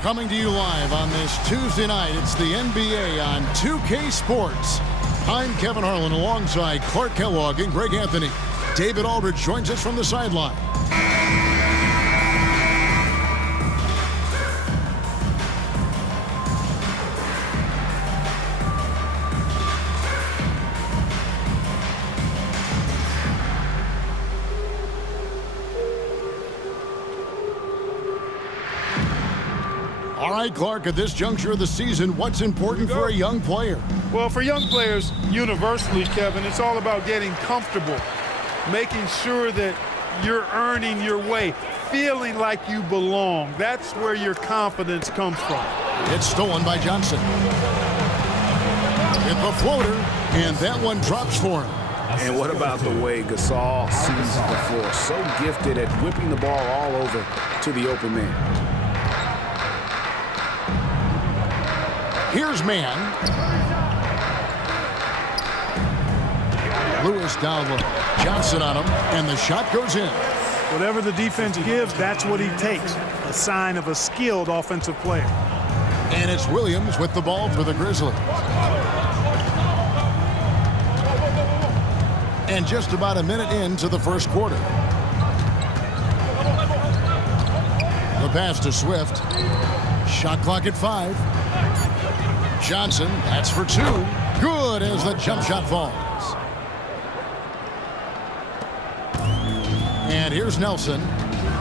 Coming to you live on this Tuesday night, it's the NBA on 2K Sports. I'm Kevin Harlan alongside Clark Kellogg and Greg Anthony. David Aldridge joins us from the sideline. All right, Clark, at this juncture of the season, what's important for a young player? Well, for young players, universally, Kevin, it's all about getting comfortable, making sure that you're earning your way, feeling like you belong. That's where your confidence comes from. It's stolen by Johnson. With the floater, and that one drops for him. And what about the way Gasol sees the floor? So gifted at whipping the ball all over to the open man. Here's man. Lewis down low. Johnson on him, and the shot goes in. Whatever the defense gives, that's what he takes. A sign of a skilled offensive player. And it's Williams with the ball for the Grizzlies. And just about a minute into the first quarter. The pass to Swift. Shot clock at 5. Johnson, that's for 2. Good as the jump shot falls. And here's Nelson.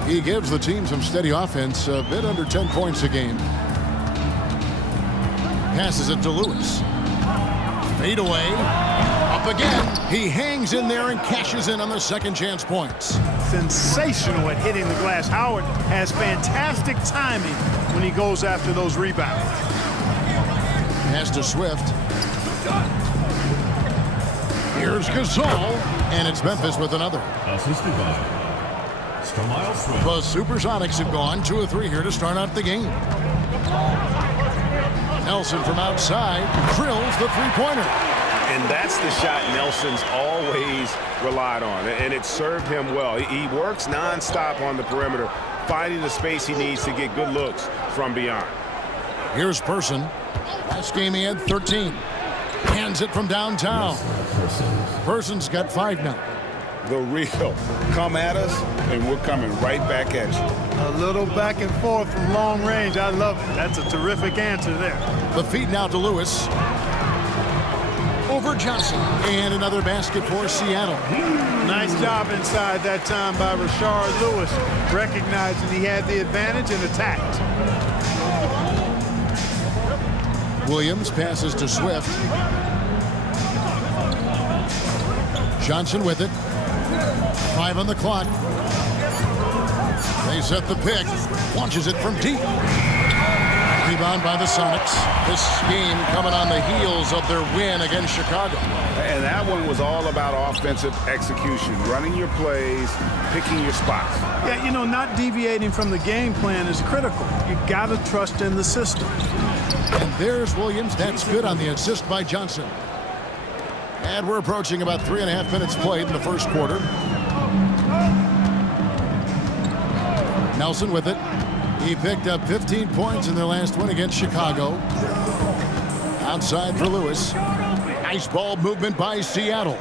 He gives the team some steady offense, a bit under 10 points a game. Passes it to Lewis. Fade away. Up again. He hangs in there and cashes in on the second chance points. Sensational at hitting the glass. Howard has fantastic timing when he goes after those rebounds. Pass to Swift. Here's Gasol, and it's Memphis with another. Assisted by Swift. The Supersonics have gone 2 of 3 here to start out the game. Nelson from outside drills the three-pointer. And that's the shot Nelson's always relied on, and it served him well. He works nonstop on the perimeter, finding the space he needs to get good looks from beyond. Here's Person. Last game he had 13. Hands it from downtown. Person's got 5 now. The real. Come at us, and we're coming right back at you. A little back and forth from long range. I love it. That's a terrific answer there. The feed now to Lewis. Over Johnson. And another basket for Seattle. Nice job inside that time by Rashard Lewis, recognizing he had the advantage and attacked. Williams passes to Swift. Johnson with it. 5 on the clock. They set the pick. Launches it from deep. Rebound by the Sonics. This game coming on the heels of their win against Chicago. And that one was all about offensive execution, running your plays, picking your spots. Yeah, you know, not deviating from the game plan is critical. You got to trust in the system. And there's Williams. That's good on the assist by Johnson. And we're approaching about 3.5 minutes played in the first quarter. Nelson with it. He picked up 15 points in their last win against Chicago. Outside for Lewis. Nice ball movement by Seattle.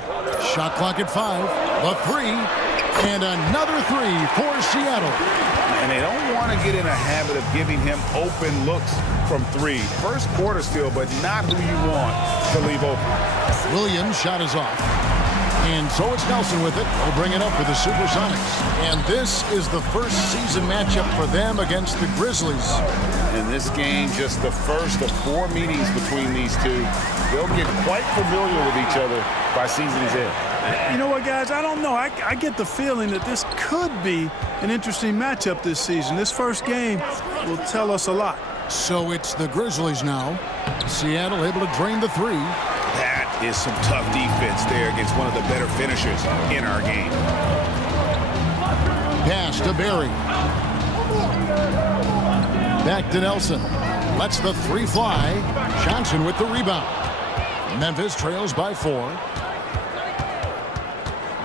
Shot clock at 5. The 3. And another 3 for Seattle. And they don't want to get in a habit of giving him open looks from 3. First quarter still, but not who you want to leave open. Williams' shot is off. And so it's Nelson with it. He'll bring it up for the Supersonics. And this is the first season matchup for them against the Grizzlies. In this game, just the first of 4 meetings between these two. They'll get quite familiar with each other by season's end. You know what, guys? I don't know. I get the feeling that this could be an interesting matchup this season. This first game will tell us a lot. So it's the Grizzlies now. Seattle able to drain the 3. That is some tough defense there against one of the better finishers in our game. Pass to Barry. Back to Nelson. Lets the 3 fly. Johnson with the rebound. Memphis trails by 4.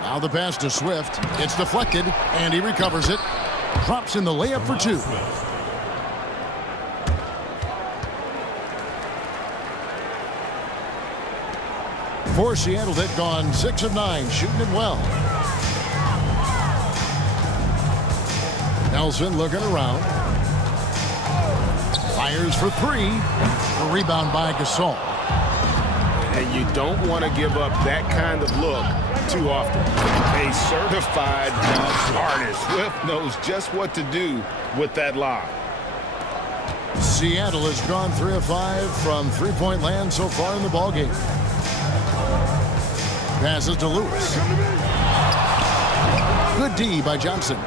Now the pass to Swift. It's deflected, and he recovers it. Drops in the layup for 2. For Seattle, they've gone 6 of 9, shooting it well. Nelson looking around. Fires for 3. A rebound by Gasol. And you don't want to give up that kind of look too often. A certified dunk artist. Swift knows just what to do with that lob. Seattle has gone 3 of 5 from three-point land so far in the ballgame. Passes to Lewis. Good D by Johnson.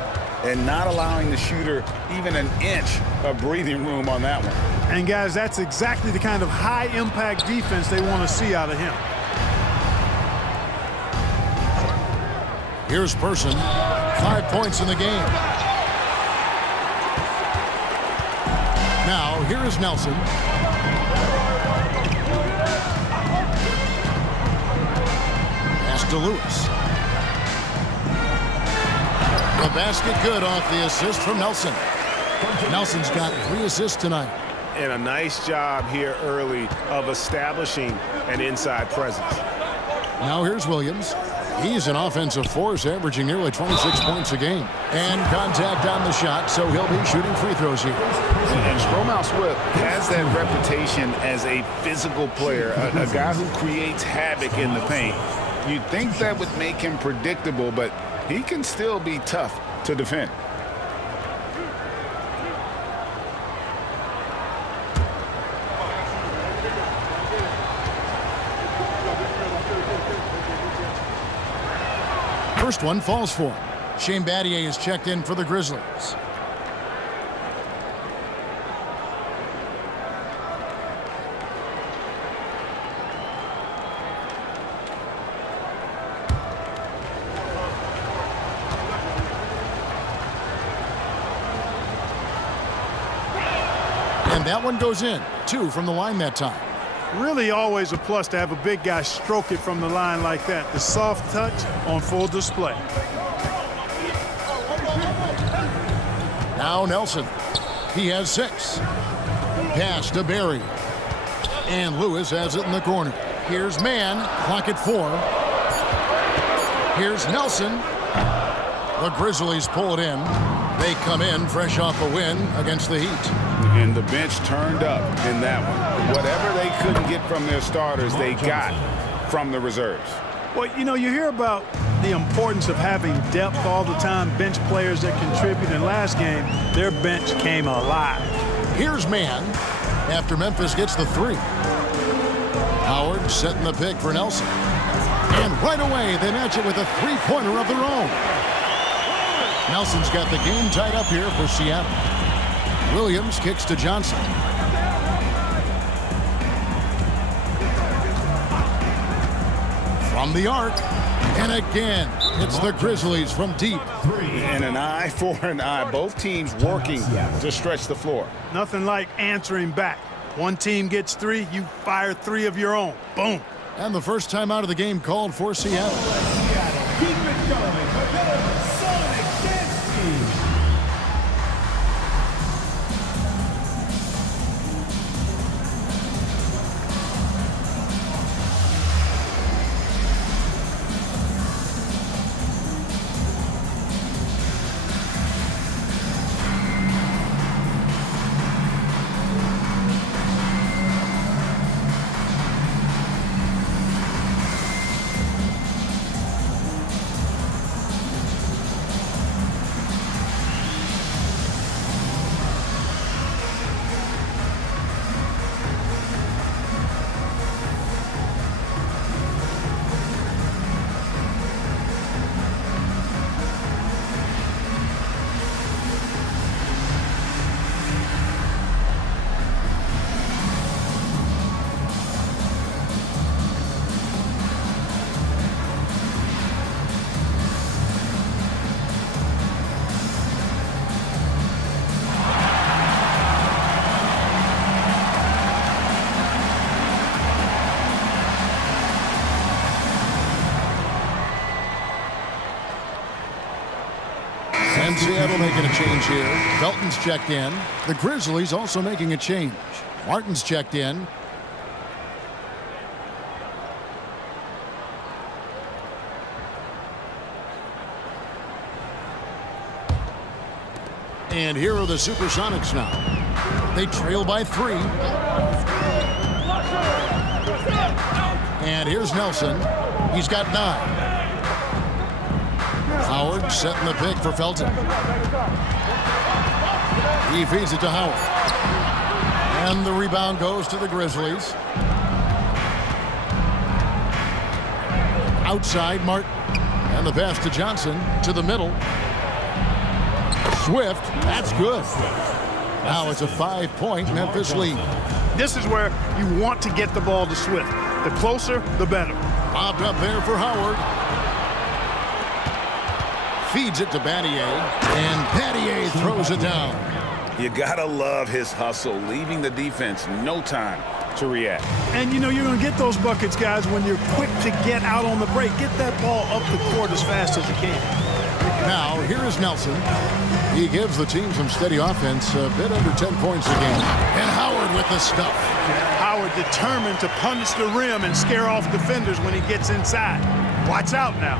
and not allowing the shooter even an inch of breathing room on that one. And, guys, that's exactly the kind of high-impact defense they want to see out of him. Here's Person. 5 points in the game. Now, here is Nelson. Pass to Lewis. The basket good off the assist from Nelson. Nelson's got 3 assists tonight. And a nice job here early of establishing an inside presence. Now here's Williams. He's an offensive force, averaging nearly 26 points a game. And contact on the shot, so he'll be shooting free throws here. And Stromile-Swift has that reputation as a physical player, a guy who creates havoc in the paint. You'd think that would make him predictable, but he can still be tough to defend. First one falls for him. Shane Battier is checked in for the Grizzlies. And that one goes in. 2 from the line that time. Really always a plus to have a big guy stroke it from the line like that. The soft touch on full display. Now Nelson. He has 6. Pass to Barry. And Lewis has it in the corner. Here's Mann. Clock at 4. Here's Nelson. The Grizzlies pull it in. They come in fresh off a win against the Heat. And the bench turned up in that one. Whatever they couldn't get from their starters, they got from the reserves. Well, you know, you hear about the importance of having depth all the time, bench players that contribute. In last game, their bench came alive. Here's Mann after Memphis gets the 3. Howard setting the pick for Nelson. And right away, they match it with a 3-pointer of their own. Nelson's got the game tied up here for Seattle. Williams kicks to Johnson. From the arc. And again, it's the Grizzlies from deep. And an eye for an eye. Both teams working to stretch the floor. Nothing like answering back. One team gets 3, you fire 3 of your own. Boom. And the first time out of the game called for Seattle. Keep it going. Sonic Dansky. And Seattle making a change here. Felton's checked in. The Grizzlies also making a change. Martin's checked in. And here are the Supersonics now. They trail by 3. And here's Nelson. He's got 9. Howard setting the pick for Felton. He feeds it to Howard. And the rebound goes to the Grizzlies. Outside, Martin. And the pass to Johnson to the middle. Swift, that's good. Now it's a 5-point Memphis lead. This is where you want to get the ball to Swift. The closer, the better. Bobbed up there for Howard. Feeds it to Battier, and Battier throws it down. You gotta love his hustle, leaving the defense no time to react. And you know you're going to get those buckets, guys, when you're quick to get out on the break. Get that ball up the court as fast as you can. Now, here is Nelson. He gives the team some steady offense, a bit under 10 points a game. And Howard with the stuff. Howard determined to punish the rim and scare off defenders when he gets inside. Watch out now.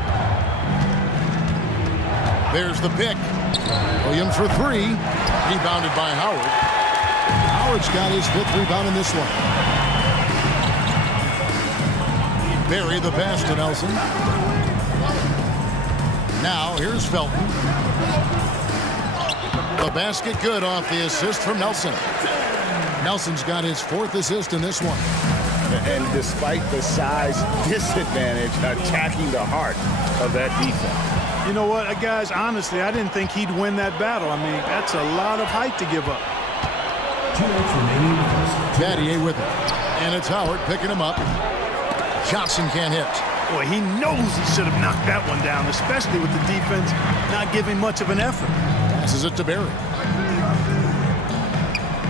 There's the pick. Williams for three. Rebounded by Howard. Howard's got his 5th rebound in this one. Barry the pass to Nelson. Now here's Felton. The basket good off the assist from Nelson. Nelson's got his 4th assist in this one. And despite the size disadvantage, attacking the heart of that defense. You know what, guys, honestly, I didn't think he'd win that battle. I mean, that's a lot of height to give up. 2 minutes remaining. Battier with it. And it's Howard picking him up. Johnson can't hit. Boy, he knows he should have knocked that one down, especially with the defense not giving much of an effort. Passes it to Barry.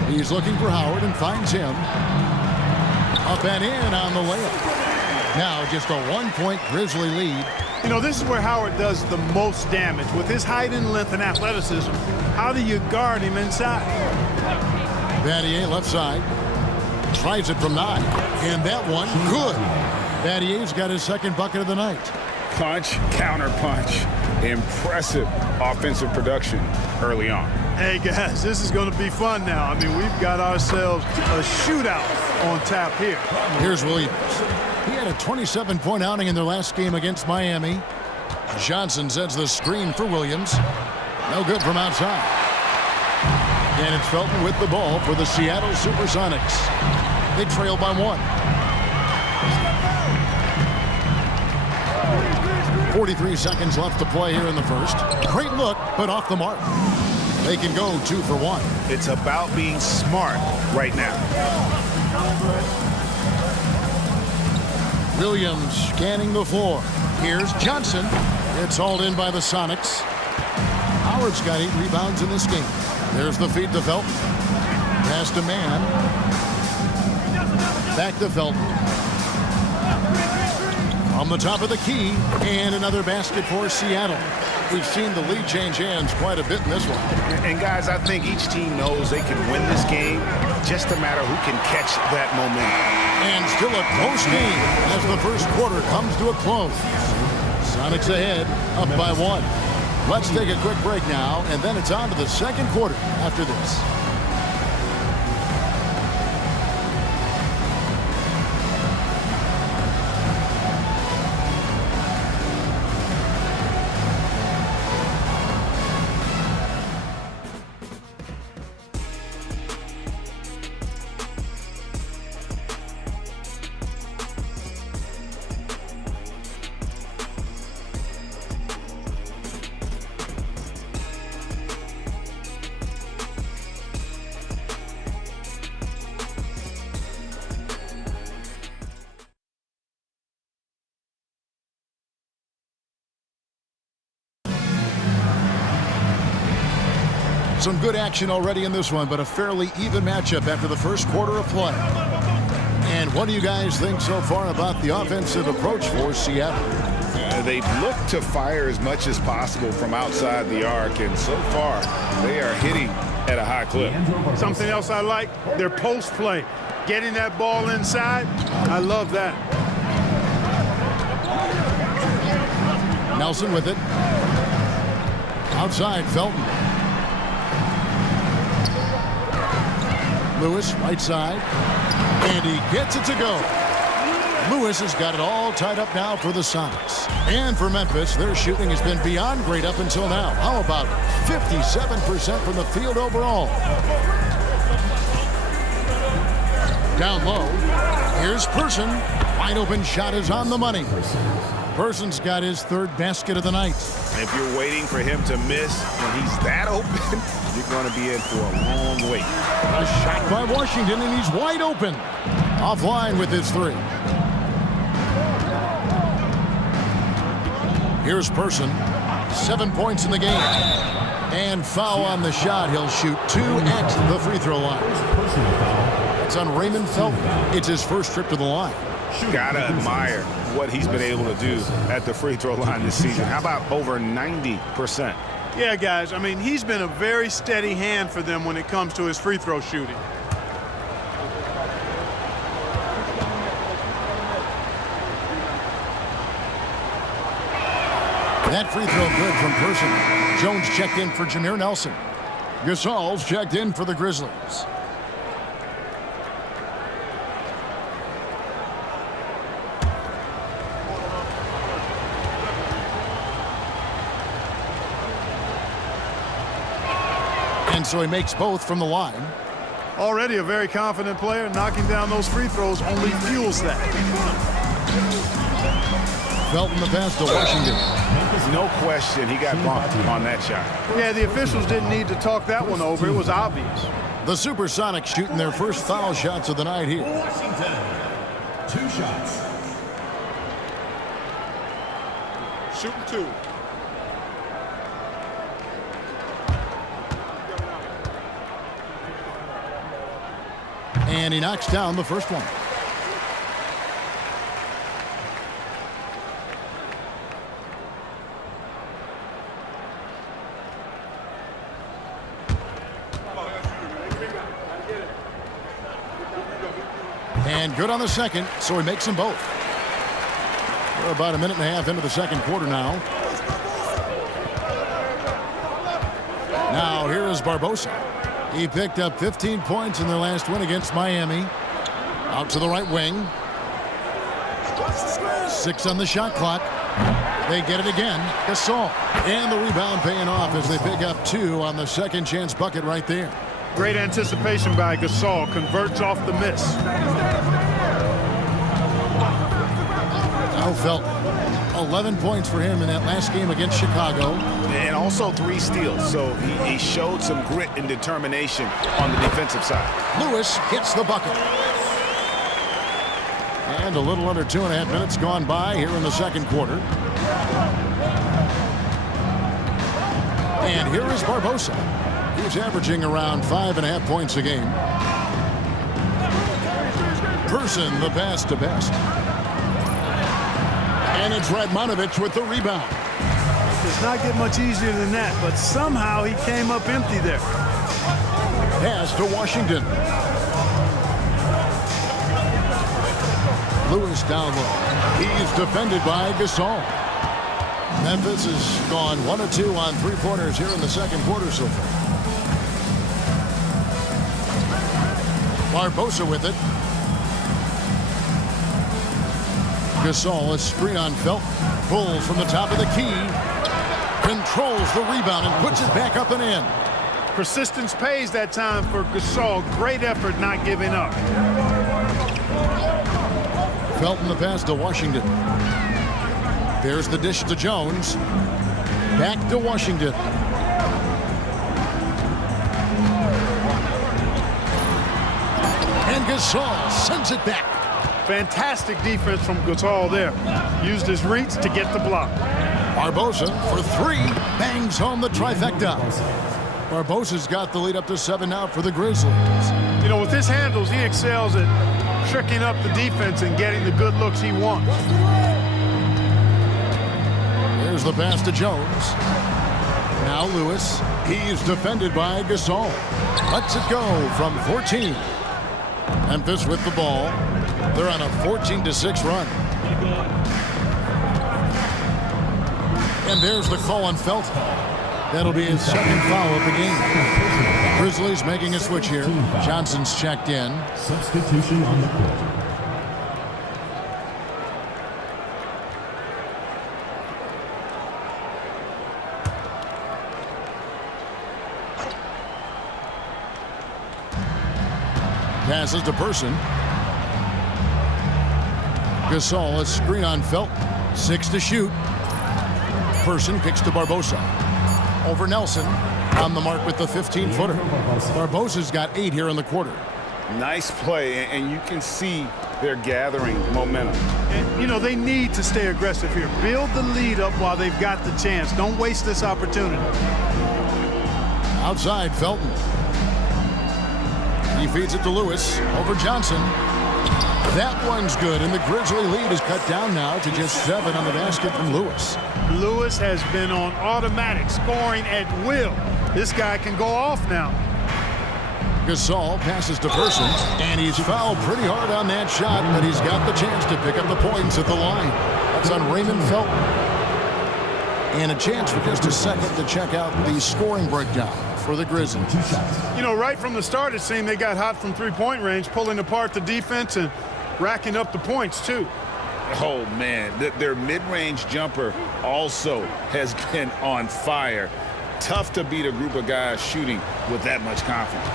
He's looking for Howard and finds him. Up and in on the layup. Now just a 1-point Grizzly lead. You know, this is where Howard does the most damage. With his height and length and athleticism, how do you guard him inside? Battier left side. Tries it from 9. And that one, good. Battier's got his 2nd bucket of the night. Punch, counter punch. Impressive offensive production early on. Hey, guys, this is going to be fun now. I mean, we've got ourselves a shootout on tap here. Here's Williams. He had a 27-point outing in their last game against Miami. Johnson sends the screen for Williams. No good from outside. And it's Felton with the ball for the Seattle Supersonics. They trail by 1. 43 seconds left to play here in the first. Great look, but off the mark. They can go 2 for 1. It's about being smart right now. Williams scanning the floor. Here's Johnson. It's hauled in by the Sonics. Howard's got 8 rebounds in this game. There's the feed to Felton. Pass to Mann. Back to Felton. On the top of the key, and another basket for Seattle. We've seen the lead change hands quite a bit in this one. And guys, I think each team knows they can win this game. Just a matter who can catch that momentum. And still a close game as the first quarter comes to a close. Sonics ahead, up by 1. Let's take a quick break now, and then it's on to the second quarter after this. Some good action already in this one, but a fairly even matchup after the first quarter of play. And what do you guys think so far about the offensive approach for Seattle? They look to fire as much as possible from outside the arc, and so far they are hitting at a high clip. Something else I like, their post play. Getting that ball inside, I love that. Nelson with it. Outside, Felton. Lewis, right side. And he gets it to go. Lewis has got it all tied up now for the Sonics. And for Memphis, their shooting has been beyond great up until now. How about 57% from the field overall? Down low. Here's Person. Wide open shot is on the money. Person's got his 3rd basket of the night. If you're waiting for him to miss when he's that open, you're going to be in for a long wait. A shot by Washington, and he's wide open. Offline with his three. Here's Person. 7 points in the game. And foul on the shot. He'll shoot 2 at the free throw line. It's on Raymond Felton. It's his first trip to the line. Gotta admire what he's been able to do at the free throw line this season. How about over 90%? Yeah, guys, I mean, he's been a very steady hand for them when it comes to his free throw shooting. That free throw good from Person. Jones checked in for Jameer Nelson. Gasol's checked in for the Grizzlies. And so he makes both from the line. Already a very confident player. Knocking down those free throws only fuels that. Felton the pass to Washington. No question he got bumped on that shot. Yeah, the officials didn't need to talk that one over. It was obvious. The Supersonics shooting their first foul shots of the night here. Washington, 2 shots. Shooting 2. And he knocks down the first one. And good on the second, so he makes them both. We're about a minute and a half into the second quarter now. Now here is Barbosa. He picked up 15 points in their last win against Miami. Out to the right wing. 6 on the shot clock. They get it again. Gasol. And the rebound paying off as they pick up 2 on the second chance bucket right there. Great anticipation by Gasol. Converts off the miss. Now Felton. 11 points for him in that last game against Chicago. And also 3 steals, so he showed some grit and determination on the defensive side. Lewis gets the bucket. And a little under 2.5 minutes gone by here in the second quarter. And here is Barbosa. He's averaging around 5.5 points a game. Person the pass to Best. And it's Radmanovich with the rebound. Does not get much easier than that, but somehow he came up empty there. Pass to Washington. Lewis down low. He's defended by Gasol. Memphis has gone 1 of 2 on 3-pointers here in the second quarter so far. Barbosa with it. Gasol, a screen on Felton. Pulls from the top of the key. Controls the rebound and puts it back up and in. Persistence pays that time for Gasol. Great effort not giving up. Felton the pass to Washington. There's the dish to Jones. Back to Washington. And Gasol sends it back. Fantastic defense from Gasol there. Used his reach to get the block. Barbosa for 3. Bangs home the trifecta. Barbosa's got the lead up to 7 now for the Grizzlies. You know, with his handles, he excels at tricking up the defense and getting the good looks he wants. There's the pass to Jones. Now Lewis. He's defended by Gasol. Lets it go from 14. Memphis with the ball. They're on a 14-6 run. And there's the call on Felton. That'll be his second foul of the game. Grizzlies making a switch here. Johnson's checked in. Substitution on the court. Passes to Person. Gasol, a screen on Felton. 6 to shoot. Person kicks to Barbosa. Over Nelson. On the mark with the 15-footer. Barbosa's got 8 here in the quarter. Nice play, and you can see they're gathering momentum. And, you know, they need to stay aggressive here. Build the lead up while they've got the chance. Don't waste this opportunity. Outside, Felton. He feeds it to Lewis. Over Johnson. That one's good, and the Grizzly lead is cut down now to just 7 on the basket from Lewis. Lewis has been on automatic, scoring at will. This guy can go off now. Gasol passes to Person, and he's fouled pretty hard on that shot, but he's got the chance to pick up the points at the line. That's on Raymond Felton. And a chance for just a second to check out the scoring breakdown for the Grizzlies. You know, right from the start, it seemed they got hot from three-point range, pulling apart the defense and racking up the points, too. Oh, man, their mid-range jumper also has been on fire. Tough to beat a group of guys shooting with that much confidence.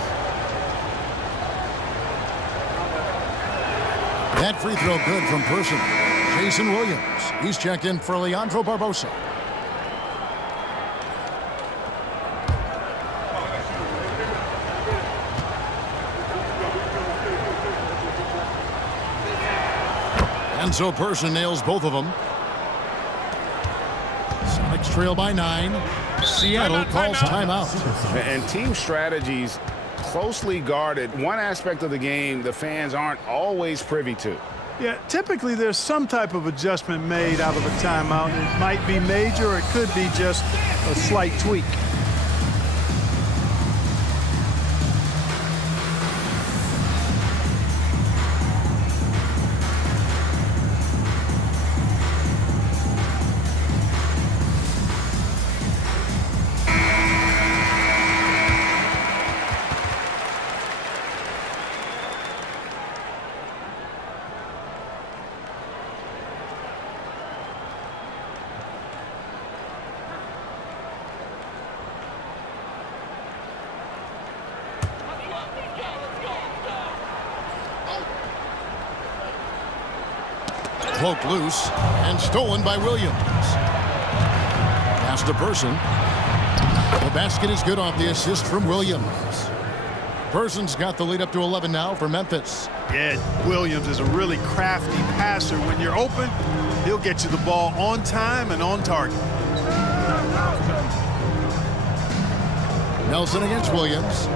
That free throw good from Person. Jason Williams. He's checked in for Leandro Barbosa. And so Person nails both of them. Sonics trail by 9. Seattle calls timeout. And team strategies closely guarded. One aspect of the game the fans aren't always privy to. Yeah, typically there's some type of adjustment made out of a timeout. It might be major, or it could be just a slight tweak. Poked loose and stolen by Williams. Pass to Person. The basket is good off the assist from Williams. Person's got the lead up to 11 now for Memphis. Yeah, Williams is a really crafty passer. When you're open, he'll get you the ball on time and on target. Nelson against Williams.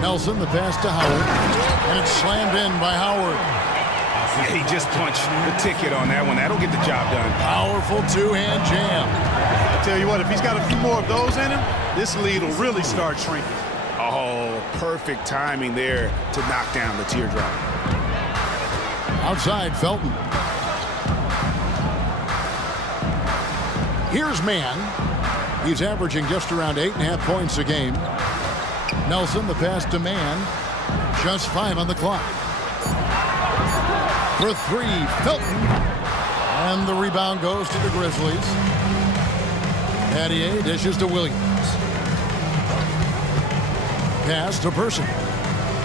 Nelson, the pass to Howard. And it's slammed in by Howard. He just punched the ticket on that one. That'll get the job done. Powerful two-hand jam. I tell you what, if he's got a few more of those in him, this lead will really start shrinking. Oh, perfect timing there to knock down the teardrop. Outside, Felton. Here's Mann. He's averaging just around 8.5 points a game. Nelson, the pass to Mann. Just 5 on the clock. For 3, Felton. And the rebound goes to the Grizzlies. Battier dishes to Williams. Pass to Person.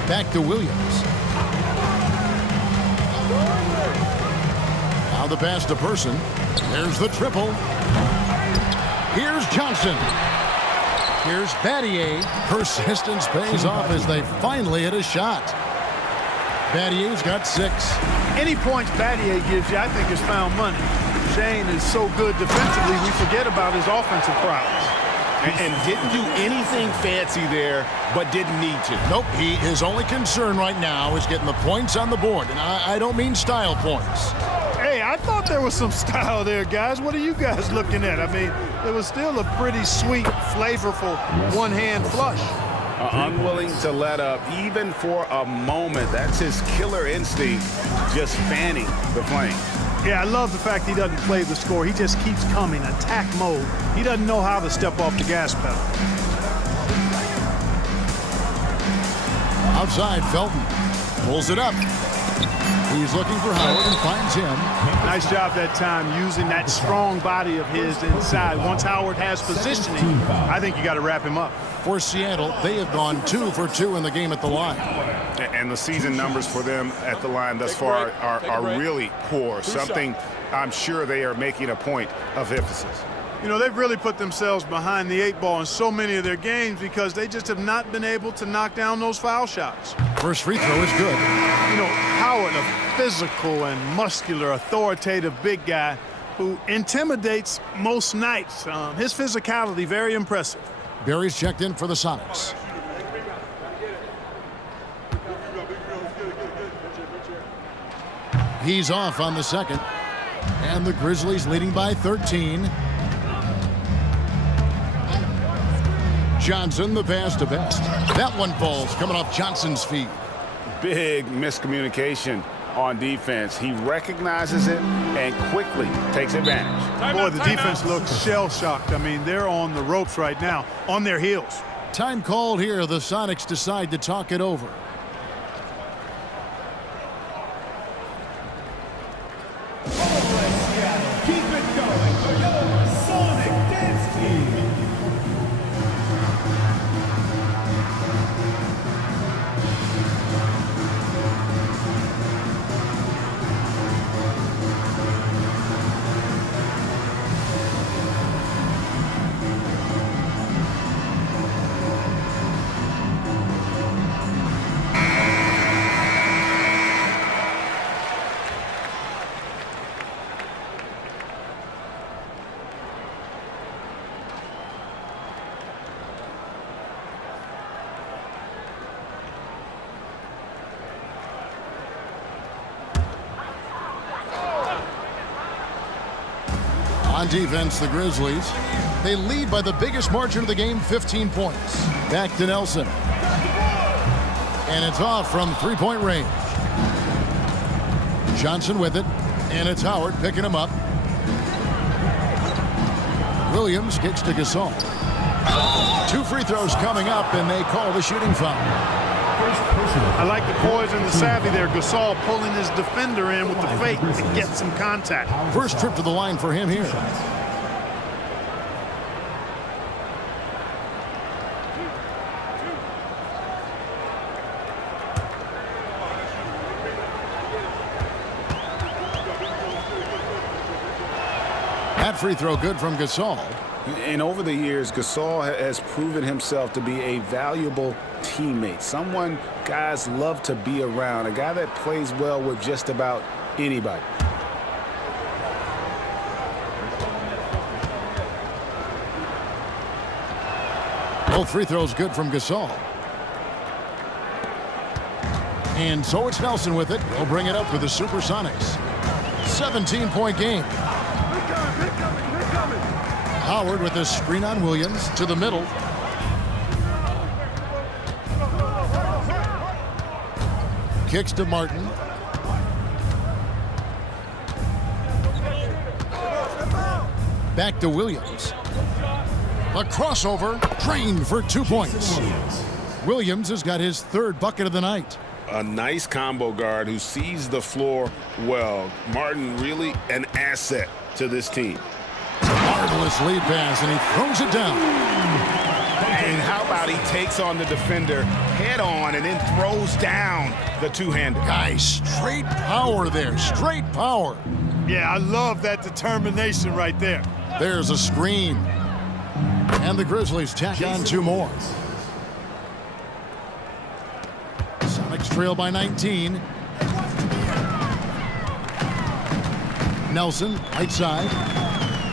Back to Williams. Now the pass to Person. There's the triple. Here's Johnson. Here's Battier. Persistence pays off as they finally hit a shot. Battier's got 6. Any points Battier gives you, I think, is found money. Shane is so good defensively, we forget about his offensive prowess. And didn't do anything fancy there, but didn't need to. Nope, his only concern right now is getting the points on the board. And I don't mean style points. Hey, I thought there was some style there, guys. What are you guys looking at? I mean, it was still a pretty sweet, flavorful one-hand flush. Unwilling to let up even for a moment. That's his killer instinct, just fanning the flame. Yeah, I love the fact he doesn't play the score. He just keeps coming, attack mode. He doesn't know how to step off the gas pedal. Outside, Felton pulls it up. He's looking for Howard and finds him. Nice job that time using that strong body of his inside. Once Howard has positioning, I think you got to wrap him up. For Seattle, they have gone 2 for 2 in the game at the line. And the season numbers for them at the line thus far are really poor. Something I'm sure they are making a point of emphasis. You know, they've really put themselves behind the 8 ball in so many of their games because they just have not been able to knock down those foul shots. First free throw is good. You know, Howard, a physical and muscular, authoritative big guy who intimidates most nights. His physicality, very impressive. Barry's checked in for the Sonics. He's off on the second. And the Grizzlies leading by 13. Johnson, the pass to Best. That one falls, coming off Johnson's feet. Big miscommunication on defense. He recognizes it and quickly takes advantage. Boy, the defense looks shell-shocked. I mean, they're on the ropes right now, on their heels. Time called here. The Sonics decide to talk it over. Keep it going for your Sonic Dance Team. On defense, the Grizzlies. They lead by the biggest margin of the game, 15 points. Back to Nelson. And it's off from three-point range. Johnson with it. And it's Howard picking him up. Williams kicks to Gasol. 2 free throws coming up, and they call the shooting foul. I like the poise and the savvy there. Gasol pulling his defender in with the fake to get some contact. First trip to the line for him here. That free throw good from Gasol. And over the years, Gasol has proven himself to be a valuable teammate, someone guys love to be around, a guy that plays well with just about anybody. Both free throws good from Gasol. And so it's Nelson with it. He'll bring it up for the Supersonics. 17-point game. Howard with a screen on Williams to the middle. Kicks to Martin. Back to Williams. A crossover, drained for 2 points. Williams has got his 3rd bucket of the night. A nice combo guard who sees the floor well. Martin really an asset to this team. Marvelous lead pass, and he throws it down. And how about he takes on the defender head on and then throws down the two-hander. Guys, straight power there, straight power. Yeah, I love that determination right there. There's a screen. And the Grizzlies tack on 2 more. Sonics trail by 19. Nelson, right side.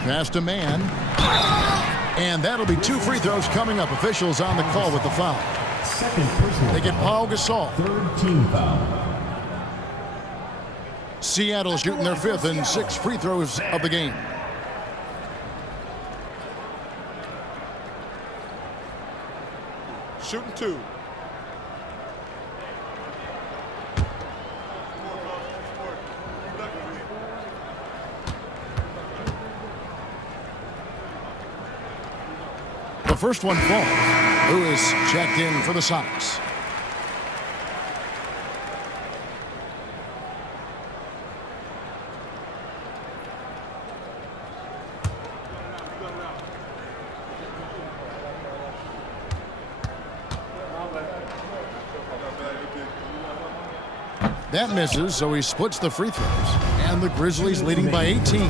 Pass to man. And that'll be 2 free throws coming up. Officials on the call with the foul. Second personal. They get Paul Gasol. 3rd team foul. Seattle shooting their 5th and 6th free throws of the game. Shooting 2. The first one falls. Lewis checked in for the Sonics. That misses, so he splits the free throws. And the Grizzlies leading by 18.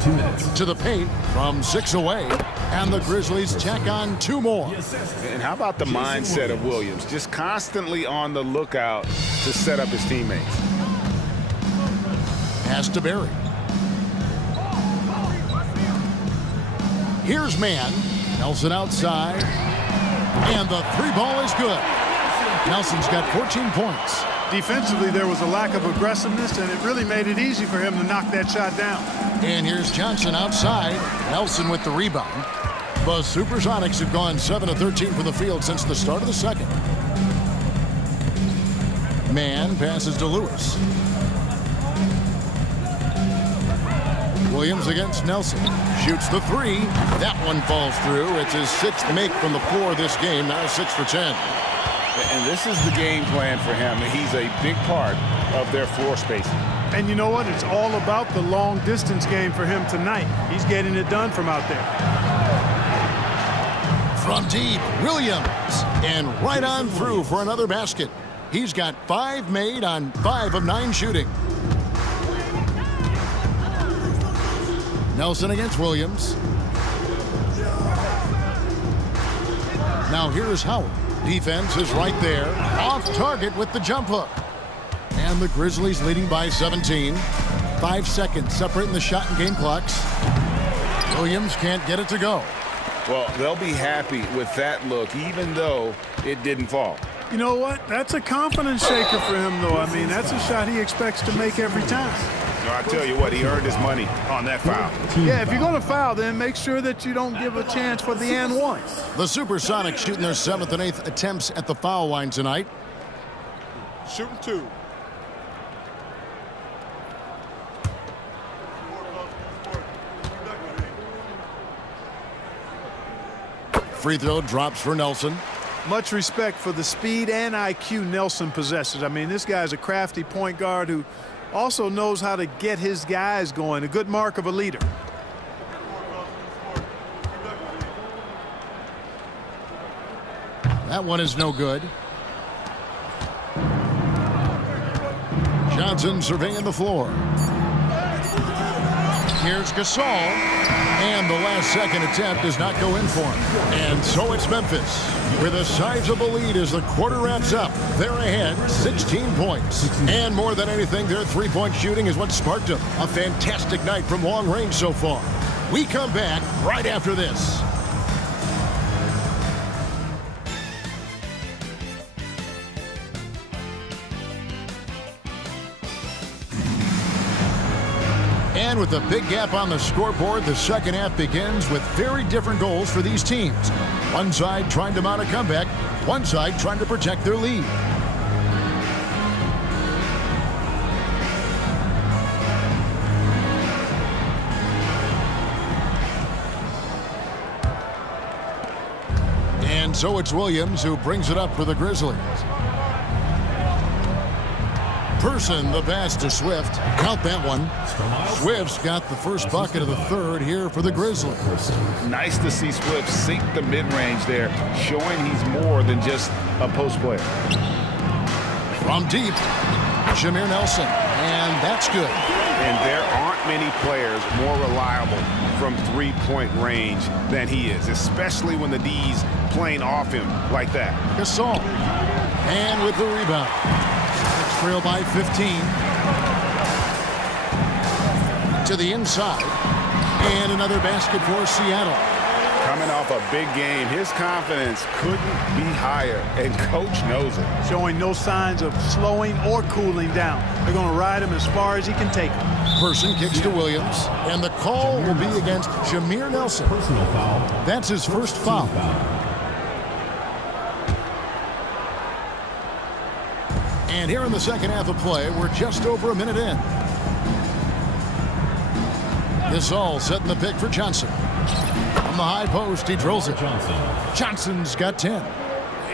2 minutes. To the paint from 6 away. And the Grizzlies tack on 2 more. And how about the mindset of Williams? Just constantly on the lookout to set up his teammates. Pass to Barry. Here's man. Nelson outside. And the 3-ball is good. Nelson's got 14 points. Defensively, there was a lack of aggressiveness, and it really made it easy for him to knock that shot down. And here's Johnson outside. Nelson with the rebound. The Supersonics have gone 7 of 13 from the field since the start of the second. Man passes to Lewis. Williams against Nelson. Shoots the 3. That one falls through. It's his 6th make from the floor this game. Now 6 for 10. And this is the game plan for him. He's a big part of their floor spacing. And you know what? It's all about the long-distance game for him tonight. He's getting it done from out there. From deep, Williams. And right on through for another basket. He's got 5 made on 5 of 9 shooting. Nelson against Williams. Now here's Howard. Defense is right there. Off target with the jump hook. And the Grizzlies leading by 17. 5 seconds separating the shot and game clocks. Williams can't get it to go. Well, they'll be happy with that look, even though it didn't fall. You know what? That's a confidence shaker for him, though. I mean, that's a shot he expects to make every time. No, I tell you what, he earned his money on that foul. Yeah, if you're going to foul, then make sure that you don't give a chance for the and one. The Supersonics shooting their 7th and 8th attempts at the foul line tonight. Shooting 2. Free throw drops for Nelson. Much respect for the speed and IQ Nelson possesses. I mean, this guy's a crafty point guard who also knows how to get his guys going. A good mark of a leader. That one is no good. Johnson surveying the floor. Here's Gasol. And the last second attempt does not go in for him. And so it's Memphis with a sizable lead as the quarter wraps up. They're ahead 16 points. And more than anything, their 3-point shooting is what sparked them. A fantastic night from long range so far. We come back right after this. And with a big gap on the scoreboard, the second half begins with very different goals for these teams. One side trying to mount a comeback, one side trying to protect their lead. And so it's Williams who brings it up for the Grizzlies. Person the pass to Swift. Count that one. Swift's got the first bucket of the third here for the Grizzlies. Nice to see Swift sink the mid-range there, showing he's more than just a post player. From deep, Jameer Nelson. And that's good. And there aren't many players more reliable from 3-point range than he is, especially when the D's playing off him like that. Gasol. And with the rebound. Trail by 15. To the inside. And another basket for Seattle. Coming off a big game, his confidence couldn't be higher, and coach knows it. Showing no signs of slowing or cooling down. They're going to ride him as far as he can take him. Person kicks to Williams. And the call will be against Jameer Nelson. Personal foul. That's his first foul. And here in the second half of play, we're just over a minute in. Gasol setting the pick for Johnson. From the high post, he drills it. Johnson's got 10.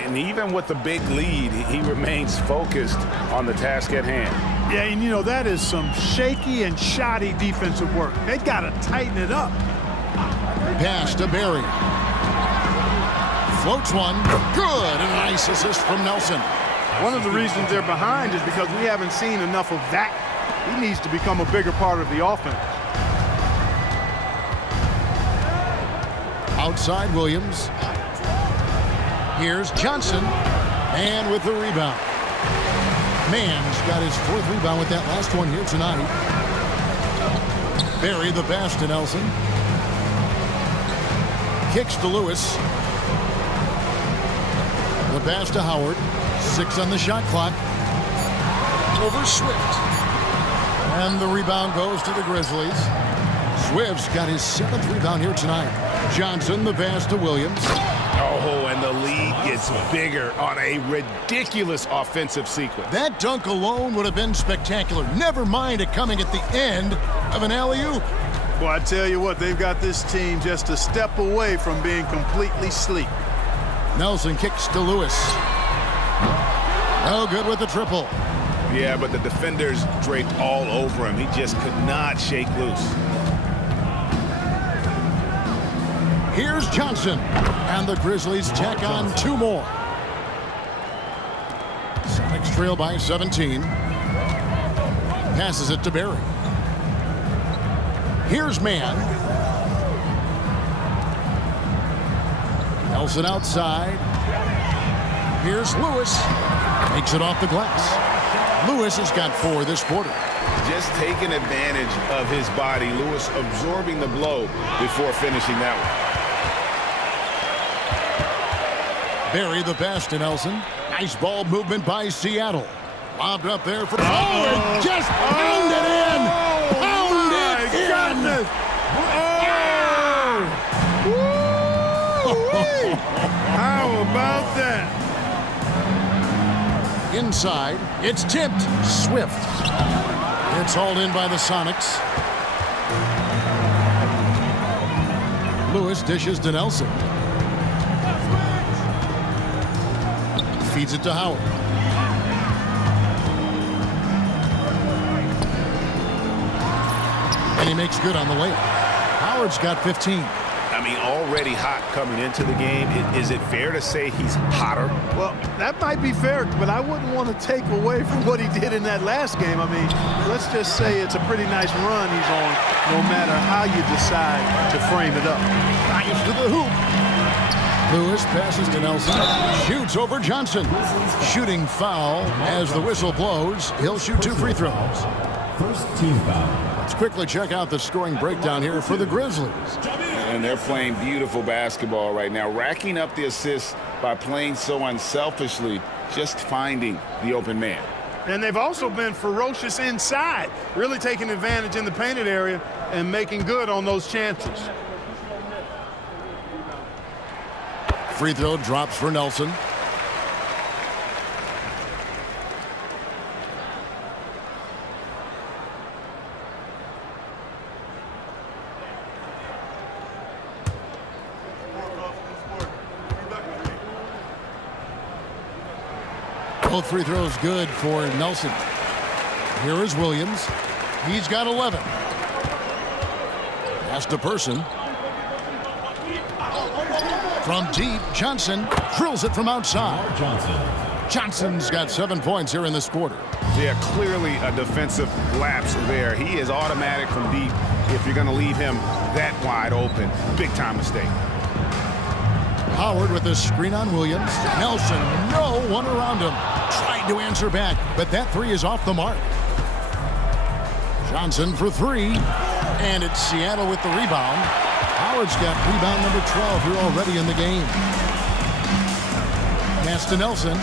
And even with the big lead, he remains focused on the task at hand. Yeah, and you know, that is some shaky and shoddy defensive work. They got to tighten it up. Pass to Barry. Floats one. Good. And a nice assist from Nelson. One of the reasons they're behind is because we haven't seen enough of that he needs to become a bigger part of the offense. Outside Williams. Here's Johnson. And with the rebound. Mann's got his 4th rebound with that last one here tonight. Barry the pass to Nelson. Kicks to Lewis. The pass to Howard. 6 on the shot clock. Over Swift. And the rebound goes to the Grizzlies. Swift's got his 7th rebound here tonight. Johnson the pass to Williams. Oh, and the lead gets bigger on a ridiculous offensive sequence. That dunk alone would have been spectacular. Never mind it coming at the end of an alley-oop. Well, I tell you what, they've got this team just a step away from being completely sleep. Nelson kicks to Lewis. No good with the triple. Yeah, but the defenders draped all over him. He just could not shake loose. Here's Johnson. And the Grizzlies tack on 2 more. Sonics trail by 17. Passes it to Barry. Here's Mann. Nelson outside. Here's Lewis. Takes it off the glass. Lewis has got 4 this quarter. Just taking advantage of his body. Lewis absorbing the blow before finishing that one. Barry the pass to Nelson. Nice ball movement by Seattle. Lobbed up there for... and just pound it in! Pound it in! How about that? Inside, it's tipped. Swift. It's hauled in by the Sonics. Lewis dishes to Nelson. Feeds it to Howard. And he makes good on the layup. Howard's got 15. I mean, already hot coming into the game. Is it fair to say he's hotter? Well, that might be fair, but I wouldn't want to take away from what he did in that last game. I mean, let's just say it's a pretty nice run he's on, no matter how you decide to frame it up. Drives to the hoop. Lewis passes to Nelson. Shoots over Johnson. Shooting foul as the whistle blows. He'll shoot 2 free throws. First team foul. Let's quickly check out the scoring breakdown here for the Grizzlies. And they're playing beautiful basketball right now, racking up the assists by playing so unselfishly, just finding the open man. And they've also been ferocious inside, really taking advantage in the painted area and making good on those chances. Free throw drops for Nelson. Both free throws good for Nelson. Here is Williams. He's got 11. Pass to Person. From deep, Johnson drills it from outside. Johnson's got 7 points here in this quarter. Yeah, clearly a defensive lapse there. He is automatic from deep if you're going to leave him that wide open. Big time mistake. Howard with the screen on Williams. Nelson, no one around him. Tried to answer back, but that 3 is off the mark. Johnson for 3. And it's Seattle with the rebound. Howard's got rebound number 12 here already in the game. Pass to Nelson.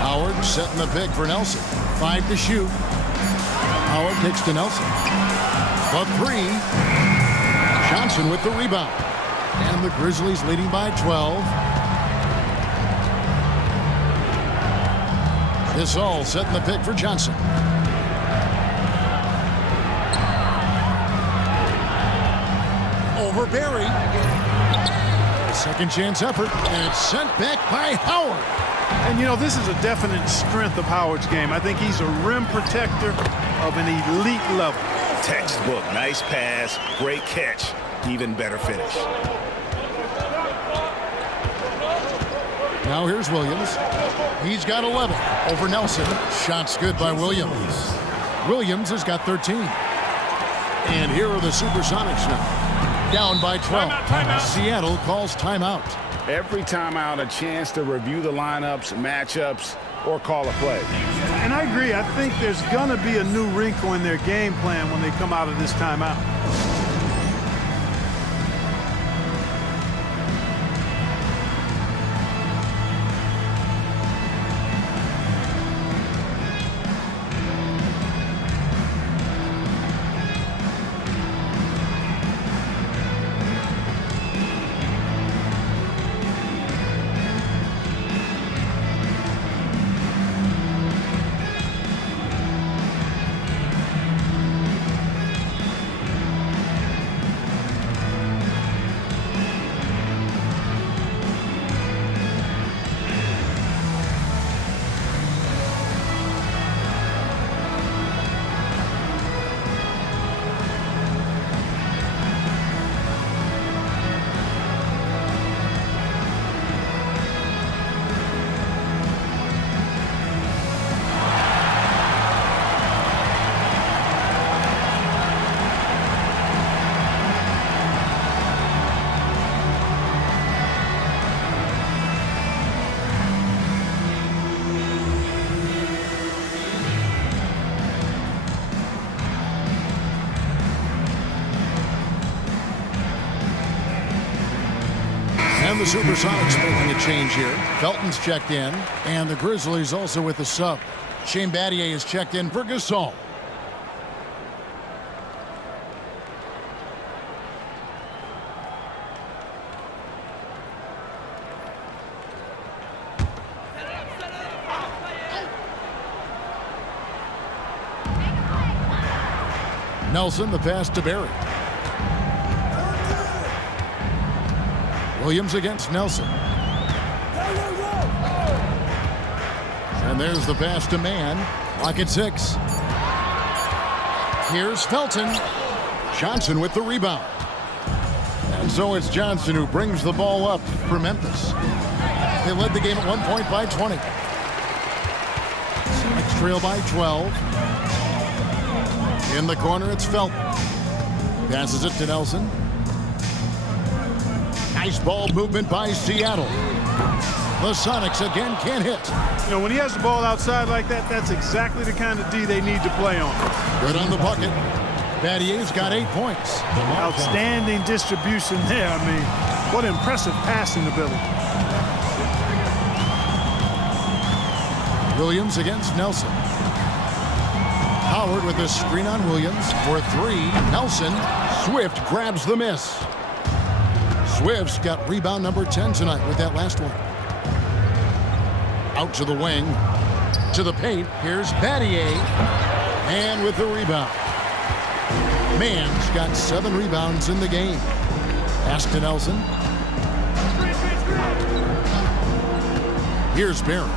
Howard setting the pick for Nelson. 5 to shoot. Howard takes to Nelson. The 3. Johnson with the rebound. And the Grizzlies leading by 12. This all setting the pick for Johnson. Over Barry. Second chance effort, and it's sent back by Howard. And, you know, this is a definite strength of Howard's game. I think he's a rim protector of an elite level. Textbook. Nice pass. Great catch. Even better finish. Now here's Williams. He's got 11 over Nelson. Shot's good by Williams. Williams has got 13. And here are the Supersonics now. Down by 12. Timeout. Seattle calls timeout. Every timeout, a chance to review the lineups, matchups, or call a play. And I agree. I think there's going to be a new wrinkle in their game plan when they come out of this timeout. And the Supersonics making a change here. Felton's checked in, and the Grizzlies also with the sub. Shane Battier is checked in for Gasol. Nelson, the pass to Barry. Williams against Nelson. And there's the pass to Mann. Clock at 6. Here's Felton. Johnson with the rebound. And so it's Johnson who brings the ball up for Memphis. They led the game at 1 point by 20. Next trail by 12. In the corner, it's Felton. Passes it to Nelson. Nice ball movement by Seattle. The Sonics again can't hit. You know, when he has the ball outside like that, that's exactly the kind of D they need to play on. Good on the bucket. Battier's got 8 points. Outstanding distribution there. I mean, what impressive passing ability. Williams against Nelson. Howard with a screen on Williams for 3. Nelson. Swift grabs the miss. Swift's got rebound number 10 tonight with that last one. Out to the wing. To the paint. Here's Battier. And with the rebound. Mann's got 7 rebounds in the game. Pass to Nelson. Here's Barry.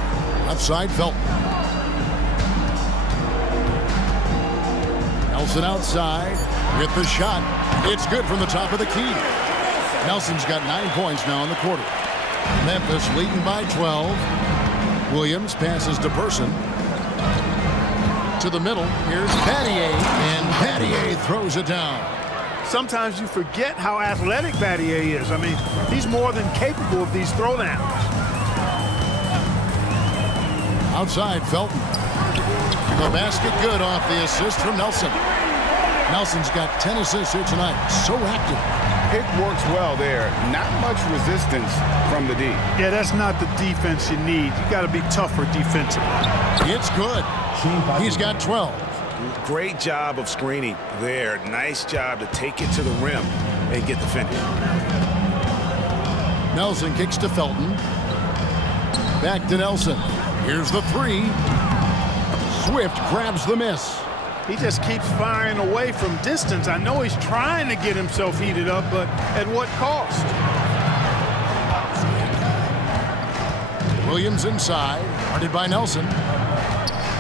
Left side, Felton. Nelson outside. With the shot. It's good from the top of the key. Nelson's got 9 points now in the quarter. Memphis leading by 12. Williams passes to Person. To the middle. Here's Battier. And Battier throws it down. Sometimes you forget how athletic Battier is. I mean, he's more than capable of these throwdowns. Outside, Felton. The basket good off the assist from Nelson. Nelson's got 10 assists here tonight. So active. Pick works well there. Not much resistance from the D. Yeah, that's not the defense you need. You got to be tougher defensively. It's good. He's got 12. Great job of screening there. Nice job to take it to the rim and get the finish. Nelson kicks to Felton. Back to Nelson. Here's the 3. Swift grabs the miss. He just keeps firing away from distance. I know he's trying to get himself heated up, but at what cost? Williams inside, guarded by Nelson.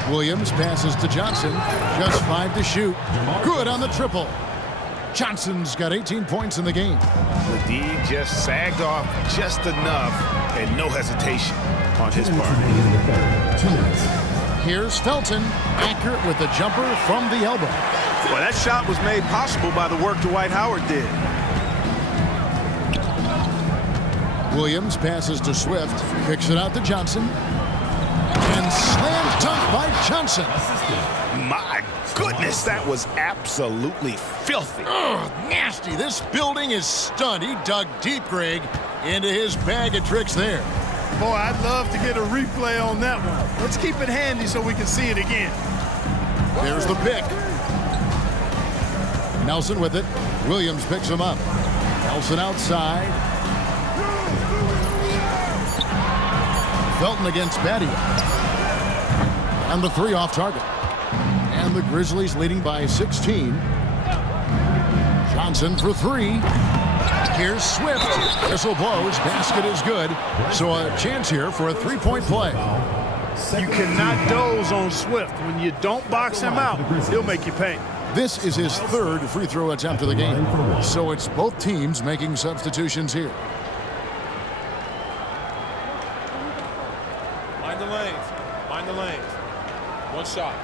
Williams passes to Johnson. Just 5 to shoot. Good on the triple. Johnson's got 18 points in the game. The D just sagged off just enough and no hesitation on his part. Here's Felton, accurate with the jumper from the elbow. Well, that shot was made possible by the work Dwight Howard did. Williams passes to Swift, kicks it out to Johnson, and slam dunk by Johnson. My goodness, that was absolutely filthy. Ugh, nasty. This building is stunned. He dug deep, Greg, into his bag of tricks there. Boy, I'd love to get a replay on that one. Let's keep it handy so we can see it again. There's the pick. Nelson with it. Williams picks him up. Nelson outside. Felton against Batty. And the three off target. And the Grizzlies leading by 16. Johnson for three. Here's Swift. Whistle blows. Basket is good. So a chance here for a three-point play. You cannot doze on Swift. When you don't box him out, he'll make you pay. This is his third free throw attempt of the game. So it's both teams making substitutions here. Mind the lanes. Mind the lanes. One shot.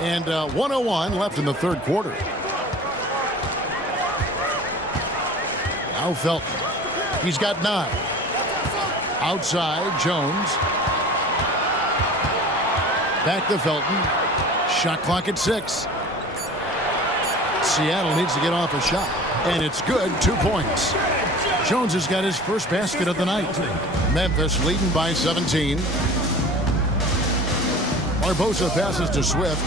And 1:01 left in the third quarter. Now Felton. He's got 9. Outside, Jones. Back to Felton. Shot clock at 6. Seattle needs to get off a shot. And it's good, 2 points. Jones has got his first basket of the night. Memphis leading by 17. Barbosa passes to Swift.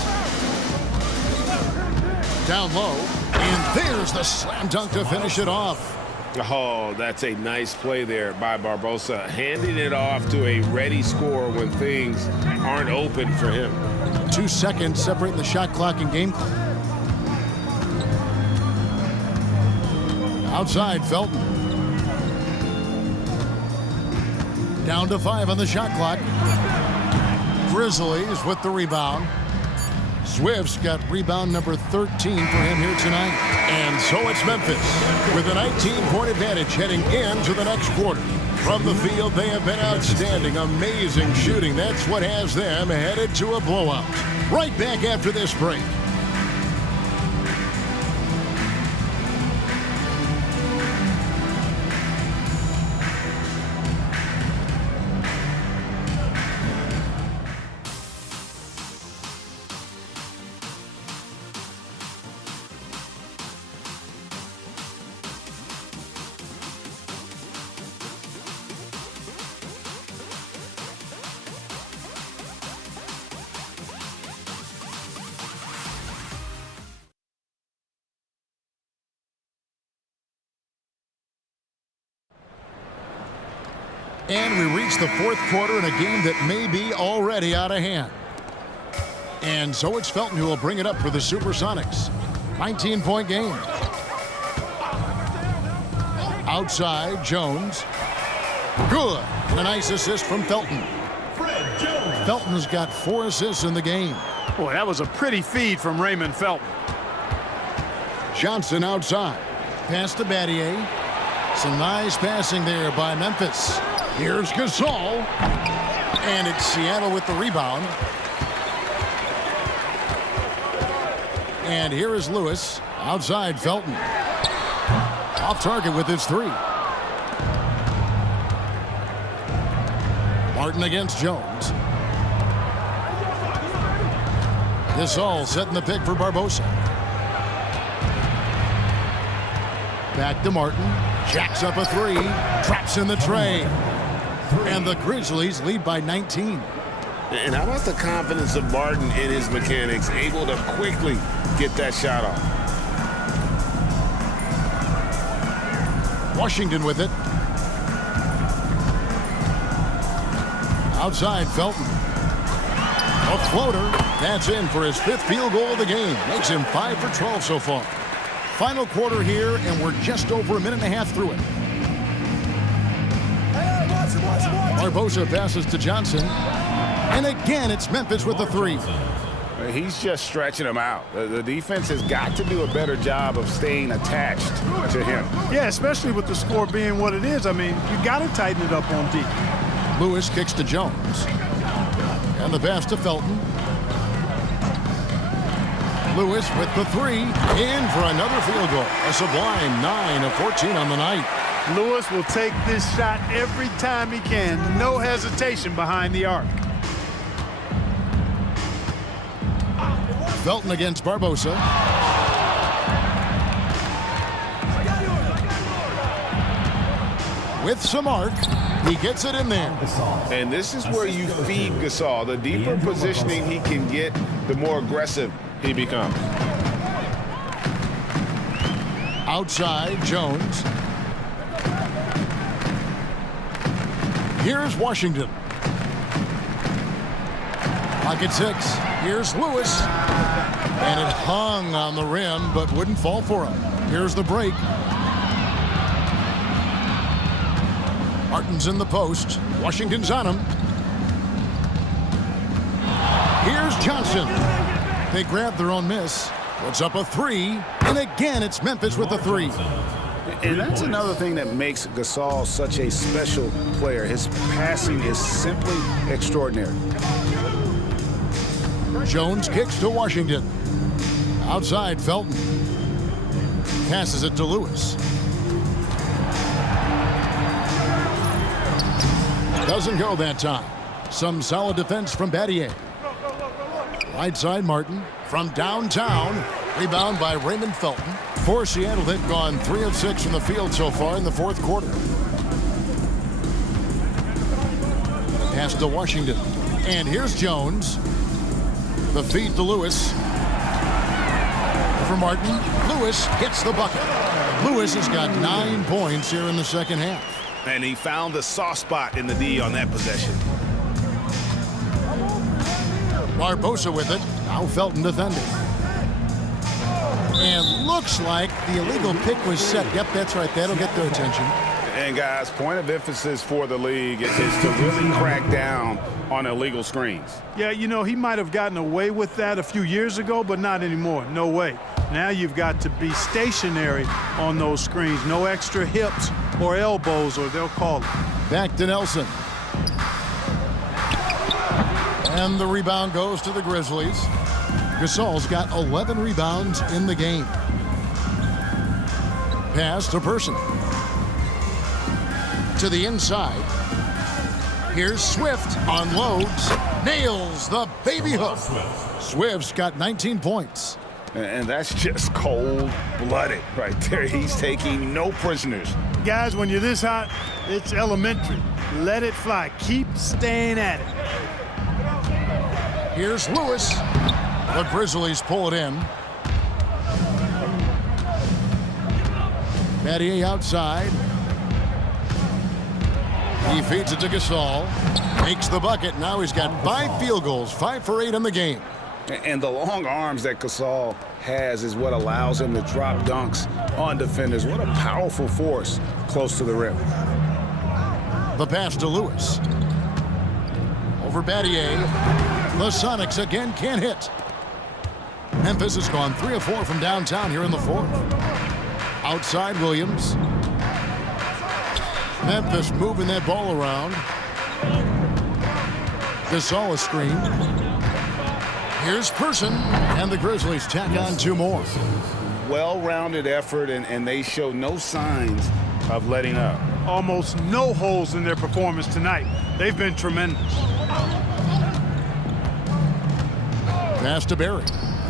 Down low. And there's the slam dunk to finish it off. Oh, that's a nice play there by Barbosa, handing it off to a ready scorer when things aren't open for him. 2 seconds separating the shot clock and game clock. Outside, Felton. Down to 5 on the shot clock. Grizzlies with the rebound. Swift's got rebound number 13 for him here tonight. And so it's Memphis with a 19-point advantage heading into the next quarter. From the field, they have been outstanding. Amazing shooting. That's what has them headed to a blowout. Right back after this break. And we reach the fourth quarter in a game that may be already out of hand. And so it's Felton who will bring it up for the Supersonics. 19-point game. Outside, Jones. Good. And a nice assist from Felton. Felton's got 4 assists in the game. Boy, that was a pretty feed from Raymond Felton. Johnson outside. Pass to Battier. Some nice passing there by Memphis. Here's Gasol. And it's Seattle with the rebound. And here is Lewis. Outside, Felton. Off target with his 3. Martin against Jones. Gasol setting the pick for Barbosa. Back to Martin. Jacks up a 3. Traps in the tray. And the Grizzlies lead by 19. And how about the confidence of Martin in his mechanics, able to quickly get that shot off. Washington with it. Outside, Felton. A floater. That's in for his 5th field goal of the game. Makes him 5 for 12 so far. Final quarter here, and we're just over a minute and a half through it. Barbosa passes to Johnson. And again, it's Memphis with the three. He's just stretching him out. The defense has got to do a better job of staying attached to him. Yeah, especially with the score being what it is. I mean, you got to tighten it up on D. Lewis kicks to Jones. And the pass to Felton. Lewis with the three. In for another field goal. A sublime 9 of 14 on the night. Lewis will take this shot every time he can. No hesitation behind the arc. Felton against Barbosa. With some arc, he gets it in there. And this is where you feed Gasol. The deeper positioning he can get, the more aggressive he becomes. Outside, Jones. Here's Washington. Pocket 6. Here's Lewis. And it hung on the rim, but wouldn't fall for him. Here's the break. Martin's in the post. Washington's on him. Here's Johnson. They grab their own miss. Puts up a three. And again, it's Memphis with the three. And that's another thing that makes Gasol such a special player. His passing is simply extraordinary. Jones kicks to Washington. Outside, Felton. Passes it to Lewis. Doesn't go that time. Some solid defense from Battier. Right side, Martin. From downtown. Rebound by Raymond Felton. For Seattle, they've gone 3 of 6 from the field so far in the fourth quarter. Pass to Washington. And here's Jones. The feed to Lewis. For Martin. Lewis gets the bucket. Lewis has got 9 points here in the second half. And he found the soft spot in the D on that possession. Barbosa with it. Now Felton defending. And looks like the illegal pick was set. Yep, that's right. That'll get their attention. And guys, point of emphasis for the league is to really crack down on illegal screens. Yeah, you know, he might have gotten away with that a few years ago, but not anymore. No way. Now you've got to be stationary on those screens. No extra hips or elbows, or they'll call it. Back to Nelson. And the rebound goes to the Grizzlies. Gasol's got 11 rebounds in the game. Pass to Person. To the inside. Here's Swift. Unloads. Nails the baby hook. Swift's got 19 points. And that's just cold-blooded right there. He's taking no prisoners. Guys, when you're this hot, it's elementary. Let it fly. Keep staying at it. Here's Lewis. The Grizzlies pull it in. Battier outside. He feeds it to Gasol. Makes the bucket. Now he's got 5 field goals, 5 for 8 in the game. And the long arms that Gasol has is what allows him to drop dunks on defenders. What a powerful force close to the rim. The pass to Lewis. Over Battier. The Sonics again can't hit. Memphis has gone 3 of 4 from downtown here in the fourth. Outside Williams. Memphis moving that ball around. Gasol a screen. Here's Person, and the Grizzlies tack on 2 more. Well-rounded effort, and they show no signs of letting up. Almost no holes in their performance tonight. They've been tremendous. Pass to Barry.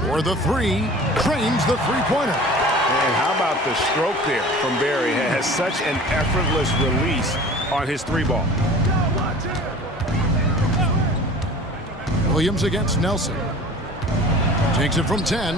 For the 3, trains the three-pointer. And how about the stroke there from Barry? Has such an effortless release on his 3-ball. Williams against Nelson. Takes it from 10.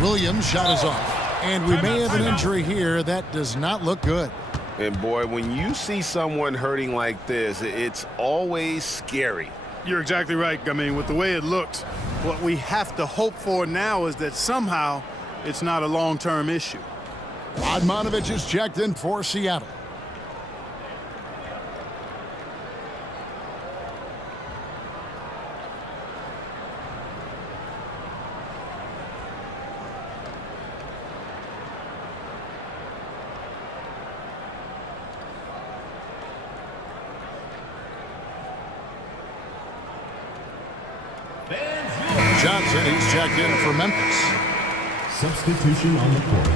Williams' shot is off. And we may have an injury here. That does not look good. And boy, when you see someone hurting like this, it's always scary. You're exactly right. I mean, with the way it looked, what we have to hope for now is that somehow it's not a long-term issue. Radmanovich is checked in for Seattle. Johnson, he's checked in for Memphis. Substitution on the court.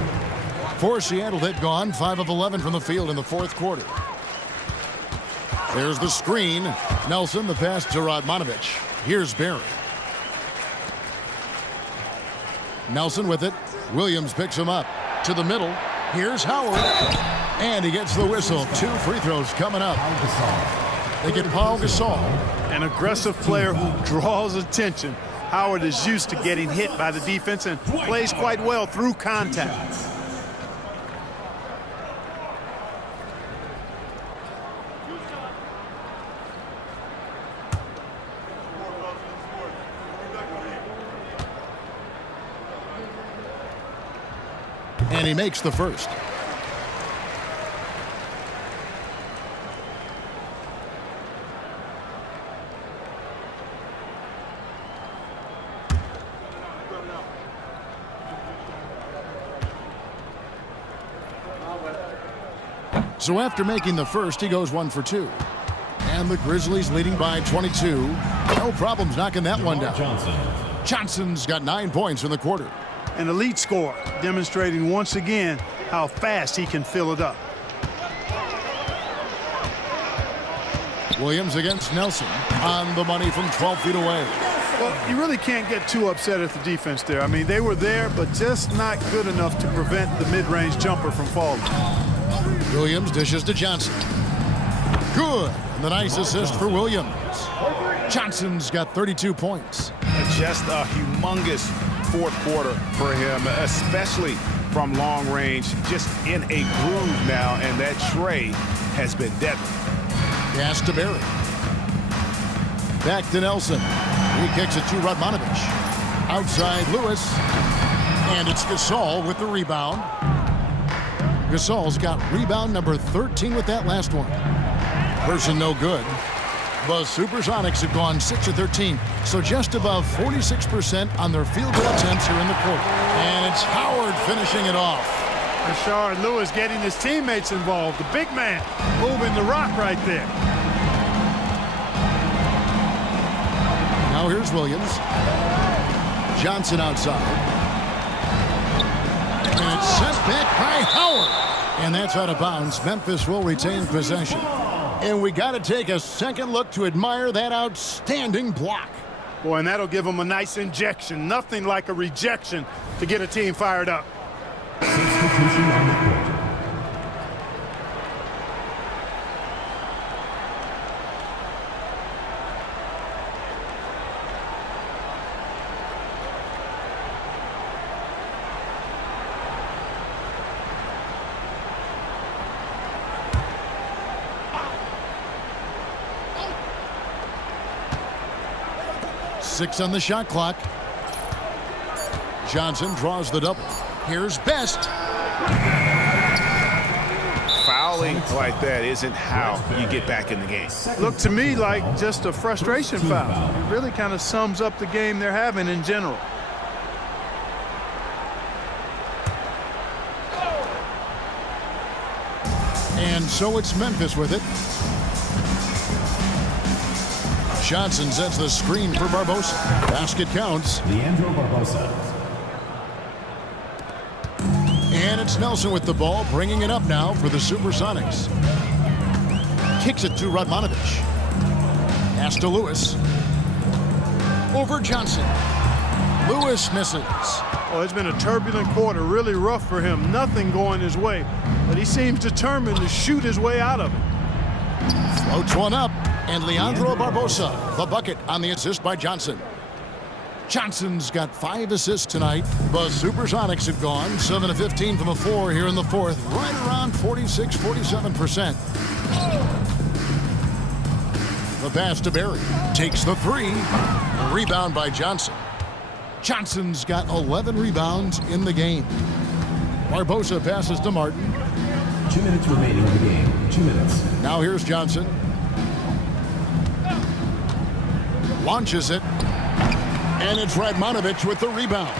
For Seattle, they've gone 5 of 11 from the field in the fourth quarter. There's the screen. Nelson, the pass to Radmanovich. Here's Barry. Nelson with it. Williams picks him up. To the middle. Here's Howard. And he gets the whistle. 2 free throws coming up. They get Paul Gasol. An aggressive player who draws attention. Howard is used to getting hit by the defense and plays quite well through contact. And he makes the first. So after making the first, he goes 1 for 2. And the Grizzlies leading by 22. No problems knocking that one down. Johnson's got 9 points in the quarter. An elite scorer, demonstrating once again how fast he can fill it up. Williams against Nelson on the money from 12 feet away. Well, you really can't get too upset at the defense there. I mean, they were there, but just not good enough to prevent the mid-range jumper from falling. Williams dishes to Johnson. Good. And the nice assist for Williams. Johnson's got 32 points. Just a humongous fourth quarter for him, especially from long range. Just in a groove now, and that tray has been deadly. Pass to Barry. Back to Nelson. He kicks it to Radmanovich. Outside Lewis. And it's Gasol with the rebound. Gasol's got rebound number 13 with that last one. Person no good. The Supersonics have gone 6 of 13, so just above 46% on their field goal attempts here in the quarter. And it's Howard finishing it off. Rashard Lewis getting his teammates involved. The big man moving the rock right there. Now here's Williams. Johnson outside. And it's sent back by Howard. And that's out of bounds. Memphis will retain possession. And we got to take a second look to admire that outstanding block. Boy, and that'll give them a nice injection. Nothing like a rejection to get a team fired up. Substitution on the court. Six on the shot clock. Johnson draws the double. Here's Best. Fouling like that isn't how you get back in the game. Looked to me like just a frustration foul. It really kind of sums up the game they're having in general. And so it's Memphis with it. Johnson sets the screen for Barbosa. Basket counts. Leandro Barbosa. And it's Nelson with the ball, bringing it up now for the Supersonics. Kicks it to Radmanovich. Pass to Lewis. Over Johnson. Lewis misses. Well, it's been a turbulent quarter, really rough for him. Nothing going his way, but he seems determined to shoot his way out of it. Floats one up. And Leandro Barbosa, the bucket on the assist by Johnson. Johnson's got 5 assists tonight. The Supersonics have gone 7 of 15 from the floor here in the fourth, right around 46-47%. The pass to Barry. Takes the 3. Rebound by Johnson. Johnson's got 11 rebounds in the game. Barbosa passes to Martin. 2 minutes remaining in the game. 2 minutes. Now here's Johnson. Launches it. And it's Radmanovich with the rebound.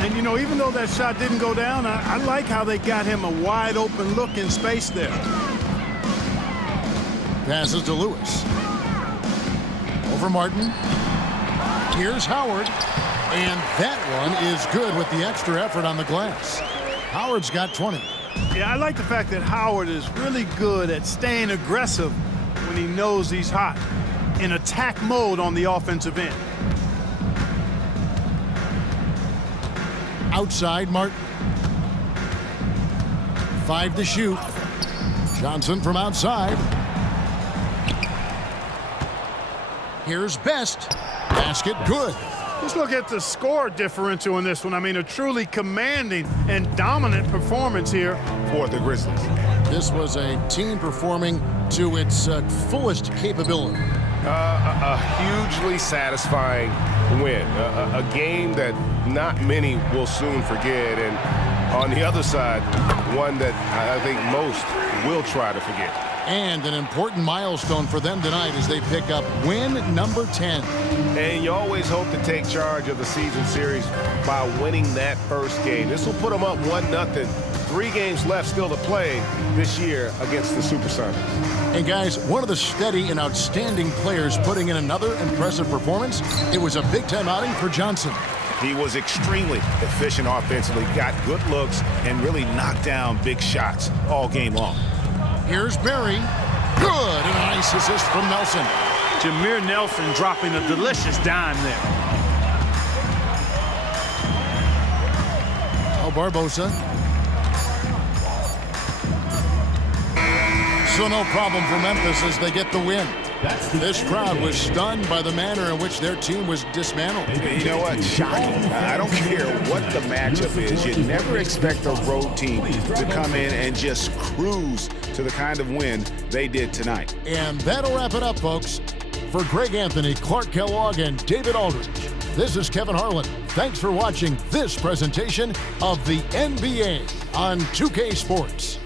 And, you know, even though that shot didn't go down, I like how they got him a wide open look in space there. Passes to Lewis. Over Martin. Here's Howard. And that one is good with the extra effort on the glass. Howard's got 20. Yeah, I like the fact that Howard is really good at staying aggressive when he knows he's hot, in attack mode on the offensive end. Outside Martin. 5 to shoot. Johnson from outside. Here's Best. Basket good. Let's look at the score differential in this one. I mean, a truly commanding and dominant performance here For the Grizzlies. This was a team performing to its fullest capability. A hugely satisfying win. A game that not many will soon forget. And on the other side, one that I think most will try to forget. And an important milestone for them tonight as they pick up win number 10. And you always hope to take charge of the season series by winning that first game. This will put them up 1-0. 3 games left still to play this year against the Supersonics. And guys, one of the steady and outstanding players putting in another impressive performance. It was a big-time outing for Johnson. He was extremely efficient offensively, got good looks, and really knocked down big shots all game long. Here's Barry. Good, and a nice assist from Nelson. Jameer Nelson dropping a delicious dime there. Oh, Barbosa. So no problem for Memphis as they get the win. This crowd was stunned by the manner in which their team was dismantled. You know what? Shocking. I don't care what the matchup is. You never expect a road team to come in and just cruise to the kind of win they did tonight. And that'll wrap it up, folks. For Greg Anthony, Clark Kellogg, and David Aldridge, this is Kevin Harlan. Thanks for watching this presentation of the NBA on 2K Sports.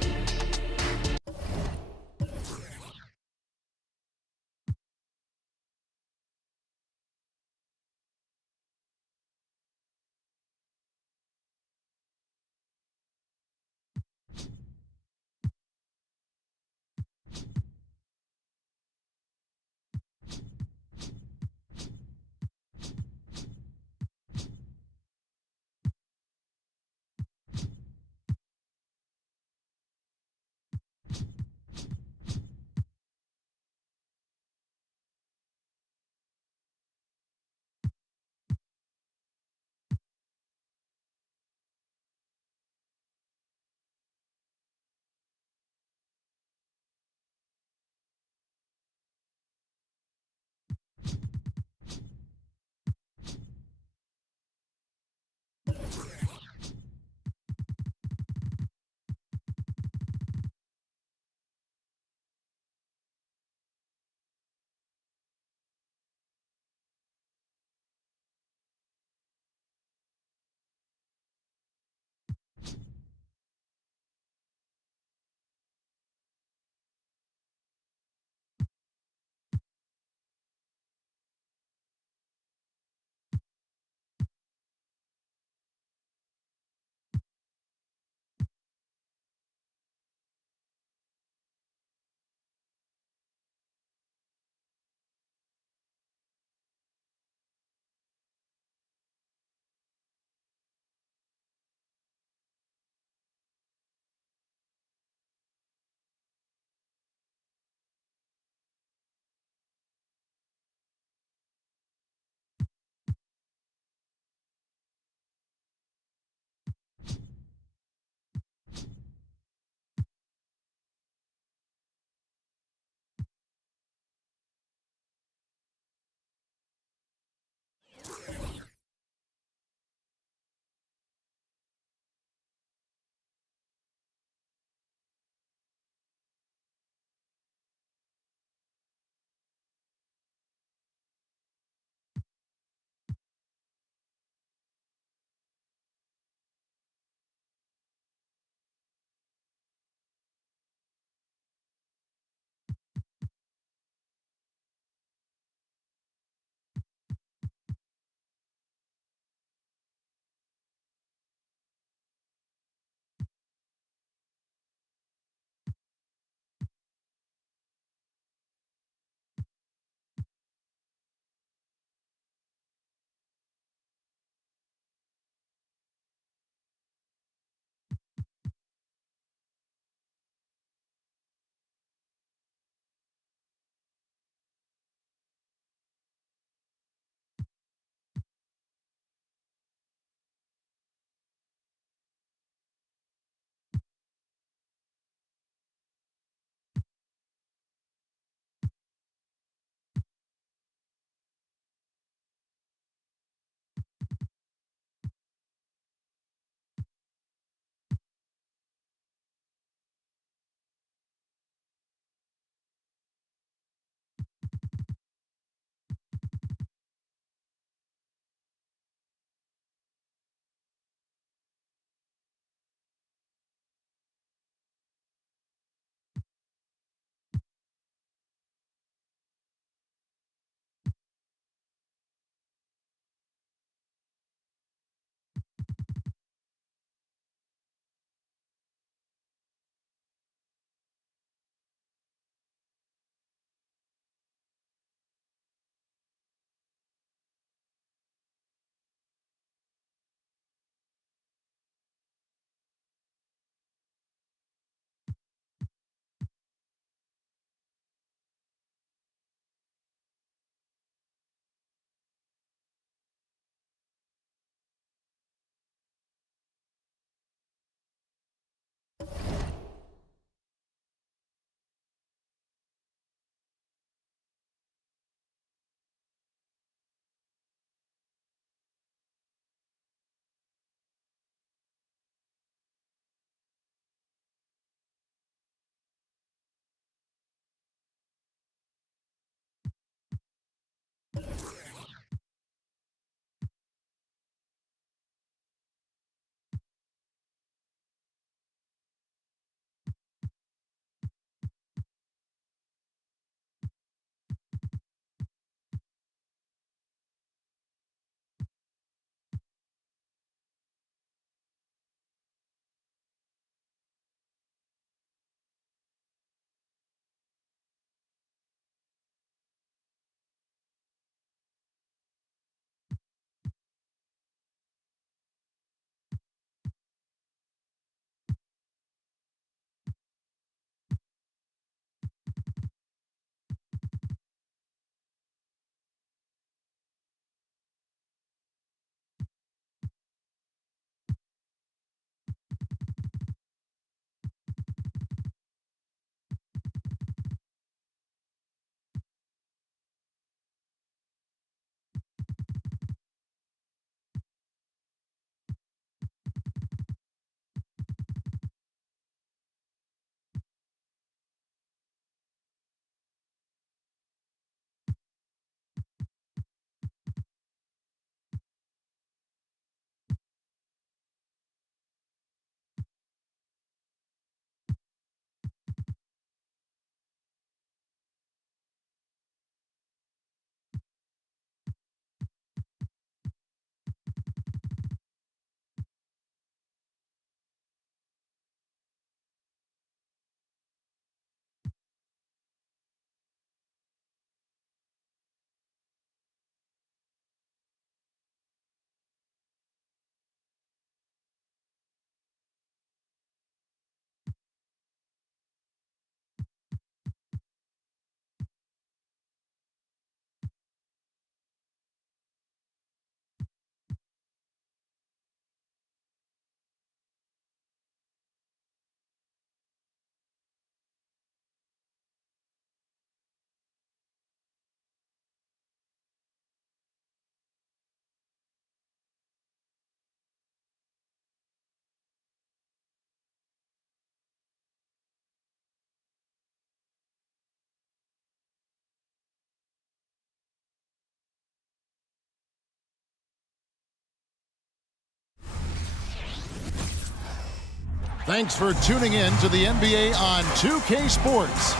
Thanks for tuning in to the NBA on 2K Sports.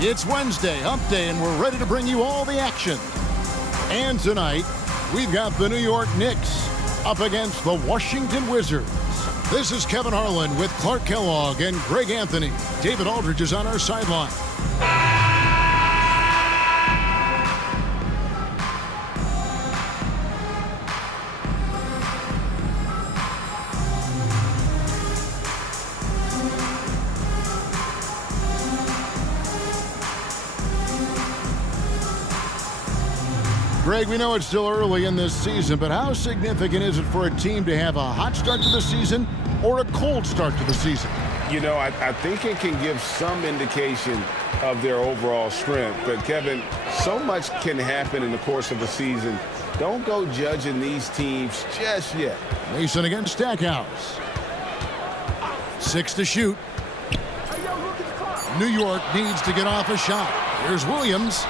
It's Wednesday, hump day, and we're ready to bring you all the action. And tonight, we've got the New York Knicks up against the Washington Wizards. This is Kevin Harlan with Clark Kellogg and Greg Anthony. David Aldridge is on our sideline. Greg, we know it's still early in this season, but how significant is it for a team to have a hot start to the season or a cold start to the season? You know, I think it can give some indication of their overall strength. But, Kevin, so much can happen in the course of a season. Don't go judging these teams just yet. Mason against Stackhouse. 6 to shoot. New York needs to get off a shot. Here's Williams.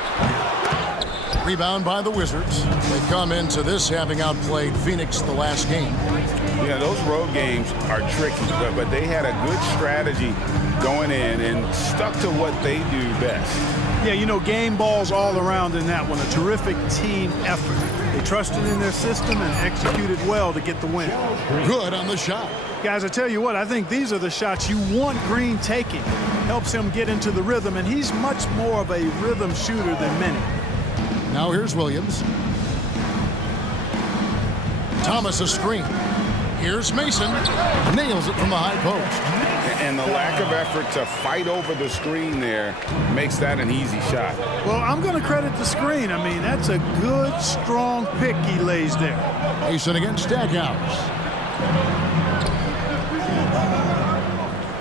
Rebound by the Wizards. They come into this having outplayed Phoenix the last game. Yeah, those road games are tricky, but they had a good strategy going in and stuck to what they do best. Yeah, you know, game balls all around in that one. A terrific team effort. They trusted in their system and executed well to get the win. Good on the shot. Guys, I tell you what, I think these are the shots you want Green taking. Helps him get into the rhythm, and he's much more of a rhythm shooter than many. Now here's Williams. Thomas a screen. Here's Mason. Nails it from the high post. And the lack of effort to fight over the screen there makes that an easy shot. Well, I'm going to credit the screen. I mean, that's a good, strong pick he lays there. Mason against Stackhouse.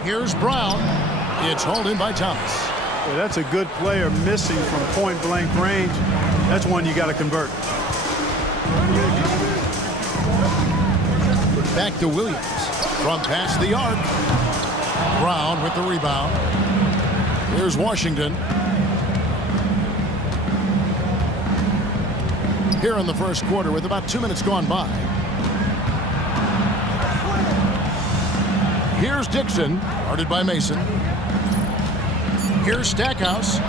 Here's Brown. It's hauled in by Thomas. Well, that's a good player missing from point-blank range. That's one you got to convert. Back to Williams. From past the arc. Brown with the rebound. Here's Washington. Here in the first quarter with about 2 minutes gone by. Here's Dixon. Guarded by Mason. Here's Stackhouse.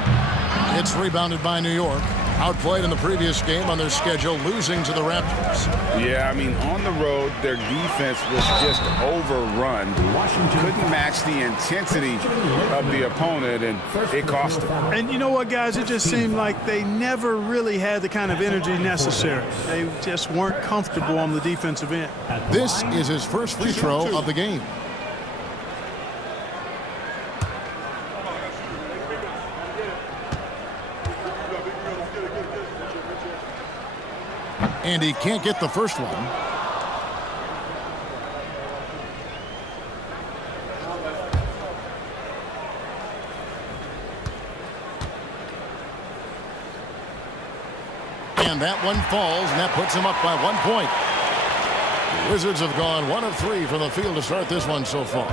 It's rebounded by New York. Outplayed in the previous game on their schedule, losing to the Raptors. Yeah, I mean, on the road, their defense was just overrun. Washington couldn't match the intensity of the opponent, and it cost them. And you know what, guys? It just seemed like they never really had the kind of energy necessary. They just weren't comfortable on the defensive end. This is his first free throw of the game. And he can't get the first one. And that one falls, and that puts him up by 1 point. The Wizards have gone 1 of 3 from the field to start this one so far.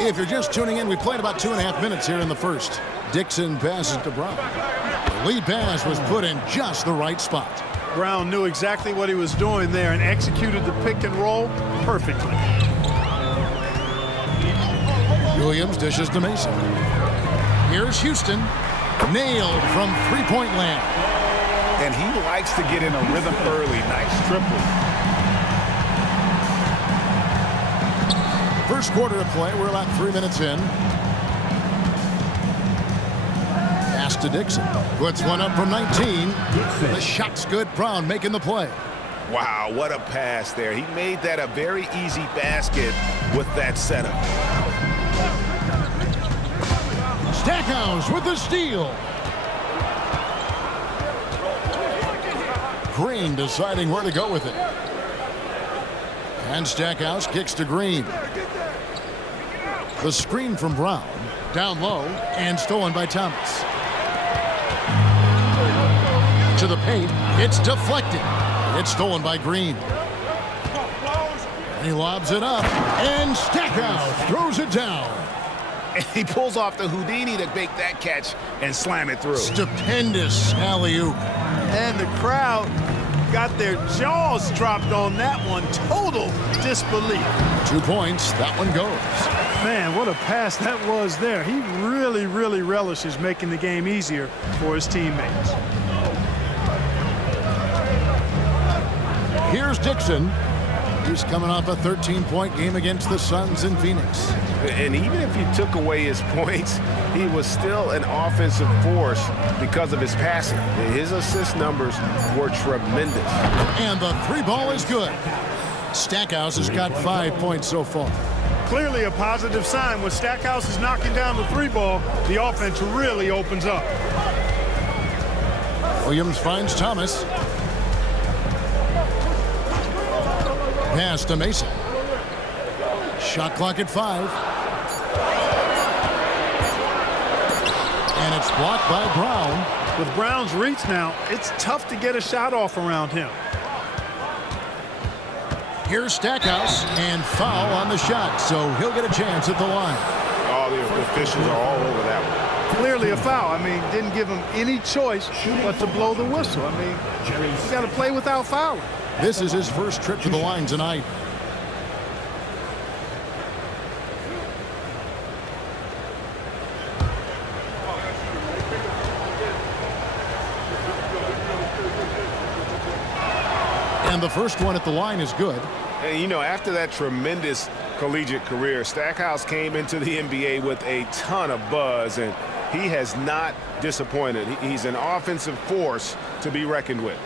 If you're just tuning in, we played about 2.5 minutes here in the first. Dixon passes to Brown. The lead pass was put in just the right spot. Brown knew exactly what he was doing there and executed the pick and roll perfectly. Williams dishes to Mason. Here's Houston. Nailed from three-point land. And he likes to get in a rhythm early. Nice triple. First quarter of play. We're about 3 minutes in. Pass to Dixon. Puts one up from 19. The shot's good. Brown making the play. Wow, what a pass there. He made that a very easy basket with that setup. Stackhouse with the steal. Green deciding where to go with it. And Stackhouse kicks to Green. The screen from Brown. Down low and stolen by Thomas. To the paint. It's deflected. It's stolen by Green. And he lobs it up. And Stackhouse throws it down. And he pulls off the Houdini to make that catch and slam it through. Stupendous alley-oop. And the crowd got their jaws dropped on that one. Total disbelief. 2 points. That one goes. Man, what a pass that was there. He really, really relishes making the game easier for his teammates. Here's Dixon. He's coming off a 13-point game against the Suns in Phoenix. And even if you took away his points, he was still an offensive force because of his passing. His assist numbers were tremendous. And the 3 ball is good. Stackhouse has got 5 points so far. Clearly a positive sign. When Stackhouse is knocking down the 3 ball, the offense really opens up. Williams finds Thomas. Pass to Mason. Shot clock at 5. And it's blocked by Brown. With Brown's reach now, it's tough to get a shot off around him. Here's Stackhouse, and foul on the shot, so he'll get a chance at the line. All the officials are all over that one. Clearly a foul. I mean, didn't give him any choice but to blow the whistle. I mean, you got to play without fouling. This is his first trip to the line tonight. And the first one at the line is good. And, you know, after that tremendous collegiate career, Stackhouse came into the NBA with a ton of buzz, and he has not disappointed. He's an offensive force to be reckoned with.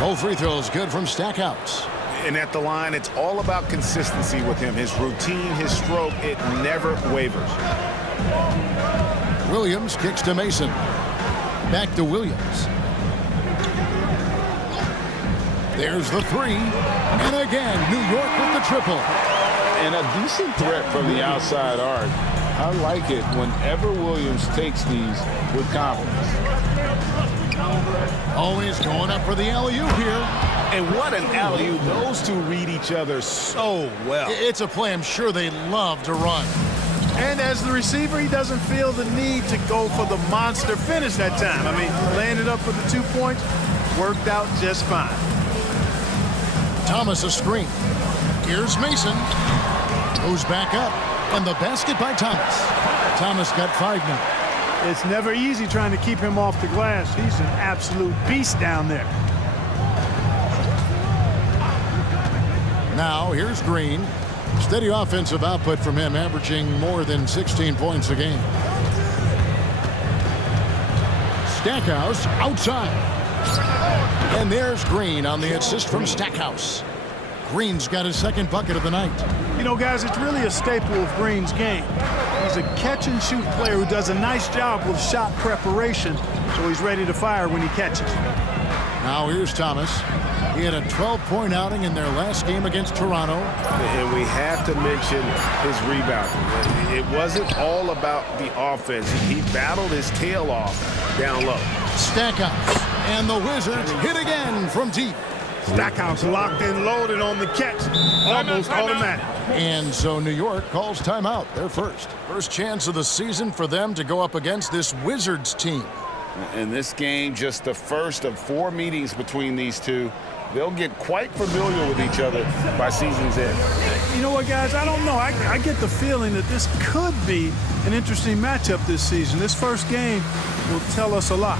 All free throws good from Stackhouse. And at the line, it's all about consistency with him. His routine, his stroke, it never wavers. Williams kicks to Mason. Back to Williams. There's the 3. And again, New York with the triple. And a decent threat from the outside arc. I like it whenever Williams takes these with confidence. Always going up for the alley-oop here. And what an alley-oop. Those two read each other so well. It's a play I'm sure they love to run. And as the receiver, he doesn't feel the need to go for the monster finish that time. I mean, landed up with the 2 points, worked out just fine. Thomas a screen. Here's Mason. Goes back up. And the basket by Thomas. Thomas got 5 now. It's never easy trying to keep him off the glass. He's an absolute beast down there. Now here's Green. Steady offensive output from him, averaging more than 16 points a game. Stackhouse outside. And there's Green on the assist from Stackhouse. Green's got his second bucket of the night. You know, guys, it's really a staple of Green's game. He's a catch-and-shoot player who does a nice job with shot preparation, so he's ready to fire when he catches. Now here's Thomas. He had a 12-point outing in their last game against Toronto. And we have to mention his rebounding. It wasn't all about the offense. He battled his tail off down low. Stackhouse. And the Wizards hit again from deep. Stackhouse locked and loaded on the catch. Almost automatic. And so New York calls timeout. They're first. First chance of the season for them to go up against this Wizards team. And this game, just the first of 4 meetings between these two. They'll get quite familiar with each other by season's end. You know what, guys? I don't know. I get the feeling that this could be an interesting matchup this season. This first game will tell us a lot.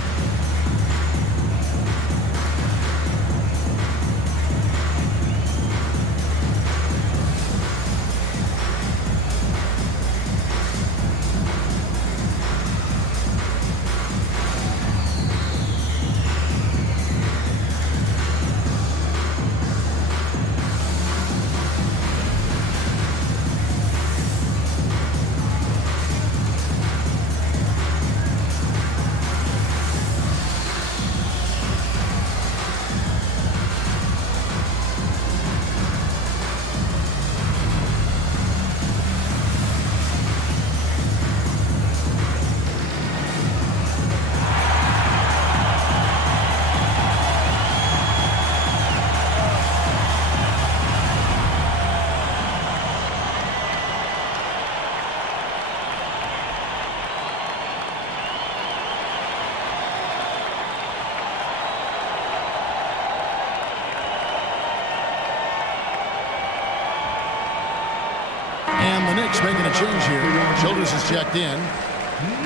the Knicks making a change here. Childress has checked in.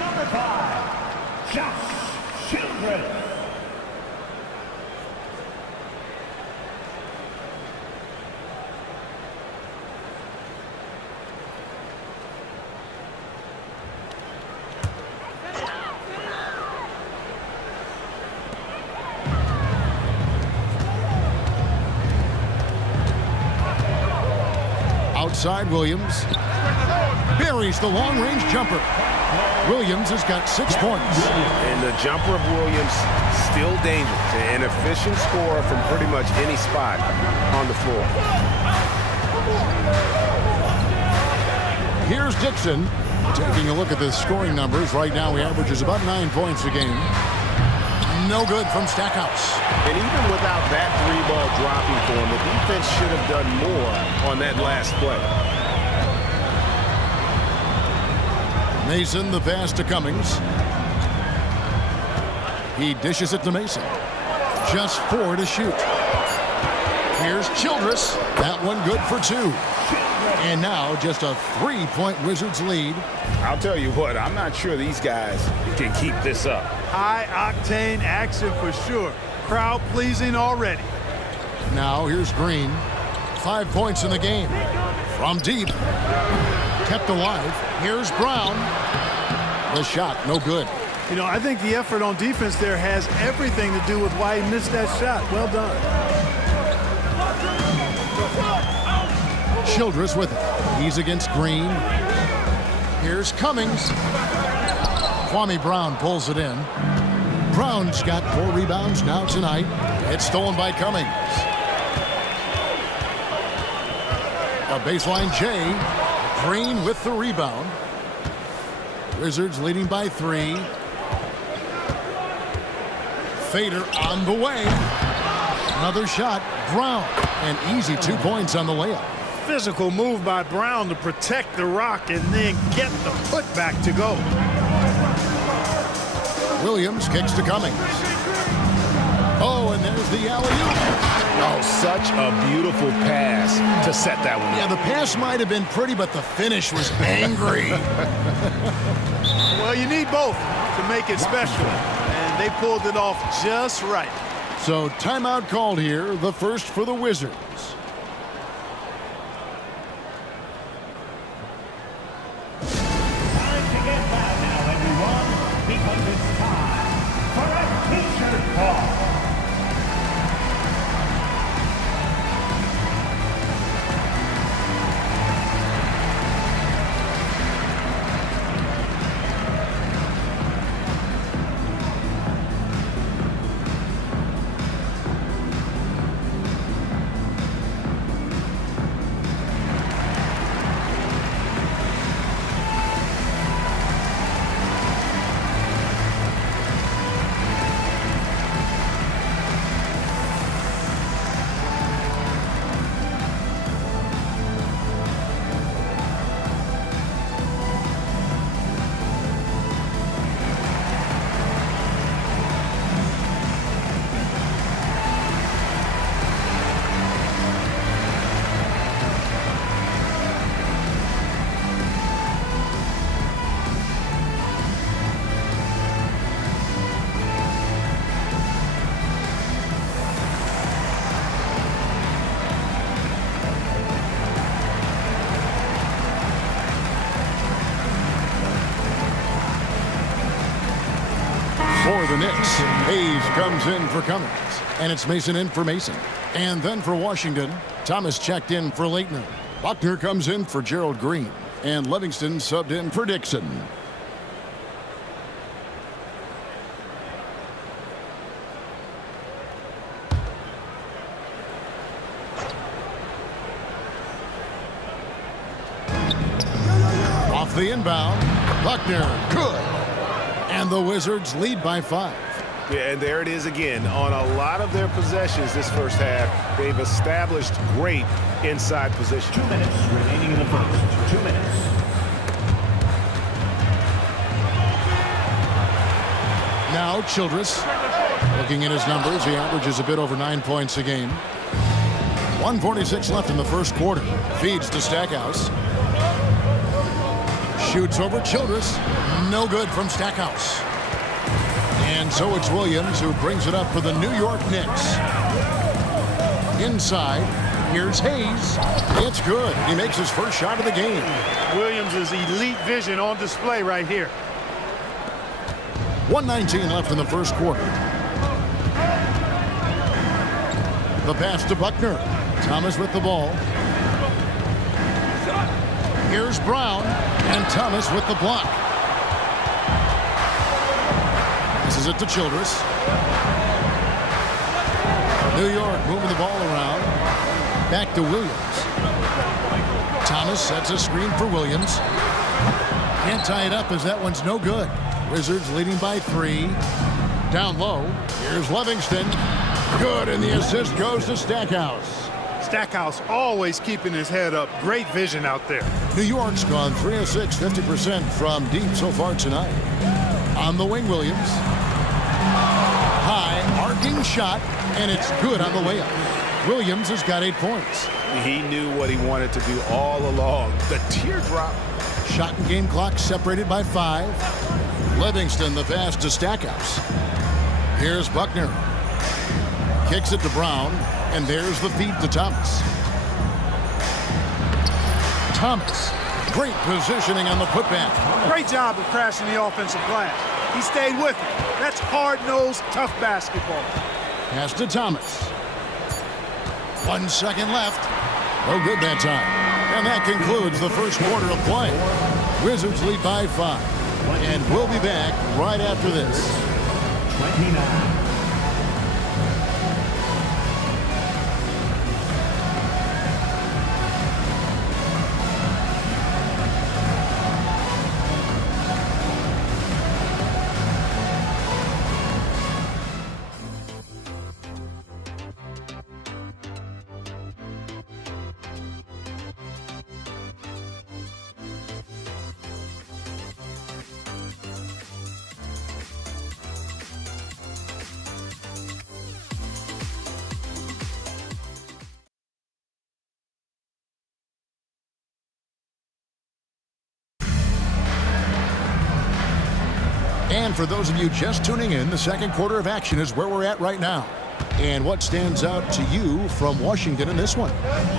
Number 5, Josh Childress. Outside Williams. Buries the long-range jumper. Williams has got 6 points. And the jumper of Williams still dangerous. An efficient scorer from pretty much any spot on the floor. Here's Dixon. Taking a look at the scoring numbers. Right now he averages about 9 points a game. No good from Stackhouse. And even without that 3-ball dropping for him, the defense should have done more on that last play. Mason, the pass to Cummings. He dishes it to Mason. Just 4 to shoot. Here's Childress. That one good for 2. And now just a 3-point Wizards lead. I'll tell you what, I'm not sure these guys can keep this up. High-octane action for sure. Crowd pleasing already. Now here's Green. 5 points in the game. From deep. Kept alive. Here's Brown. The shot, no good. You know, I think the effort on defense there has everything to do with why he missed that shot. Well done. Childress with it. He's against Green. Here's Cummings. Kwame Brown pulls it in. Brown's got 4 rebounds now tonight. It's stolen by Cummings. A baseline J. Green with the rebound. Wizards leading by 3. Fader on the way. Another shot. Brown. An easy 2 points on the layup. Physical move by Brown to protect the rock and then get the putback to go. Williams kicks to Cummings. Oh, and there's the alley-oop. Oh, such a beautiful pass to set that one up. Yeah, the pass might have been pretty, but the finish was angry. Well, you need both to make it special, and they pulled it off just right. So timeout called here, the first for the Wizards. Time to get back now, everyone, because it's time for a t-shirt ball. For the Knicks, Hayes comes in for Cummings. And it's Mason in for Mason. And then for Washington, Thomas checked in for Leitner. Buckner comes in for Gerald Green. And Livingston subbed in for Dixon. Off the inbound, Buckner, good. And the Wizards lead by 5. Yeah, and there it is again. On a lot of their possessions this first half, they've established great inside position. 2 minutes remaining in the first. 2 minutes. Now Childress. Looking at his numbers, he averages a bit over 9 points a game. 1:46 left in the first quarter. Feeds to Stackhouse. Shoots over Childress. No good from Stackhouse. And so it's Williams who brings it up for the New York Knicks. Inside, here's Hayes. It's good. He makes his first shot of the game. Williams' elite vision on display right here. 1:19 left in the first quarter. The pass to Buckner. Thomas with the ball. Here's Brown, and Thomas with the block. Passes it to Childress. New York moving the ball around. Back to Williams. Thomas sets a screen for Williams. Can't tie it up as that one's no good. Wizards leading by 3. Down low. Here's Livingston. Good, and the assist goes to Stackhouse. Stackhouse always keeping his head up. Great vision out there. New York's gone 3 of 6, 50% from deep so far tonight. On the wing, Williams. High, arcing shot, and it's good on the layup. Williams has got 8 points. He knew what he wanted to do all along. The teardrop. Shot and game clock separated by 5. Livingston the pass to Stackhouse. Here's Buckner. Kicks it to Brown, and there's the feed to Thomas. Thomas, great positioning on the putback. Great job of crashing the offensive glass. He stayed with it. That's hard-nosed, tough basketball. Pass to Thomas. 1 second left. No good that time. And that concludes the first quarter of play. Wizards lead by 5. And we'll be back right after this. 29. And for those of you just tuning in, the second quarter of action is where we're at right now. And what stands out to you from Washington in this one?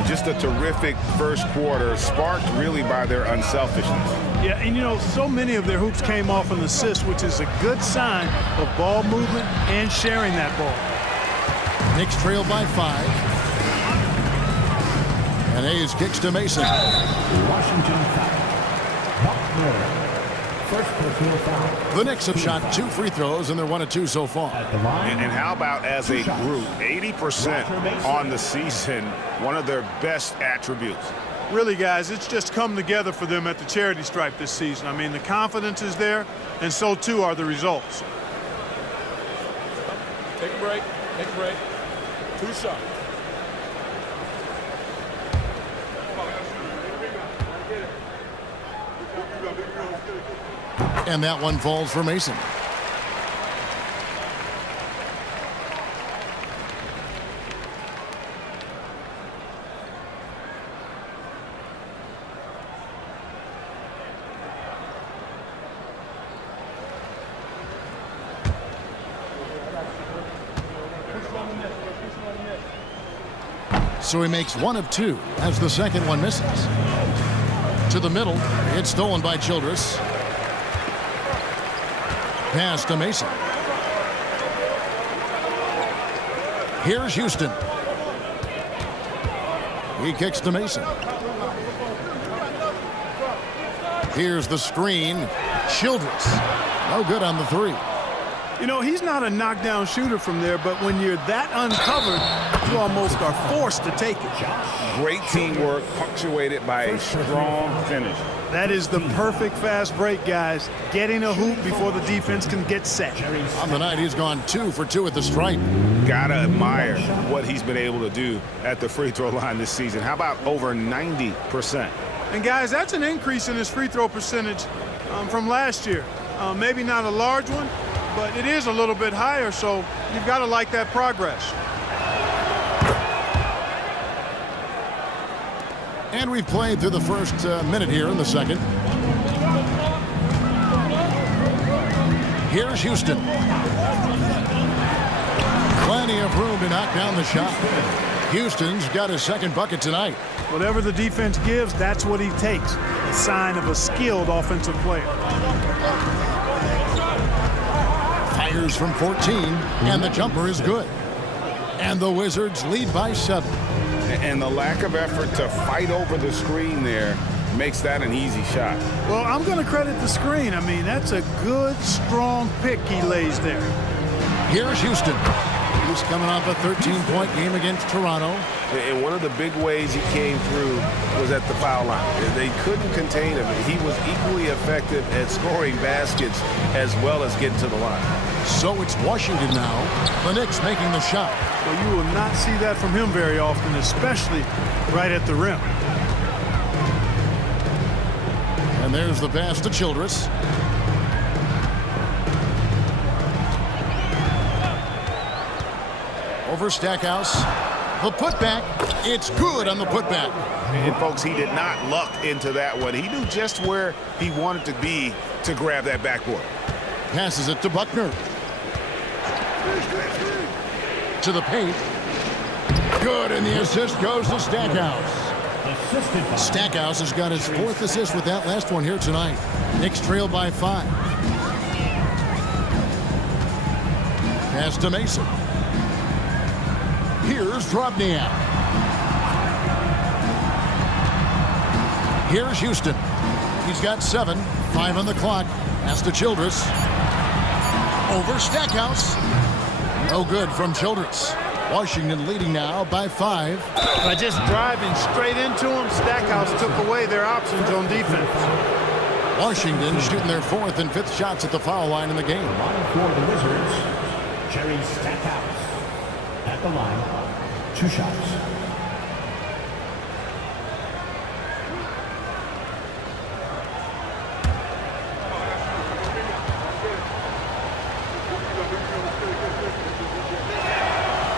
Just a terrific first quarter, sparked really by their unselfishness. Yeah, and you know, so many of their hoops came off an assist, which is a good sign of ball movement and sharing that ball. Knicks trail by 5. And Hayes kicks to Mason. Washington foul. Buckner. First personal foul. The Knicks have shot 2 free throws, and they're 1 of 2 so far. At the line. And how about as a group, 80% on the season, one of their best attributes. Really, guys, it's just come together for them at the charity stripe this season. I mean, the confidence is there, and so too are the results. Take a break. Take a break. 2 shots. And that one falls for Mason. So he makes 1 of 2 as the second one misses. To the middle, it's stolen by Childress. Pass to Mason. Here's Houston. He kicks to Mason. Here's the screen. Childress. No good on the 3. You know, he's not a knockdown shooter from there, but when you're that uncovered, you almost are forced to take it. Great teamwork, punctuated by a strong finish. That is the perfect fast break, guys. Getting a hoop before the defense can get set. On the night, he's gone 2 for 2 at the stripe. Gotta admire what he's been able to do at the free throw line this season. How about over 90%? And guys, that's an increase in his free throw percentage from last year. Maybe not a large one, but it is a little bit higher, so you've got to like that progress. And we've played through the first minute here in the second. Here's Houston. Plenty of room to knock down the shot. Houston's got his second bucket tonight. Whatever the defense gives, that's what he takes. A sign of a skilled offensive player. Fires from 14, and the jumper is good. And the Wizards lead by 7. And the lack of effort to fight over the screen there makes that an easy shot. Well, I'm going to credit the screen. I mean, that's a good, strong pick he lays there. Here's Houston. He's coming off a 13-point game against Toronto. And one of the big ways he came through was at the foul line. They couldn't contain him. He was equally effective at scoring baskets as well as getting to the line. So it's Washington now. The Knicks making the shot. Well, you will not see that from him very often, especially right at the rim. And there's the pass to Childress. Over Stackhouse. The putback. It's good on the putback. And folks, he did not luck into that one. He knew just where he wanted to be to grab that backboard. Passes it to Buckner. To the paint. Good, and the assist goes to Stackhouse. Stackhouse has got his 4th assist with that last one here tonight. Knicks trail by 5. Pass to Mason. Here's Drobniak. Here's Houston. He's got 7. 5 on the clock. Pass to Childress. Over Stackhouse. No good from Childress. Washington leading now by 5. By just driving straight into him, Stackhouse took away their options on defense. Washington shooting their 4th and 5th shots at the foul line in the game. Line for the Wizards, Jerry Stackhouse. At the line, 2 shots.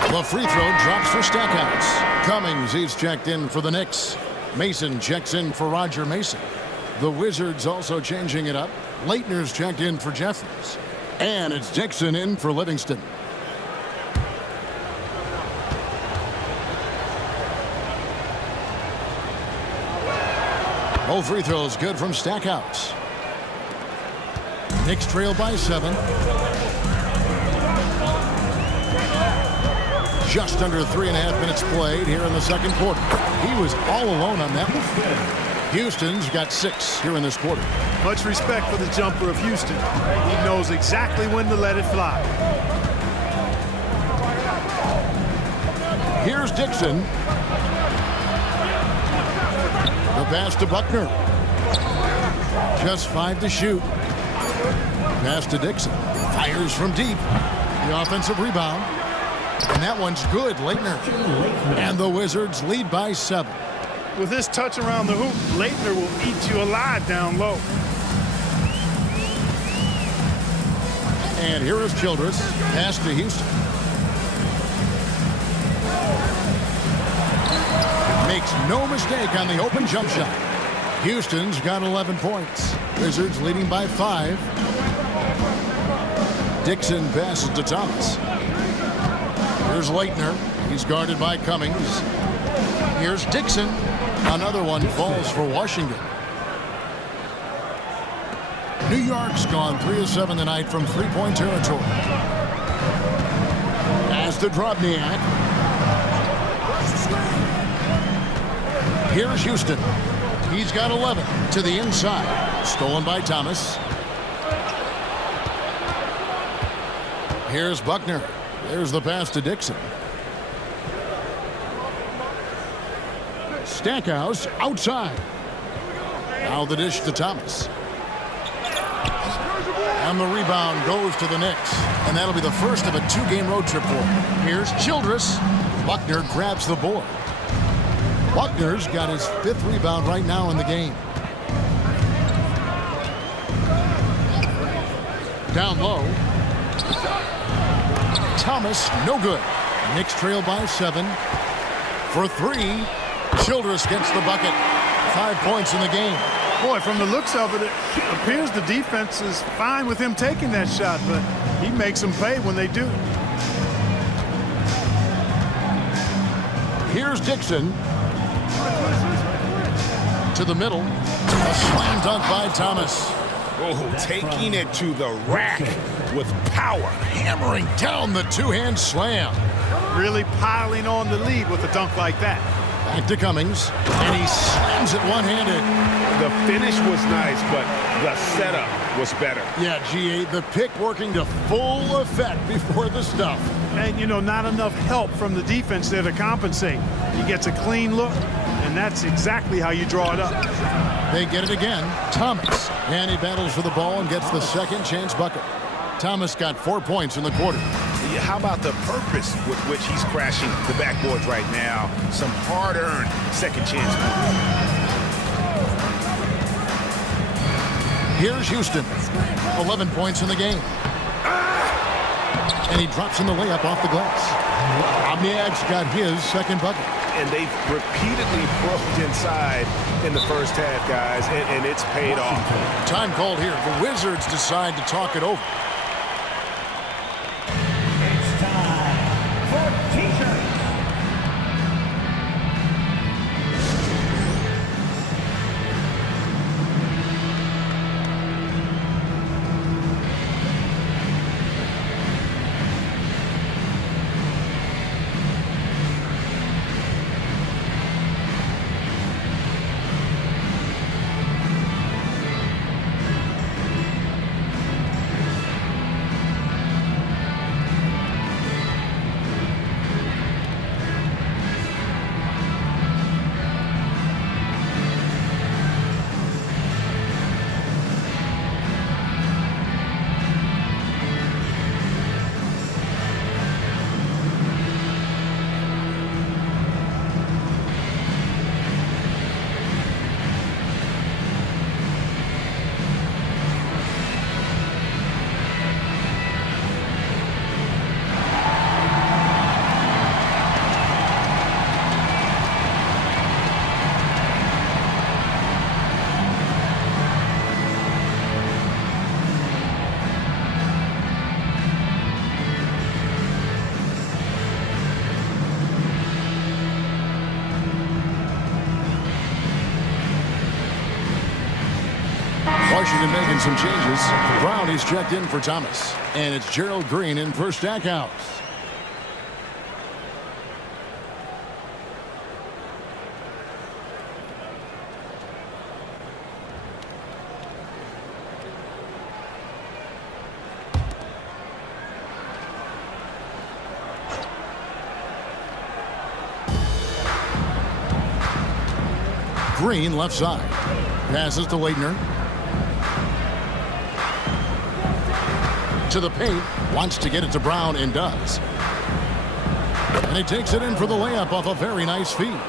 The free throw drops for Stackhouse. Cummings, he's checked in for the Knicks. Mason checks in for Roger Mason. The Wizards also changing it up. Leitner's checked in for Jeffries. And it's Dixon in for Livingston. Both free throws good from Stackhouse. Knicks trail by 7. Just under 3.5 minutes played here in the second quarter. He was all alone on that one. Houston's got 6 here in this quarter. Much respect for the jumper of Houston. He knows exactly when to let it fly. Here's Dixon. The pass to Buckner. Just 5 to shoot. Pass to Dixon. Fires from deep. The offensive rebound. And that one's good, Leitner. And the Wizards lead by 7. With this touch around the hoop, Leitner will eat you alive down low. And here is Childress. Pass to Houston. Makes no mistake on the open jump shot. Houston's got 11 points. Wizards leading by 5. Dixon passes to Thomas. Here's Leitner. He's guarded by Cummings. Here's Dixon. Another one falls for Washington. New York's gone 3 of 7 tonight from 3-point territory. As to Drobniak. Here's Houston. He's got 11 to the inside. Stolen by Thomas. Here's Buckner. There's the pass to Dixon. Stackhouse outside. Now the dish to Thomas. And the rebound goes to the Knicks. And that'll be the first of a 2-game road trip for him. Here's Childress. Buckner grabs the board. Buckner's got his 5th rebound right now in the game. Down low. Thomas, no good. Knicks trail by 7. For 3, Childress gets the bucket. 5 points in the game. Boy, from the looks of it, it appears the defense is fine with him taking that shot, but he makes them pay when they do. Here's Dixon. To the middle. A slam dunk by Thomas. Oh, taking it to the rack with power. Hammering down the two-hand slam. Really piling on the lead with a dunk like that. Back to Cummings, and he slams it one-handed. The finish was nice, but the setup was better. Yeah, GA, the pick working to full effect before the stuff. And, you know, not enough help from the defense there to compensate. He gets a clean look, and that's exactly how you draw it up. They get it again. Thomas, and he battles for the ball and gets the second chance bucket. Thomas got 4 points in the quarter. How about the purpose with which he's crashing the backboards right now? Some hard-earned second chance points. Here's Houston. 11 points in the game. And he drops in the layup off the glass. Omniak's got his second bucket. And they've repeatedly probed inside in the first half, guys, and it's paid off. Time called here. The Wizards decide to talk it over. It's time for T-shirts. Washington making some changes. Brown is checked in for Thomas. And it's Gerald Green in for Stackhouse. Green left side. Passes to Leitner. To the paint, wants to get it to Brown and does. And he takes it in for the layup off a very nice feed.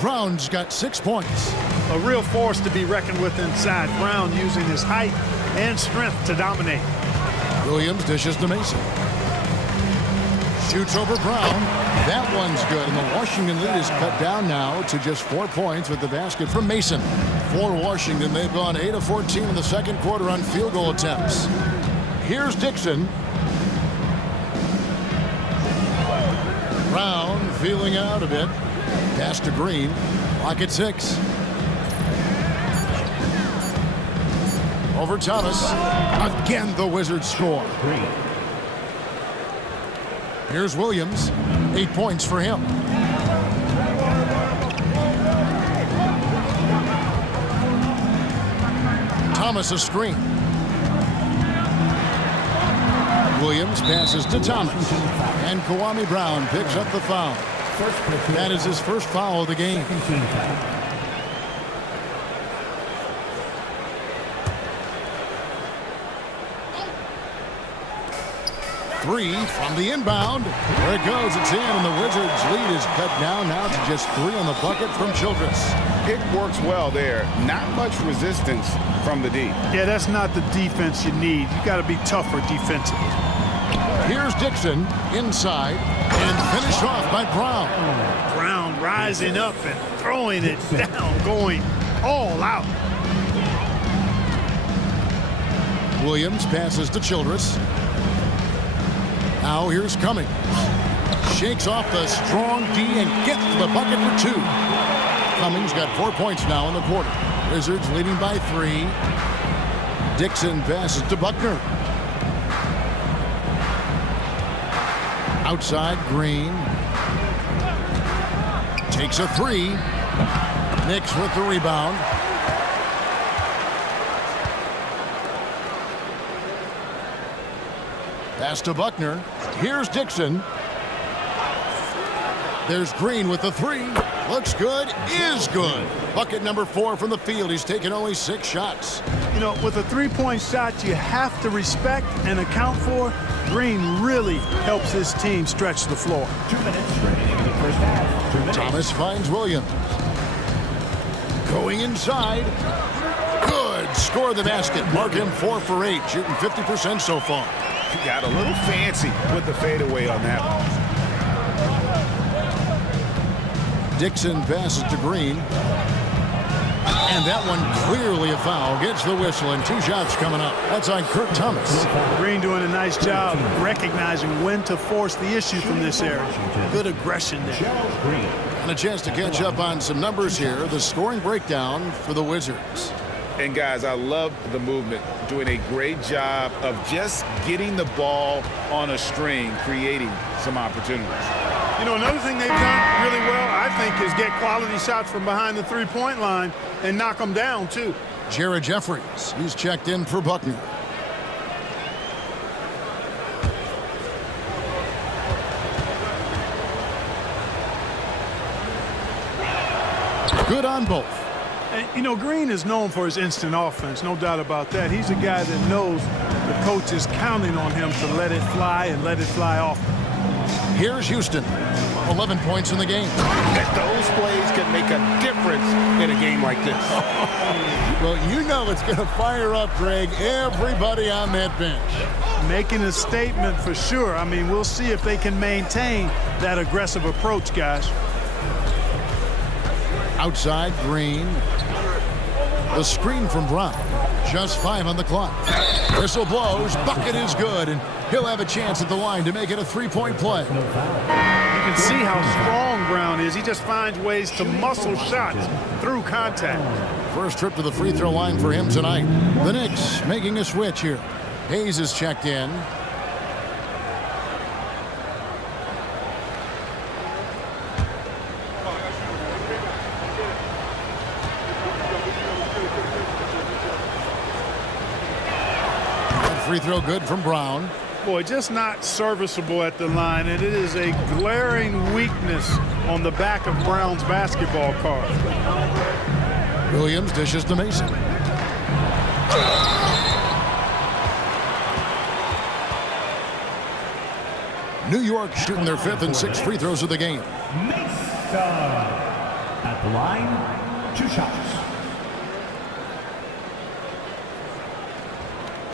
Brown's got 6 points. A real force to be reckoned with inside. Brown using his height and strength to dominate. Williams dishes to Mason. Shoots over Brown. That one's good, and the Washington lead is cut down now to just 4 points with the basket from Mason. For Washington, they've gone 8 of 14 in the second quarter on field goal attempts. Here's Dixon. Brown feeling out a bit. Pass to Green. Clock at 6. Over Thomas. Again, the Wizards score. Here's Williams. 8 points for him. Thomas a screen. Williams passes to Thomas. And Kwame Brown picks up the foul. That is his first foul of the game. Three from the inbound. There it goes. It's in, and the Wizards' lead is cut down now to just 3 on the bucket from Childress. It works well there. Not much resistance from the D. Yeah, that's not the defense you need. You got to be tougher defensively. Here's Dixon inside and finished off by Brown. Brown rising up and throwing it down, going all out. Williams passes to Childress. Now here's Cummings. Shakes off the strong D and gets the bucket for 2. Cummings got 4 points now in the quarter. Wizards leading by 3. Dixon passes to Buckner. Outside, Green. Takes a 3. Knicks with the rebound. Pass to Buckner. Here's Dixon. There's Green with the 3. Looks good. Is good. Bucket number 4 from the field. He's taken only 6 shots. You know, with a three-point shot you have to respect and account for, Green really helps his team stretch the floor. 2 minutes remaining in the first half. 2 minutes. Thomas finds Williams. Going inside. Good. Score the basket. Mark him 4 for 8. Shooting 50% so far. He got a little fancy with the fadeaway on that one. Dixon passes to Green. And that one clearly a foul. Gets the whistle and 2 shots coming up. That's on Kurt Thomas. Green doing a nice job recognizing when to force the issue from this area. Good aggression there. And a chance to catch up on some numbers here. The scoring breakdown for the Wizards. And guys, I love the movement. Doing a great job of just getting the ball on a string, creating some opportunities. You know, another thing they've done really well, I think, is get quality shots from behind the three-point line and knock them down, too. Jared Jeffries. He's checked in for Buckner. Good on both. And, you know, Green is known for his instant offense, no doubt about that. He's a guy that knows the coach is counting on him to let it fly and let it fly often. Here's Houston. 11 points in the game. Those plays can make a difference in a game like this. Well, you know it's going to fire up, Greg, everybody on that bench. Making a statement for sure. I mean, we'll see if they can maintain that aggressive approach, guys. Outside, Green. The screen from Brown. Just 5 on the clock. Whistle blows. Bucket is good, and he'll have a chance at the line to make it a 3-point play. You can see how strong Brown is. He just finds ways to muscle shots through contact. First trip to the free throw line for him tonight. The Knicks making a switch here. Hayes is checked in. Free throw good from Brown. Boy, just not serviceable at the line, and it is a glaring weakness on the back of Brown's basketball card. Williams dishes to Mason. New York shooting their 5th and 6th free throws of the game. Mason at the line, 2 shots.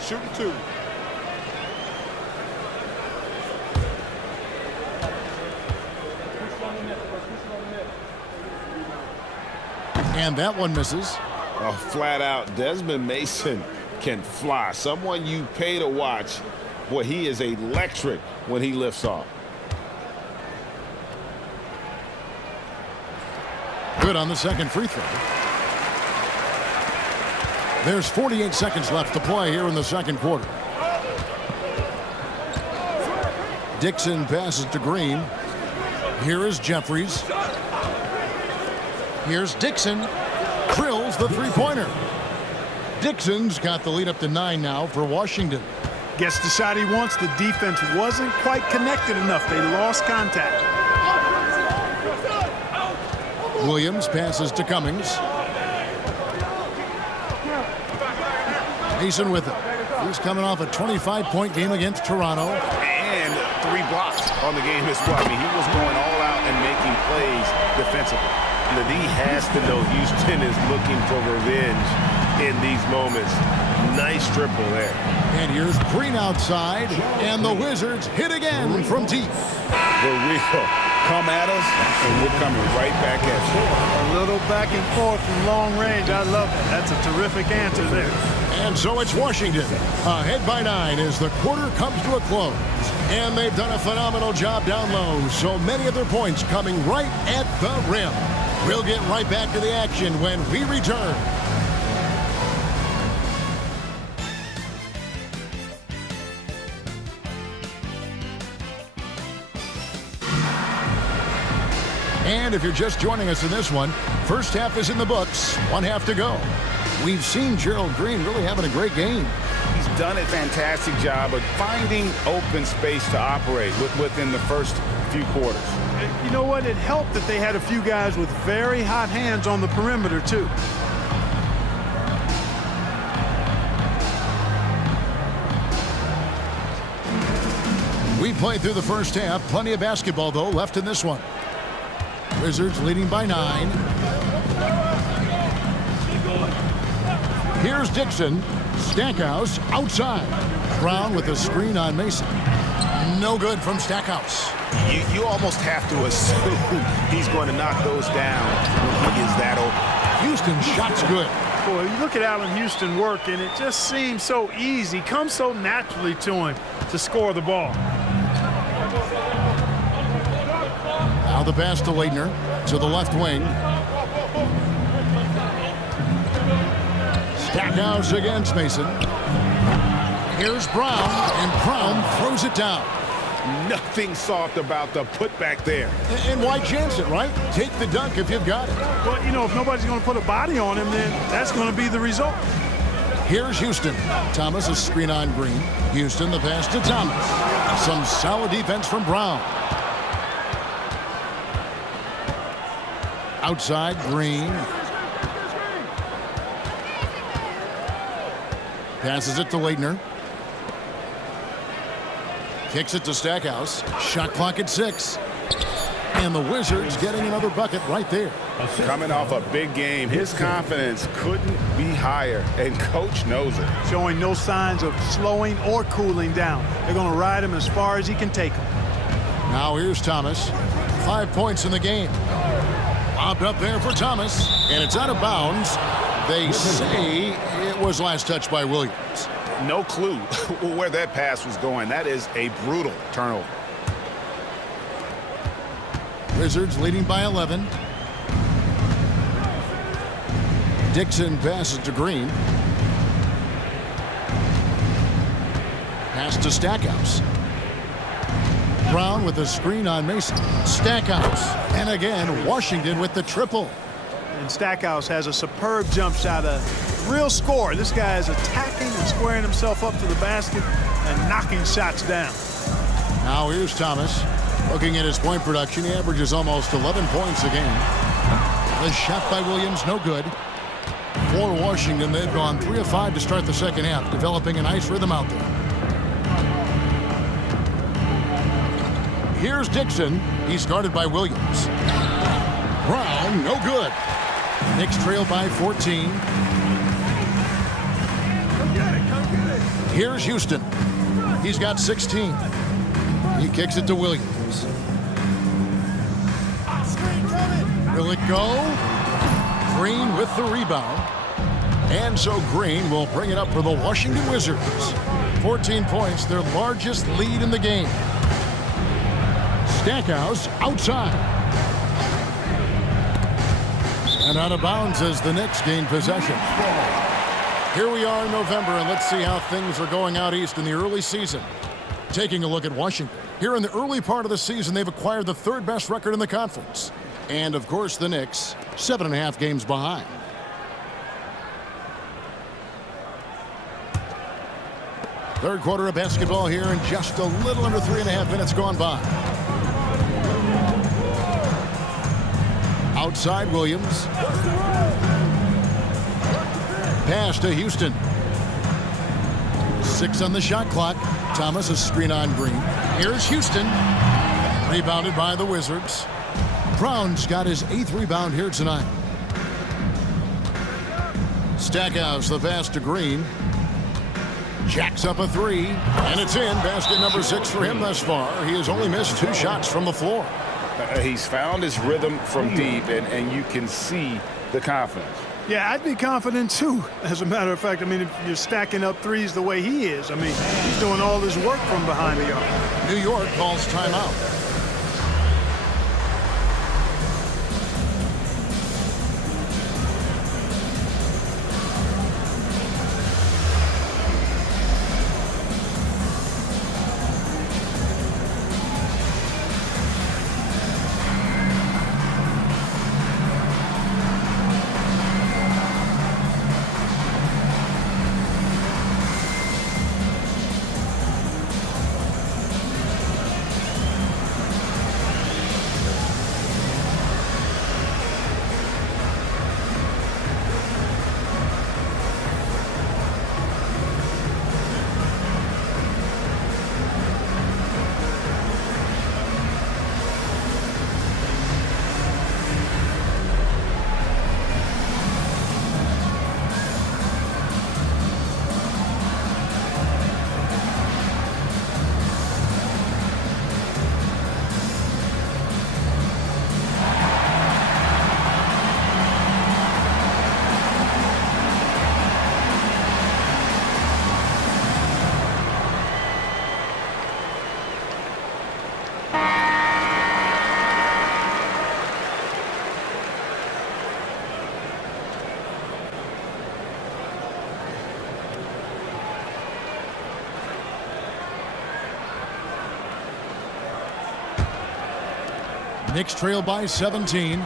Shooting 2. And that one misses. Oh, flat out, Desmond Mason can fly. Someone you pay to watch. Boy, he is electric when he lifts off. Good on the second free throw. There's 48 seconds left to play here in the second quarter. Dixon passes to Green. Here is Jeffries. Here's Dixon. Drills the three-pointer. Dixon's got the lead up to 9 now for Washington. Gets the shot he wants. The defense wasn't quite connected enough. They lost contact. Williams passes to Cummings. Mason with it. He's coming off a 25-point game against Toronto. And 3 blocks on the game as well. I mean, he was going all out and making plays defensively. The D has to know Houston is looking for revenge in these moments. Nice triple there. And here's Green outside, and the Wizards hit again from deep. The real come at us, and we're coming right back at you. A little back and forth from long range. I love it. That's a terrific answer there. And so it's Washington ahead by 9 as the quarter comes to a close. And they've done a phenomenal job down low. So many of their points coming right at the rim. We'll get right back to the action when we return. And if you're just joining us in this one, first half is in the books, 1 half to go. We've seen Gerald Green really having a great game. He's done a fantastic job of finding open space to operate within the first few quarters. You know what? It helped that they had a few guys with very hot hands on the perimeter, too. We played through the first half. Plenty of basketball, though, left in this one. Wizards leading by 9. Here's Dixon. Stackhouse outside. Brown with a screen on Mason. No good from Stackhouse. You almost have to assume he's going to knock those down when he is that open. Houston's shot's good. Boy, you look at Allen Houston work, and it just seems so easy. Comes so naturally to him to score the ball. Now the pass to Leitner to the left wing. Stackhouse against Mason. Here's Brown, and Brown throws it down. Nothing soft about the putback there. And why chance it, right? Take the dunk if you've got it. But, you know, if nobody's going to put a body on him, then that's going to be the result. Here's Houston. Thomas, a screen on Green. Houston, the pass to Thomas. Some solid defense from Brown. Outside, Green. Passes it to Leitner. Kicks it to Stackhouse. Shot clock at 6. And the Wizards getting another bucket right there. Coming off a big game, his confidence couldn't be higher, and coach knows it. Showing no signs of slowing or cooling down. They're going to ride him as far as he can take him. Now here's Thomas. 5 points in the game. Lobbed up there for Thomas, and it's out of bounds. They say it was last touched by Williams. No clue where that pass was going. That is a brutal turnover. Wizards leading by 11. Dixon passes to Green. Pass to Stackhouse. Brown with a screen on Mason. Stackhouse. And again, Washington with the triple. And Stackhouse has a superb jump shot, a real score. This guy is attacking and squaring himself up to the basket and knocking shots down. Now here's Thomas. Looking at his point production, he averages almost 11 points a game. The shot by Williams, no good. For Washington, they've gone 3 of 5 to start the second half, developing a nice rhythm out there. Here's Dixon. He's guarded by Williams. Brown, no good. Knicks trail by 14. Here's Houston. He's got 16. He kicks it to Williams. Will it go? Green with the rebound. And so Green will bring it up for the Washington Wizards. 14 points, their largest lead in the game. Stackhouse outside. And out of bounds as the Knicks gain possession. Here we are in November, and let's see how things are going out east in the early season. Taking a look at Washington. Here in the early part of the season, they've acquired the 3rd best record in the conference. And, of course, the Knicks, 7.5 games behind. Third quarter of basketball here, and just a little under 3.5 minutes gone by. Outside Williams. Pass to Houston. 6 on the shot clock. Thomas, a screen on Green. Here's Houston. Rebounded by the Wizards. Brown's got his 8th rebound here tonight. Stackhouse, the pass to Green. Jacks up a 3, and it's in. Basket number 6 for him thus far. He has only missed 2 shots from the floor. He's found his rhythm from deep, and you can see the confidence. Yeah, I'd be confident too, as a matter of fact. I mean, if you're stacking up threes the way he is, I mean, he's doing all his work from behind the arc. New York calls timeout. Knicks trail by 17.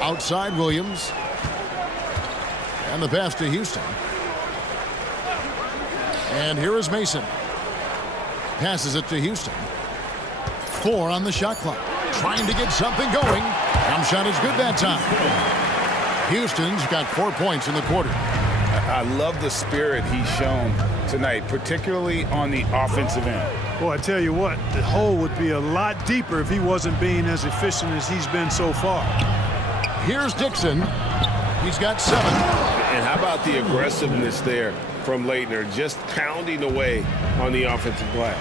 Outside Williams. And the pass to Houston. And here is Mason. Passes it to Houston. 4 on the shot clock. Trying to get something going. Jump shot is good that time. Houston's got 4 points in the quarter. I love the spirit he's shown tonight, particularly on the offensive end. Boy, I tell you what, the hole would be a lot deeper if he wasn't being as efficient as he's been so far. Here's Dixon. He's got 7. And how about the aggressiveness there from Leitner, just pounding away on the offensive glass.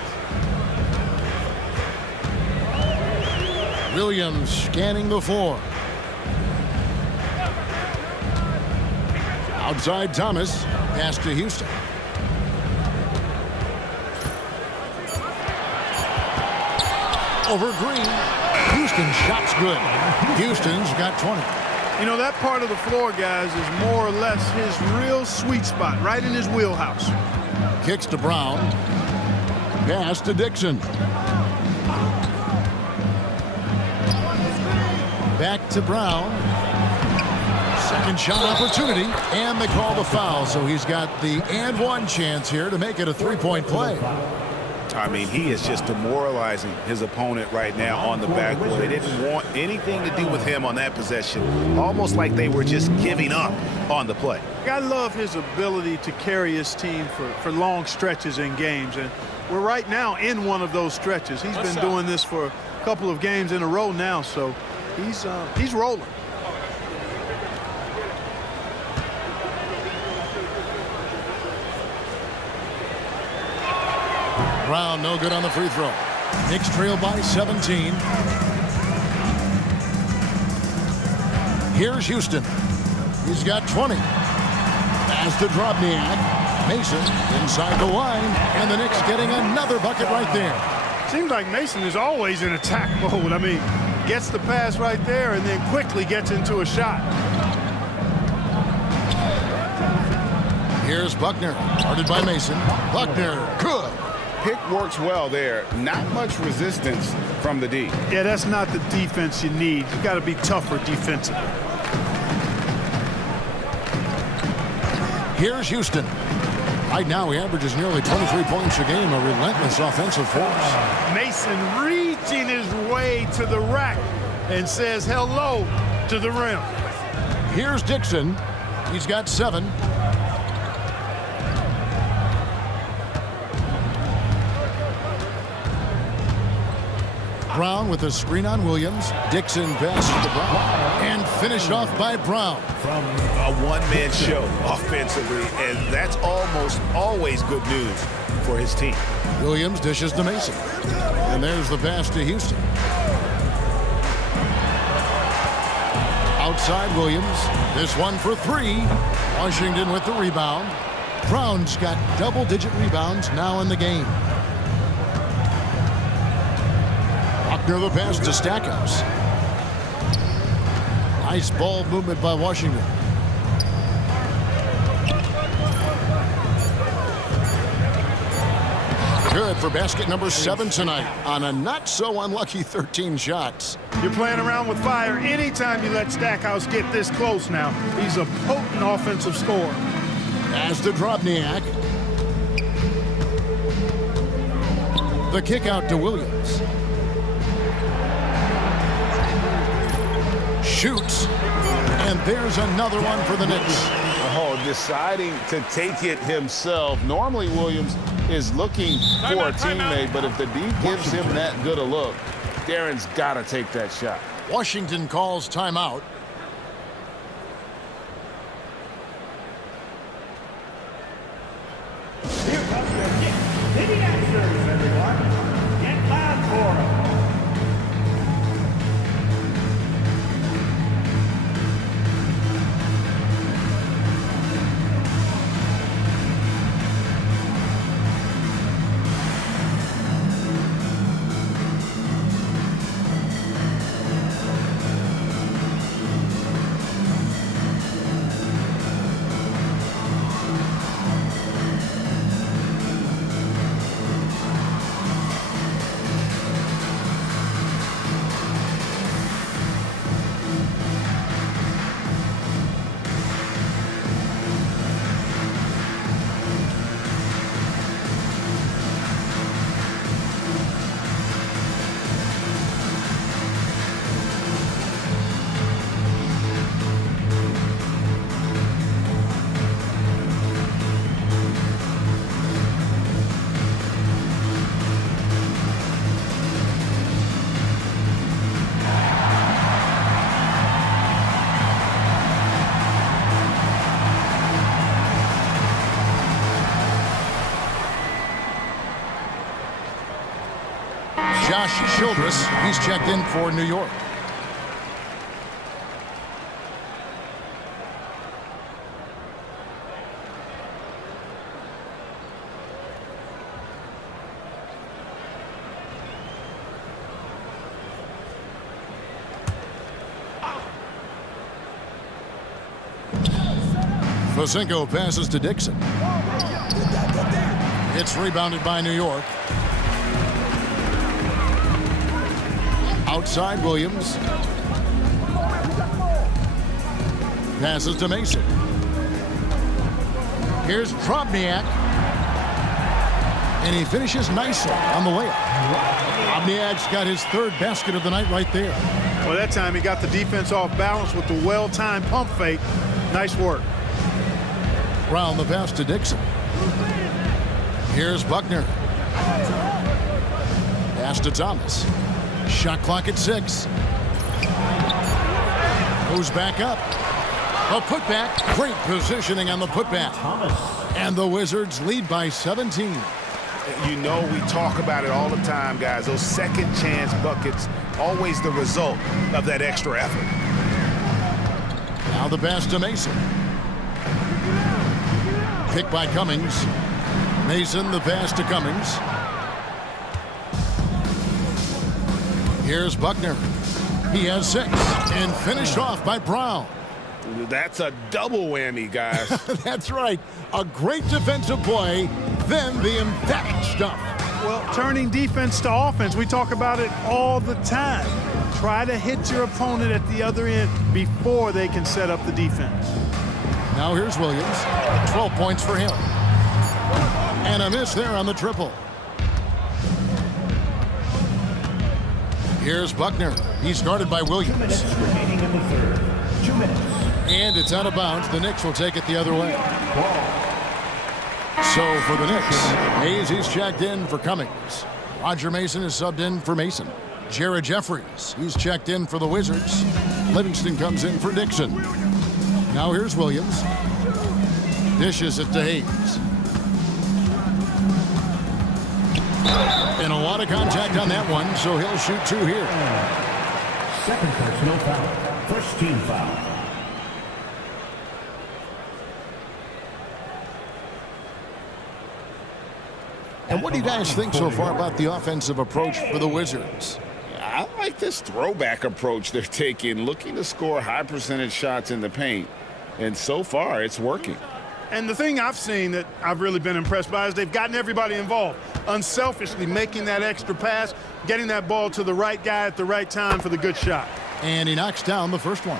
Williams scanning the floor. Outside Thomas. Pass to Houston. Over Green. Houston shot's good. Houston's got 20. You know, that part of the floor, guys, is more or less his real sweet spot, right in his wheelhouse. Kicks to Brown. Pass to Dixon. Back to Brown. Second shot opportunity, and they call the foul, so he's got the and one chance here to make it a three-point play. I mean, he is just demoralizing his opponent right now on the backboard. They didn't want anything to do with him on that possession, almost like they were just giving up on the play. I love his ability to carry his team for long stretches in games, and we're right now in one of those stretches. He's been doing this for a couple of games in a row now, so he's rolling. Brown no good on the free throw. Knicks trail by 17. Here's Houston. He's got 20. Pass to Drobniak. Mason inside the line, and the Knicks getting another bucket right there. Seems like Mason is always in attack mode. I mean, gets the pass right there and then quickly gets into a shot. Here's Buckner, guarded by Mason. Buckner, good. Pick works well there. Not much resistance from the D. Yeah, that's not the defense you need. You got to be tougher defensively. Here's Houston. Right now, he averages nearly 23 points a game, a relentless offensive force. Mason reaching his way to the rack and says hello to the rim. Here's Dixon. He's got 7. Brown with a screen on Williams. Dixon passes to Brown. And finished off by Brown. From a one-man show offensively, and that's almost always good news for his team. Williams dishes to Mason. And there's the pass to Houston. Outside Williams. This one for 3. Washington with the rebound. Brown's got double-digit rebounds now in the game. Buckner the pass to Stackhouse. Nice ball movement by Washington. Good for basket number 7 tonight on a not-so-unlucky 13 shots. You're playing around with fire anytime you let Stackhouse get this close now. He's a potent offensive scorer. As to Drobniak. The kick out to Williams. Shoots. And there's another one for the Knicks. Oh, deciding to take it himself. Normally, Williams is looking for a teammate, but if the D gives him that good a look, Darren's got to take that shot. Washington calls timeout. Here comes your Knicks City Answers, everyone. Get loud for them. Josh Childress, he's checked in for New York. Fosenko passes to Dixon. It's rebounded by New York. Outside Williams. Passes to Mason. Here's Drobniak. And he finishes nicely on the layup. Drobniak's got his 3rd basket of the night right there. Well, that time he got the defense off balance with the well-timed pump fake. Nice work. Brown the pass to Dixon. Here's Buckner. Pass to Thomas. Shot clock at 6. Goes back up. A putback. Great positioning on the putback. And the Wizards lead by 17. You know, we talk about it all the time, guys. Those second chance buckets, always the result of that extra effort. Now the pass to Mason. Pick by Cummings. Mason the pass to Cummings. Here's Buckner. He has 6 and finished off by Brown. That's a double whammy, guys. That's right. A great defensive play, then the emphatic stuff. Well, turning defense to offense, we talk about it all the time. Try to hit your opponent at the other end before they can set up the defense. Now here's Williams. 12 points for him. And a miss there on the triple. Here's Buckner. He's guarded by 2 Williams. minutes remaining in the 3rd. 2 minutes. And it's out of bounds. The Knicks will take it the other way. Ball. So for the Knicks, Hayes, he's checked in for Cummings. Roger Mason is subbed in for Mason. Jared Jeffries, he's checked in for the Wizards. Livingston comes in for Dixon. Now here's Williams. Dishes it to Hayes. And a lot of contact on that one, so he'll shoot 2 here. Second personal foul. First team foul. And what do you guys think so far about the offensive approach for the Wizards? I like this throwback approach they're taking, looking to score high percentage shots in the paint. And so far, it's working. And the thing I've seen that I've really been impressed by is they've gotten everybody involved, unselfishly making that extra pass, getting that ball to the right guy at the right time for the good shot. And he knocks down the first one.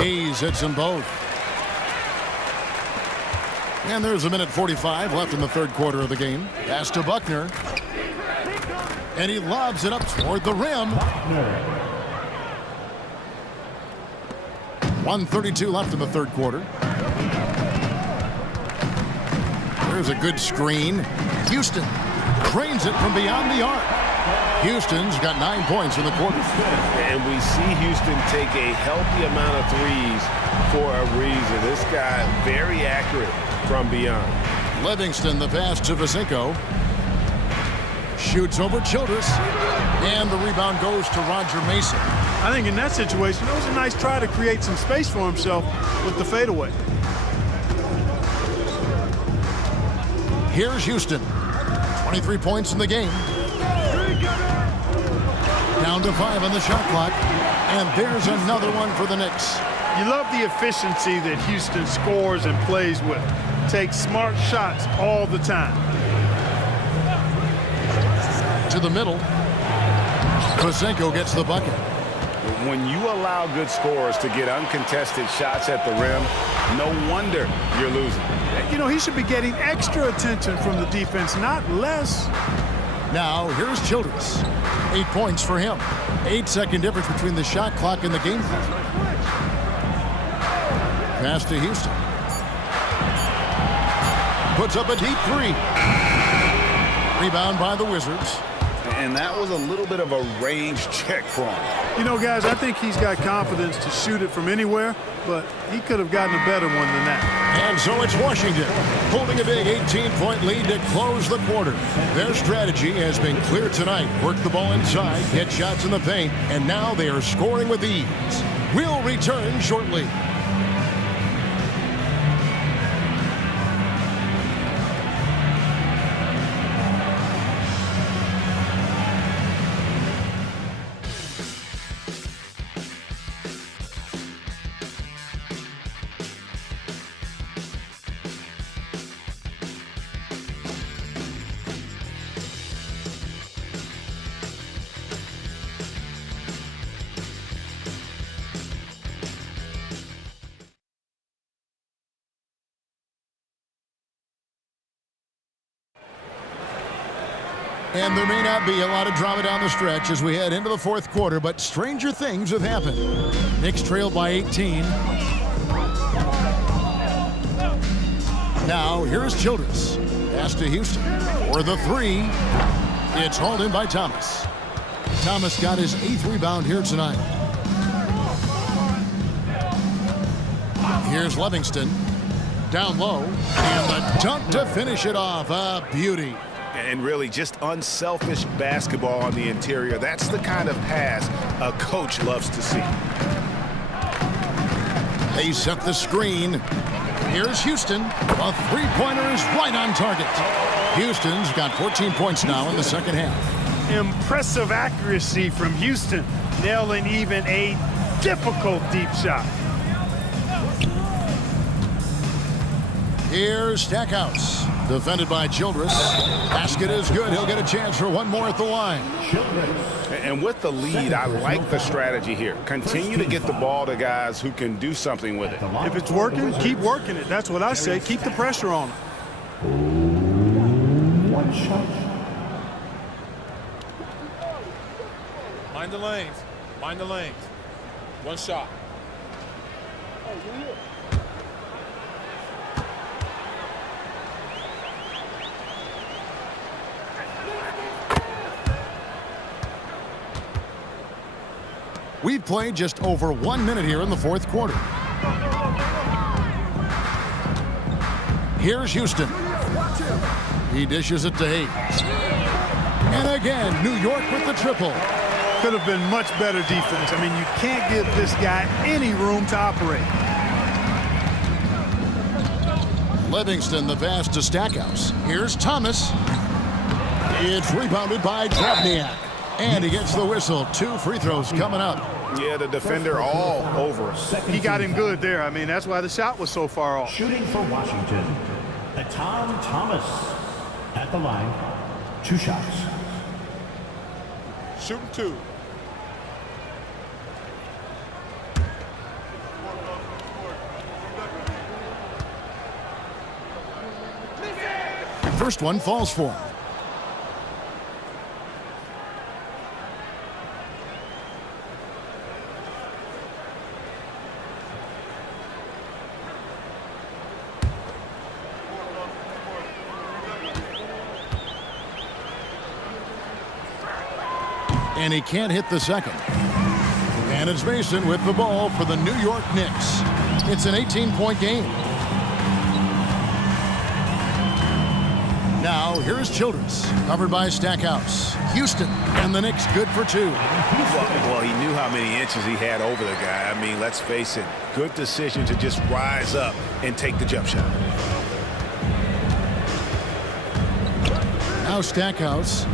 Hayes hits them both. And there's a minute 45 left in the third quarter of the game. Pass to Buckner. And he lobs it up toward the rim. 1:32 left in the third quarter. There's a good screen. Houston drains it from beyond the arc. Houston's got 9 points in the quarter. And we see Houston take a healthy amount of threes for a reason. This guy very accurate from beyond. Livingston, the pass to Vasinko. Shoots over Childress. And the rebound goes to Roger Mason. I think in that situation, it was a nice try to create some space for himself with the fadeaway. Here's Houston. 23 points in the game. Down to 5 on the shot clock. And there's another one for the Knicks. You love the efficiency that Houston scores and plays with. Takes smart shots all the time. To the middle. Vasinko gets the bucket. When you allow good scorers to get uncontested shots at the rim, no wonder you're losing. You know, he should be getting extra attention from the defense, not less. Now, here's Childress. 8 points for him. 8-second difference between the shot clock and the game clock. Pass to Houston. Puts up a deep 3. Rebound by the Wizards. And that was a little bit of a range check for him. You know, guys, I think he's got confidence to shoot it from anywhere, but he could have gotten a better one than that. And so it's Washington holding a big 18-point lead to close the quarter. Their strategy has been clear tonight. Work the ball inside, get shots in the paint, and now they are scoring with ease. We'll return shortly. And there may not be a lot of drama down the stretch as we head into the fourth quarter, but stranger things have happened. Knicks trailed by 18. Now, here's Childress. Pass to Houston. For the 3. It's hauled in by Thomas. Thomas got his 8th rebound here tonight. Here's Livingston. Down low. And the dunk to finish it off. A beauty. And really just unselfish basketball on the interior. That's the kind of pass a coach loves to see. They set the screen. Here's Houston. A three-pointer is right on target. Houston's got 14 points now in the second half. Impressive accuracy from Houston, nailing even a difficult deep shot. Here's Stackhouse. Defended by Childress. Basket is good. He'll get a chance for one more at the line. And with the lead, I like the strategy here. Continue to get the ball to guys who can do something with it. If it's working, keep working it. That's what I say. Keep the pressure on him. One shot. Mind the lanes. Mind the lanes. One shot. We've played just over 1 minute here in the fourth quarter. Here's Houston. He dishes it to Hayes. And again, New York with the triple. Could have been much better defense. I mean, you can't give this guy any room to operate. Livingston the pass to Stackhouse. Here's Thomas. It's rebounded by Drobniak. And he gets the whistle. 2 free throws coming up. Yeah, the defender all over us. He got him good there. I mean, that's why the shot was so far off. Shooting for Washington, Tom Thomas. At the line, 2 shots. Shooting 2. First one falls for him. And he can't hit the second. And it's Mason with the ball for the New York Knicks. It's an 18-point game. Now, here's Childress, covered by Stackhouse. Houston, and the Knicks good for 2. Well, he knew how many inches he had over the guy. I mean, let's face it, good decision to just rise up and take the jump shot. Now Stackhouse.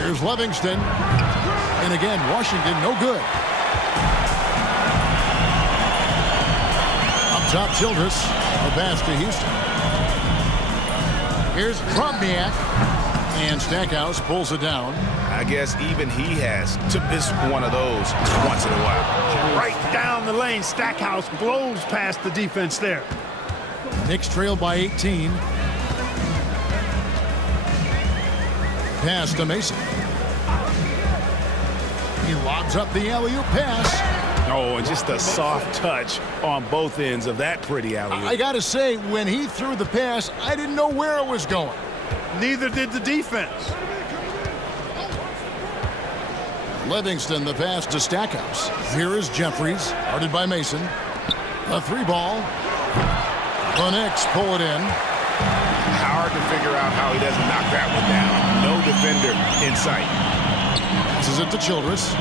Here's Livingston. And again, Washington no good. Up top, Childress. A pass to Houston. Here's Drobniak. And Stackhouse pulls it down. I guess even he has to miss one of those once in a while. Right down the lane, Stackhouse blows past the defense there. Knicks trail by 18. Pass to Mason. He lobs up the alley-oop pass. Oh, and just a soft touch on both ends of that pretty alley-oop. I got to say, when he threw the pass, I didn't know where it was going. Neither did the defense. Livingston the pass to Stackhouse. Here is Jeffries, guarded by Mason. A 3-ball. The Knicks pull it in. Hard to figure out how he doesn't knock that one down. No defender in sight. Passes it to Childress.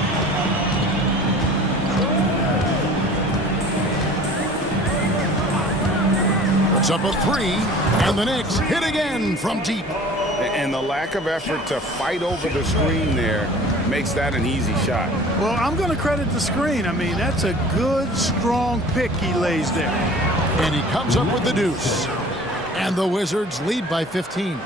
Puts up a 3, and the Knicks hit again from deep. And the lack of effort to fight over the screen there makes that an easy shot. Well, I'm going to credit the screen. I mean, that's a good, strong pick he lays there. And he comes up with the deuce. And the Wizards lead by 15.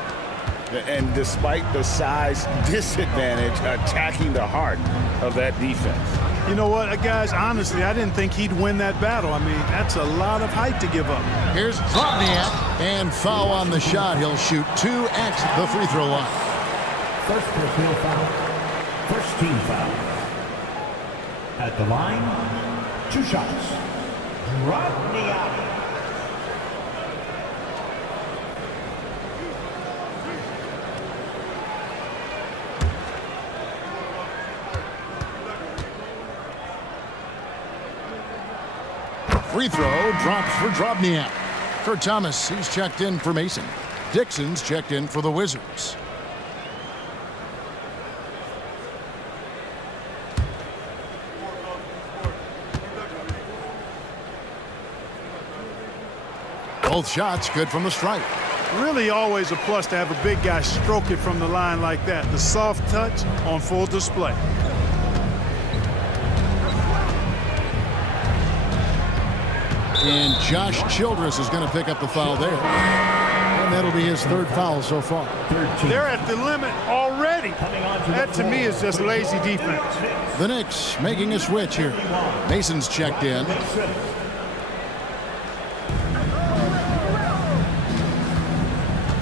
And despite the size disadvantage, attacking the heart of that defense. You know what, guys, honestly, I didn't think he'd win that battle. I mean, that's a lot of height to give up. Here's Drobniak. And foul on the shot. He'll shoot 2 at the free throw line. First personal foul. First team foul. At the line, 2 shots. Drobniak. Free throw drops for Drobniak. For Thomas, he's checked in for Mason. Dixon's checked in for the Wizards. Both shots good from the stripe. Really always a plus to have a big guy stroke it from the line like that. The soft touch on full display. And Josh Childress is going to pick up the foul there. And that'll be his 3rd foul so far. They're at the limit already. That to me is just lazy defense. The Knicks making a switch here. Mason's checked in.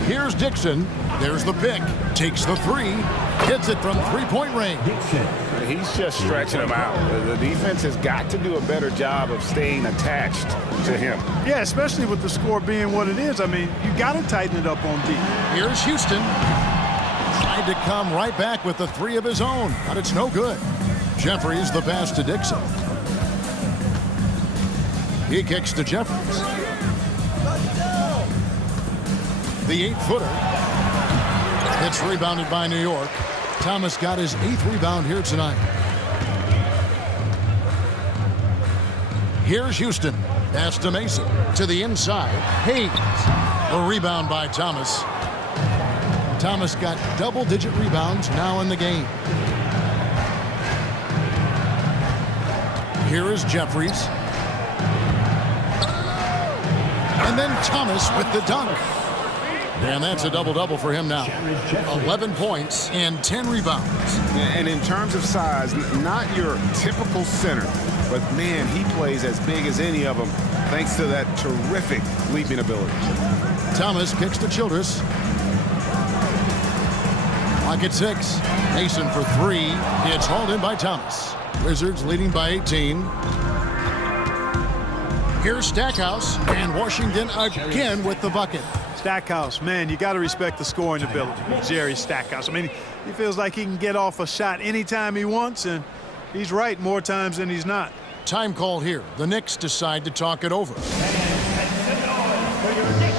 Here's Dixon. There's the pick. Takes the 3. Hits it from 3-point range. He's just stretching him out. The defense has got to do a better job of staying attached to him. Yeah, especially with the score being what it is. I mean, you got to tighten it up on D. Here's Houston. Tried to come right back with the 3 of his own, but it's no good. Jeffries the pass to Dixon. He kicks to Jeffries. The 8-footer. It's rebounded by New York. Thomas got his 8th rebound here tonight. Here's Houston. Pass to Mason. To the inside. Hayes. A rebound by Thomas. Thomas got double-digit rebounds now in the game. Here is Jeffries. And then Thomas with the dunk. And that's a double-double for him now. 11 points and 10 rebounds. And in terms of size, not your typical center, but man, he plays as big as any of them thanks to that terrific leaping ability. Thomas kicks to Childress. Clock at 6. Mason for 3. It's hauled in by Thomas. Wizards leading by 18. Here's Stackhouse, and Washington again with the bucket. Stackhouse, man, you got to respect the scoring ability of Jerry Stackhouse. I mean, he feels like he can get off a shot anytime he wants, and he's right more times than he's not. Time call here. The Knicks decide to talk it over. For your Knicks,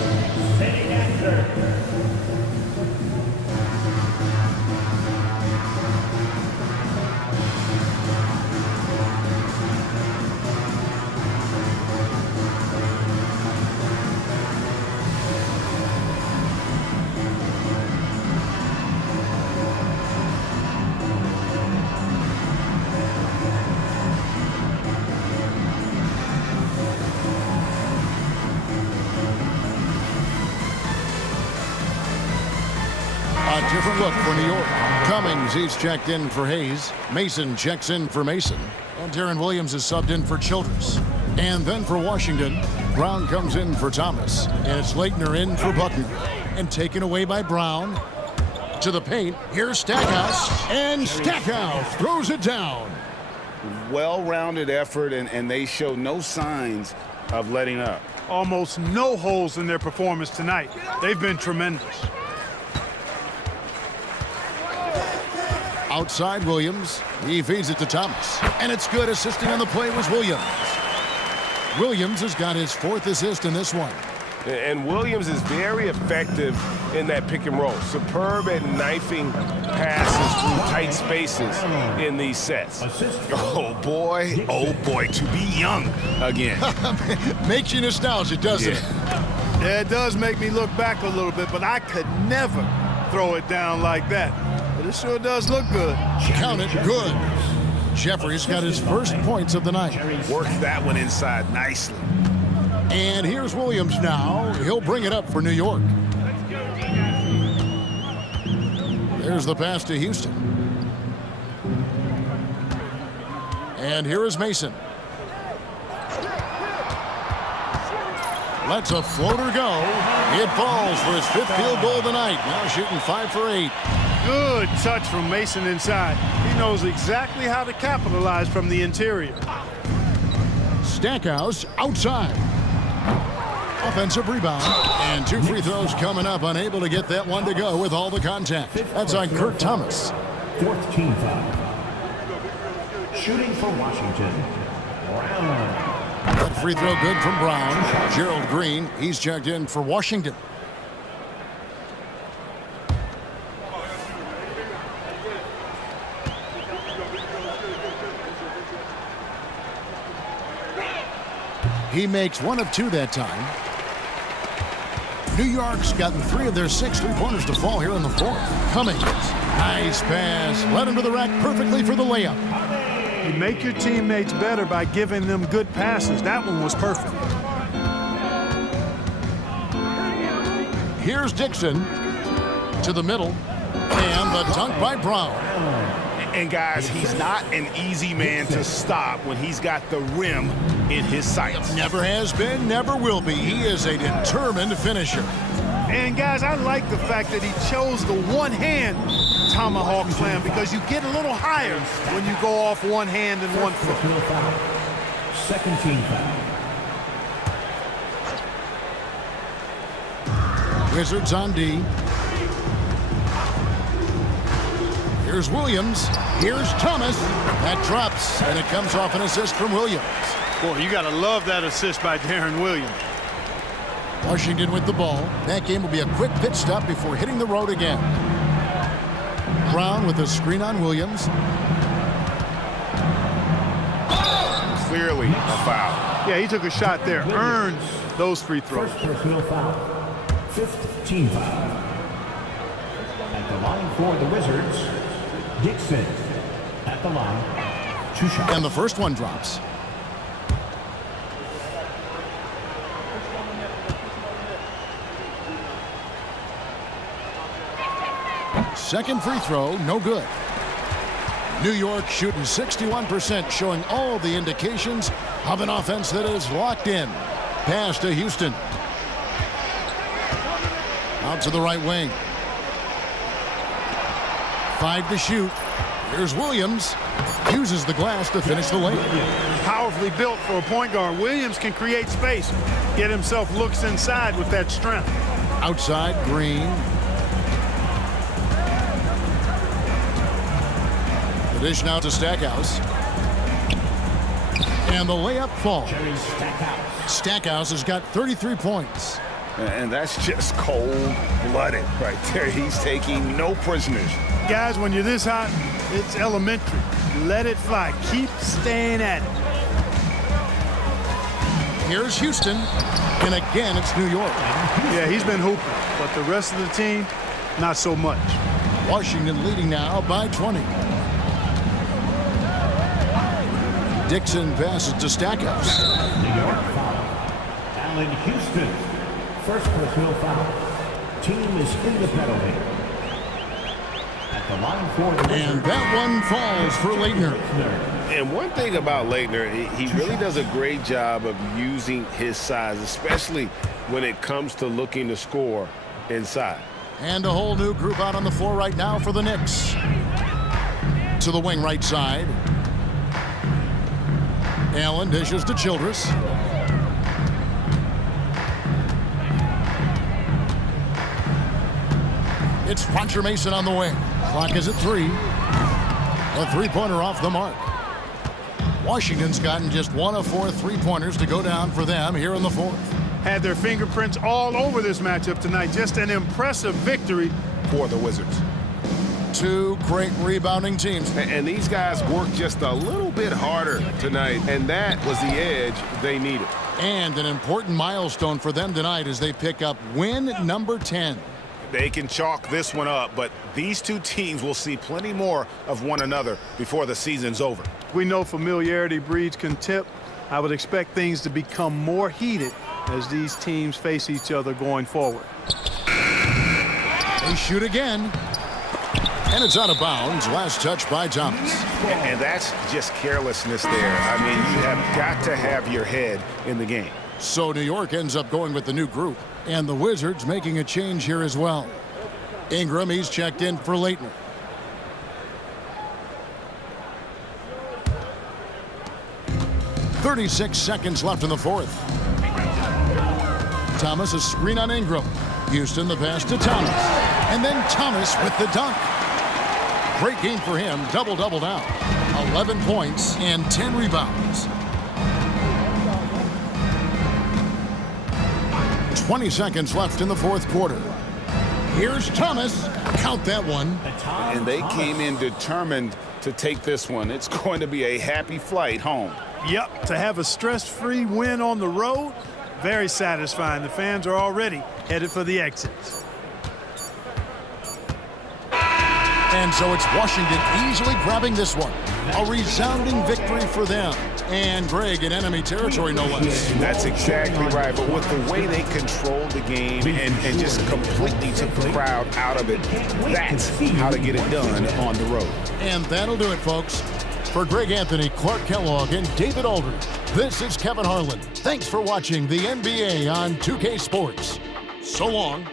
sitting at third. A different look for New York. Cummings, he's checked in for Hayes. Mason checks in for Mason. And Darren Williams is subbed in for Childress. And then for Washington, Brown comes in for Thomas. And it's Leitner in for Button. And taken away by Brown. To the paint. Here's Stackhouse. And Stackhouse throws it down. Well-rounded effort, and they show no signs of letting up. Almost no holes in their performance tonight. They've been tremendous. Outside Williams. He feeds it to Thomas. And it's good. Assisting on the play was Williams. Williams has got his 4th assist in this one. And Williams is very effective in that pick and roll. Superb at knifing passes through tight spaces in these sets. Oh, boy, to be young again. Makes you nostalgic, doesn't it? Yeah, it does make me look back a little bit, but I could never throw it down like that. But it sure does look good. Count it good. Jeffries got his first points of the night. Worked that one inside nicely. And here's Williams now. He'll bring it up for New York. There's the pass to Houston. And here is Mason. Lets a floater go. It falls for his 5th field goal of the night. Now shooting 5 for 8. Good touch from Mason inside. He knows exactly how to capitalize from the interior. Stackhouse outside. Offensive rebound. And 2 free throws coming up. Unable to get that one to go with all the contact. That's on Kurt Thomas. 4th team foul. Shooting for Washington, Brown. That free throw good from Brown. Gerald Green, he's checked in for Washington. He makes 1 of 2 that time. New York's gotten 3 of their 6 3-pointers to fall here in the 4th. Cummings, nice pass. Led him to the rack perfectly for the layup. You make your teammates better by giving them good passes. That one was perfect. Here's Dixon to the middle. And the dunk by Brown. And guys, he's not an easy man to stop when he's got the rim in his sights. Never has been, never will be. He is a determined finisher. And guys, I like the fact that he chose the one-hand tomahawk slam because you get a little higher when you go off one hand and 1 foot. 2nd team foul. Wizards on D. Here's Williams. Here's Thomas. That drops, and it comes off an assist from Williams. Boy, you got to love that assist by Darren Williams. Washington with the ball. That game will be a quick pit stop before hitting the road again. Brown with a screen on Williams. Clearly a foul. Yeah, he took a shot there. Earned those free throws. First personal foul. Fifth team foul. At the line for the Wizards, Dixon. At the line, 2 shots. And the first one drops. Second free throw, no good. New York shooting 61%, showing all the indications of an offense that is locked in. Pass to Houston. Out to the right wing. 5 to shoot. Here's Williams. Uses the glass to finish the lane. Powerfully built for a point guard. Williams can create space. Get himself looks inside with that strength. Outside, Green. The dish now to Stackhouse. And the layup falls. Stackhouse has got 33 points. And that's just cold-blooded right there. He's taking no prisoners. Guys, when you're this hot, it's elementary. Let it fly. Keep staying at it. Here's Houston. And again, it's New York. Yeah, he's been hooping. But the rest of the team, not so much. Washington leading now by 20. Dixon passes to Stackhouse. New York foul. Allen Houston. First personal foul. Team is in the penalty. At the line for the Wizards. And that one falls for Leitner. And one thing about Leitner, he really does a great job of using his size, especially when it comes to looking to score inside. And a whole new group out on the floor right now for the Knicks. To the wing right side. Allen dishes to Childress. It's Roger Mason on the wing. Clock is at 3. A three-pointer off the mark. Washington's gotten just 1 of 4 three-pointers to go down for them here in the fourth. Had their fingerprints all over this matchup tonight. Just an impressive victory For the Wizards. 2 great rebounding teams. And these guys worked just a little bit harder tonight, and that was the edge they needed. And an important milestone for them tonight as they pick up win number 10. They can chalk this one up, but these two teams will see plenty more of one another before the season's over. We know familiarity breeds contempt. I would expect things to become more heated as these teams face each other going forward. They shoot again. And it's out of bounds. Last touch by Thomas. And that's just carelessness there. I mean, you have got to have your head in the game. So New York ends up going with the new group. And the Wizards making a change here as well. Ingram, he's checked in for Leitner. .36 seconds left in the fourth. Thomas, a screen on Ingram. Houston, the pass to Thomas. And then Thomas with the dunk. Great game for him. Double-double now. 11 points and 10 rebounds. 20 seconds left in the fourth quarter. Here's Thomas. Count that one. And they came in determined to take this one. It's going to be a happy flight home. Yep, to have a stress-free win on the road, very satisfying. The fans are already headed for the exits. And so it's Washington easily grabbing this one. A resounding victory for them. And Greg in enemy territory, no less. That's exactly right. But with the way they controlled the game and just completely took the crowd out of it, that's how to get it done on the road. And that'll do it, folks. For Greg Anthony, Clark Kellogg, and David Aldridge, this is Kevin Harlan. Thanks for watching the NBA on 2K Sports. So long.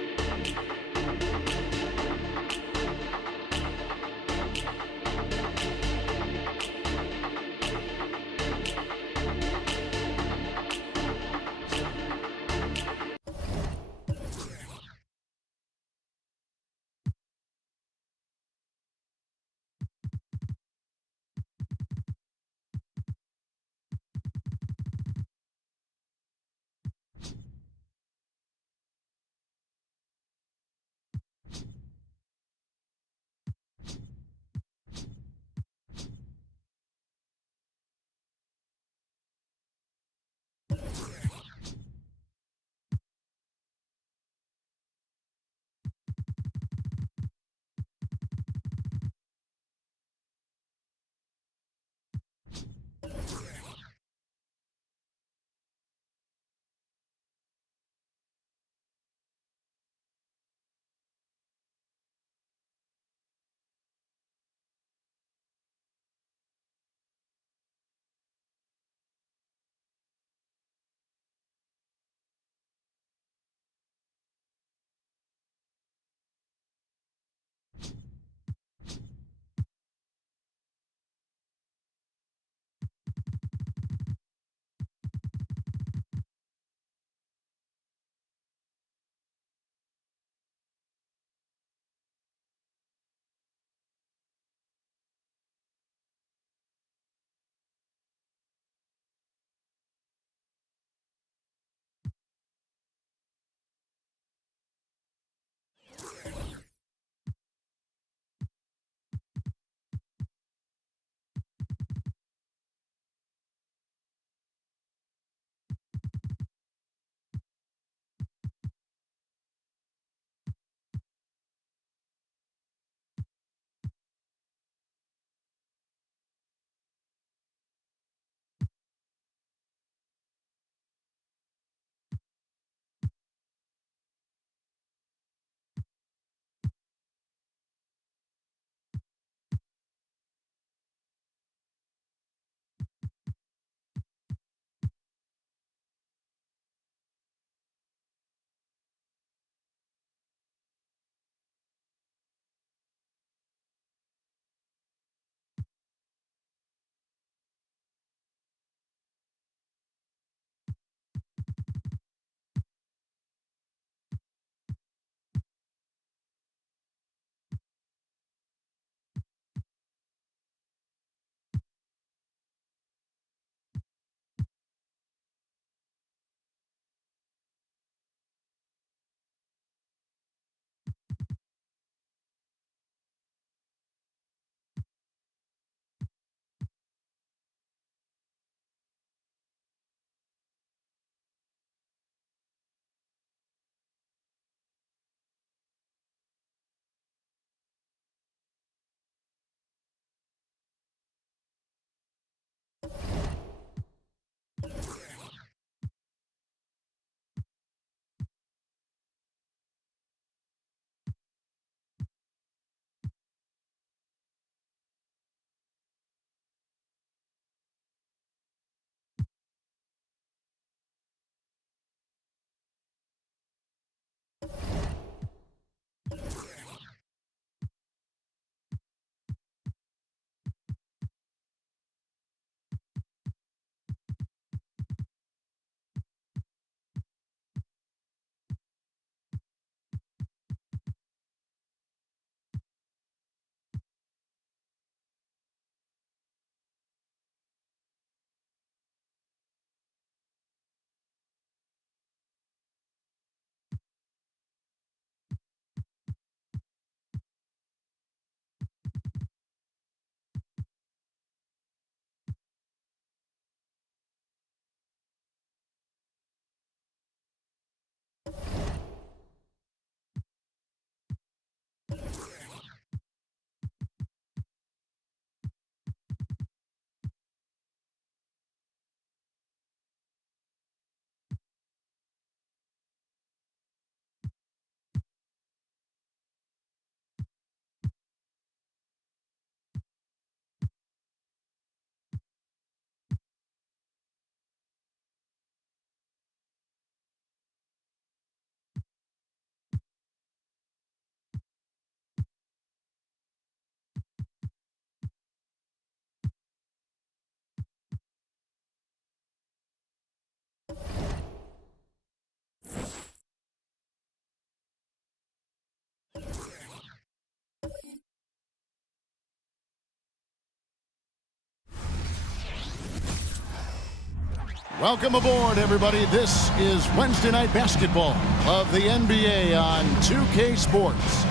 Welcome aboard, everybody. This is Wednesday Night Basketball of the NBA on 2K Sports.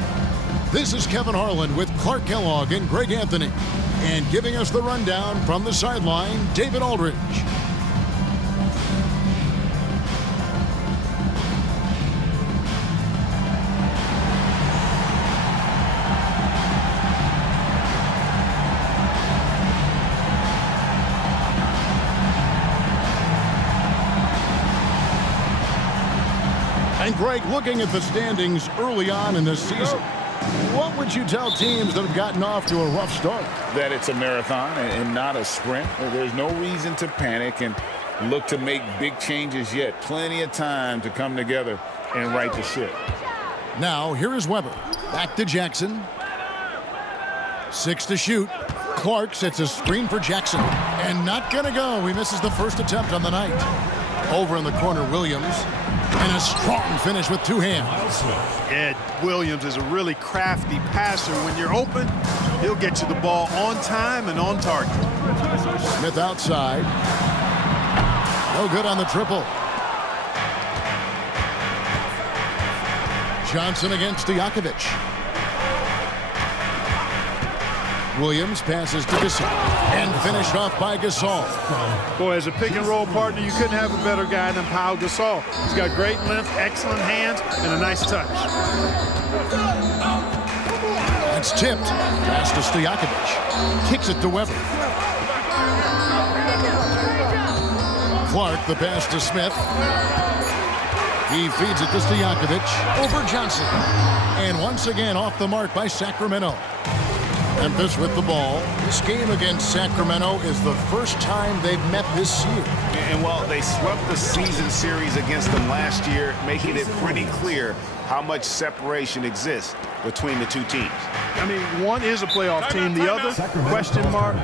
This is Kevin Harlan with Clark Kellogg and Greg Anthony. And giving us the rundown from the sideline, David Aldridge. And Greg, looking at the standings early on in this season, what would you tell teams that have gotten off to a rough start? That it's a marathon and not a sprint. There's no reason to panic and look to make big changes yet. Plenty of time to come together and right the ship. Now, here is Weber. Back to Jackson. 6 to shoot. Clark sets a screen for Jackson. And not going to go. He misses the first attempt on the night. Over in the corner, Williams. And a strong finish with 2 hands. Ed Williams is a really crafty passer. When you're open, he'll get you the ball on time and on target. Smith outside. No good on the triple. Johnson against Stojakovic. Williams passes to Gasol and finished off by Gasol. Boy, as a pick-and-roll partner, you couldn't have a better guy than Pau Gasol. He's got great length, excellent hands, and a nice touch. That's tipped. Pass to Stojakovic. Kicks it to Weber. Clark, the pass to Smith. He feeds it to Stojakovic. Over Johnson. And once again off the mark by Sacramento. Memphis with the ball. This game against Sacramento is the first time they've met this year. And while they swept the season series against them last year, making it pretty clear how much separation exists between the two teams. I mean, one is a playoff team, the other, question mark, ...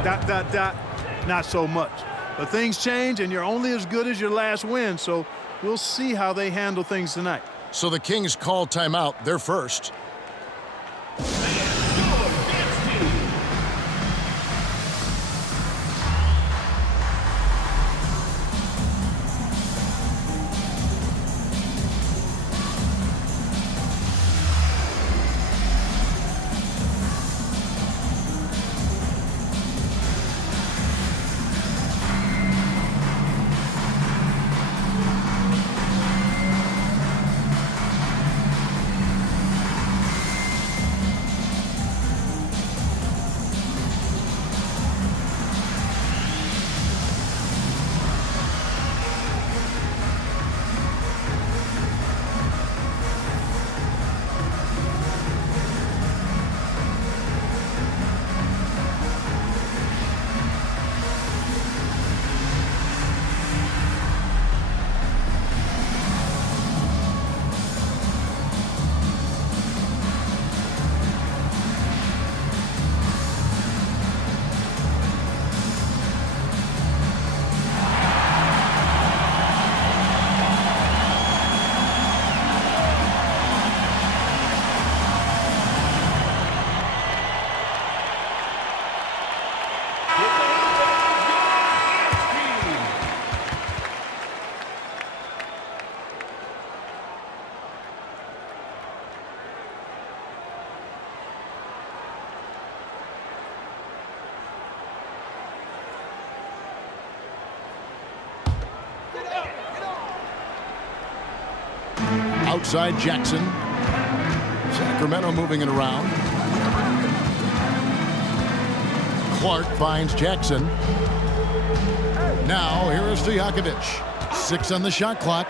not so much. But things change, and you're only as good as your last win, so we'll see how they handle things tonight. So the Kings call timeout. They're first. Outside Jackson. Sacramento moving it around. Clark finds Jackson. Now here is Stojakovic. 6 on the shot clock.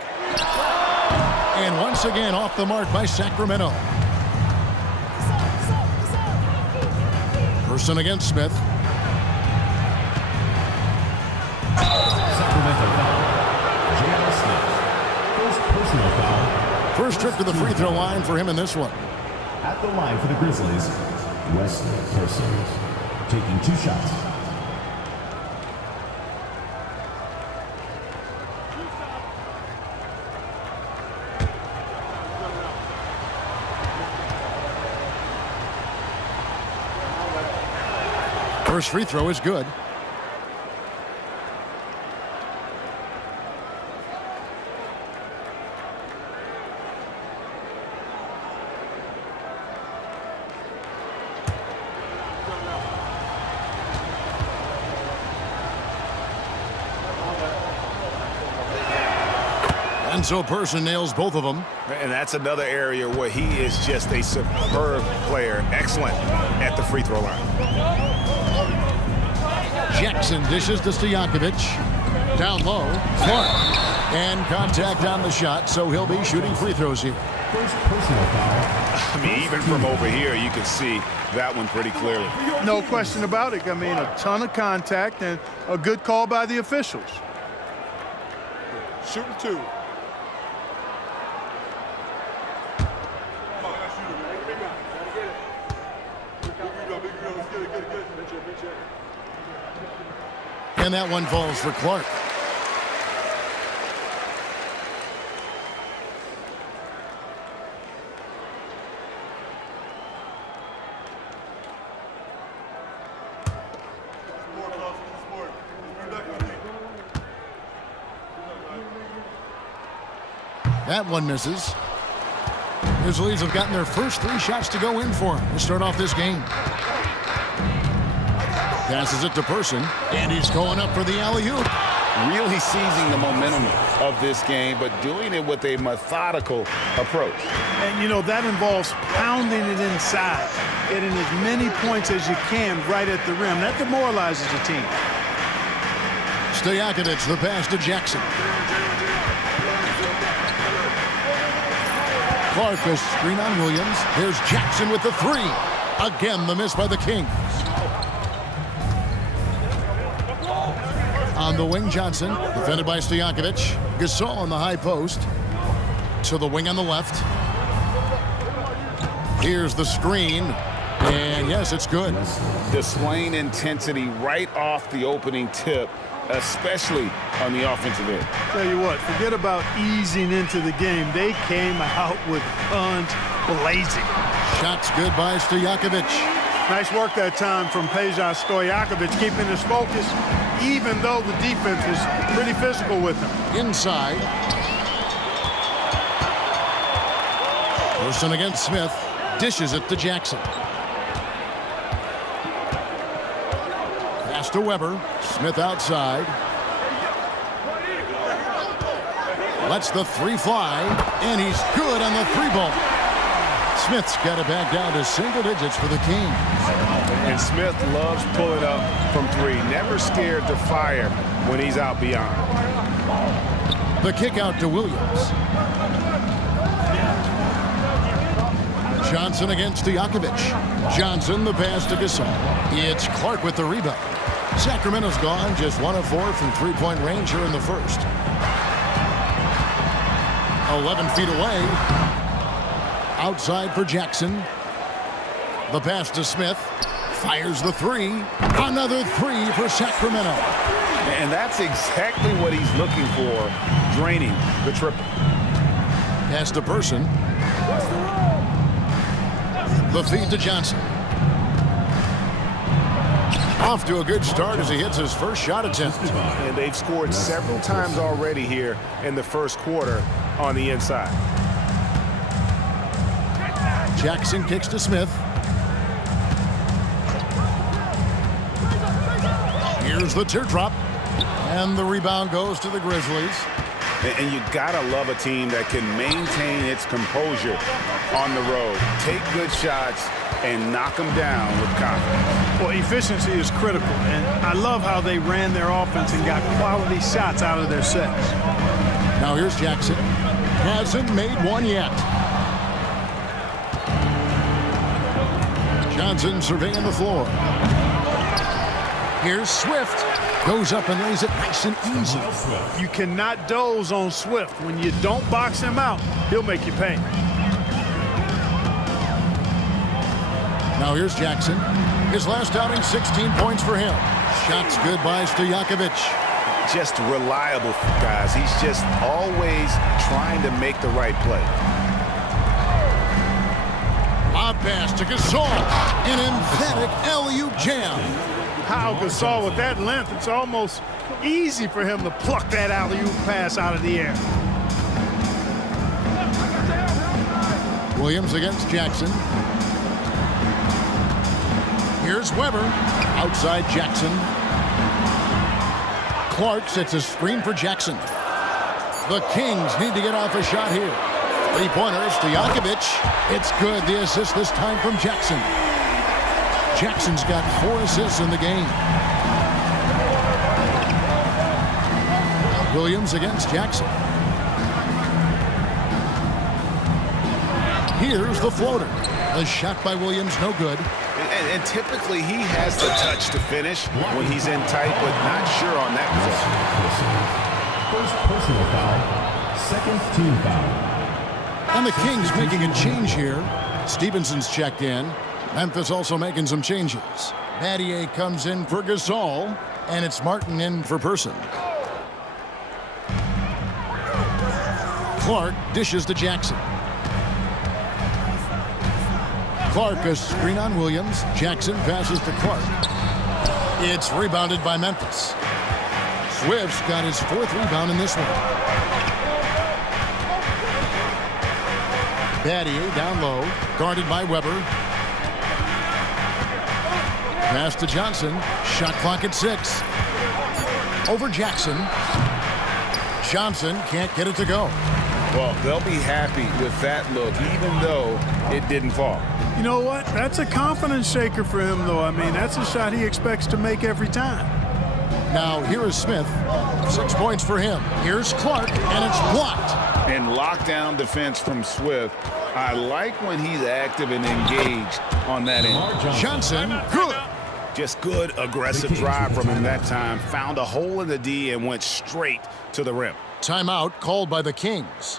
And once again off the mark by Sacramento. Person against Smith. First trip to the free throw line for him in this one. At the line for the Grizzlies, Wesley Person, taking 2 shots. First free throw is good. And so Person nails both of them. And that's another area where he is just a superb player. Excellent at the free throw line. Jackson dishes to Stojakovic. Down low, Clark. And contact on the shot, so he'll be shooting free throws here. First personal foul. I mean, even from over here, you can see that one pretty clearly. No question about it. I mean, a ton of contact and a good call by the officials. Shooting 2. And that one falls for Clark. That one misses. Grizzlies have gotten their first 3 shots to go in for him to start off this game. Passes it to Person, and he's going up for the alley-oop. Really seizing the momentum of this game, but doing it with a methodical approach. And, you know, that involves pounding it inside, getting as many points as you can right at the rim. That demoralizes a team. Stojakovic, the pass to Jackson. Clark, a screen on Williams. Here's Jackson with the 3. Again, the miss by the Kings. On the wing, Johnson, defended by Stojakovic. Gasol on the high post. To the wing on the left. Here's the screen. And yes, it's good. Displaying intensity right off the opening tip, especially on the offensive end. Tell you what, forget about easing into the game. They came out with guns blazing. Shots good by Stojakovic. Nice work that time from Peja Stojakovic, keeping his focus, even though the defense was pretty physical with him. Inside. Person against Smith. Dishes it to Jackson. Pass to Weber. Smith outside. Lets the 3 fly. And he's good on the 3-ball. Smith's got it back down to single digits for the Kings. And Smith loves pulling up from 3. Never scared to fire when he's out beyond. The kick out to Williams. Johnson against Stojakovic. Johnson, the pass to Gasol. It's Clark with the rebound. Sacramento's gone, just 1 of 4 from 3-point range here in the first. 11 feet away. Outside for Jackson. The pass to Smith. Fires the 3. Another 3 for Sacramento. And that's exactly what he's looking for, draining the triple. Pass to Person. The feed to Johnson. Off to a good start as he hits his first shot attempt. And they've scored several times already here in the first quarter on the inside. Jackson kicks to Smith. Here's the teardrop. And the rebound goes to the Grizzlies. And you gotta love a team that can maintain its composure on the road, take good shots, and knock them down with confidence. Well, efficiency is critical, and I love how they ran their offense and got quality shots out of their sets. Now here's Jackson. Hasn't made one yet. Johnson surveying the floor. Here's Swift. Goes up and lays it nice and easy. You cannot doze on Swift. When you don't box him out, he'll make you pay. Now here's Jackson. His last outing, 16 points for him. Shots good by Stojakovic. Just reliable, guys. He's just always trying to make the right play. Lob pass to Gasol. An emphatic alley-oop jam. How Gasol with that length, it's almost easy for him to pluck that alley-oop pass out of the air. Williams against Jackson. Here's Weber. Outside Jackson. Clark sets a screen for Jackson. The Kings need to get off a shot here. Three-pointers to Jankovic. It's good. The assist this time from Jackson. Jackson's got 4 assists in the game. Williams against Jackson. Here's the floater. The shot by Williams, no good. And typically he has the touch to finish when he's in tight, but not sure on that possession. First personal foul, second team foul. And the Kings making a change here. Stevenson's checked in. Memphis also making some changes. Battier comes in for Gasol, and it's Martin in for Person. Clark dishes to Jackson. Clark a screen on Williams. Jackson passes to Clark. It's rebounded by Memphis. Swift's got his 4th rebound in this one. Battier down low, guarded by Weber. Pass to Johnson. Shot clock at 6. Over Jackson. Johnson can't get it to go. Well, they'll be happy with that look, even though it didn't fall. You know what? That's a confidence shaker for him, though. I mean, that's a shot he expects to make every time. Now, here is Smith. 6 points for him. Here's Clark, and it's blocked. And lockdown defense from Swift. I like when he's active and engaged on that end. Johnson, good. Just good, aggressive drive from him that time. Found a hole in the D and went straight to the rim. Timeout called by the Kings.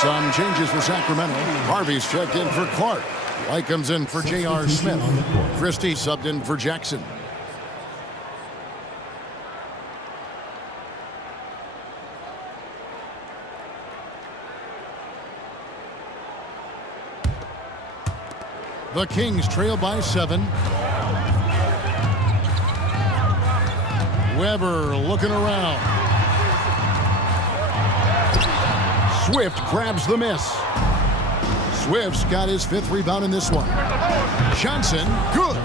Some changes for Sacramento. Harvey's checked in for Clark. White comes in for J.R. Smith. Christie subbed in for Jackson. The Kings trail by 7. Weber looking around. Swift grabs the miss. Swift's got his 5th rebound in this one. Johnson, good.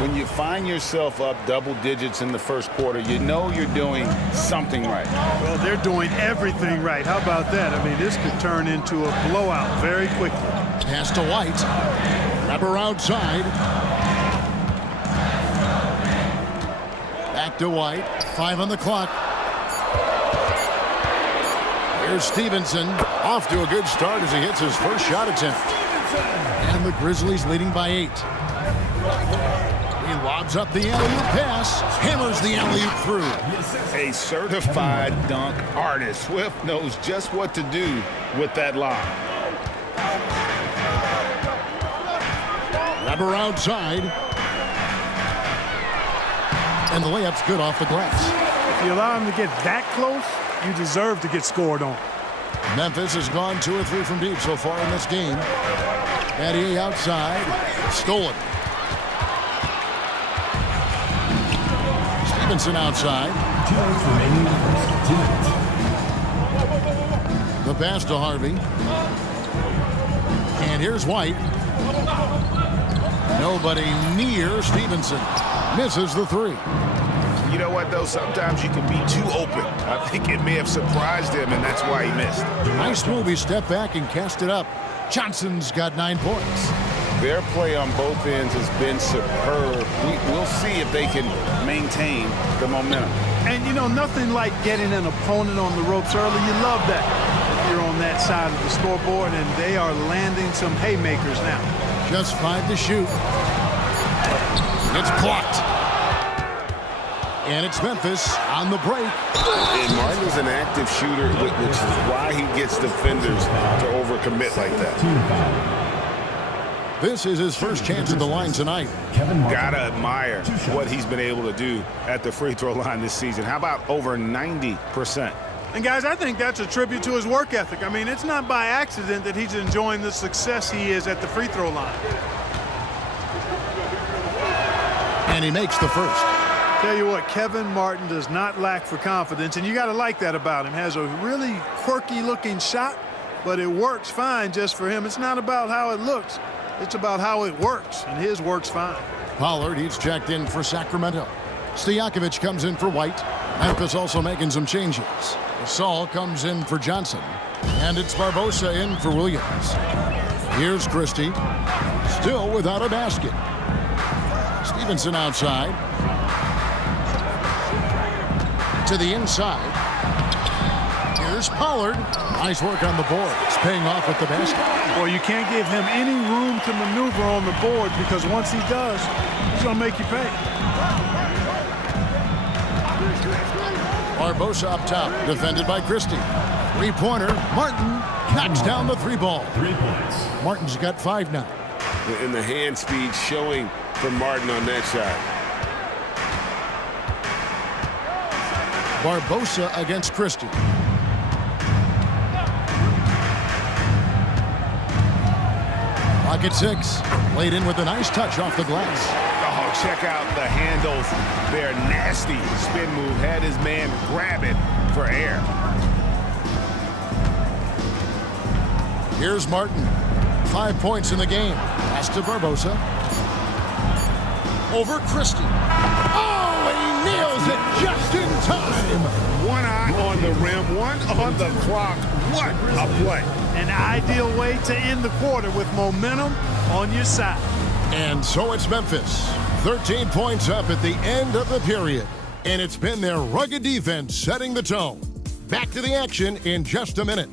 When you find yourself up double digits in the first quarter, you know you're doing something right. Well, they're doing everything right. How about that? I mean, this could turn into a blowout very quickly. Pass to White. Wrapper outside. Back to White. 5 on the clock. Here's Stevenson, off to a good start as he hits his first shot attempt. And the Grizzlies leading by 8. He lobs up the alley-oop pass, hammers the alley-oop through. A certified dunk artist. Swift knows just what to do with that lob. Weber outside. And the layup's good off the glass. If you allow him to get that close, you deserve to get scored on. Memphis has gone 2 or 3 from deep so far in this game. Battier outside. Stolen. Stevenson outside. 2 minutes remaining in the first. 2 minutes. The pass to Harvey. And here's White. Nobody near Stevenson. Misses the three. You know what, though? Sometimes you can be too open. I think it may have surprised him, and that's why he missed. Nice move. He stepped back and cast it up. Johnson's got 9 points. Their play on both ends has been superb. We'll see if they can maintain the momentum. And, you know, nothing like getting an opponent on the ropes early. You love that if you're on that side of the scoreboard, and they are landing some haymakers now. Just 5 to shoot. It's blocked. And it's Memphis on the break. And Martin is an active shooter, which is why he gets defenders to overcommit like that. This is his first chance at the line tonight. Gotta admire what he's been able to do at the free throw line this season. How about over 90%? And, guys, I think that's a tribute to his work ethic. I mean, it's not by accident that he's enjoying the success he is at the free throw line. And he makes the first. Tell you what, Kevin Martin does not lack for confidence, and you got to like that about him. Has a really quirky-looking shot, but it works fine just for him. It's not about how it looks. It's about how it works, and his works fine. Pollard, he's checked in for Sacramento. Stojakovic comes in for White. Memphis also making some changes. Gasol comes in for Johnson. And it's Barbosa in for Williams. Here's Christie. Still without a basket. Stevenson outside. To the inside. Here's Pollard. Nice work on the board. It's paying off with the basket. Well, you can't give him any room to maneuver on the board, because once he does, he's going to make you pay. Barbosa up top, defended by Christie. Three-pointer. Martin knocks down the 3 ball. 3 points. Martin's got 5 now. And the hand speed showing for Martin on that shot. Barbosa against Christie. Clock at 6. Laid in with a nice touch off the glass. Oh, check out the handles. They're nasty. Spin move. Had his man grab it for air. Here's Martin. 5 points in the game. Pass to Barbosa. Over Christie. Oh, he nails it just in time. One eye on the rim, one on the clock. What a play. An ideal way to end the quarter with momentum on your side. And so it's Memphis. 13 points up at the end of the period. And it's been their rugged defense setting the tone. Back to the action in just a minute.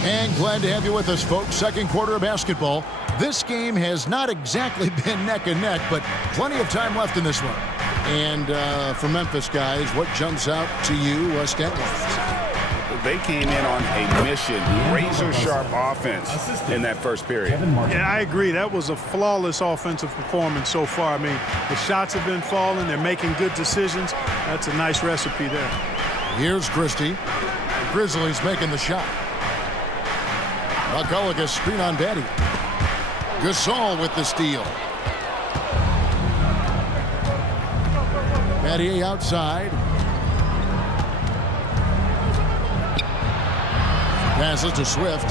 And glad to have you with us, folks. Second quarter of basketball. This game has not exactly been neck and neck, but plenty of time left in this one. And for Memphis, guys, what jumps out to you stat-wise? They came in on a mission, razor-sharp offense in that first period. Yeah, I agree. That was a flawless offensive performance so far. I mean, the shots have been falling. They're making good decisions. That's a nice recipe there. Here's Christie. Grizzlies making the shot. McCullough screen on Betty. Gasol with the steal. Betty outside. Passes to Swift.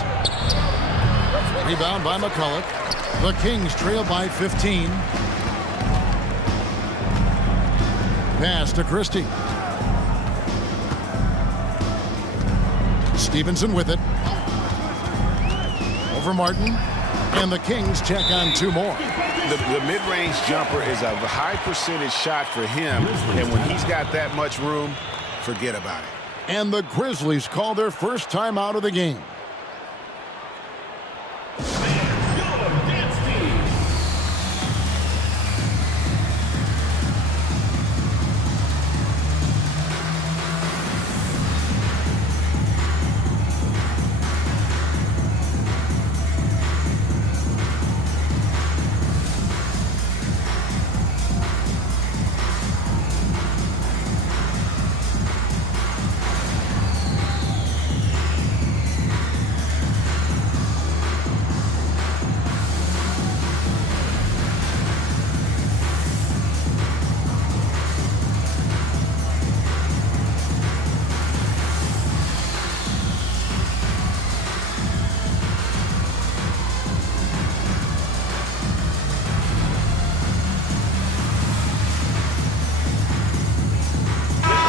Rebound by McCullough. The Kings trail by 15. Pass to Christie. Stevenson with it. Over Martin. And the Kings check on 2 more. The mid-range jumper is a high percentage shot for him, and when he's got that much room, forget about it. And the Grizzlies call their first time out of the game.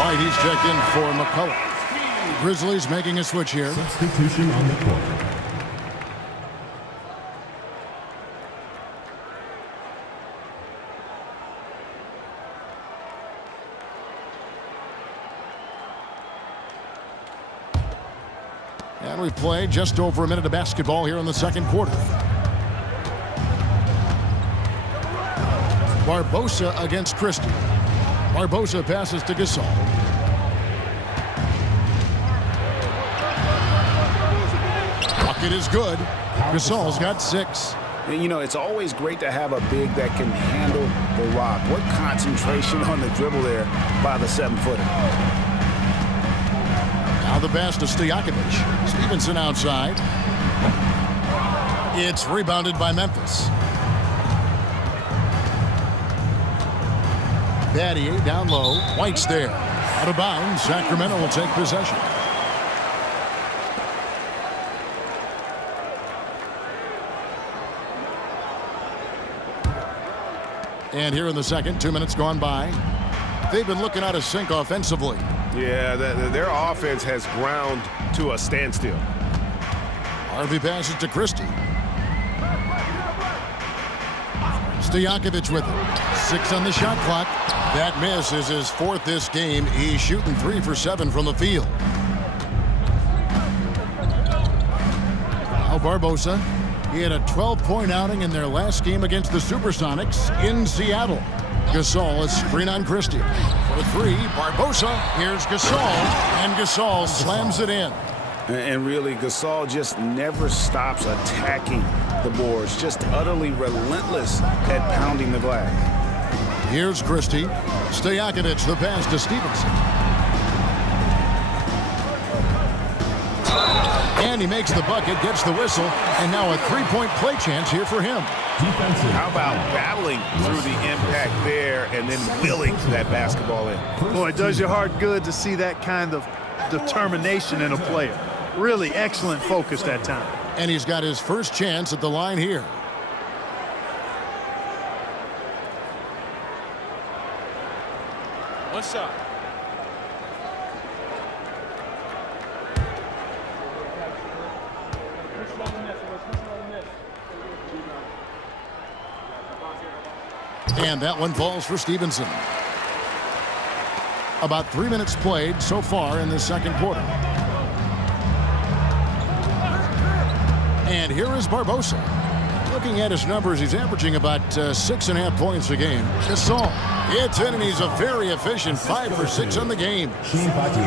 White, he's checked in for McCullough. Grizzlies making a switch here. Substitution on the court. And we play just over a minute of basketball here in the second quarter. Barbosa against Christie. Barbosa passes to Gasol. Bucket is good. Gasol's got 6. And, you know, it's always great to have a big that can handle the rock. What concentration on the dribble there by the 7-footer. Now the pass to Stojakovic. Stevenson outside. It's rebounded by Memphis. Battier down low. White's there. Out of bounds. Sacramento will take possession. And here in the second, 2 minutes gone by. They've been looking out of sync offensively. Yeah, their offense has ground to a standstill. Harvey passes to Christie. Stojakovic with it. 6 on the shot clock. That miss is his 4th this game. He's shooting 3 for 7 from the field. Now Barbosa. He had a 12-point outing in their last game against the Supersonics in Seattle. Gasol, a screen on Christie. For 3, Barbosa. Here's Gasol. And Gasol slams it in. And really, Gasol just never stops attacking the boards. Just utterly relentless at pounding the glass. Here's Christie. Stojakovic, the pass to Stevenson. And he makes the bucket, gets the whistle, and now a 3-point play chance here for him. How about battling through the impact there and then willing that basketball in? Boy, it does your heart good to see that kind of determination in a player. Really excellent focus that time. And he's got his first chance at the line here. One shot. And that one falls for Stevenson. About 3 minutes played so far in the second quarter. And here is Barbosa. Looking at his numbers, he's averaging about 6.5 points a game. Gasol hits in, and he's a very efficient 5 for 6 on the game.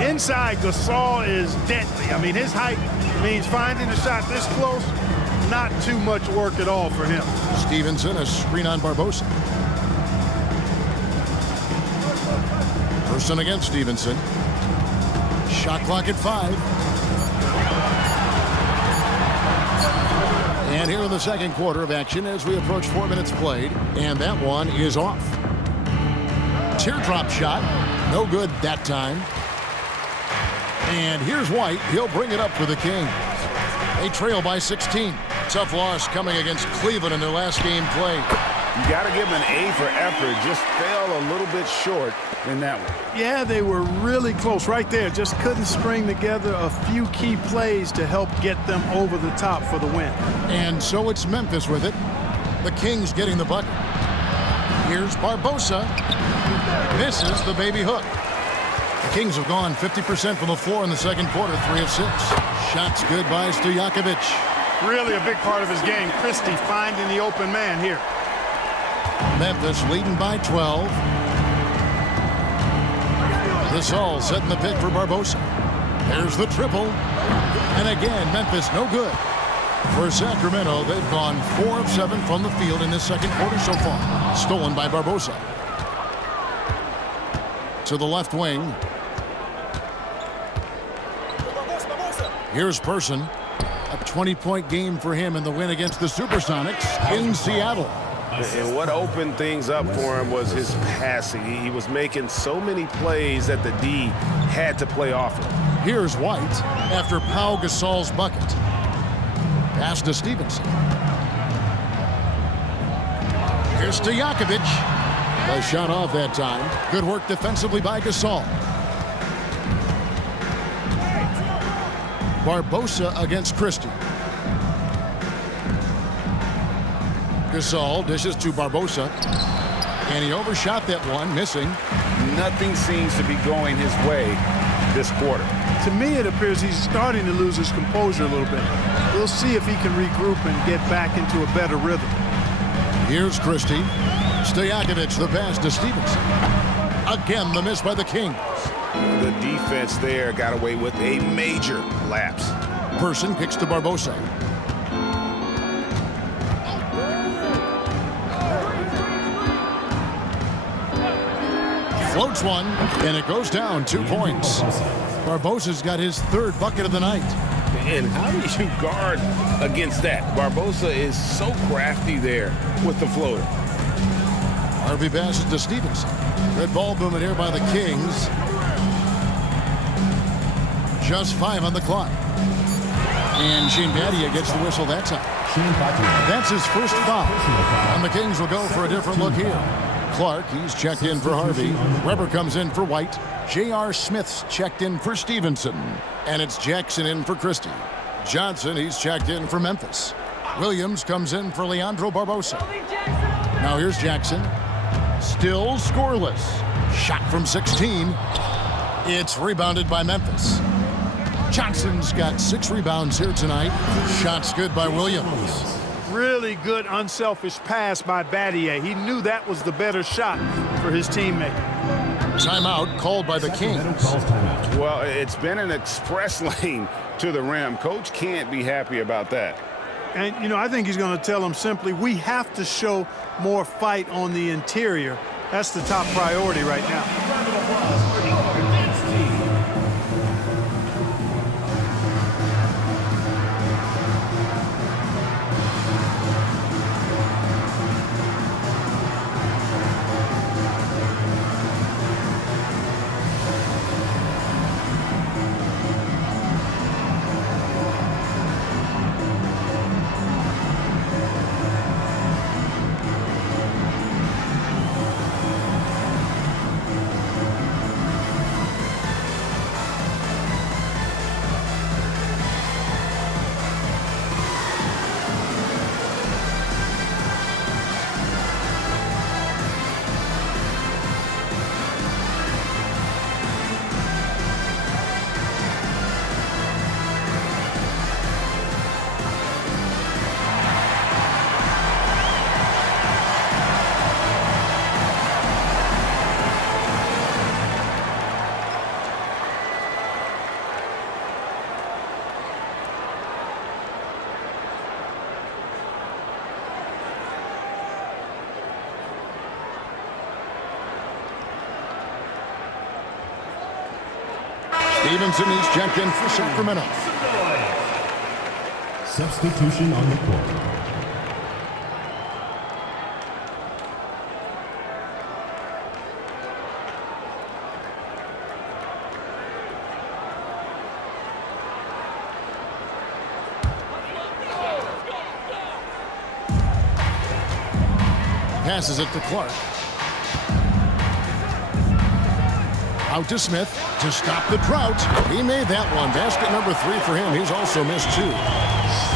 Inside, Gasol is deadly. I mean, his height means finding a shot this close, not too much work at all for him. Stevenson, a screen on Barbosa. Person against Stevenson. Shot clock at 5. And here in the second quarter of action as we approach 4 minutes played. And that one is off. Teardrop shot. No good that time. And here's White. He'll bring it up for the Kings. They trail by 16. Tough loss coming against Cleveland in their last game played. You got to give them an A for effort. Just fell a little bit short in that one. Yeah, they were really close right there. Just couldn't string together a few key plays to help get them over the top for the win. And so it's Memphis with it. The Kings getting the bucket. Here's Barbosa. Misses the baby hook. The Kings have gone 50% from the floor in the second quarter, 3 of 6. Shots good by Stojakovic. Really a big part of his game. Christie finding the open man here. Memphis leading by 12. Gasol setting the pick for Barbosa. There's the triple. And again, Memphis no good. For Sacramento, they've gone 4 of 7 from the field in this second quarter so far. Stolen by Barbosa. To the left wing. Here's Person. A 20-point game for him in the win against the Supersonics in Seattle. And what opened things up for him was his passing. He was making so many plays that the D had to play off him. Here's White after Pau Gasol's bucket. Pass to Stevenson. Here's Stojakovic. The shot off that time. Good work defensively by Gasol. Barbosa against Christie. Gasol dishes to Barbosa. And he overshot that one, missing. Nothing seems to be going his way this quarter. To me, it appears he's starting to lose his composure a little bit. We'll see if he can regroup and get back into a better rhythm. Here's Christie. Stojakovic, the pass to Stevenson. Again, the miss by the Kings. The defense there got away with a major lapse. Person kicks to Barbosa. Floats one, and it goes down 2 points. Barbosa's got his 3rd bucket of the night. And how do you guard against that? Barbosa is so crafty there with the floater. Harvey passes to Stevenson. Good ball movement here by the Kings. Just 5 on the clock. And Shane Battier gets the whistle that time. That's his first foul. And the Kings will go for a different look here. Clark, he's checked in for Harvey. Weber comes in for White. J.R. Smith's checked in for Stevenson. And it's Jackson in for Christie. Johnson, he's checked in for Memphis. Williams comes in for Leandro Barbosa. Now here's Jackson. Still scoreless. Shot from 16. It's rebounded by Memphis. Johnson's got 6 rebounds here tonight. Shots good by Williams. Really good unselfish pass by Battier. He knew that was the better shot for his teammate. Timeout called by the Kings. Well, it's been an express lane to the rim. Coach can't be happy about that. And, you know, I think he's going to tell them simply, we have to show more fight on the interior. That's the top priority right now. Stevenson, he's checked in for Sacramento. Substitution on the court. Passes it to Clark. Out to Smith to stop the drought. He made that one. Basket number 3 for him. He's also missed 2.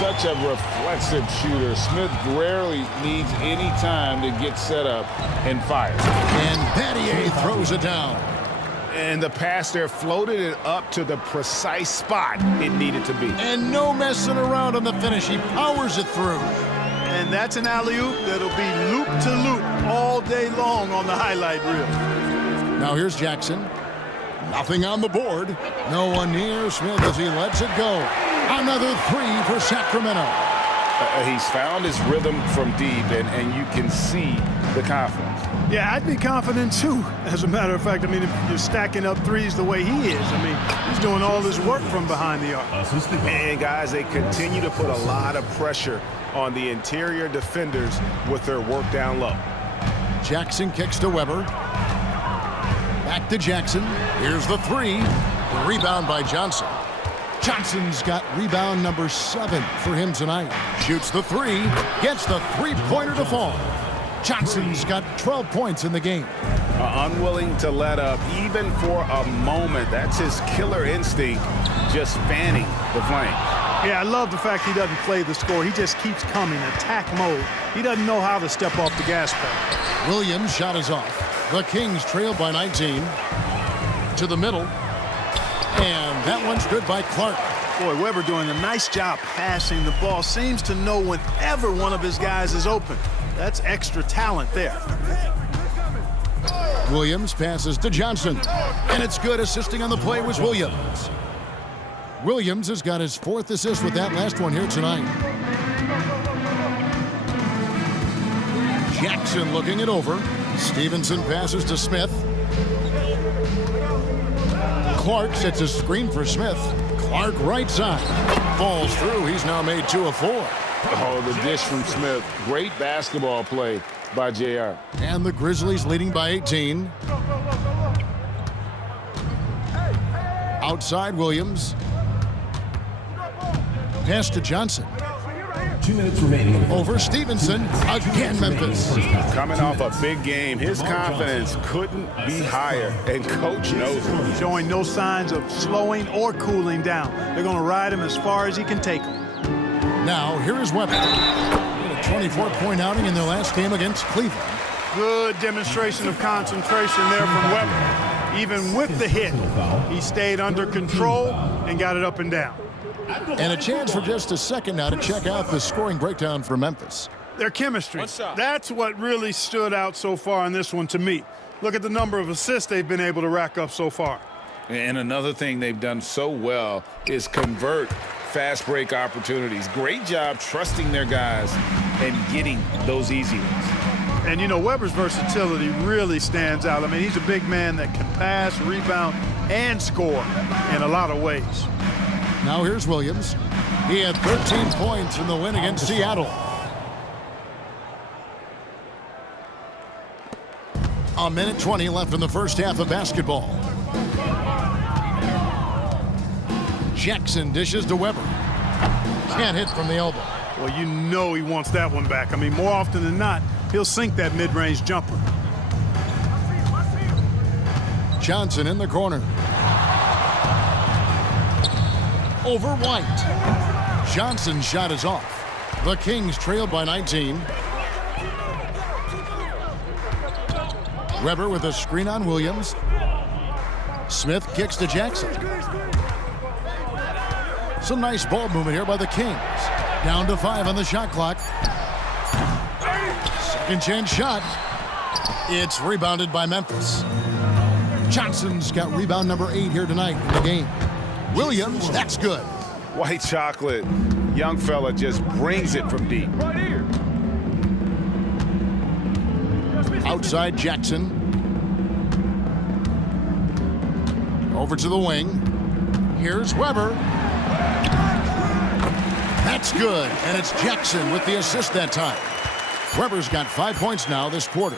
Such a reflexive shooter. Smith rarely needs any time to get set up and fire. And Battier throws it down. And the pass there floated it up to the precise spot it needed to be. And no messing around on the finish. He powers it through. And that's an alley-oop that'll be loop to loop all day long on the highlight reel. Now here's Jackson. Nothing on the board. No one near Smith as he lets it go. Another 3 for Sacramento. He's found his rhythm from deep, and you can see the confidence. Yeah, I'd be confident too. As a matter of fact, I mean, if you're stacking up threes the way he is, I mean, he's doing all his work from behind the arc. And guys, they continue to put a lot of pressure on the interior defenders with their work down low. Jackson kicks to Weber. Back to Jackson. Here's the 3. The rebound by Johnson. Johnson's got rebound number 7 for him tonight. Shoots the 3. Gets the 3-pointer to fall. Johnson's got 12 points in the game. unwilling to let up even for a moment. That's his killer instinct, just fanning the flame. Yeah, I love the fact he doesn't play the score. He just keeps coming, attack mode. He doesn't know how to step off the gas pedal. Williams' shot is off. The Kings trail by 19. To the middle. And that one's good by Clark. Boy, Weber doing a nice job passing the ball. Seems to know whenever one of his guys is open. That's extra talent there. Williams passes to Johnson. And it's good. Assisting on the play was Williams. Williams has got his 4th assist with that last one here tonight. Jackson looking it over. Stevenson passes to Smith. Clark sets a screen for Smith. Clark right side. Falls through. He's now made 2 of 4. Oh, the dish from Smith. Great basketball play by JR. And the Grizzlies leading by 18. Outside Williams. Pass to Johnson. 2 minutes remaining. Over Stevenson. Again Memphis. Coming off a big game, his confidence couldn't be higher, and coach knows it. Showing no signs of slowing or cooling down. They're going to ride him as far as he can take him. Now, here is Weber. A 24-point outing in their last game against Cleveland. Good demonstration of concentration there from Weber. Even with the hit, he stayed under control and got it up and down. And a chance for just a second now to check out the scoring breakdown for Memphis. Their chemistry. That's what really stood out so far in this one to me. Look at the number of assists they've been able to rack up so far. And another thing they've done so well is convert fast break opportunities. Great job trusting their guys and getting those easy ones. And, you know, Weber's versatility really stands out. I mean, he's a big man that can pass, rebound, and score in a lot of ways. Now here's Williams. He had 13 points in the win against Seattle. A minute 20 left in the first half of basketball. Jackson dishes to Weber. Can't hit from the elbow. Well, you know he wants that one back. I mean, more often than not, he'll sink that mid-range jumper. Johnson in the corner. Over White. Johnson's shot is off. The Kings trailed by 19. Weber with a screen on Williams. Smith kicks to Jackson. Some nice ball movement here by the Kings. Down to 5 on the shot clock. Second chance shot. It's rebounded by Memphis. Johnson's got rebound number 8 here tonight in the game. Williams, that's good. White chocolate, young fella just brings it from deep. Outside Jackson. Over to the wing. Here's Weber. That's good, and it's Jackson with the assist that time. Weber's got 5 points now this quarter.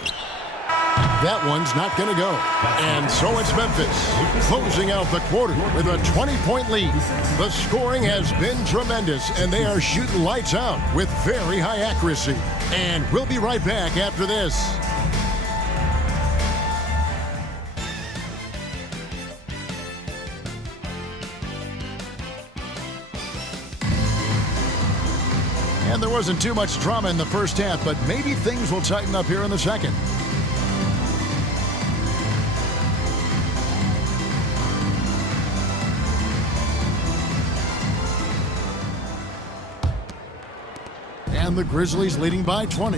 That one's not going to go. And so it's Memphis closing out the quarter with a 20-point lead. The scoring has been tremendous, and they are shooting lights out with very high accuracy. And we'll be right back after this. And there wasn't too much drama in the first half, but maybe things will tighten up here in the second. And the Grizzlies leading by 20.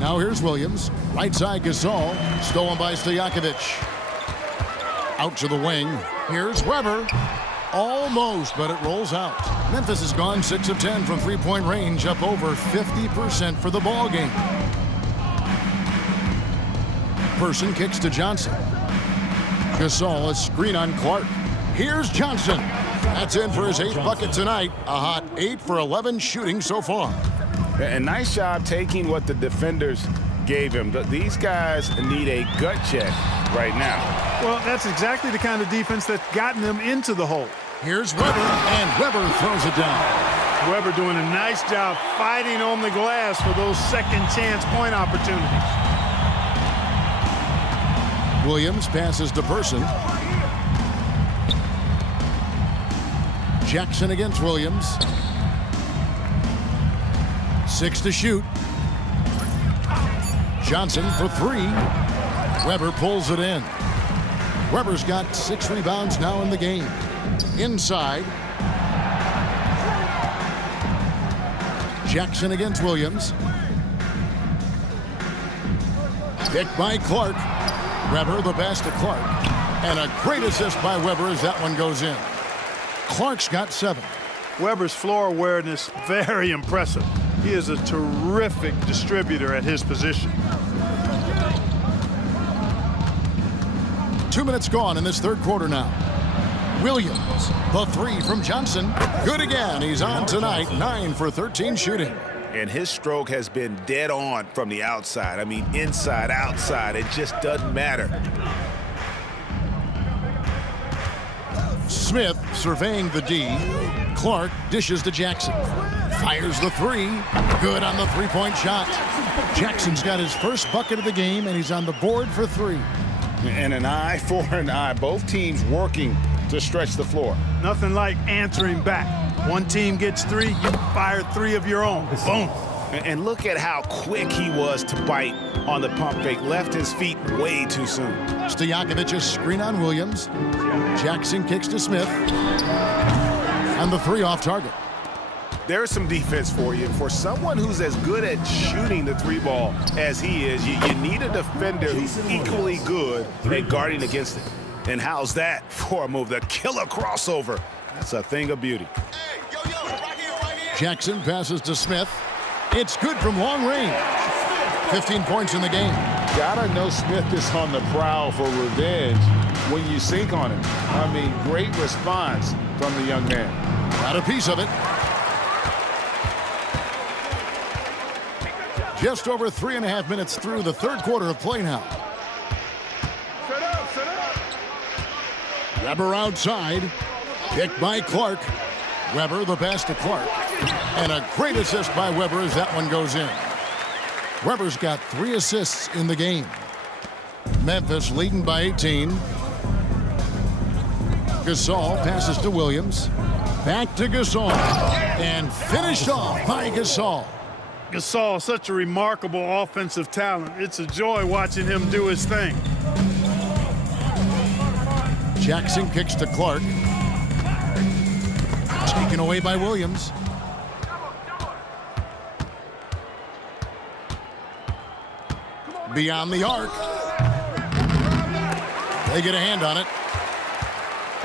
Now here's Williams. Right side Gasol. Stolen by Stojakovic. Out to the wing. Here's Weber. Almost, but it rolls out. Memphis has gone 6 of 10 from three-point range, up over 50% for the ball game. Person kicks to Johnson. Gasol, a screen on Clark. Here's Johnson. That's in for his 8th bucket tonight. A hot 8 for 11 shooting so far. A nice job taking what the defenders gave him. These guys need a gut check right now. Well, that's exactly the kind of defense that's gotten them into the hole. Here's Weber, and Weber throws it down. Weber doing a nice job fighting on the glass for those second chance point opportunities. Williams passes to Person. Jackson against Williams. 6 to shoot. Johnson for 3. Weber pulls it in. Weber's got 6 rebounds now in the game. Inside. Jackson against Williams. Picked by Clark. Weber the pass to Clark. And a great assist by Weber as that one goes in. Clark's got 7. Weber's floor awareness, very impressive. He is a terrific distributor at his position. 2 minutes gone in this third quarter now. Williams, the 3 from Johnson. Good again. He's on tonight, 9 for 13 shooting. And his stroke has been dead on from the outside. I mean, inside, outside, it just doesn't matter. Smith surveying the D. Clark dishes to Jackson. Fires the 3. Good on the three-point shot. Jackson's got his first bucket of the game, and he's on the board for 3. And an eye for an eye. Both teams working to stretch the floor. Nothing like answering back. One team gets 3, you fire 3 of your own. Boom. And look at how quick he was to bite on the pump fake. Left his feet way too soon. Stojakovic's screen on Williams. Jackson kicks to Smith. And the 3 off target. There's some defense for you. For someone who's as good at shooting the 3 ball as he is, you need a defender who's equally good at guarding against it. And how's that for a move? The killer crossover. That's a thing of beauty. Jackson passes to Smith. It's good from long range. 15 points in the game. Gotta know Smith is on the prowl for revenge when you sink on him. I mean, great response from the young man. Got a piece of it. Just over 3.5 minutes through the third quarter of play now. Weber outside. Picked by Clark. Weber the pass to Clark. And a great assist by Weber as that one goes in. Weber's got 3 assists in the game. Memphis leading by 18. Gasol passes to Williams. Back to Gasol. And finished off by Gasol. Gasol, such a remarkable offensive talent. It's a joy watching him do his thing. Jackson kicks to Clark. Taken away by Williams. Beyond the arc. They get a hand on it.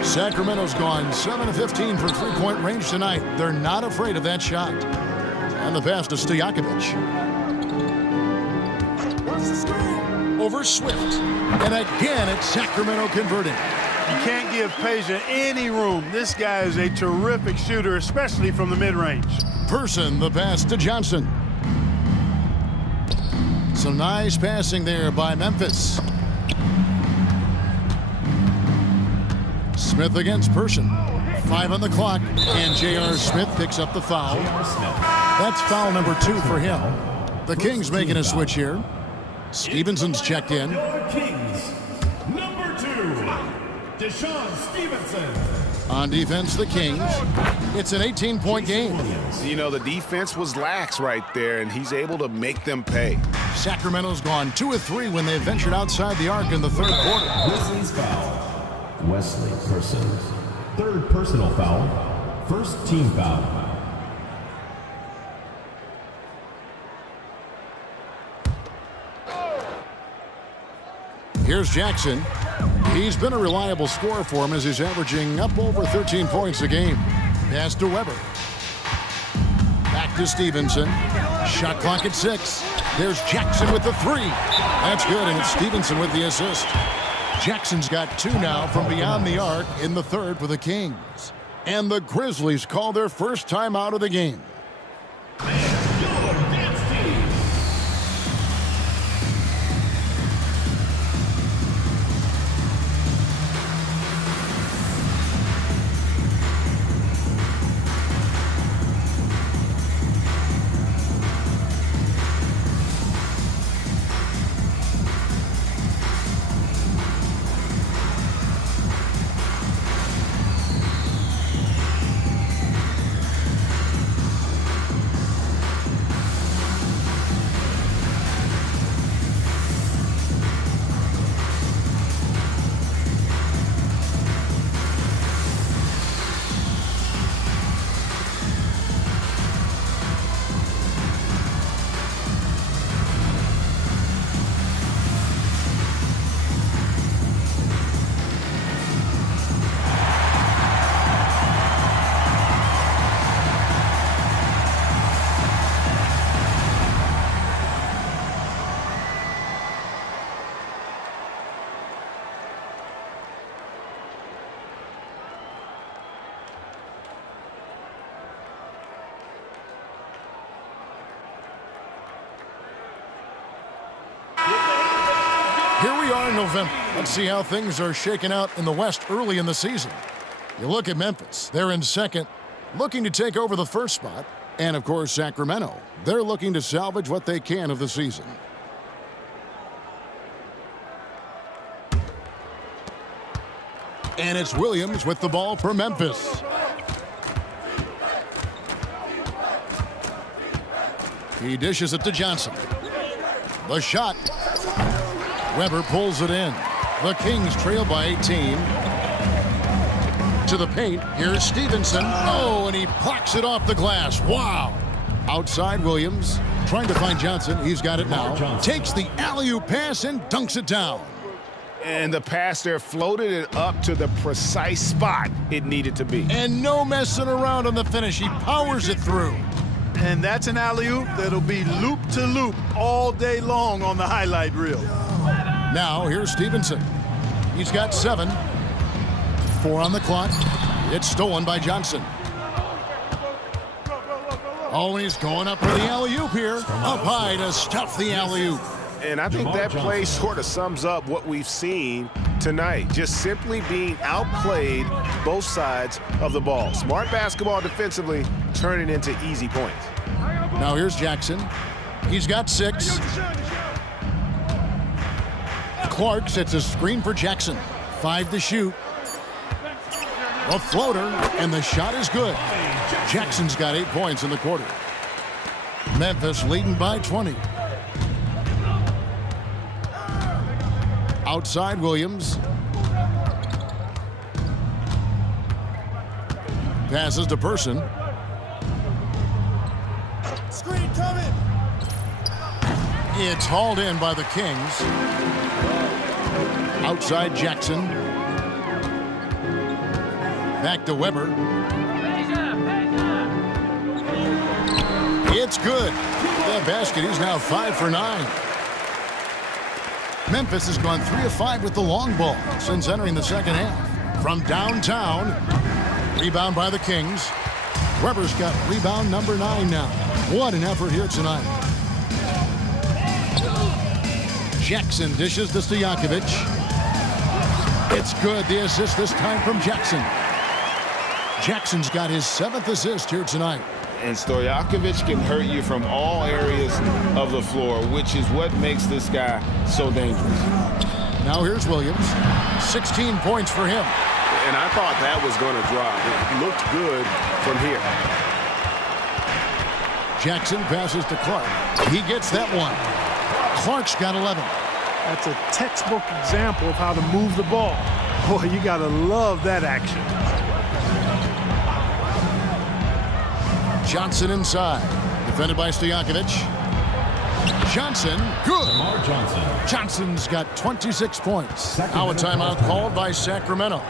Sacramento's gone 7 of 15 for three-point range tonight. They're not afraid of that shot. And the pass to Stojakovic. Over Swift. And again, it's Sacramento converting. You can't give Peja any room. This guy is a terrific shooter, especially from the mid-range. Person, the pass to Johnson. Some nice passing there by Memphis. Smith against Person. 5 on the clock, and J.R. Smith picks up the foul. That's foul number 2 for him. The Kings making a switch here. Stevenson's checked in. Kings, number 2, Deshaun Stevenson. On defense, the Kings. It's an 18-point game. You know, the defense was lax right there, and he's able to make them pay. Sacramento's gone 2 of 3 when they ventured outside the arc in the third quarter. Wesley's foul. Wesley Person. 3rd personal foul. 1st team foul. Here's Jackson. He's been a reliable scorer for him as he's averaging up over 13 points a game. Pass to Weber. Back to Stevenson. Shot clock at 6. There's Jackson with the 3. That's good, and it's Stevenson with the assist. Jackson's got 2 now from beyond the arc in the third for the Kings. And the Grizzlies call their first time out of the game. Here we are in November. Let's see how things are shaking out in the West early in the season. You look at Memphis. They're in second, looking to take over the first spot. And, of course, Sacramento. They're looking to salvage what they can of the season. And it's Williams with the ball for Memphis. He dishes it to Johnson. The shot. Weber pulls it in. The Kings trail by 18. To the paint. Here's Stevenson. Oh, and he plucks it off the glass. Wow. Outside Williams. Trying to find Johnson. He's got it now. Takes the alley-oop pass and dunks it down. And the pass there floated it up to the precise spot it needed to be. And no messing around on the finish. He powers it through. And that's an alley-oop that'll be loop to loop all day long on the highlight reel. Now here's Stevenson. He's got 7. 4 on the clock. It's stolen by Johnson. Oh, he's going up for the alley-oop here. Up high to stuff the alley-oop. And I think that play sort of sums up what we've seen tonight. Just simply being outplayed both sides of the ball. Smart basketball defensively, turning into easy points. Now here's Jackson. He's got 6. Clark sets a screen for Jackson. 5 to shoot. A floater, and the shot is good. Jackson's got 8 points in the quarter. Memphis leading by 20. Outside Williams. Passes to Person. Screen coming. It's hauled in by the Kings. Outside Jackson. Back to Weber. It's good. The basket, he's now 5 for 9. Memphis has gone 3 of 5 with the long ball since entering the second half. From downtown, rebound by the Kings. Weber's got rebound number 9 now. What an effort here tonight. Jackson dishes to Stojakovic. It's good. The assist this time from Jackson. Jackson's got his 7th assist here tonight. And Stojakovic can hurt you from all areas of the floor, which is what makes this guy so dangerous. Now here's Williams. 16 points for him. And I thought that was going to drop. It looked good from here. Jackson passes to Clark. He gets that one. Clark's got 11. That's a textbook example of how to move the ball. Boy, you got to love that action. Johnson inside. Defended by Stojakovic. Johnson, good. Johnson's got 26 points. Now a timeout called by Sacramento.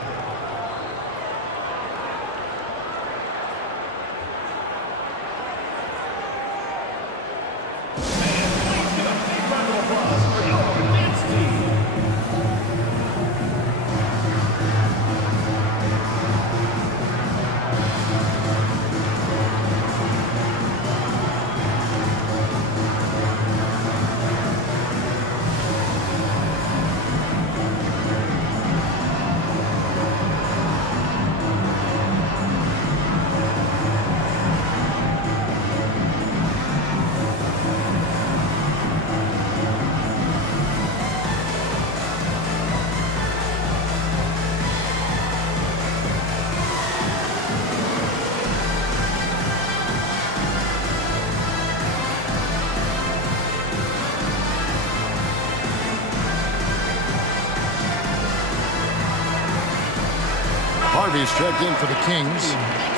Harvey's checked in for the Kings.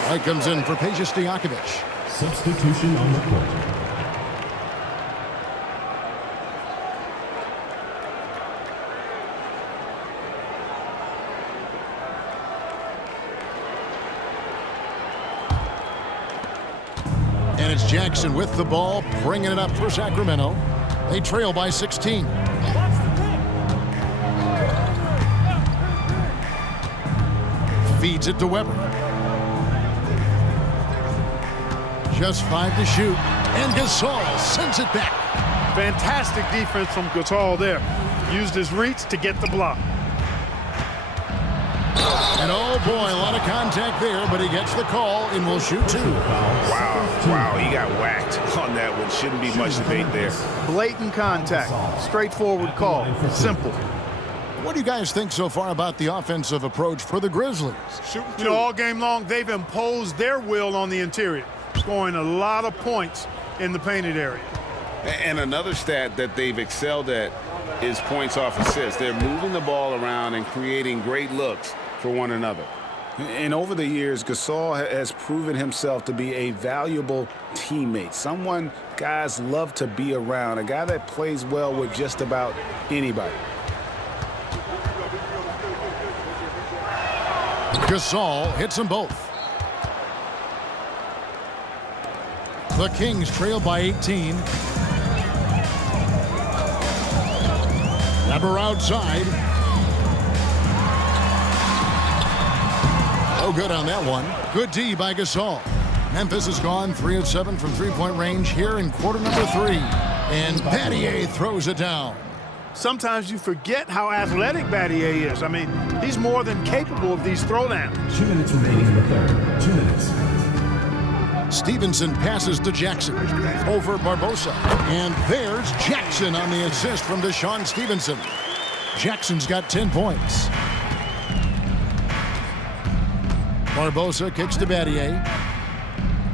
White comes in for Peja Stojakovic. Substitution on the court. And it's Jackson with the ball, bringing it up for Sacramento. They trail by 16. Feeds it to Weber. Just 5 to shoot. And Gasol sends it back. Fantastic defense from Gasol there. Used his reach to get the block. And oh boy, a lot of contact there, but he gets the call and will shoot 2. Wow, he got whacked on that one. Shouldn't be much debate there. Blatant contact. Straightforward call. Simple. What do you guys think so far about the offensive approach for the Grizzlies? You know, all game long, they've imposed their will on the interior, scoring a lot of points in the painted area. And another stat that they've excelled at is points off assists. They're moving the ball around and creating great looks for one another. And over the years, Gasol has proven himself to be a valuable teammate, someone guys love to be around, a guy that plays well with just about anybody. Gasol hits them both. The Kings trail by 18. Weber outside. No good on that one. Good D by Gasol. Memphis has gone 3 of 7 from three-point range here in quarter number 3. And Battier throws it down. Sometimes you forget how athletic Battier is. I mean, he's more than capable of these throwdowns. 2 minutes remaining in the third. 2 minutes. Stevenson passes to Jackson over Barbosa. And there's Jackson on the assist from Deshaun Stevenson. Jackson's got 10 points. Barbosa kicks to Battier.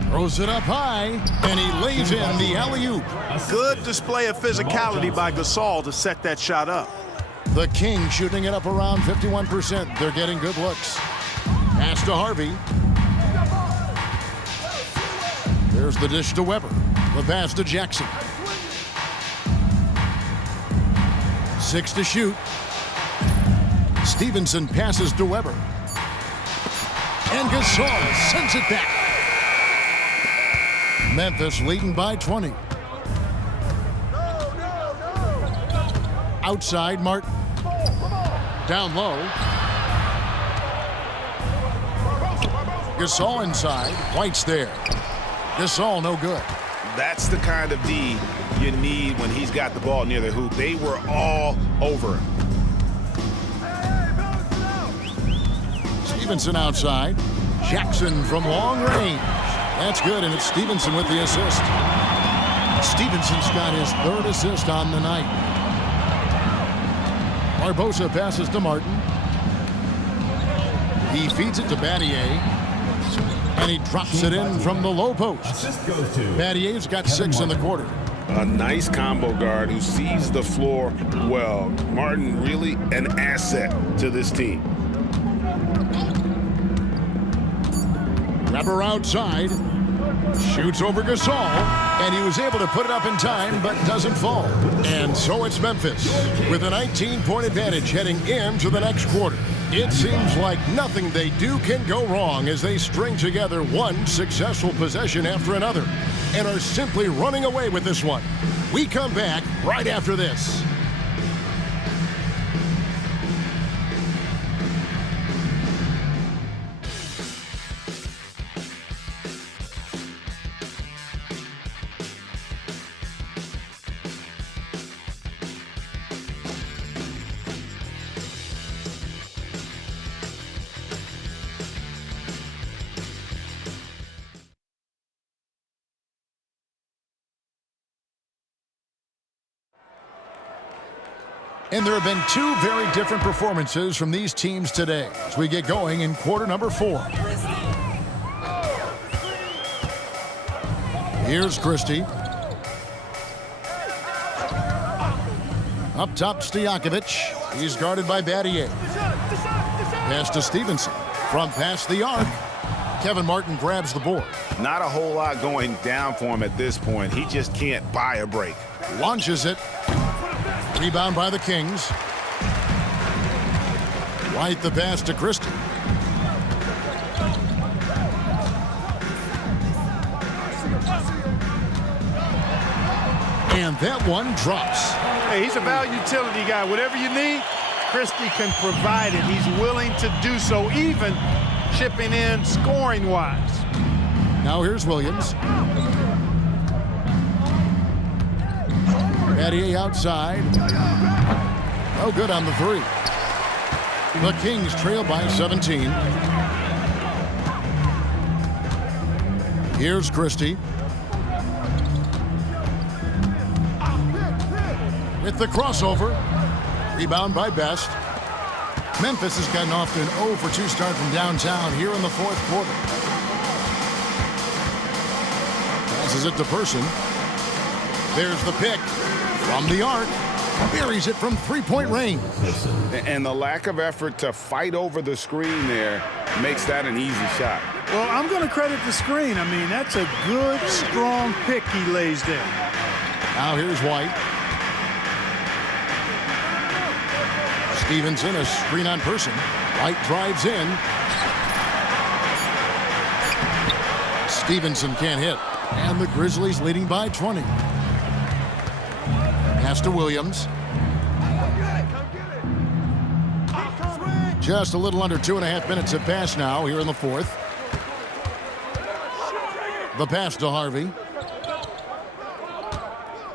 Throws it up high, and he lays in the alley-oop. Good display of physicality by Gasol to set that shot up. The Kings shooting it up around 51%. They're getting good looks. Pass to Harvey. There's the dish to Weber. The pass to Jackson. 6 to shoot. Stevenson passes to Weber. And Gasol sends it back. Memphis leading by 20. Outside, Martin. Down low. Gasol inside. White's there. Gasol no good. That's the kind of D you need when he's got the ball near the hoop. They were all over him. Stevenson outside. Jackson from long range. That's good, and it's Stevenson with the assist. Stevenson's got his 3rd assist on the night. Barbosa passes to Martin. He feeds it to Battier. And he drops it in from the low post. Assist goes to Battier's got 6 in the quarter. A nice combo guard who sees the floor well. Martin really an asset to this team. Weber outside. Shoots over Gasol. And he was able to put it up in time, but doesn't fall. And so it's Memphis with a 19-point advantage heading into the next quarter. It seems like nothing they do can go wrong as they string together one successful possession after another and are simply running away with this one. We come back right after this. And there have been 2 very different performances from these teams today as we get going in quarter number 4. Here's Christie. Up top, Stojakovic. He's guarded by Battier. Pass to Stevenson. From past the arc. Kevin Martin grabs the board. Not a whole lot going down for him at this point. He just can't buy a break. Launches it. Rebound by the Kings. White the pass to Christie. And that one drops. Hey, he's a value utility guy. Whatever you need, Christie can provide it. He's willing to do so, even chipping in scoring-wise. Now here's Williams. Battier outside. No good on the three. The Kings trail by 17. Here's Christie. With the crossover. Rebound by Best. Memphis has gotten off to an 0 for 2 start from downtown here in the fourth quarter. Passes it to Person. There's the pick from the arc. Buries it from three-point range. And the lack of effort to fight over the screen there makes that an easy shot. Well, I'm going to credit the screen. I mean, that's a good, strong pick he lays there. Now here's White. Stevenson, a screen on Person. White drives in. Stevenson can't hit. And the Grizzlies leading by 20. Pass to Williams. Just a little under 2.5 minutes have passed now here in the fourth. The pass to Harvey.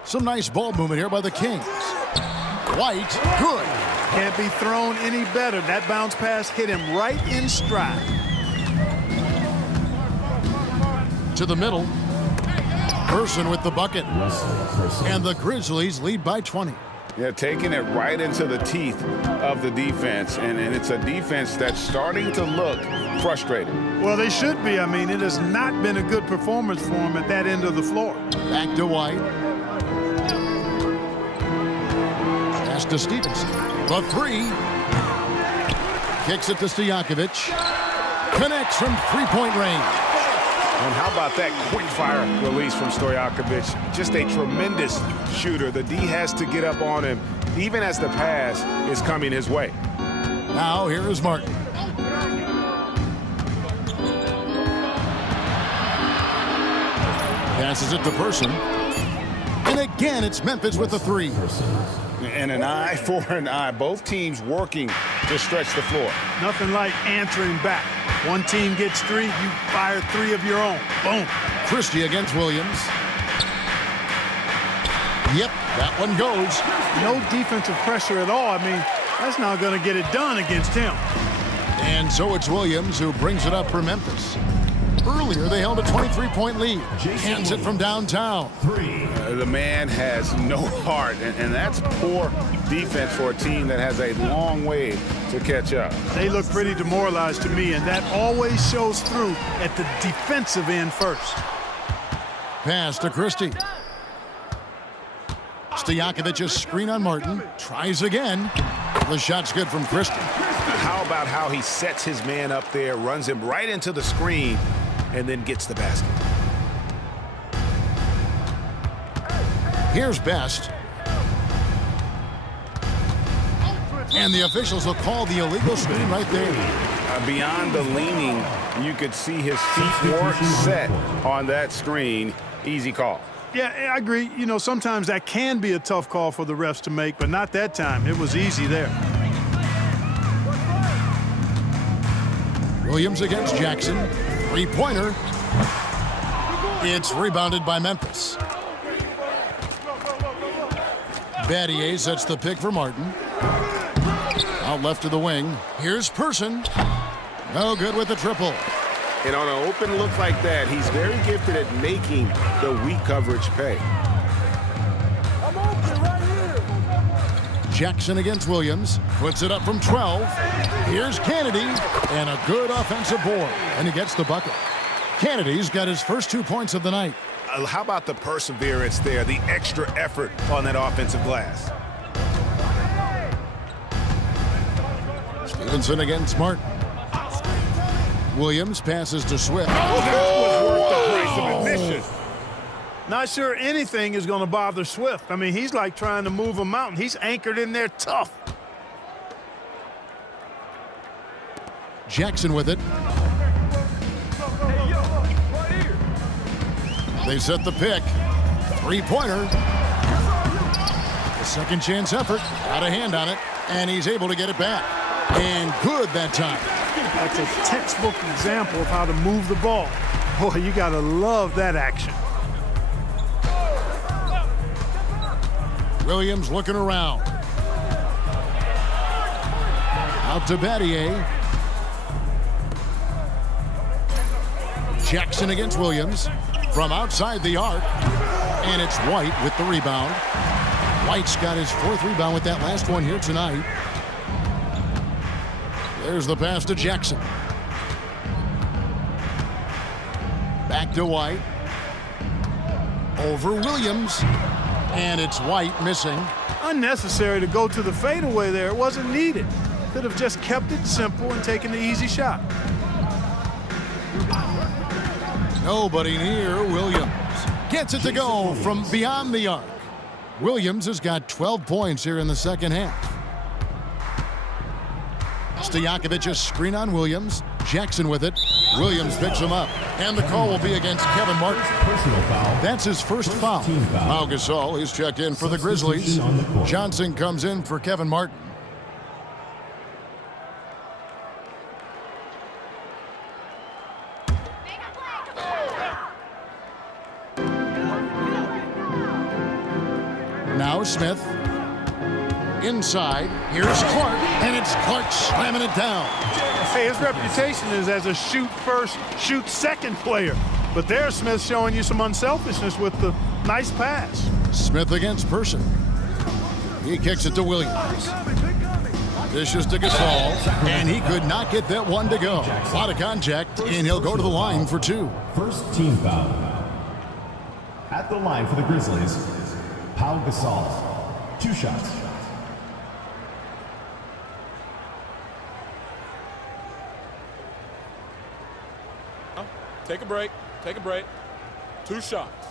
Some nice ball movement here by the Kings. White, good. Can't be thrown any better. That bounce pass hit him right in stride. To the middle. Person with the bucket. And the Grizzlies lead by 20. Yeah, taking it right into the teeth of the defense. And it's a defense that's starting to look frustrated. Well, they should be. I mean, it has not been a good performance for them at that end of the floor. Back to White. Pass to Stevenson. The three. Kicks it to Stojakovic. Connects from three-point range. And how about that quick-fire release from Stojakovic? Just a tremendous shooter. The D has to get up on him, even as the pass is coming his way. Now here is Martin. Passes it to Person. And again, it's Memphis with the three. And an eye for an eye. Both teams working to stretch the floor. Nothing like answering back. One team gets three, you fire three of your own. Boom. Christie against Williams. Yep, that one goes. No defensive pressure at all. I mean, that's not going to get it done against him. And so it's Williams who brings it up for Memphis. Earlier, they held a 23-point lead. Hands it from downtown. The man has no heart, and that's poor defense for a team that has a long way to catch up. They look pretty demoralized to me, and that always shows through at the defensive end first. Pass to Christie. Stojakovic's screen on Martin. Tries again. The shot's good from Christie. How about how he sets his man up there, runs him right into the screen, and then gets the basket. Here's Best. And the officials will call the illegal screen right there. Beyond the leaning, you could see his feet weren't set on that screen. Easy call. Yeah, I agree. You know, sometimes that can be a tough call for the refs to make, but not that time. It was easy there. Williams against Jackson. Three-pointer. It's rebounded by Memphis. Battier sets the pick for Martin. Out left to the wing. Here's Person. No good with the triple. And on an open look like that, he's very gifted at making the weak coverage pay. Jackson against Williams. Puts it up from 12. Here's Kennedy. And a good offensive board. And he gets the bucket. Kennedy's got his first 2 points of the night. How about the perseverance there, the extra effort on that offensive glass? Stevenson against Martin. Williams passes to Swift. That was worth the price of admission. Not sure anything is going to bother Swift. I mean, he's like trying to move a mountain. He's anchored in there tough. Jackson with it. They set the pick. Three-pointer. A second chance effort. Got a hand on it. And he's able to get it back. And good that time. That's a textbook example of how to move the ball. Boy, you got to love that action. Williams looking around. Out to Battier. Jackson against Williams. From outside the arc. And it's White with the rebound. White's got his 4th rebound with that last one here tonight. There's the pass to Jackson. Back to White. Over Williams. And it's White missing. Unnecessary to go to the fadeaway there. It wasn't needed. Could have just kept it simple and taken the easy shot. Nobody near Williams. Gets it to go from beyond the arc. Williams has got 12 points here in the second half. Stojakovic's screen on Williams. Jackson with it. Williams picks him up. And the call will be against Kevin Martin. Personal foul. That's his first foul. Pau Gasol, he's checked in for the Grizzlies. Johnson comes in for Kevin Martin. Now Smith. Inside. Here's Clark. And it's Clark slamming it down. Hey, his reputation is as a shoot first, shoot second player. But there's Smith showing you some unselfishness with the nice pass. Smith against Person. He kicks it to Williams. Dishes to Gasol. And he could not get that one to go. A lot of contact, and he'll go to the line for 2. First team foul. At the line for the Grizzlies, Pau Gasol. 2 shots. Take a break. Take a break. 2 shots.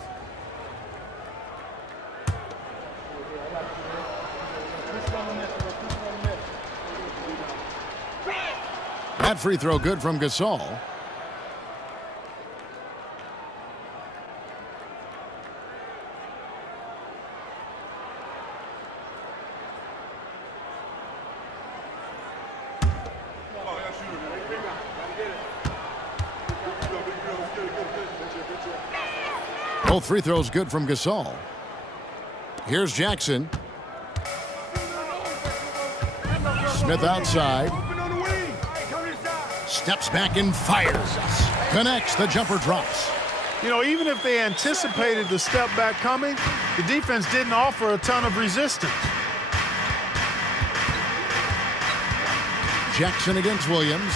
That free throw good from Gasol. Both free throws good from Gasol. Here's Jackson. Smith outside. Steps back and fires. Connects. The jumper drops. You know, even if they anticipated the step back coming, the defense didn't offer a ton of resistance. Jackson against Williams.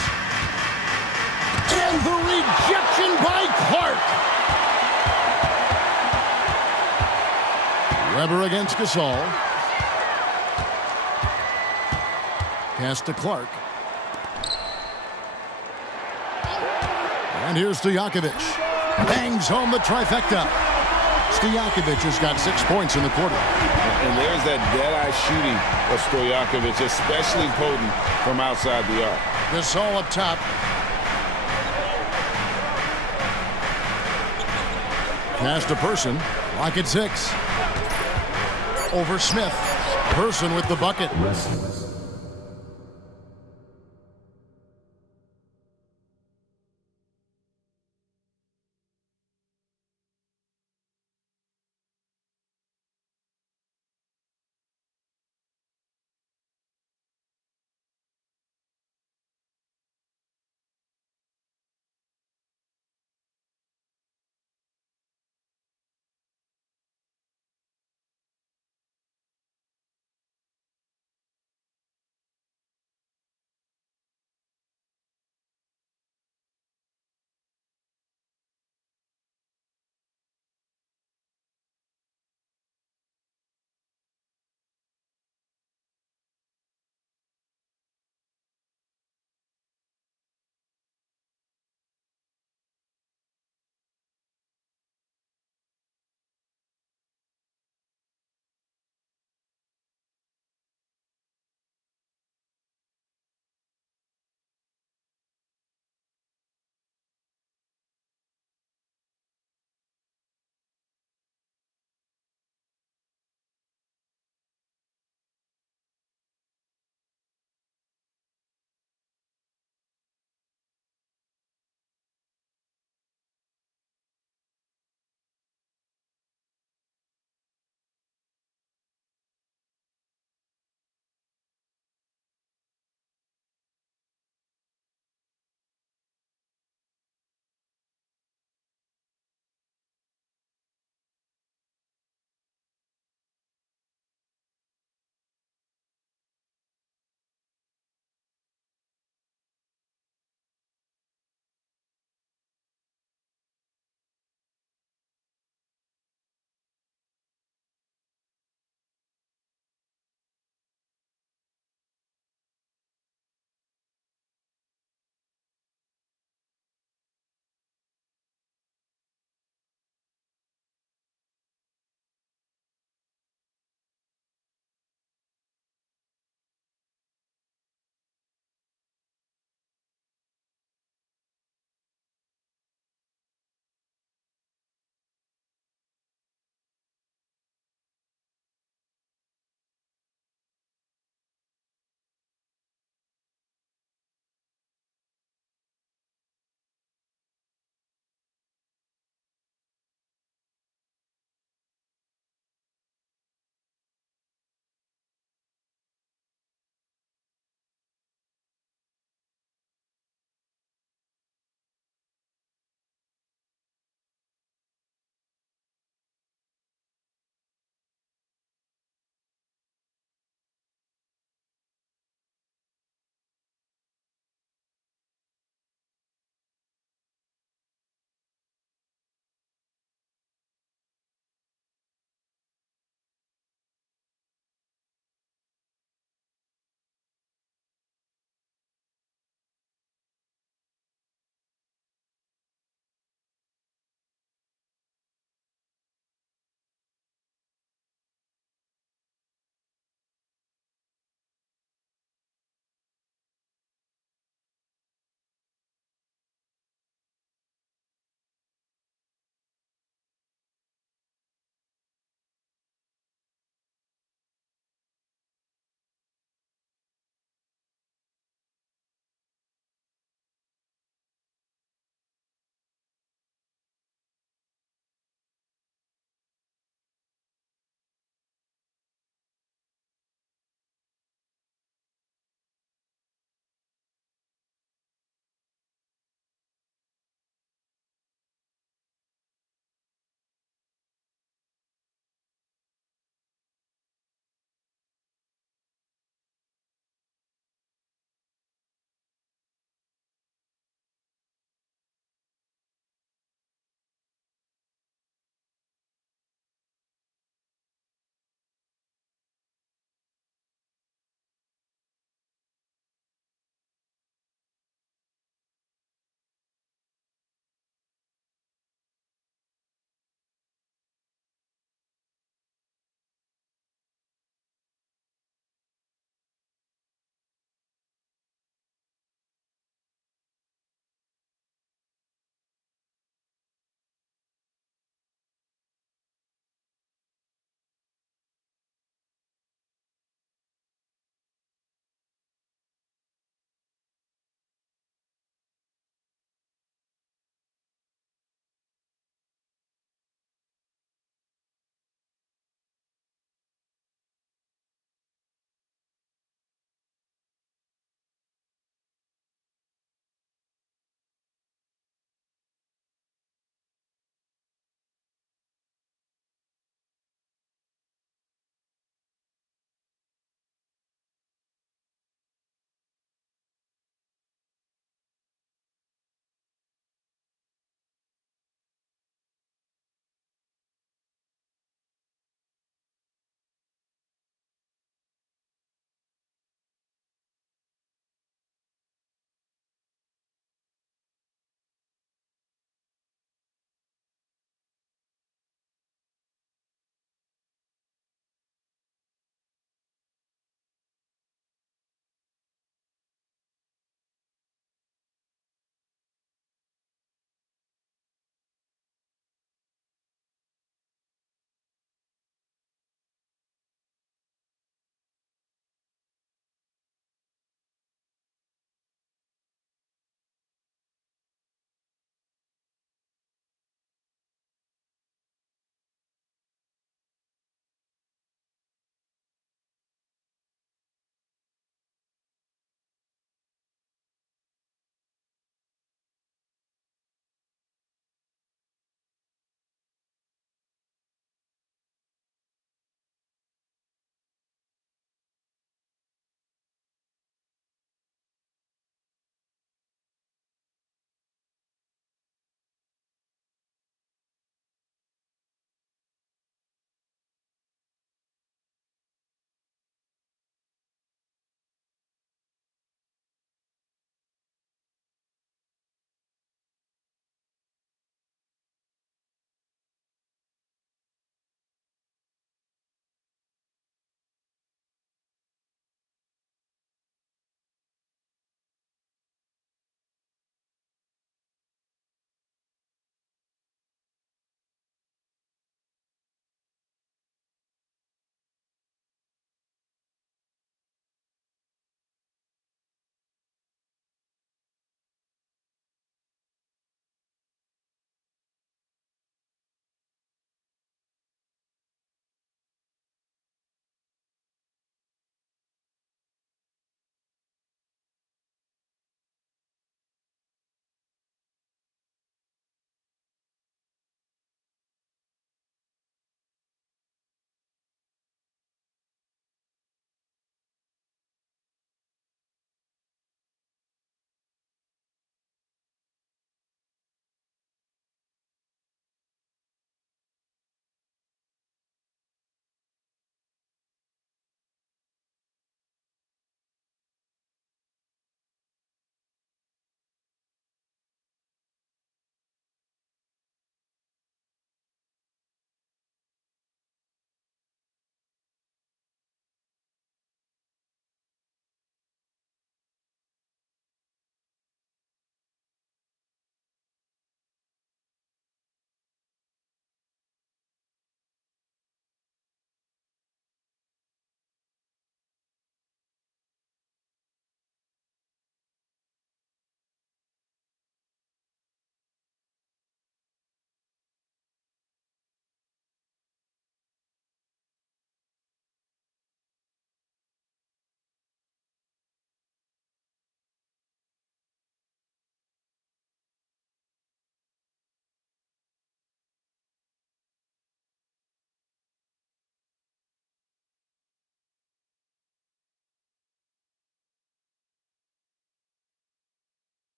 And the rejection by Clark. Weber against Gasol. Pass to Clark. And here's Stojakovic. Bangs home the trifecta. Stojakovic has got 6 points in the quarter. And there's that dead-eye shooting of Stojakovic, especially potent from outside the arc. Gasol up top. Pass to Person. Lock at 6. Over Smith. Person with the bucket.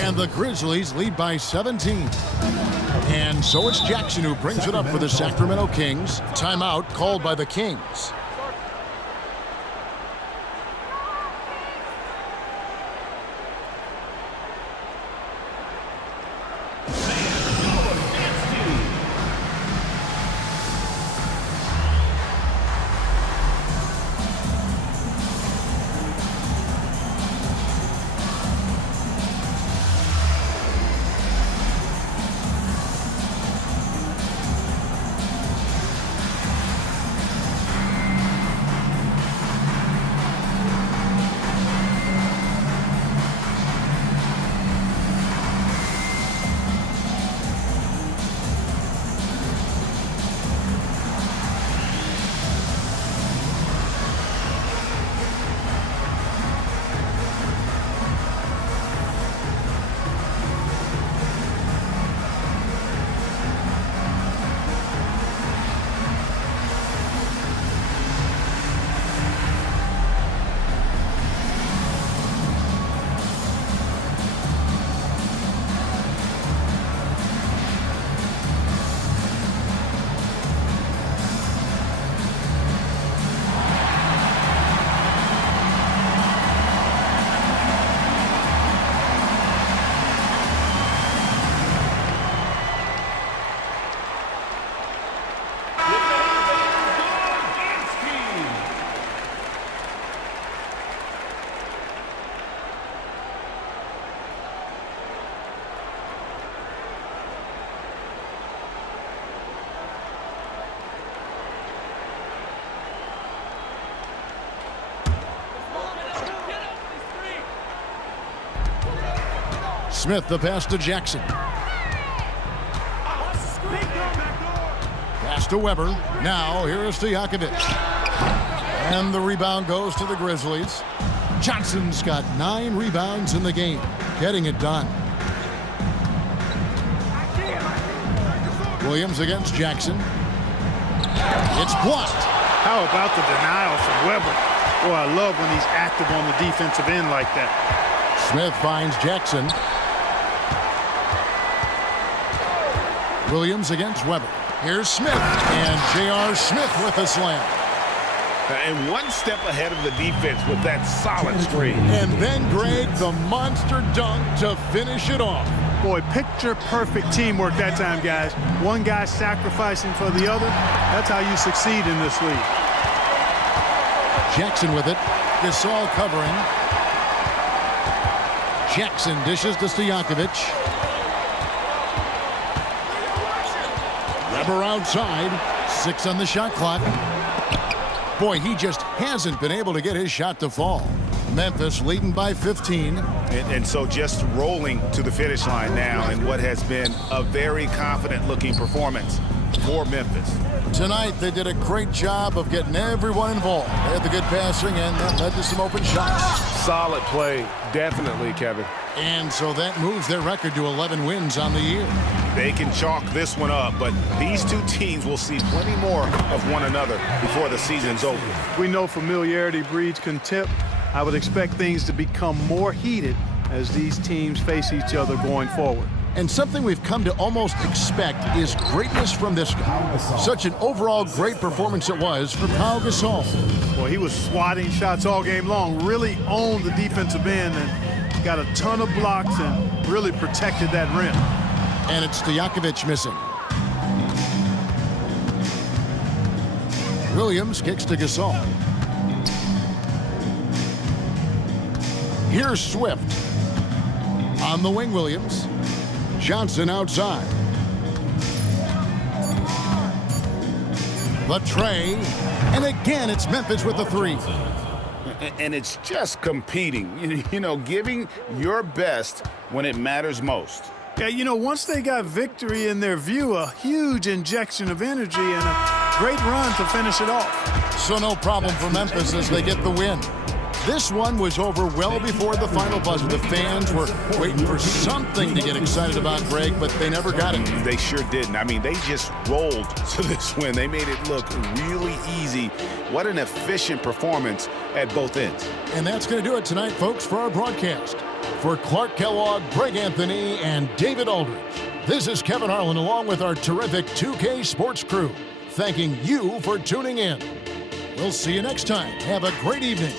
And the Grizzlies lead by 17. And so it's Jackson who brings it up for the Sacramento Kings. Timeout called by the Kings. Smith the pass to Jackson. Pass to Weber. Now here is Stojakovic. And the rebound goes to the Grizzlies. Johnson's got 9 rebounds in the game, getting it done. Williams against Jackson. It's blocked. How about the denial from Weber? Boy, I love when he's active on the defensive end like that. Smith finds Jackson. Williams against Weber. Here's Smith, and J.R. Smith with a slam. And one step ahead of the defense with that solid screen. And then, Greg, the monster dunk to finish it off. Boy, picture-perfect teamwork that time, guys. One guy sacrificing for the other. That's how you succeed in this league. Jackson with it. Gasol covering. Jackson dishes to Stojakovic. Weber outside. 6 on the shot clock. Boy, he just hasn't been able to get his shot to fall. Memphis leading by 15. And so just rolling to the finish line now in what has been a very confident-looking performance for Memphis. Tonight, they did a great job of getting everyone involved. They had the good passing, and that led to some open shots. Solid play, definitely, Kevin. And so that moves their record to 11 wins on the year. They can chalk this one up, but these two teams will see plenty more of one another before the season's over. We know familiarity breeds contempt. I would expect things to become more heated as these teams face each other going forward. And something we've come to almost expect is greatness from this guy. Such an overall great performance it was for Pau Gasol. Well, he was swatting shots all game long, really owned the defensive end and got a ton of blocks and really protected that rim. And it's Stojakovic missing. Williams kicks to Gasol. Here's Swift. On the wing, Williams. Johnson outside. The tray. And again, it's Memphis with the 3. And it's just competing, you know, giving your best when it matters most. Yeah, you know, once they got victory in their view, a huge injection of energy and a great run to finish it off. So no problem for Memphis as they get the win. This one was over well before the final buzzer. The fans were waiting for something to get excited about, Greg, but they never got it. They sure didn't. I mean, they just rolled to this win. They made it look really easy. What an efficient performance at both ends. And that's going to do it tonight, folks, for our broadcast. For Clark Kellogg, Greg Anthony, and David Aldridge, this is Kevin Harlan along with our terrific 2K Sports crew, thanking you for tuning in. We'll see you next time. Have a great evening.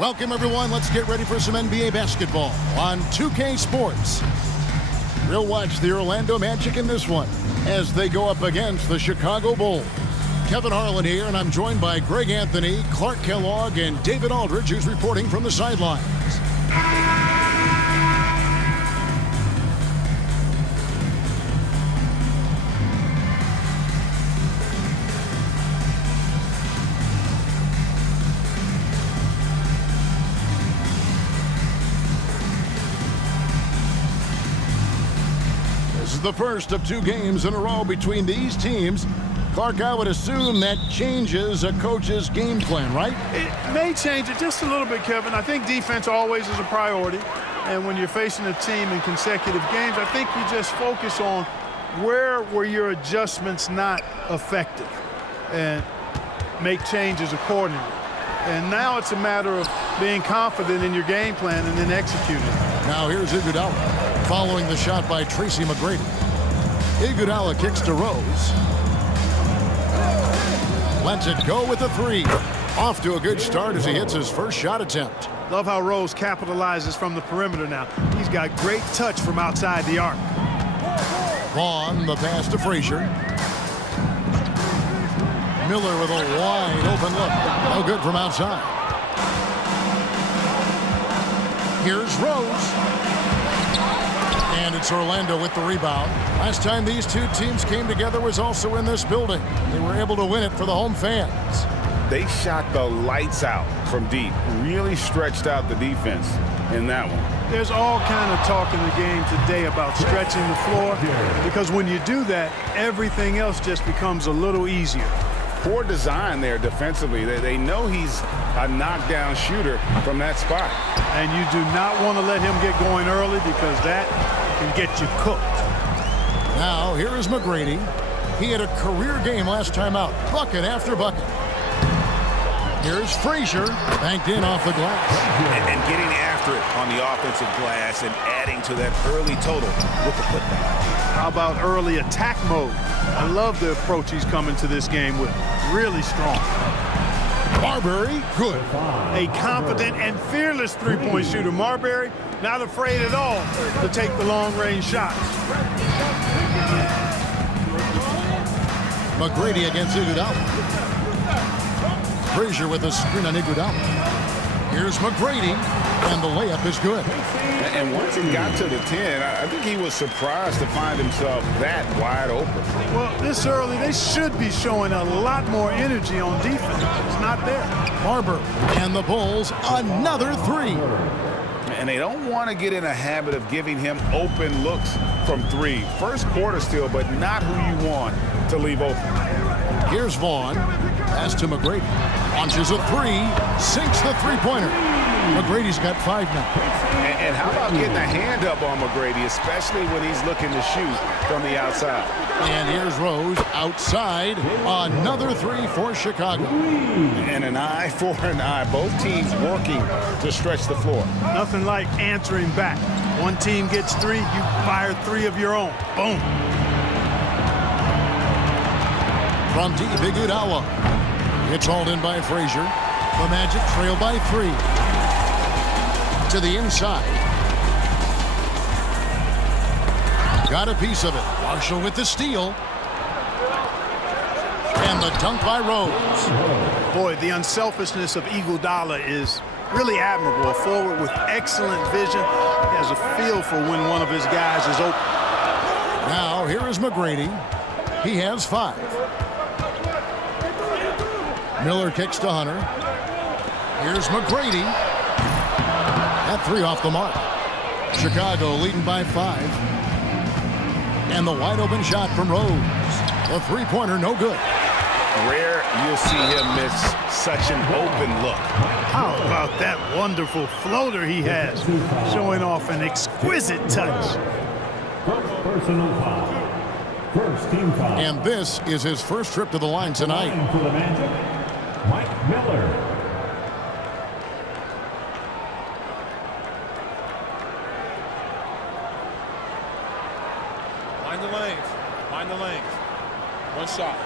Welcome, everyone. Let's get ready for some NBA basketball on 2K Sports. We'll watch the Orlando Magic in this one as they go up against the Chicago Bulls. Kevin Harlan here, and I'm joined by Greg Anthony, Clark Kellogg, and David Aldridge, who's reporting from the sidelines. This is the first of 2 games in a row between these teams. Clark, I would assume that changes a coach's game plan, right? It may change it just a little bit, Kevin. I think defense always is a priority. And when you're facing a team in consecutive games, I think you just focus on where were your adjustments not effective and make changes accordingly. And now it's a matter of being confident in your game plan and then executing. Now here's Iguodala following the shot by Tracy McGrady. Iguodala kicks to Rose. Lets it go with a 3. Off to a good start as he hits his first shot attempt. Love how Rose capitalizes from the perimeter now. He's got great touch from outside the arc. Vaughn, the pass to Frazier. Miller with a wide open look. No good from outside. Here's Rose. And it's Orlando with the rebound. Last time these 2 teams came together was also in this building. They were able to win it for the home fans. They shot the lights out from deep. Really stretched out the defense in that one. There's all kind of talk in the game today about stretching the floor, because when you do that, everything else just becomes a little easier. Poor design there defensively. They know he's a knockdown shooter from that spot. And you do not want to let him get going early, because that can get you cooked. Now here is McGrady. He had a career game last time out, bucket after bucket. Here's Frazier, banked in off the glass. And getting after it on the offensive glass and adding to that early total with the putback. How about early attack mode? I love the approach he's coming to this game with. Really strong. Marbury, good. A confident and fearless three-point shooter. Marbury, not afraid at all to take the long-range shots. McGrady against Iguodala. Frazier with a screen on Iguodala. Here's McGrady, and the layup is good. And once he got to the 10, I think he was surprised to find himself that wide open. Well, this early, they should be showing a lot more energy on defense. It's not there. Barber and the Bulls, another 3. And they don't want to get in a habit of giving him open looks from 3. First quarter still, but not who you want to leave open. Here's Vaughn. Pass to McGrady. Launches a 3. Sinks the three-pointer. McGrady's got 5 now. And how about getting a hand up on McGrady, especially when he's looking to shoot from the outside. And here's Rose outside. Another 3 for Chicago. And an eye for an eye. Both teams working to stretch the floor. Nothing like answering back. One team gets 3, you fire 3 of your own. Boom. From deep, Iguodala. It's hauled in by Frazier. The Magic trail by 3. To the inside. Got a piece of it. Marshall with the steal. And the dunk by Rose. Boy, the unselfishness of Iguodala is really admirable. A forward with excellent vision. He has a feel for when one of his guys is open. Now, here is McGrady. He has 5. Miller kicks to Hunter. Here's McGrady. That 3 off the mark. Chicago leading by 5. And the wide open shot from Rose. The three-pointer, no good. Rare you'll see him miss such an open look. How about that wonderful floater he has, showing off an exquisite touch. First personal foul. First team foul. And this is his first trip to the line tonight. For the Magic, Mike Miller. Mind the lanes. Mind the lanes. One shot.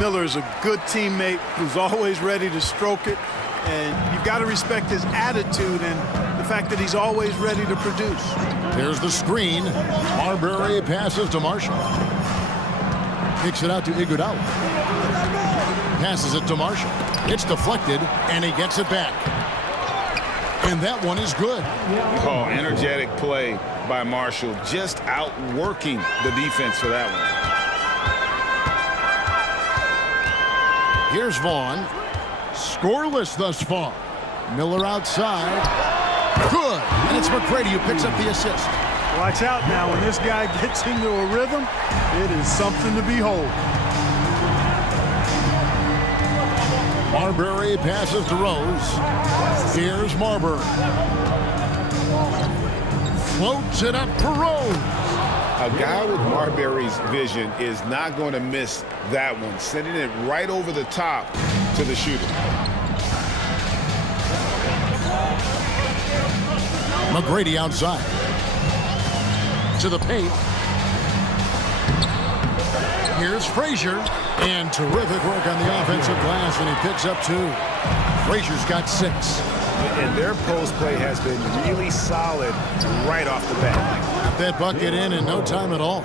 Miller is a good teammate who's always ready to stroke it. And you've got to respect his attitude and the fact that he's always ready to produce. There's the screen. Marbury passes to Marshall. Kicks it out to Iguodala. Passes it to Marshall. It's deflected, and he gets it back. And that one is good. Oh, energetic play by Marshall, just outworking the defense for that one. Here's Vaughn. Scoreless thus far. Miller outside. Good. And it's McGrady who picks up the assist. Watch out now. When this guy gets into a rhythm, it is something to behold. Marbury passes to Rose. Here's Marbury. Floats it up for Rose. A guy with Marbury's vision is not going to miss that one, sending it right over the top to the shooter. McGrady outside. To the paint. Here's Frazier. And terrific work on the offensive glass, and he picks up 2. Frazier's got 6. And their post play has been really solid right off the bat. Got that bucket in no time at all.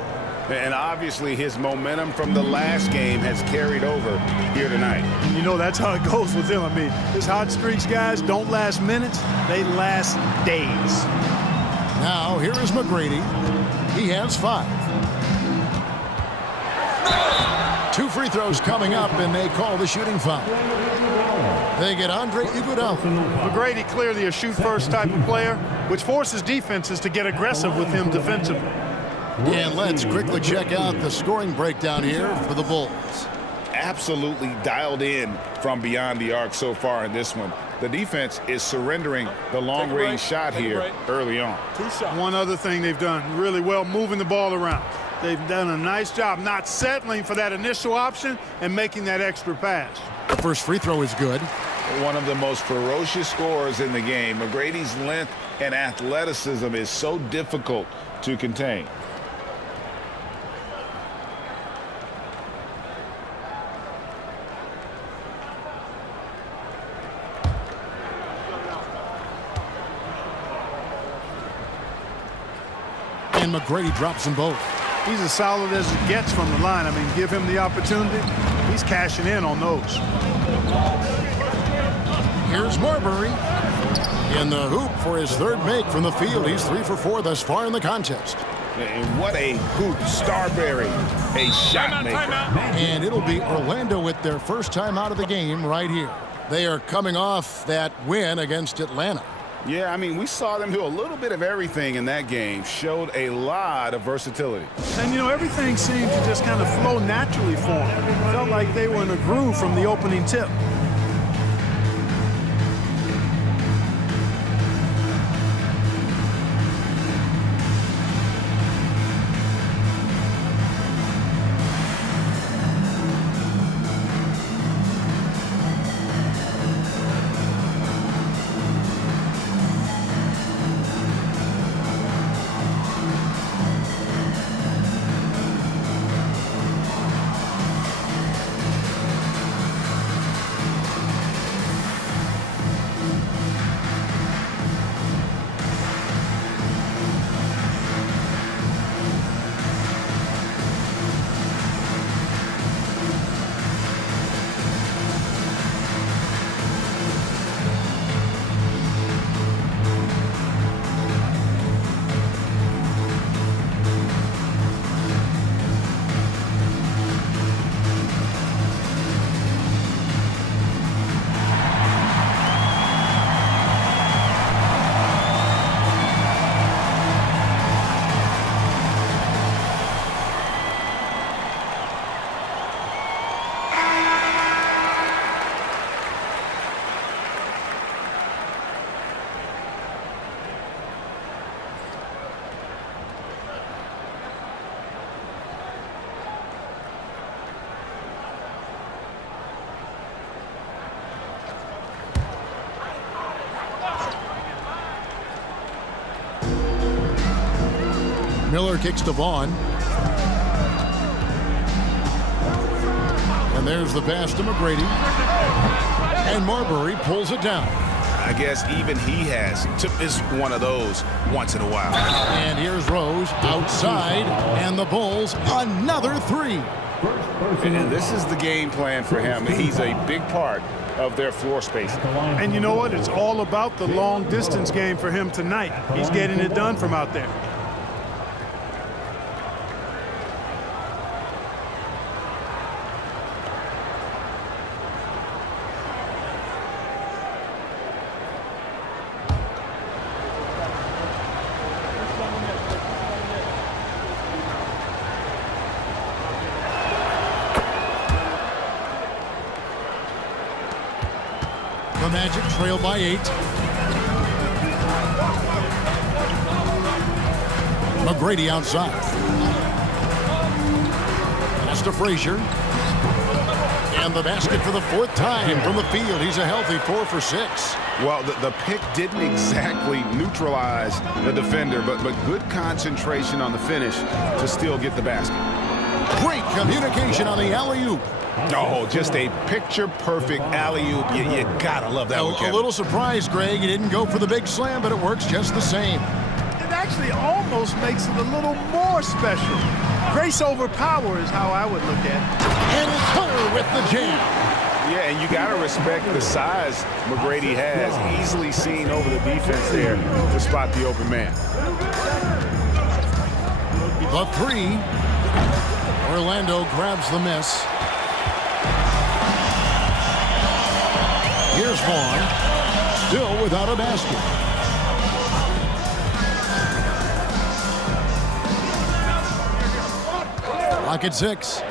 And obviously his momentum from the last game has carried over here tonight. You know, that's how it goes with him. I mean, his hot streaks, guys, don't last minutes. They last days. Now, here is McGrady. He has 5. 2 free throws coming up, and they call the shooting foul. They get Andre Iguodala. McGrady clearly a shoot-first type of player, which forces defenses to get aggressive with him defensively. And let's quickly check out the scoring breakdown here for the Bulls. Absolutely dialed in from beyond the arc so far in this one. The defense is surrendering the long-range shot here early on. 2 shots. One other thing they've done really well, moving the ball around. They've done a nice job not settling for that initial option and making that extra pass. The first free throw is good. One of the most ferocious scorers in the game. McGrady's length and athleticism is so difficult to contain. And McGrady drops them both. He's as solid as it gets from the line. I mean, give him the opportunity. He's cashing in on those. Here's Marbury in the hoop for his 3rd make from the field. He's 3 for 4 thus far in the contest. And what a hoop. Starberry, a shot maker. And it'll be Orlando with their first time out of the game right here. They are coming off that win against Atlanta. Yeah, I mean, we saw them do a little bit of everything in that game. Showed a lot of versatility. And, you know, everything seemed to just kind of flow naturally for them. Felt like they were in a groove from the opening tip. Miller kicks to Vaughn. And And there's the pass to McGrady. And Marbury pulls it down. I guess even he has to miss one of those once in a while. And here's Rose outside, and the Bulls another three. And this is the game plan for him. He's a big part of their floor space. And you know what? It's all about the long distance game for him tonight. He's getting it done from out there. The Magic trail by 8. McGrady outside. Pass to Frazier. And the basket for the 4th time from the field. He's a healthy 4 for 6. Well, the pick didn't exactly neutralize the defender, but good concentration on the finish to still get the basket. Great communication on the alley-oop. Oh, just a picture-perfect alley-oop. You gotta love that one, A Kevin. little surprised, Greg. He didn't go for the big slam, but it works just the same. It actually almost makes it a little more special. Grace over power is how I would look at it. And it's Hunter with the jam. Yeah, and you got to respect the size McGrady has. Easily seen over the defense there to spot the open man. The 3. Orlando grabs the miss. Here's Vaughn, still without a basket. Lock at 6.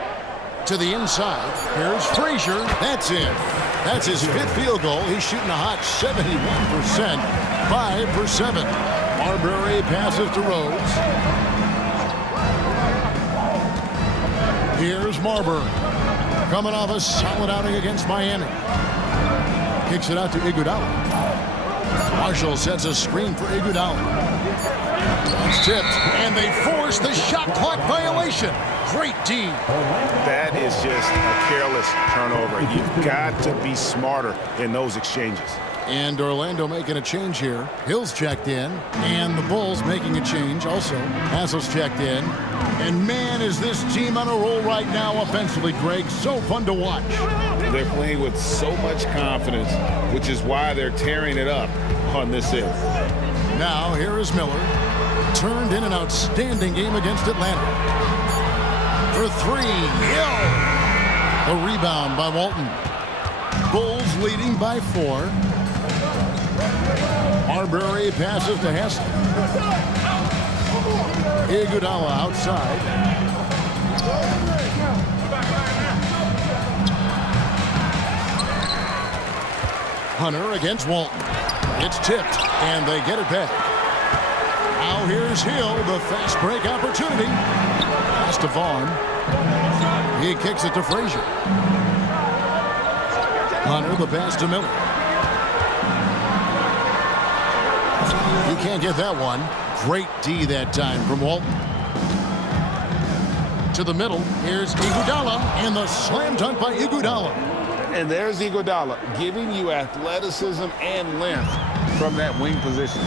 To the inside. Here's Frazier. That's in. That's his 5th field goal. He's shooting a hot 71%. 5 for 7. Marbury passes to Rose. Here's Marbury. Coming off a solid outing against Miami. Kicks it out to Iguodala. Marshall sets a screen for Iguodala. It's tipped, and they force the shot clock violation. Great D. That is just a careless turnover. You've got to be smarter in those exchanges. And Orlando making a change here. Hill's checked in, and the Bulls making a change also. Hassel's checked in. And man, is this team on a roll right now offensively, Greg. So fun to watch. They're playing with so much confidence, which is why they're tearing it up on this end. Now, here is Miller. Turned in an outstanding game against Atlanta. For 3, Hill. The rebound by Walton. Bulls leading by 4. Marbury passes to Hassel. Iguodala outside. Hunter against Walton. It's tipped, and they get it back. Now here's Hill, the fast break opportunity. Pass to Vaughn. He kicks it to Frazier. Hunter, the pass to Miller. He can't get that one. Great D that time from Walton. To the middle, here's Iguodala, and the slam dunk by Iguodala. And there's Iguodala giving you athleticism and length from that wing position.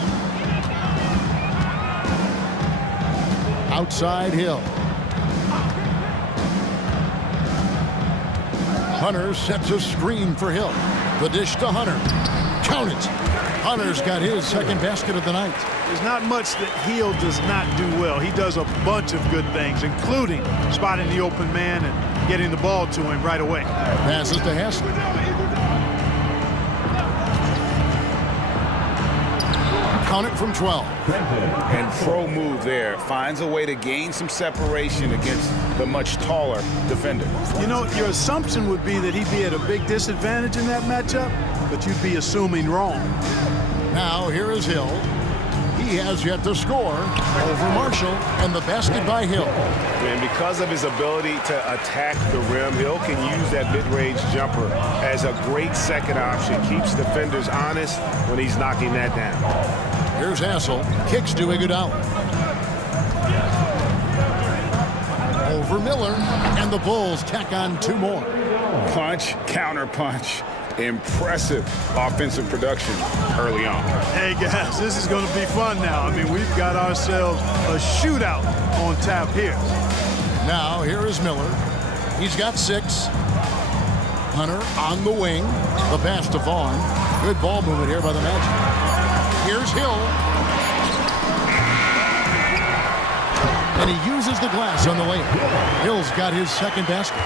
Outside Hill. Hunter sets a screen for Hill. The dish to Hunter. Count it. Hunter's got his 2nd basket of the night. There's not much that Hill does not do well. He does a bunch of good things, including spotting the open man and getting the ball to him right away. Passes to Hassel. Count it from 12. And pro move there. Finds a way to gain some separation against the much taller defender. You know, your assumption would be that he'd be at a big disadvantage in that matchup, but you'd be assuming wrong. Now here is Hill. He has yet to score over Marshall, and the basket by Hill. And because of his ability to attack the rim, Hill can use that mid-range jumper as a great second option. Keeps defenders honest when he's knocking that down. Here's Hassel. Kicks to Iguodala. Over Miller, and the Bulls tack on 2 more. Punch, counter punch. Impressive offensive production early on. Hey, guys, this is going to be fun now. I mean, we've got ourselves a shootout on tap here. Now, here is Miller. He's got 6. Hunter on the wing. The pass to Vaughn. Good ball movement here by the Magic. Here's Hill. And he uses the glass on the layup. Hill's got his second basket.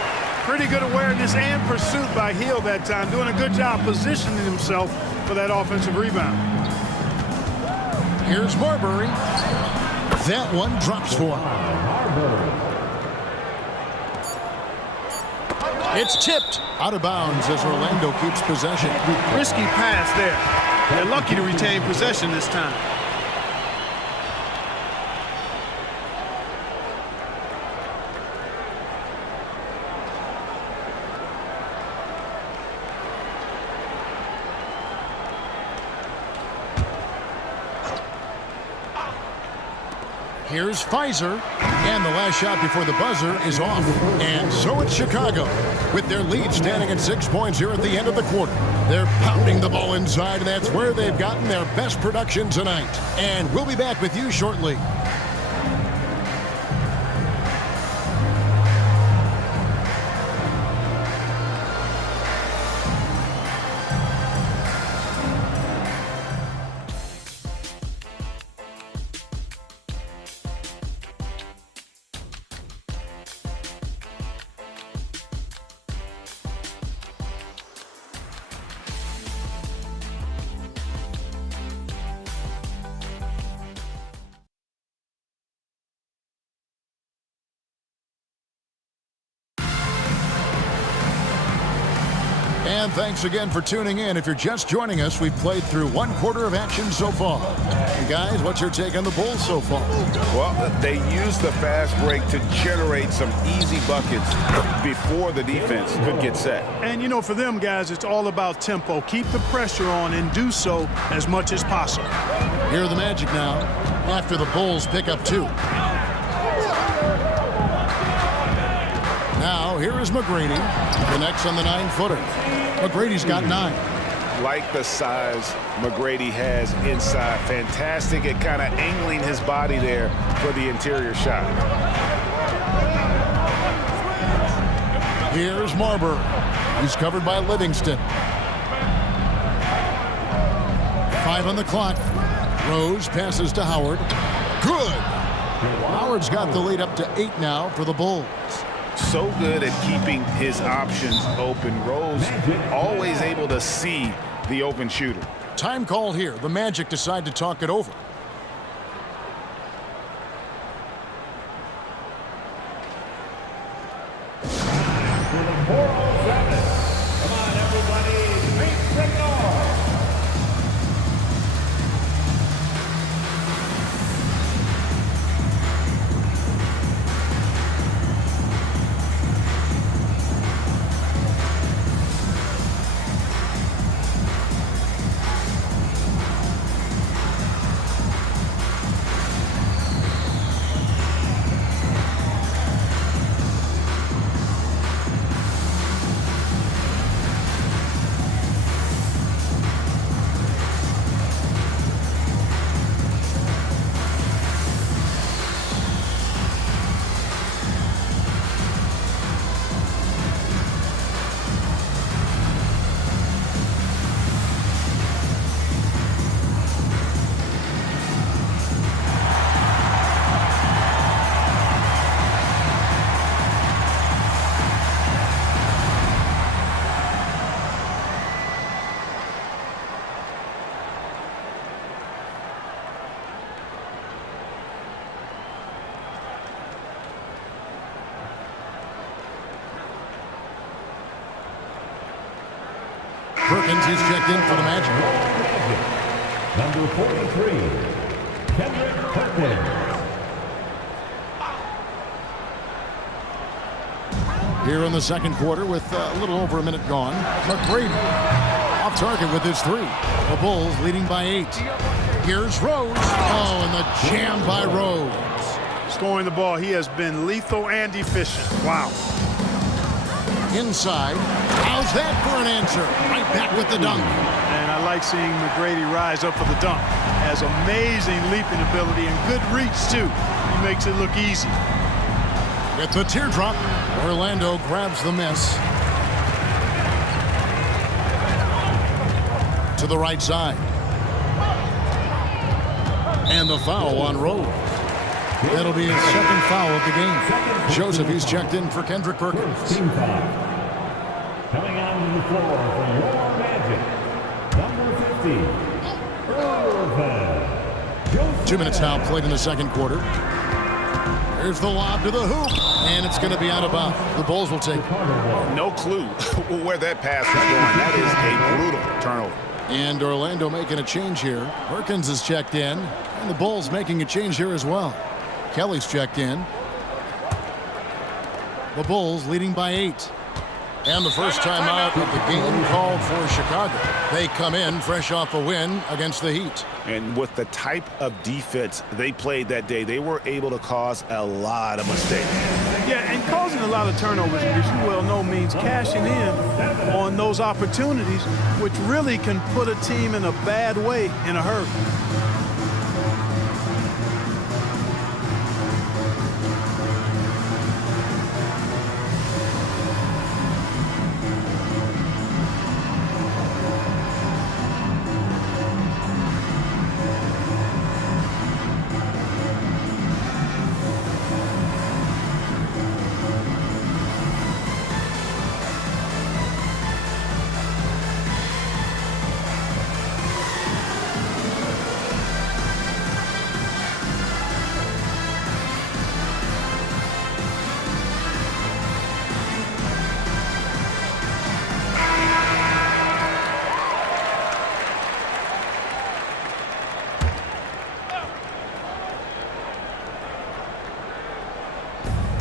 Pretty good awareness and pursuit by Hill that time. Doing a good job positioning himself for that offensive rebound. Here's Marbury. That one drops for him. It's tipped out of bounds as Orlando keeps possession. Risky pass there. They're lucky to retain possession this time. Here's Pfizer, and the last shot before the buzzer is off. And so it's Chicago, with their lead standing at 6 points here at the end of the quarter. They're pounding the ball inside, and that's where they've gotten their best production tonight. And we'll be back with you shortly. And thanks again for tuning in. If you're just joining us, we've played through 1 quarter of action so far. And guys, what's your take on the Bulls so far? Well, they used the fast break to generate some easy buckets before the defense could get set. And, you know, for them, guys, it's all about tempo. Keep the pressure on and do so as much as possible. Here are the Magic now, after the Bulls pick up 2. Now, here is McGrady, connects on the 9-footer. McGrady's got 9. Like the size McGrady has inside. Fantastic at kind of angling his body there for the interior shot. Here's Marbury. He's covered by Livingston. 5 on the clock. Rose passes to Howard. Good. Howard's got the lead up to 8 now for the Bulls. So good at keeping his options open. Rose always able to see the open shooter. Time call here. The Magic decide to talk it over. Come on, everybody, make some noise. Perkins is checked in for the Magic. Number 43, Kendrick Perkins. Here in the second quarter with a little over a minute gone. McGrady off target with his 3. The Bulls leading by 8. Here's Rose. Oh, and the jam by Rose. Scoring the ball, he has been lethal and efficient. Wow. Inside. How's that for an answer? Right back with the dunk. And I like seeing McGrady rise up for the dunk. Has amazing leaping ability and good reach, too. He makes it look easy. With the teardrop, Orlando grabs the miss. To the right side. And the foul on Rose. That'll be his second foul of the game. Joseph, he's checked in for Kendrick Perkins. Team foul. Coming out to the floor for your Magic, number 50, 2 minutes now played in the second quarter. Here's the lob to the hoop, and it's going to be out of bounds. The Bulls will take it. No clue where that pass was going. That is a brutal turnover. And Orlando making a change here. Perkins is checked in, and the Bulls making a change here as well. Kelly's checked in. The Bulls leading by 8. And the first time out of the game called for Chicago. They come in fresh off a win against the Heat. And with the type of defense they played that day, they were able to cause a lot of mistakes. Yeah, and causing a lot of turnovers, as you well know, means cashing in on those opportunities, which really can put a team in a bad way in a hurry.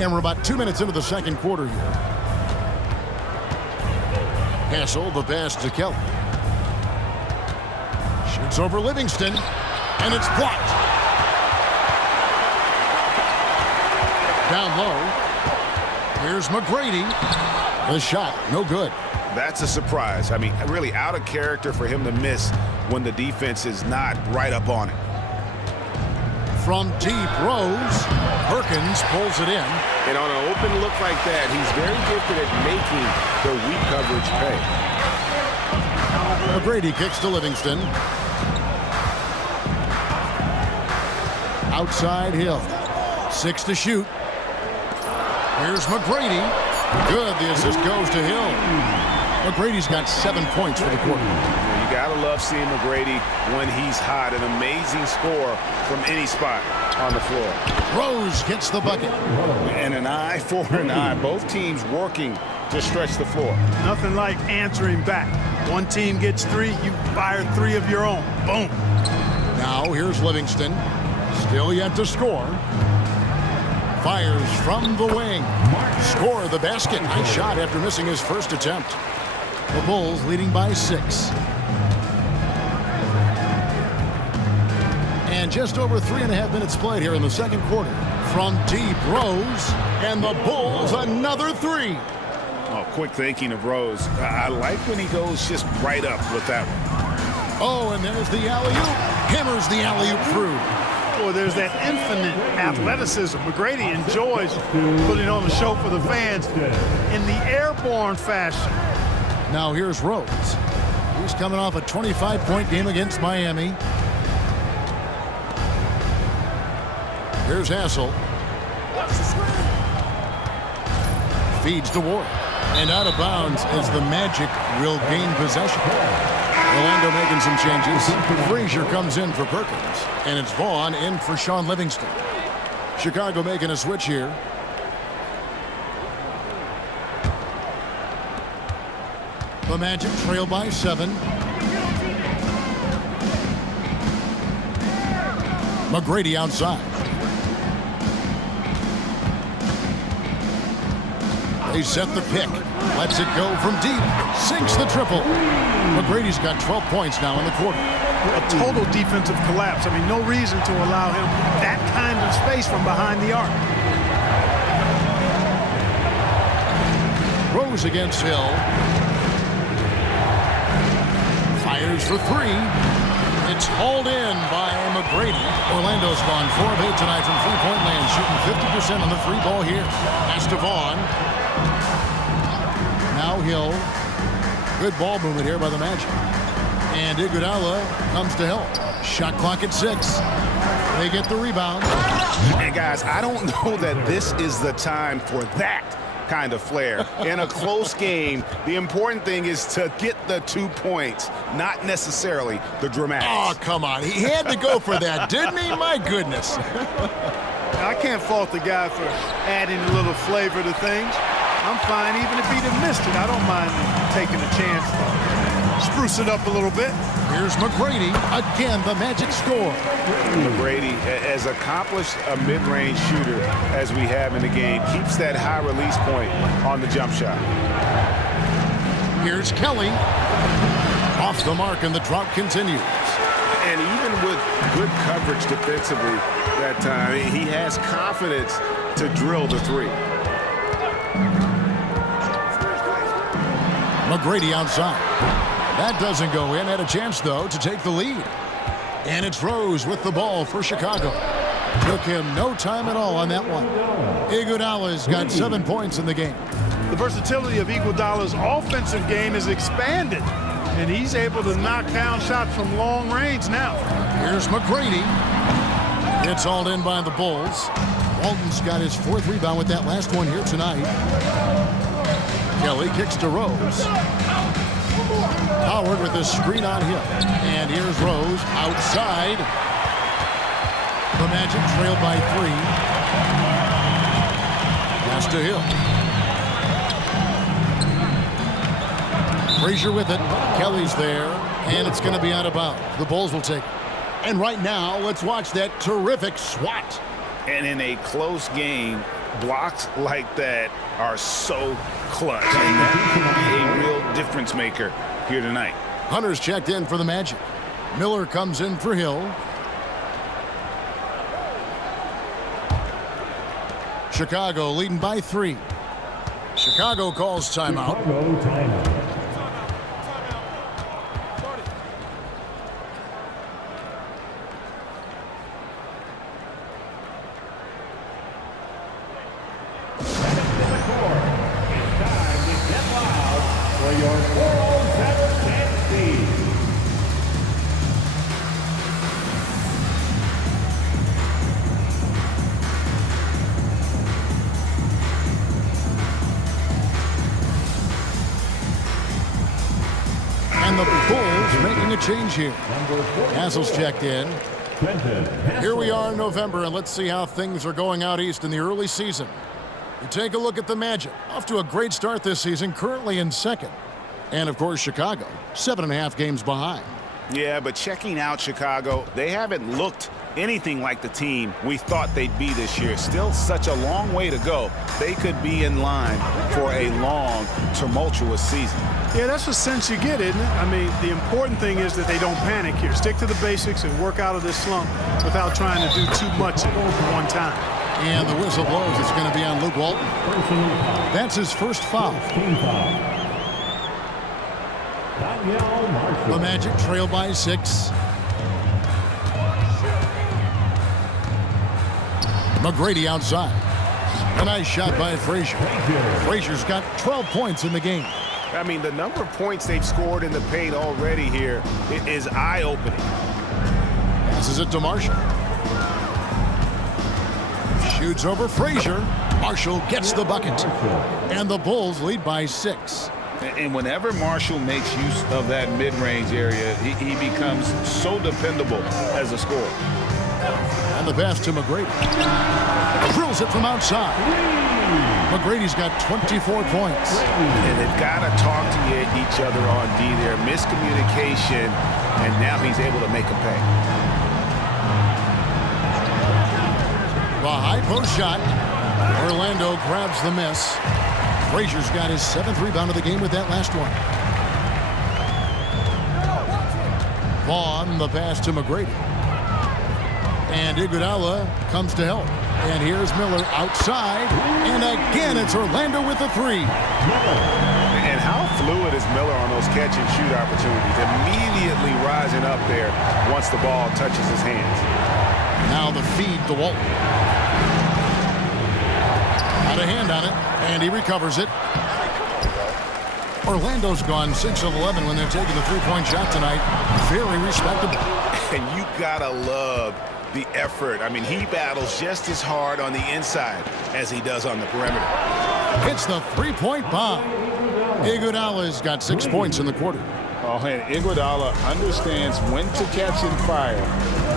And we're about 2 minutes into the second quarter here. Hassel, the pass to Kelly. Shoots over Livingston, and it's blocked. Down low. Here's McGrady. The shot, no good. That's a surprise. I mean, really out of character for him to miss when the defense is not right up on it. From deep, Rose. Perkins pulls it in. And on an open look like that, he's very gifted at making the weak coverage pay. McGrady kicks to Livingston. Outside Hill. 6 to shoot. Here's McGrady. Good. The assist goes to Hill. McGrady's got 7 points for the quarter. You gotta love seeing McGrady when he's hot. An amazing score from any spot on the floor. Rose gets the bucket. And an eye for an eye. Both teams working to stretch the floor. Nothing like answering back. One team gets 3, you fire 3 of your own. Boom. Now here's Livingston. Still yet to score. Fires from the wing. Score the basket. Nice shot after missing his first attempt. The Bulls leading by 6. And just over 3.5 minutes played here in the second quarter. From deep, Rose. And the Bulls another 3. Oh, quick thinking of Rose. I like when he goes just right up with that one. Oh, and there's the alley-oop. Hammers the alley-oop through. Boy, there's that infinite athleticism. McGrady enjoys putting on a show for the fans in the airborne fashion. Now here's Rose. He's coming off a 25-point game against Miami. Here's Hassel. Feeds to Ward. And out of bounds as the Magic will gain possession. Orlando making some changes. Frazier comes in for Perkins. And it's Vaughn in for Sean Livingston. Chicago making a switch here. The Magic trail by 7. McGrady outside. They set the pick. Lets it go from deep. Sinks the triple. McGrady's got 12 points now in the quarter. A total defensive collapse. I mean, no reason to allow him that kind of space from behind the arc. throws against Hill. Fires for three. It's hauled in by McGrady. Orlando's gone 4 of 8 tonight from three-point land, shooting 50% on the free ball here. Pass to Vaughn. Now Hill. Good ball movement here by the Magic. And Iguodala comes to help. Shot clock at 6. They get the rebound. And guys, I don't know that this is the time for that kind of flair. In a close game, the important thing is to get the 2 points, not necessarily the dramatics. Oh, come on. He had to go for that, didn't he? My goodness. I can't fault the guy for adding a little flavor to things. I'm fine even if he'd have missed it. I don't mind taking a chance to spruce it up a little bit. Here's McGrady. Again, the Magic score. McGrady, as accomplished a mid-range shooter as we have in the game, keeps that high release point on the jump shot. Here's Kelly. Off the mark, and the drought continues. And even with good coverage defensively that time, he has confidence to drill the three. McGrady outside. That doesn't go in. Had a chance, though, to take the lead. And it's Rose with the ball for Chicago. Took him no time at all on that one. Iguodala's got 7 points in the game. The versatility of Iguodala's offensive game is expanded, and he's able to knock down shots from long range now. Here's McGrady. It's hauled in by the Bulls. Walton's got his 4th rebound with that last one here tonight. Kelly kicks to Rose. Howard with a screen on him. And here's Rose outside. The Magic trail by 3. Pass to Hill. Frazier with it. Kelly's there. And it's going to be out of bounds. The Bulls will take it. And right now, let's watch that terrific swat. And in a close game, blocks like that are so clutch. And that could be a real difference maker here tonight. Hunter's checked in for the Magic. Miller comes in for Hill. Chicago leading by 3. Chicago calls timeout. And the Bulls making a change here. Hassel's checked in. Here we are in November, and let's see how things are going out east in the early season. You take a look at the Magic. Off to a great start this season, currently in 2nd. And, of course, Chicago, 7.5 games behind. Yeah, but checking out Chicago, they haven't looked anything like the team we thought they'd be this year. Still such a long way to go. They could be in line for a long, tumultuous season. Yeah, that's the sense you get, isn't it? I mean, the important thing is that they don't panic here. Stick to the basics and work out of this slump without trying to do too much at one time. And the whistle blows. It's going to be on Luke Walton. That's his first foul. The Magic trail by 6. McGrady outside. A nice shot by Frazier. Frazier's got 12 points in the game. I mean, the number of points they've scored in the paint already here is eye-opening. Passes it to Marshall. Shoots over Frazier. Marshall gets the bucket. And the Bulls lead by 6. And whenever Marshall makes use of that mid-range area, he becomes so dependable as a scorer. And the pass to McGrady. Drills it from outside. McGrady's got 24 points. And they've got to talk to each other on D there. Miscommunication, and now he's able to make a pay. The high post shot. Orlando grabs the miss. Frazier's got his 7th rebound of the game with that last one. Vaughn, the pass to McGrady. And Iguodala comes to help. And here's Miller outside. And again, it's Orlando with the three. And how fluid is Miller on those catch-and-shoot opportunities? Immediately rising up there once the ball touches his hands. Now the feed to Walton. Got a hand on it, and he recovers it. Orlando's gone 6 of 11 when they're taking the three-point shot tonight. Very respectable. And you gotta love the effort. I mean, he battles just as hard on the inside as he does on the perimeter. It's the three-point bomb. Iguodala's got 6 points in the quarter. Oh, and Iguodala understands when to catch and fire.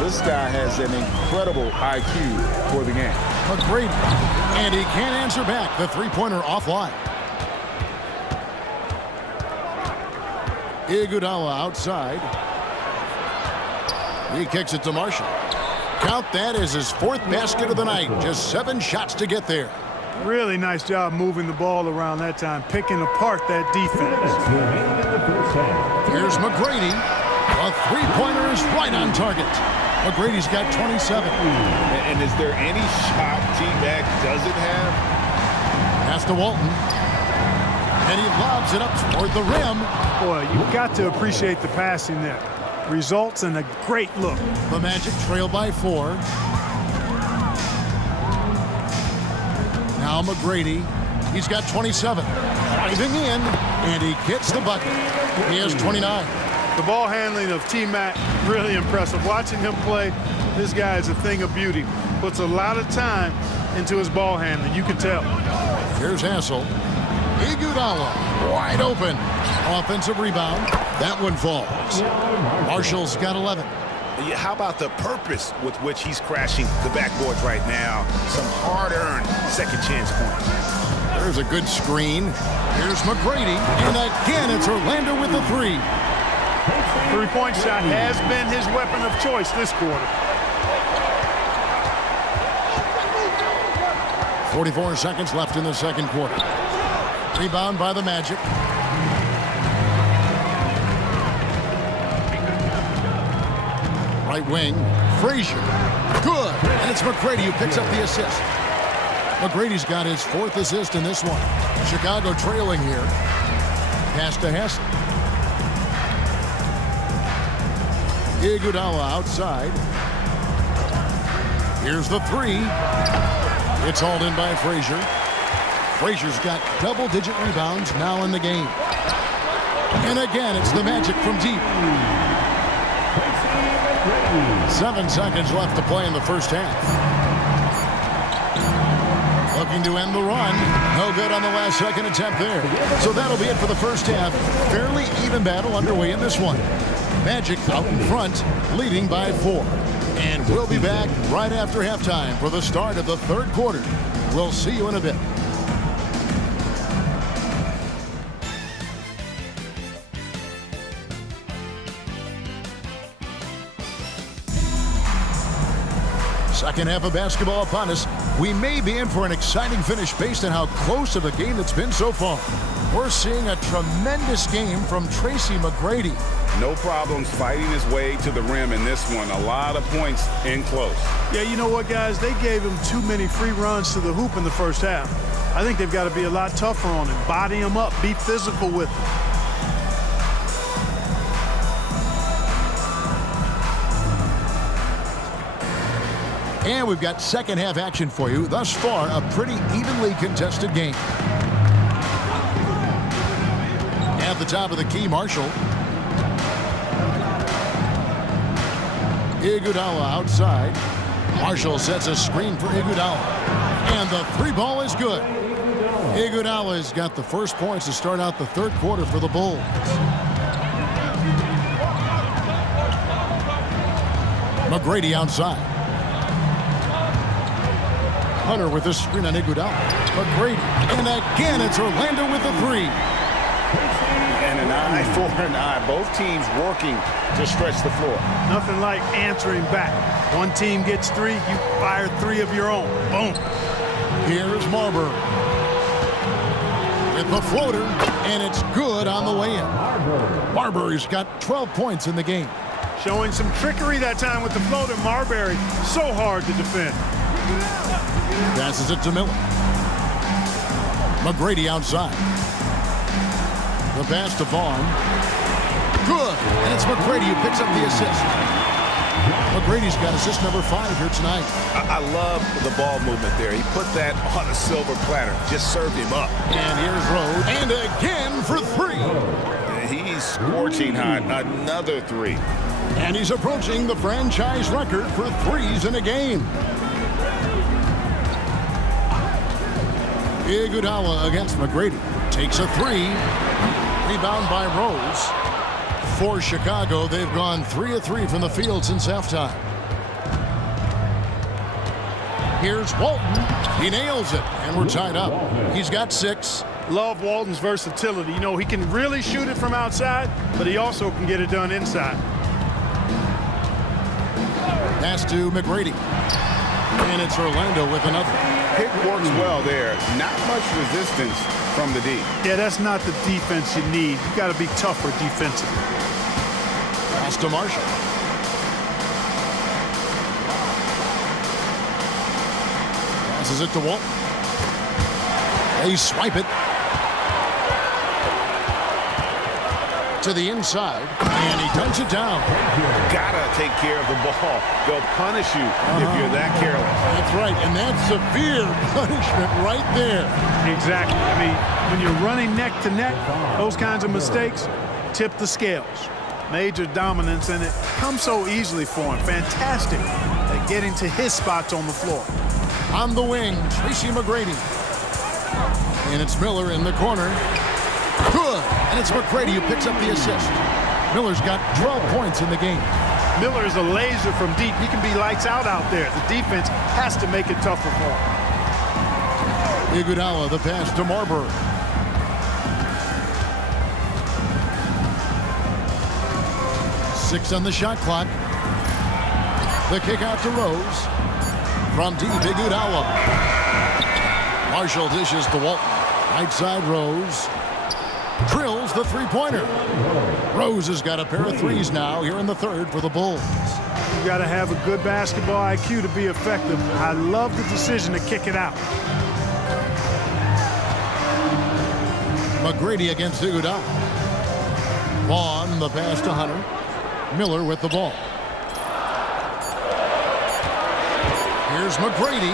This guy has an incredible IQ for the game. McGrady, and he can't answer back. The three-pointer offline. Iguodala outside. He kicks it to Marshall. Count that as his 4th basket of the night. Just 7 shots to get there. Really nice job moving the ball around that time, picking apart that defense. Here's McGrady. A three-pointer is right on target. McGrady's got 27. And is there any shot T-Mac doesn't have? Pass to Walton. And he lobs it up toward the rim. Boy, you've got to appreciate the passing there. Results in a great look. The Magic trail by 4. Now McGrady. He's got 27. Driving in, and he gets the bucket. He has 29. The ball handling of T-Mac, really impressive. Watching him play, this guy is a thing of beauty. Puts a lot of time into his ball handling. You can tell. Here's Hassel. Iguodala wide open. Offensive rebound. That one falls. Marshall's got 11. Yeah, how about the purpose with which he's crashing the backboards right now? Some hard-earned second chance points. There's a good screen. Here's McGrady. And again, it's Orlando with the three. Three-point shot has been his weapon of choice this quarter. 44 seconds left in the second quarter. Rebound by the Magic. Right wing, Frazier. Good. And it's McGrady who picks up the assist. McGrady's got his 4th assist in this one. Chicago trailing here. Pass to Hess. Iguodala outside. Here's the three. It's hauled in by Frazier. Frazier's got double-digit rebounds now in the game. And again, it's the Magic from deep. 7 seconds left to play in the first half. Looking to end the run. No good on the last second attempt there. So that'll be it for the first half. Fairly even battle underway in this one. Magic out in front, leading by 4. And we'll be back right after halftime for the start of the third quarter. We'll see you in a bit. Second half of basketball upon us. We may be in for an exciting finish based on how close of a game it's been so far. We're seeing a tremendous game from Tracy McGrady. No problems fighting his way to the rim in this one. A lot of points in close. Yeah, you know what, guys? They gave him too many free runs to the hoop in the first half. I think they've got to be a lot tougher on him. Body him up. Be physical with him. And we've got second half action for you. Thus far, a pretty evenly contested game. At the top of the key, Marshall. Iguodala outside. Marshall sets a screen for Iguodala. And the three ball is good. Iguodala's got the first points to start out the third quarter for the Bulls. McGrady outside. Hunter with this screen on Iguodala. McGrady. And again, it's Orlando with the three. And an eye for an eye. Both teams working to stretch the floor. Nothing like answering back. One team gets 3, you fire 3 of your own. Boom. Here's Marbury. With the floater, and it's good on the way in. Marbury's got 12 points in the game. Showing some trickery that time with the floater. Marbury, so hard to defend. Passes it to Miller. McGrady outside. The pass to Vaughn. Good. And it's McGrady who picks up the assist. McGrady's got assist number 5 here tonight. I love the ball movement there. He put that on a silver platter. Just served him up. And here's Rose. And again for 3. He's scorching hot. Another 3. And he's approaching the franchise record for 3s in a game. Iguodala against McGrady. Takes a 3. Rebound by Rose. For Chicago, they've gone 3 of 3 from the field since halftime. Here's Walton. He nails it, and we're tied up. He's got 6. Love Walton's versatility. You know, he can really shoot it from outside, but he also can get it done inside. Pass to McGrady. And it's Orlando with another. Pick works well there. Not much resistance from the D. Yeah, that's not the defense you need. You got to be tougher defensively. Pass to Marshall. Passes it to Walton. They swipe it to the inside, and he dunks it down. Gotta take care of the ball. They'll punish you if you're that careless. That's right, and that's severe punishment right there. Exactly. I mean, when you're running neck to neck, those kinds of mistakes tip the scales. Major dominance, and it comes so easily for him. Fantastic at getting to his spots on the floor. On the wing, Tracy McGrady. And it's Miller in the corner. Good. And it's McGrady who picks up the assist. Miller's got 12 points in the game. Miller is a laser from deep. He can be lights out there. The defense has to make it tougher for him. Iguodala, the pass to Marbury. Six on the shot clock. The kick out to Rose. From deep, Iguodala. Marshall dishes to Walton. Right side, Rose. Drills the three-pointer. Rose has got a pair of 3s now here in the third for the Bulls. You got to have a good basketball IQ to be effective. I love the decision to kick it out. McGrady against Iguodala. Vaughn, the pass to Hunter. Miller with the ball. Here's McGrady.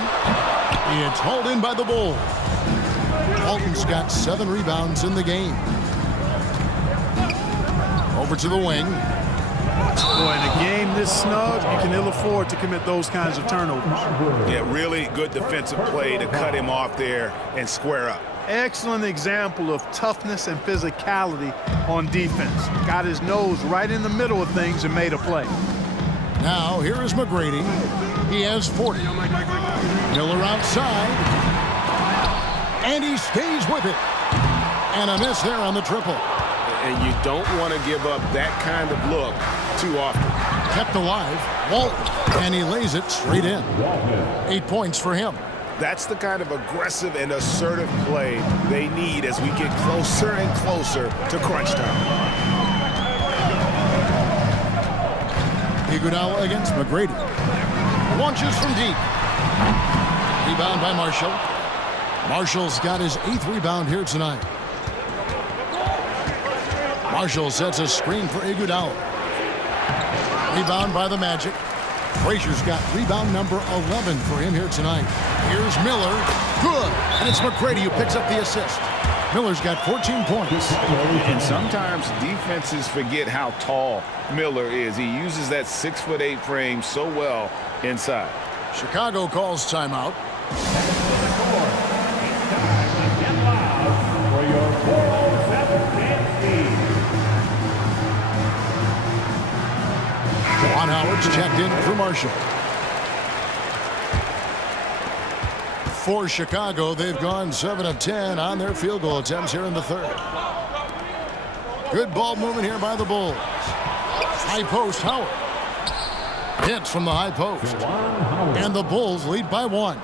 It's hauled in by the Bulls. Walton's got 7 rebounds in the game. Over to the wing. Boy, in a game this snug, you can ill afford to commit those kinds of turnovers. Yeah, really good defensive play to cut him off there and square up. Excellent example of toughness and physicality on defense. Got his nose right in the middle of things and made a play. Now, here is McGrady. He has 40. Miller outside. And he stays with it. And a miss there on the triple. And you don't want to give up that kind of look too often. Kept alive. Walton. And he lays it straight in. 8 points for him. That's the kind of aggressive and assertive play they need as we get closer and closer to crunch time. Iguodala against McGrady. Launches from deep. Rebound by Marshall. Marshall's got his 8th rebound here tonight. Marshall sets a screen for Iguodala. Rebound by the Magic. Frazier's got rebound number 11 for him here tonight. Here's Miller. Good. And it's McGrady who picks up the assist. Miller's got 14 points. And sometimes defenses forget how tall Miller is. He uses that 6'8" frame so well inside. Chicago calls timeout. For your Bulls Juwan Howard's checked in for Marshall. For Chicago, they've gone 7 of 10 on their field goal attempts here in the third. Good ball movement here by the Bulls. High post, Howard. Hits from the high post. And the Bulls lead by 1.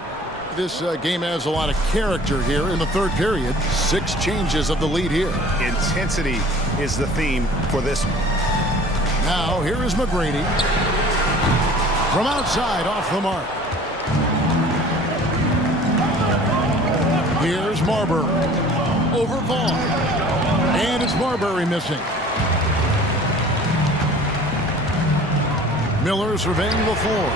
This game has a lot of character here in the third period. 6 changes of the lead here. Intensity is the theme for this one. Now here is McGrady. From outside, off the mark. Here's Marbury. Over Vaughn. And it's Marbury missing. Miller surveying the floor.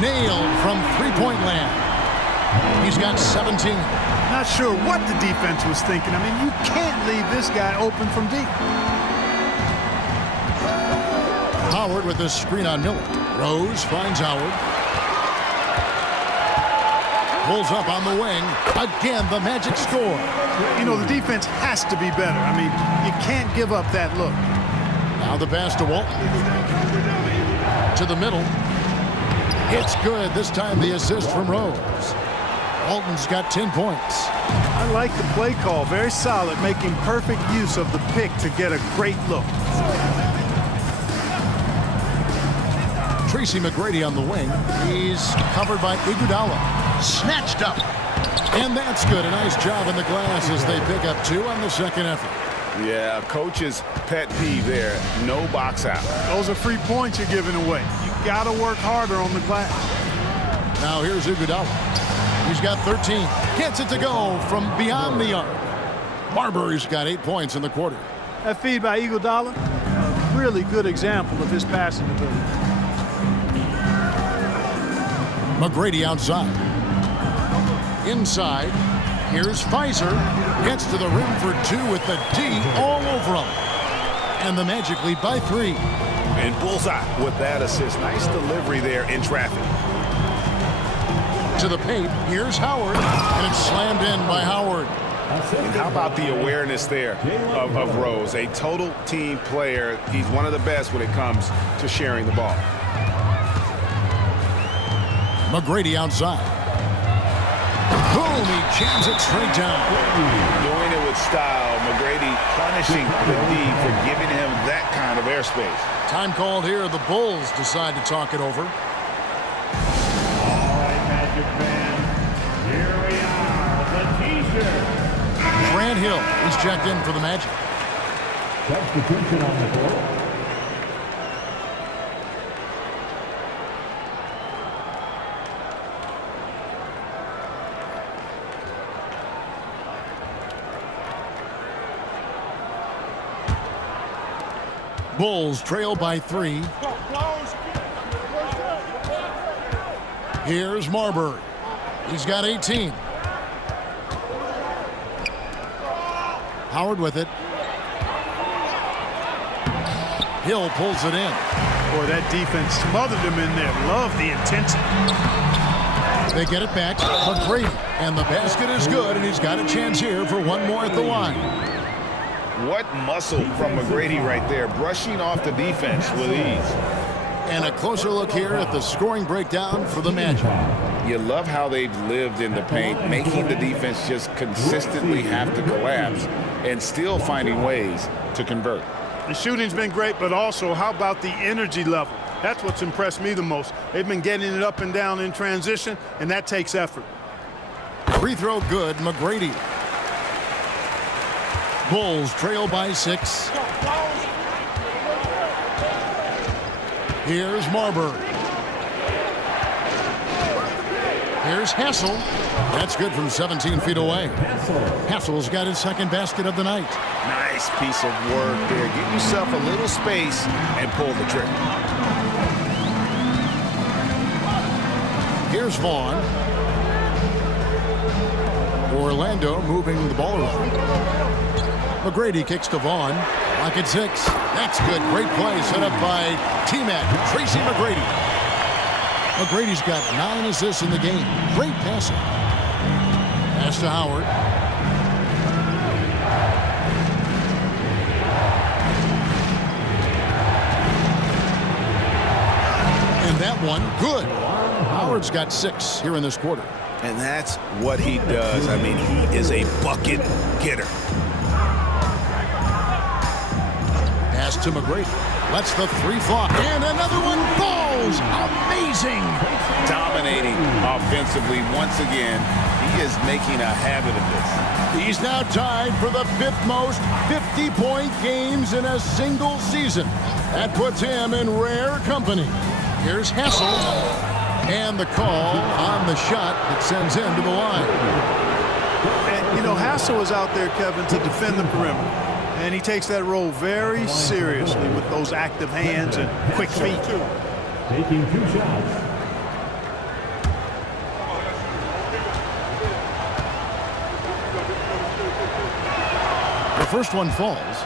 Nailed from three-point land. He's got 17. Not sure what the defense was thinking. I mean, you can't leave this guy open from deep. Howard with the screen on Miller. Rose finds Howard. Pulls up on the wing. Again, the Magic score. You know, the defense has to be better. I mean, you can't give up that look. Now the pass to Walton. To the middle. It's good. This time the assist from Rose. Walton's got 10 points. I like the play call. Very solid, making perfect use of the pick to get a great look. Tracy McGrady on the wing. He's covered by Iguodala. Snatched up. And that's good. A nice job in the glass as they pick up 2 on the second effort. Yeah, coach's pet peeve there. No box out. Those are free points you're giving away. You got to work harder on the glass. Now here's Iguodala. He's got 13. Gets it to go from beyond the arc. Marbury's got 8 points in the quarter. That feed by Iguodala, a really good example of his passing ability. McGrady outside. Inside. Here's Pfizer. Gets to the rim for 2 with the D all over him. And the Magic lead by 3. And bullseye with that assist. Nice delivery there in traffic. To the paint. Here's Howard. And it's slammed in by Howard. And how about the awareness there of Rose? A total team player. He's one of the best when it comes to sharing the ball. McGrady outside. Boom, he jams it straight down. Doing it with style. McGrady punishing the D for giving him that kind of airspace. Time called here. The Bulls decide to talk it over. All right, Magic fans, here we are, the T-shirt. Grant Hill is checked in for the Magic. Substitution on the floor. Bulls trail by 3. Here's Marbury. He's got 18. Howard with it. Hill pulls it in. Boy, that defense smothered him in there. Love the intensity. They get it back. McGrady. And the basket is good, and he's got a chance here for one more at the line. What muscle from McGrady right there, brushing off the defense with ease. And a closer look here at the scoring breakdown for the Magic. You love how they've lived in the paint, making the defense just consistently have to collapse and still finding ways to convert. The shooting's been great, but also how about the energy level? That's what's impressed me the most. They've been getting it up and down in transition, and that takes effort. Free throw good, McGrady. Bulls trail by 6. Here's Marbury. Here's Hassel. That's good from 17 feet away. Hassel's got his second basket of the night. Nice piece of work there. Give yourself a little space and pull the trigger. Here's Vaughn. Orlando moving the ball around. McGrady kicks to Vaughn. Lock at 6. That's good. Great play set up by T-Mac, Tracy McGrady. McGrady's got 9 assists in the game. Great passing. Pass to Howard. And that one, good. Howard's got 6 here in this quarter. And that's what he does. I mean, he is a bucket getter. Pass to McGrady. Lets the three fly. And another one falls. Amazing. Dominating offensively once again. He is making a habit of this. He's now tied for the 5th most 50-point games in a single season. That puts him in rare company. Here's Hassel. And the call on the shot that sends him to the line. And, you know, Hassel is out there, Kevin, to defend the perimeter. And he takes that role very seriously with those active hands and quick feet. Taking 2 shots. The first one falls.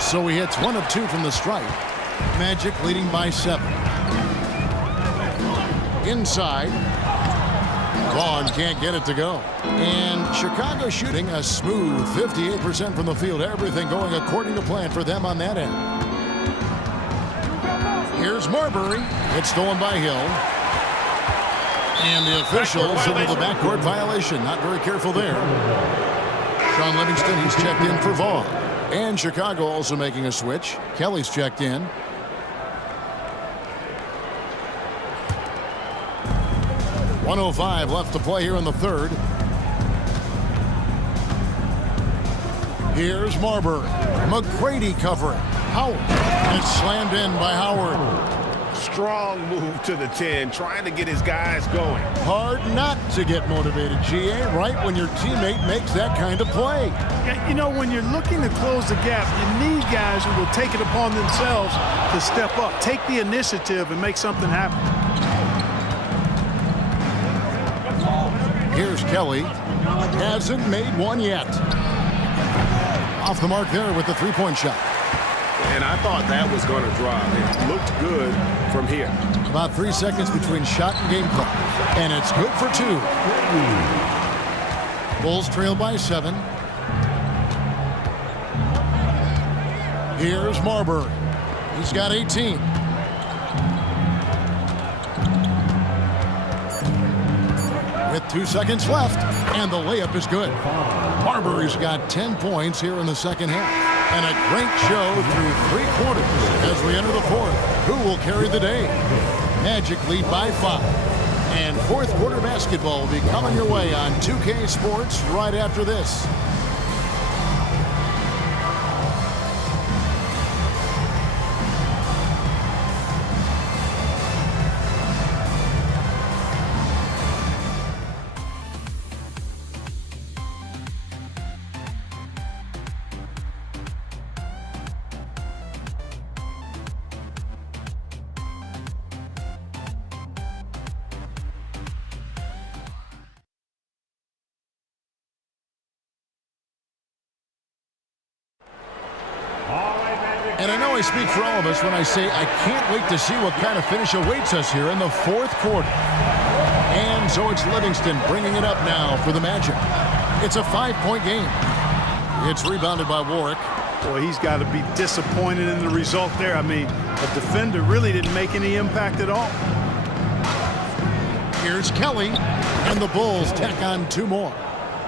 So he hits 1 of 2 from the stripe. Magic leading by 7. Inside. Vaughn can't get it to go. And Chicago shooting a smooth 58% from the field. Everything going according to plan for them on that end. Here's Marbury. It's stolen by Hill. And the officials into the backcourt violation. Not very careful there. Sean Livingston, he's checked in for Vaughn. And Chicago also making a switch. Kelly's checked in. .105 left to play here in the third. Here's Marbury. McGrady covering. Howard. And it's slammed in by Howard. Strong move to the 10, trying to get his guys going. Hard not to get motivated, GA, right when your teammate makes that kind of play. Yeah, you know, when you're looking to close the gap, you need guys who will take it upon themselves to step up, take the initiative, and make something happen. Here's Kelly. Hasn't made one yet. Off the mark there with the three-point shot. And I thought that was going to drop. It looked good from here. About 3 seconds between shot and game clock. And it's good for 2. Bulls trail by 7. Here's Marbury. He's got 18. With 2 seconds left, and the layup is good. Marbury's got 10 points here in the second half. And a great show through 3 quarters as we enter the fourth. Who will carry the day? Magic lead by 5. And fourth quarter basketball will be coming your way on 2K Sports right after this. And I know I speak for all of us when I say I can't wait to see what kind of finish awaits us here in the fourth quarter. And so it's Livingston bringing it up now for the Magic. It's a 5-point game. It's rebounded by Warwick. Boy, he's got to be disappointed in the result there. I mean, the defender really didn't make any impact at all. Here's Kelly, and the Bulls tack on 2 more.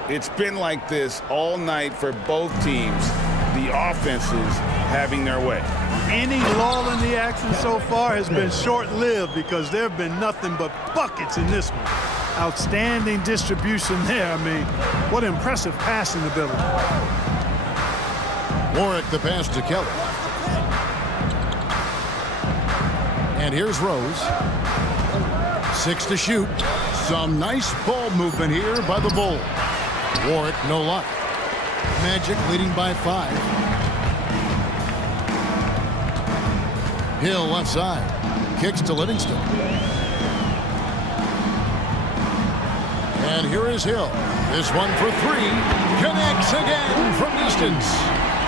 It's been like this all night for both teams. The offenses having their way. Any lull in the action so far has been short-lived because there have been nothing but buckets in this one. Outstanding distribution there. I mean, what impressive passing ability. Warwick the pass to Kelly. And here's Rose. 6 to shoot. Some nice ball movement here by the Bulls. Warwick no luck. Magic leading by 5. Hill left side. Kicks to Livingston. And here is Hill. This one for 3. Connects again from distance.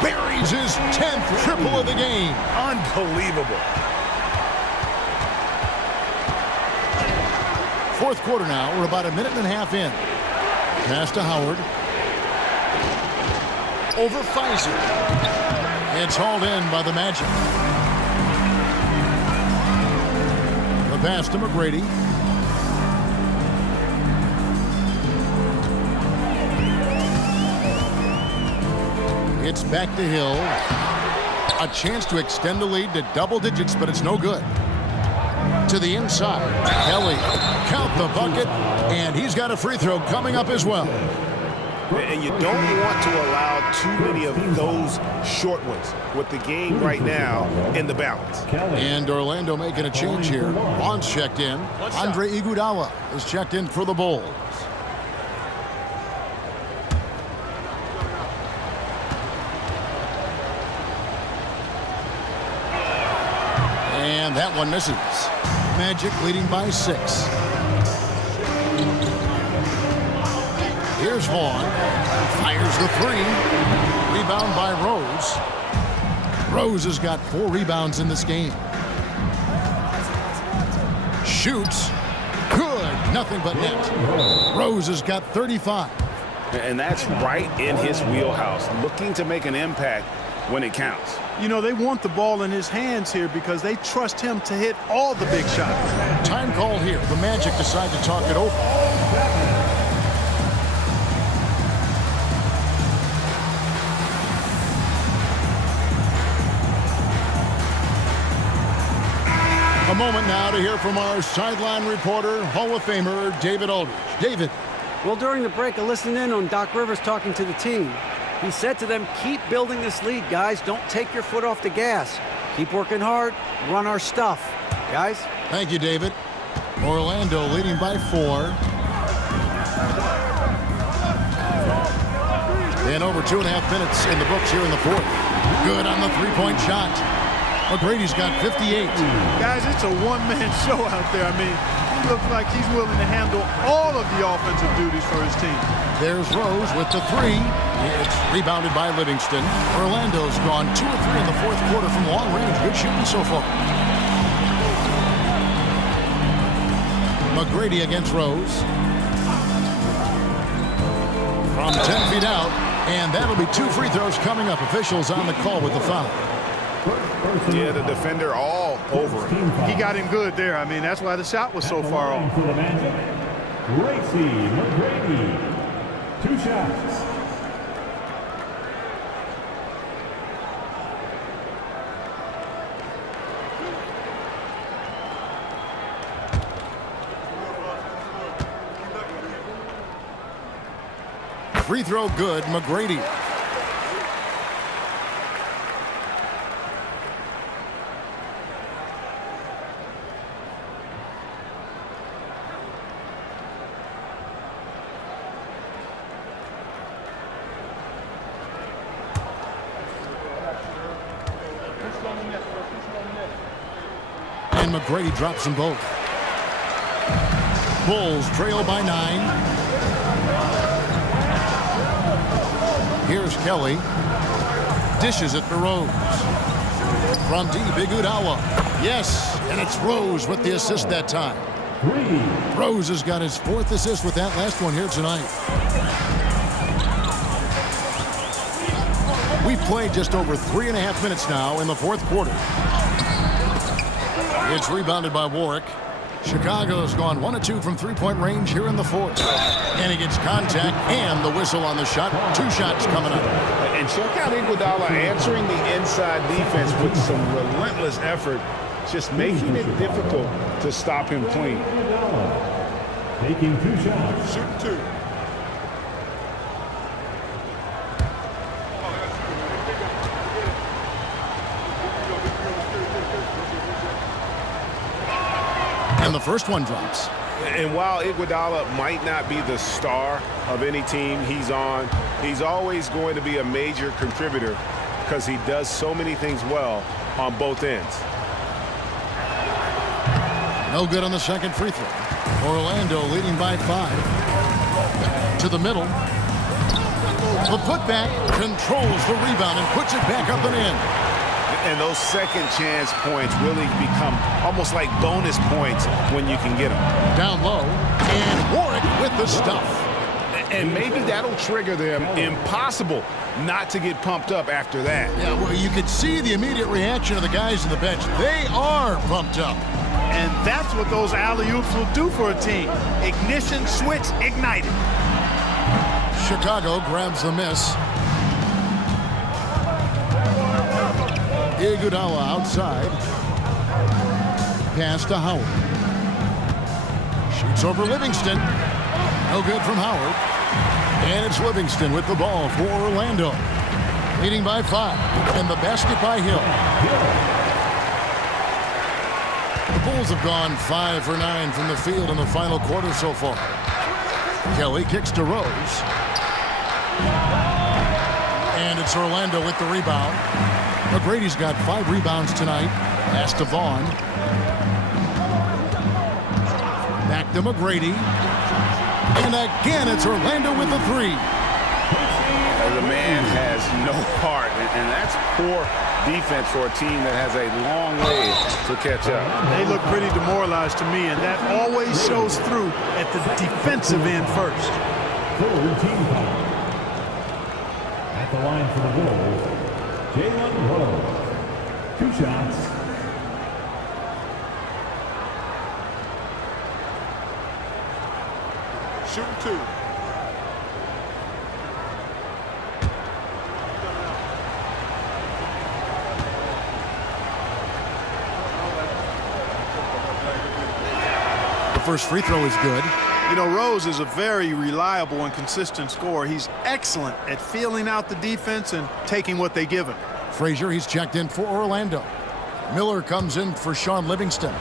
Buries his 10th triple of the game. Unbelievable. Fourth quarter now. We're about a minute and a half in. Pass to Howard. over Pfizer. It's hauled in by the Magic. The pass to McGrady. It's back to Hill. A chance to extend the lead to double digits, but it's no good. To the inside. Kelly. Count the bucket. And he's got a free throw coming up as well. And you don't want to allow too many of those short ones with the game right now in the balance. And Orlando making a change here. Vaughn's checked in. Andre Iguodala is checked in for the Bulls. And that one misses. Magic leading by 6. Here's Vaughn. Fires the 3. Rebound by Rose. Rose has got 4 rebounds in this game. Shoots. Good. Nothing but net. Rose has got 35. And that's right in his wheelhouse, looking to make an impact when it counts. You know, they want the ball in his hands here because they trust him to hit all the big shots. Time called here. The Magic decide to talk it over. A moment now to hear from our sideline reporter, Hall of Famer David Aldridge. David. Well, during the break, I listened in on Doc Rivers talking to the team. He said to them, keep building this lead, guys. Don't take your foot off the gas. Keep working hard. Run our stuff. Guys? Thank you, David. Orlando leading by 4. And over 2.5 minutes in the books here in the 4th. Good on the three-point shot. McGrady's got 58. Guys, it's a one-man show out there. I mean, he looks like he's willing to handle all of the offensive duties for his team. There's Rose with the 3. It's rebounded by Livingston. Orlando's gone 2 of 3 in the 4th quarter from long range. Good shooting so far. McGrady against Rose. From 10 feet out. And that'll be 2 free throws coming up. Officials on the call with the foul. Yeah, the defender all over him. He got him good there. I mean, that's why the shot was so far off. For the Magic, Tracy McGrady. 2 shots. Free throw good, McGrady. And McGrady drops them both. Bulls trail by 9. Here's Kelly. Dishes it to Rose. From deep, Iguodala. Yes, and it's Rose with the assist that time. Rose has got his 4th assist with that last one here tonight. We've played just over 3.5 minutes now in the 4th quarter. It's rebounded by Warwick. Chicago's gone 1 of 2 from 3-point range here in the 4th. And he gets contact and the whistle on the shot. 2 shots coming up. And check out Iguodala answering the inside defense with some relentless effort, just making it difficult to stop him clean. Taking 2 shots. Shooting 2. And the first one drops. And while Iguodala might not be the star of any team he's on, he's always going to be a major contributor because he does so many things well on both ends. No good on the second free throw. Orlando leading by 5. To the middle. The putback controls the rebound and puts it back up and in. And those second chance points really become almost like bonus points when you can get them. Down low. And Warwick with the stuff. And maybe that'll trigger them. Impossible not to get pumped up after that. Yeah, well, you could see the immediate reaction of the guys on the bench. They are pumped up. And that's what those alley-oops will do for a team. Ignition switch ignited. Chicago grabs the miss. Iguodala outside. Pass to Howard. Shoots over Livingston. No good from Howard. And it's Livingston with the ball for Orlando. Leading by 5. And the basket by Hill. The Bulls have gone 5 for 9 from the field in the final quarter so far. Kelly kicks to Rose. And it's Orlando with the rebound. McGrady's got 5 rebounds tonight. Pass to Vaughn. Back to McGrady. And again, it's Orlando with the 3. The man has no heart, and that's poor defense for a team that has a long way to catch up. They look pretty demoralized to me, and that always shows through at the defensive end first. Full team foul. At the line for the Bulls, Jalen Rose. 2 shots. Shooting 2. The first free throw is good. You know, Rose is a very reliable and consistent scorer. He's excellent at feeling out the defense and taking what they give him. Frazier, he's checked in for Orlando. Miller comes in for Sean Livingston.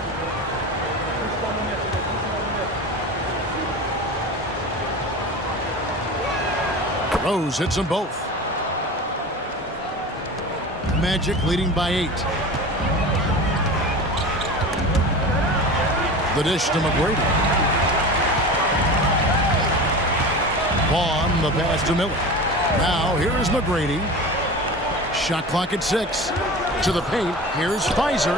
Rose hits them both. Magic leading by 8. The dish to McGrady. Vaughn, the pass to Miller. Now here is McGrady. Shot clock at 6. To the paint. Here's Pfizer.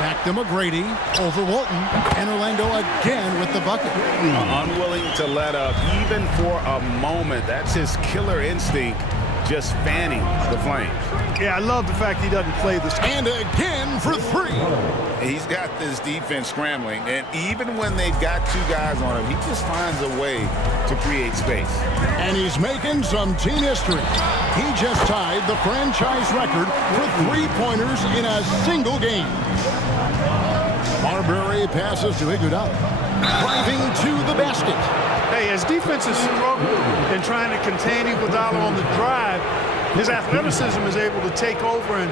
Back to McGrady. Over Walton. And Orlando again with the bucket. Unwilling to let up even for a moment. That's his killer instinct, just fanning the flames. Yeah, I love the fact he doesn't play this. And again for 3. He's got this defense scrambling, and even when they've got 2 guys on him, he just finds a way to create space. And he's making some team history. He just tied the franchise record for 3-pointers in a single game. Marbury passes to Iguodala. Driving to the basket. Hey, as defenses struggle in trying to contain Iguodala on the drive, his athleticism is able to take over and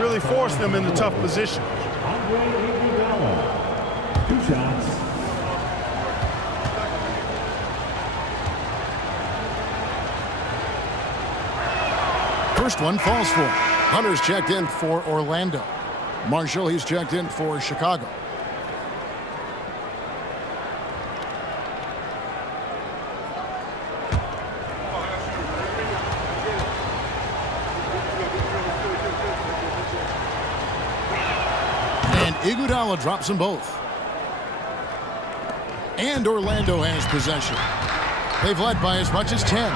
really force them into tough positions. Andre Iguodala. 2 shots. First one falls for him. Hunter's checked in for Orlando. Marshall, he's checked in for Chicago. And Iguodala drops them both. And Orlando has possession. They've led by as much as 10.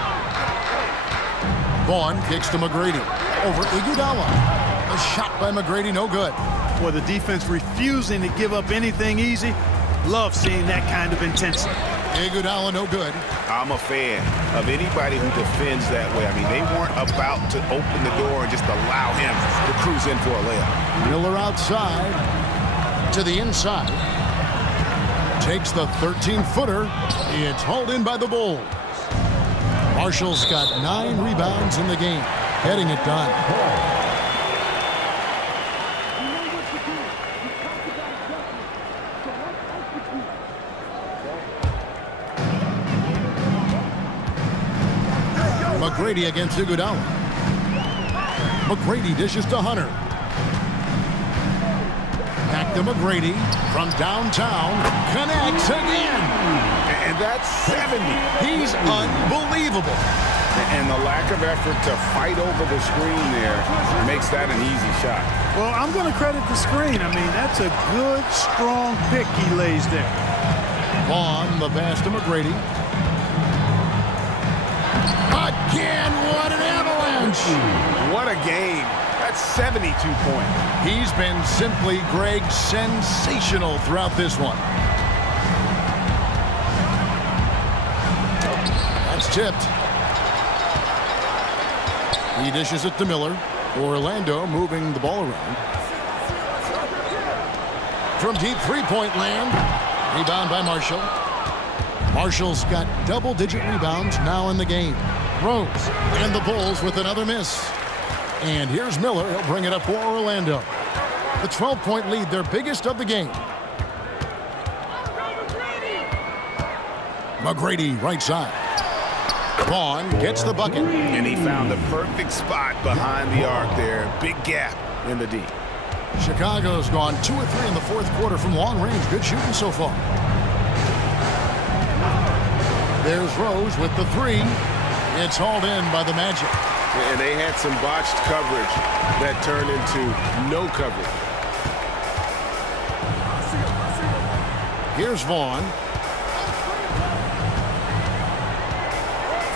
Vaughn kicks to McGrady. Over Iguodala. A shot by McGrady, no good. With the defense refusing to give up anything easy, love seeing that kind of intensity. Iguodala, no good. I'm a fan of anybody who defends that way. I mean, they weren't about to open the door and just allow him to cruise in for a layup. Miller outside to the inside. Takes the 13-footer. It's hauled in by the Bulls. Marshall's got 9 rebounds in the game. Getting it done. McGrady against Iguodala. McGrady dishes to Hunter. Back to McGrady from downtown. Connects again. And that's 70. He's unbelievable. And the lack of effort to fight over the screen there makes that an easy shot. Well, I'm going to credit the screen. I mean, that's a good, strong pick he lays there. Vaughn, the pass to McGrady. again. What an avalanche. What a game. That's 72 points. He's been simply, Greg, sensational throughout this one. That's tipped. He dishes it to Miller. Orlando moving the ball around. From deep three-point land. Rebound by Marshall. Marshall's got double-digit rebounds now in the game. Rose and the Bulls with another miss. And here's Miller. He'll bring it up for Orlando. The 12-point lead, their biggest of the game. McGrady right side. Vaughn gets the bucket. And he found the perfect spot behind the arc there. Big gap in the D. Chicago's gone 2 of 3 in the fourth quarter from long range. Good shooting so far. There's Rose with the three. It's hauled in by the Magic. And they had some botched coverage that turned into no coverage. Here's Vaughn.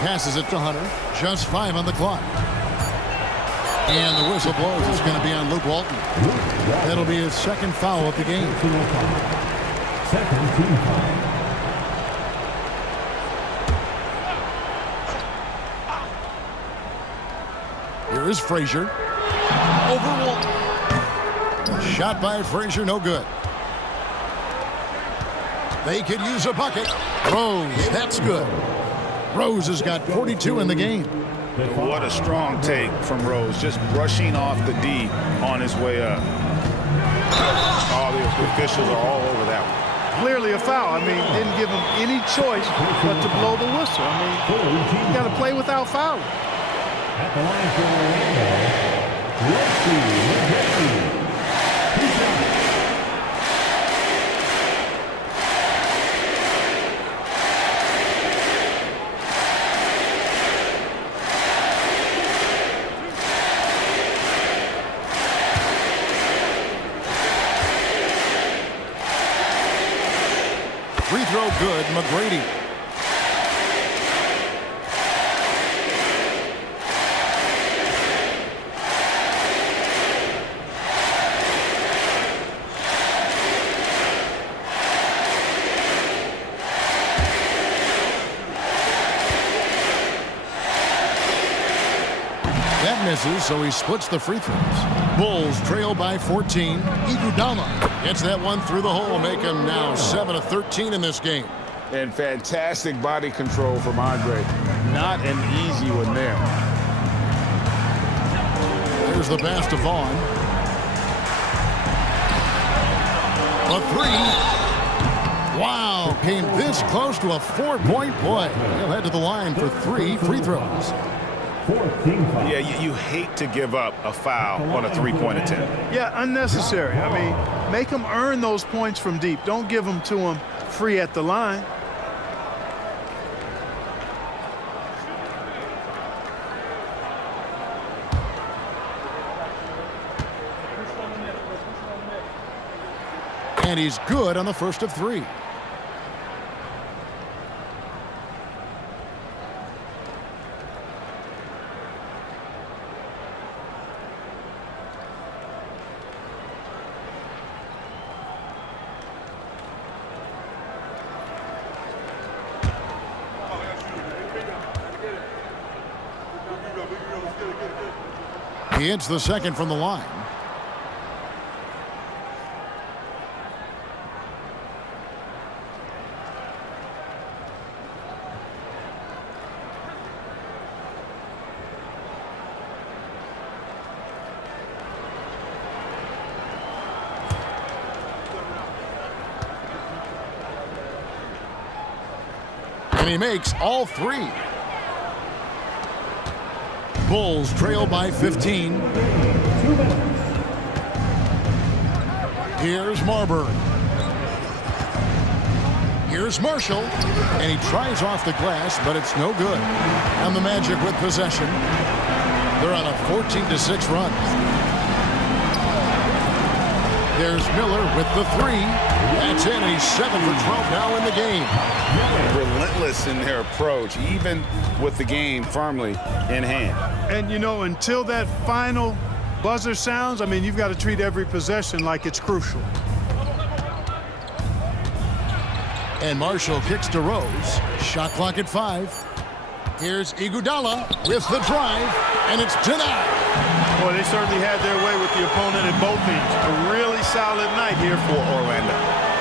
Passes it to Hunter. Just 5 on the clock. And the whistle blows. It's going to be on Luke Walton. That'll be his second foul of the game. Second team foul. Here is Frazier. Over Walton. Shot by Frazier, no good. They could use a bucket. Rose, that's good. Rose has got 42 in the game. What a strong take from Rose, just brushing off the D on his way up. All the officials are all over that one. Clearly a foul. I mean, didn't give him any choice but to blow the whistle. I mean, you got to play without fouling. At the line for Orlando, Tracy McGrady. Free throw good, McGrady. That misses, so he splits the free throws. Bulls trail by 14. Iguodala gets that one through the hole, make him now 7 of 13 in this game. And fantastic body control from Andre. Not an easy one there. There's the pass to Vaughn. A three. Wow, came this close to a 4-point play. He'll head to the line for 3 free throws. Yeah, you hate to give up a foul on a 3-point attempt. Yeah, unnecessary. I mean, make them earn those points from deep. Don't give them to them free at the line. And he's good on the first of 3. He hits the second from the line. And he makes all 3. Bulls trail by 15. Here's Marbury. Here's Marshall. And he tries off the glass, but it's no good. And the Magic with possession. They're on a 14-6 run. There's Miller with the three. That's in. He's 7 for 12 now in the game. Relentless in their approach, even with the game firmly in hand. And, you know, until that final buzzer sounds, I mean, you've got to treat every possession like it's crucial. And Marshall kicks to Rose. Shot clock at 5. Here's Iguodala with the drive, and it's denied. Boy, they certainly had their way with the opponent at both ends. A really solid night here for Orlando.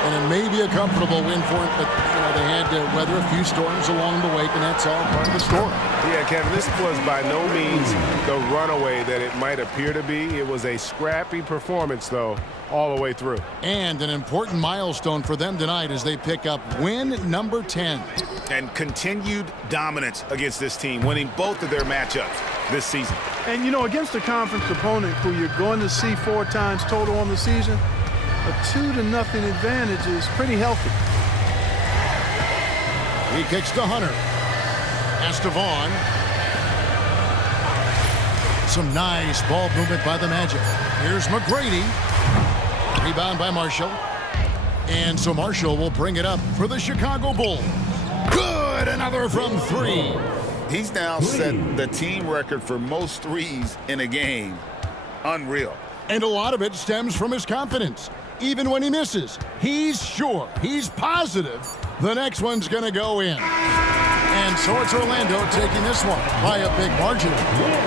And it may be a comfortable win for it, but they had to weather a few storms along the way, and that's all part of the story. Yeah, Kevin, this was by no means the runaway that it might appear to be. It was a scrappy performance, though, all the way through. And an important milestone for them tonight as they pick up win number 10. And continued dominance against this team, winning both of their matchups this season. And, you know, against a conference opponent who you're going to see 4 times total on the season, a 2-0 advantage is pretty healthy. He kicks to Hunter. Pass to Vaughn. Some nice ball movement by the Magic. Here's McGrady. Rebound by Marshall. And so Marshall will bring it up for the Chicago Bulls. Good! Another from 3. He's now set the team record for most threes in a game. Unreal. And a lot of it stems from his confidence. Even when he misses, he's sure, he's positive the next one's going to go in. And so it's Orlando taking this one by a big margin.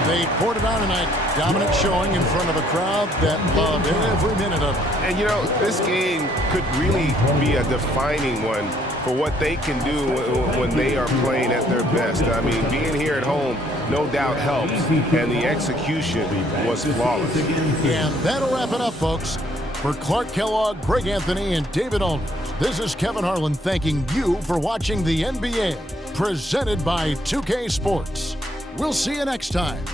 They poured it on tonight. Dominant showing in front of a crowd that loved every minute of it. And, you know, this game could really be a defining one for what they can do when they are playing at their best. I mean, being here at home no doubt helps, and the execution was flawless. And that'll wrap it up, folks. For Clark Kellogg, Greg Anthony, and David Aldridge, this is Kevin Harlan thanking you for watching the NBA, presented by 2K Sports. We'll see you next time.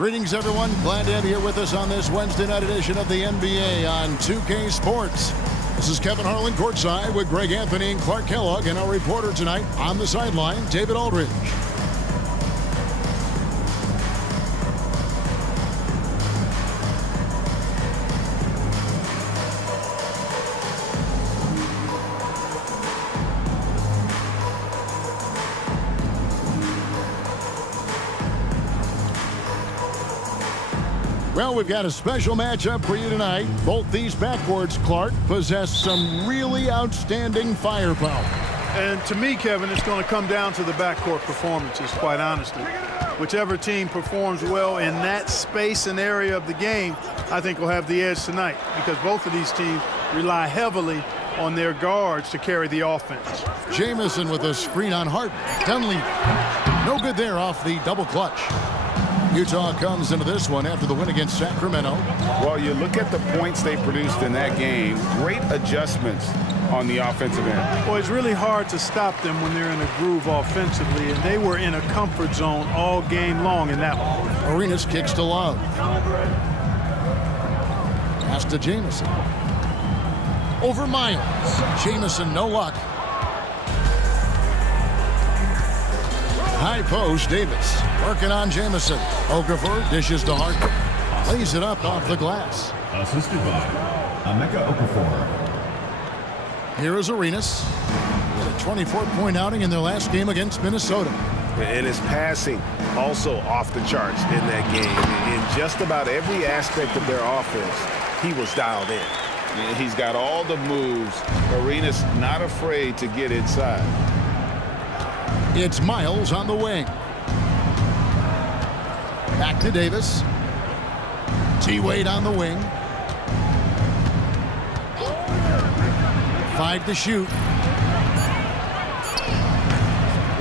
Greetings, everyone. Glad to have you here with us on this Wednesday night edition of the NBA on 2K Sports. This is Kevin Harlan courtside with Greg Anthony and Clark Kellogg, and our reporter tonight on the sideline, David Aldridge. Well, we've got a special matchup for you tonight. Both these backcourts, Clark, possess some really outstanding firepower. And to me, Kevin, it's going to come down to the backcourt performances, quite honestly. Whichever team performs well in that space and area of the game, I think will have the edge tonight, because both of these teams rely heavily on their guards to carry the offense. Jamison with a screen on Harden. Dunleavy, no good there off the double clutch. Utah comes into this one after the win against Sacramento. Well, you look at the points they produced in that game. Great adjustments on the offensive end. Well, it's really hard to stop them when they're in a groove offensively, and they were in a comfort zone all game long in that one. Arenas kicks to Love. Pass to Jamison. Over Miles. Jamison, no luck. High post, Davis. Working on Jamison. Okafor dishes to Harden. Lays it up off the glass. Assisted by Emeka Okafor. Here is Arenas with a 24-point outing in their last game against Minnesota. And his passing also off the charts in that game. In just about every aspect of their offense, he was dialed in. He's got all the moves. Arenas not afraid to get inside. It's Miles on the wing. Back to Davis. T-Wade on the wing. 5 to shoot.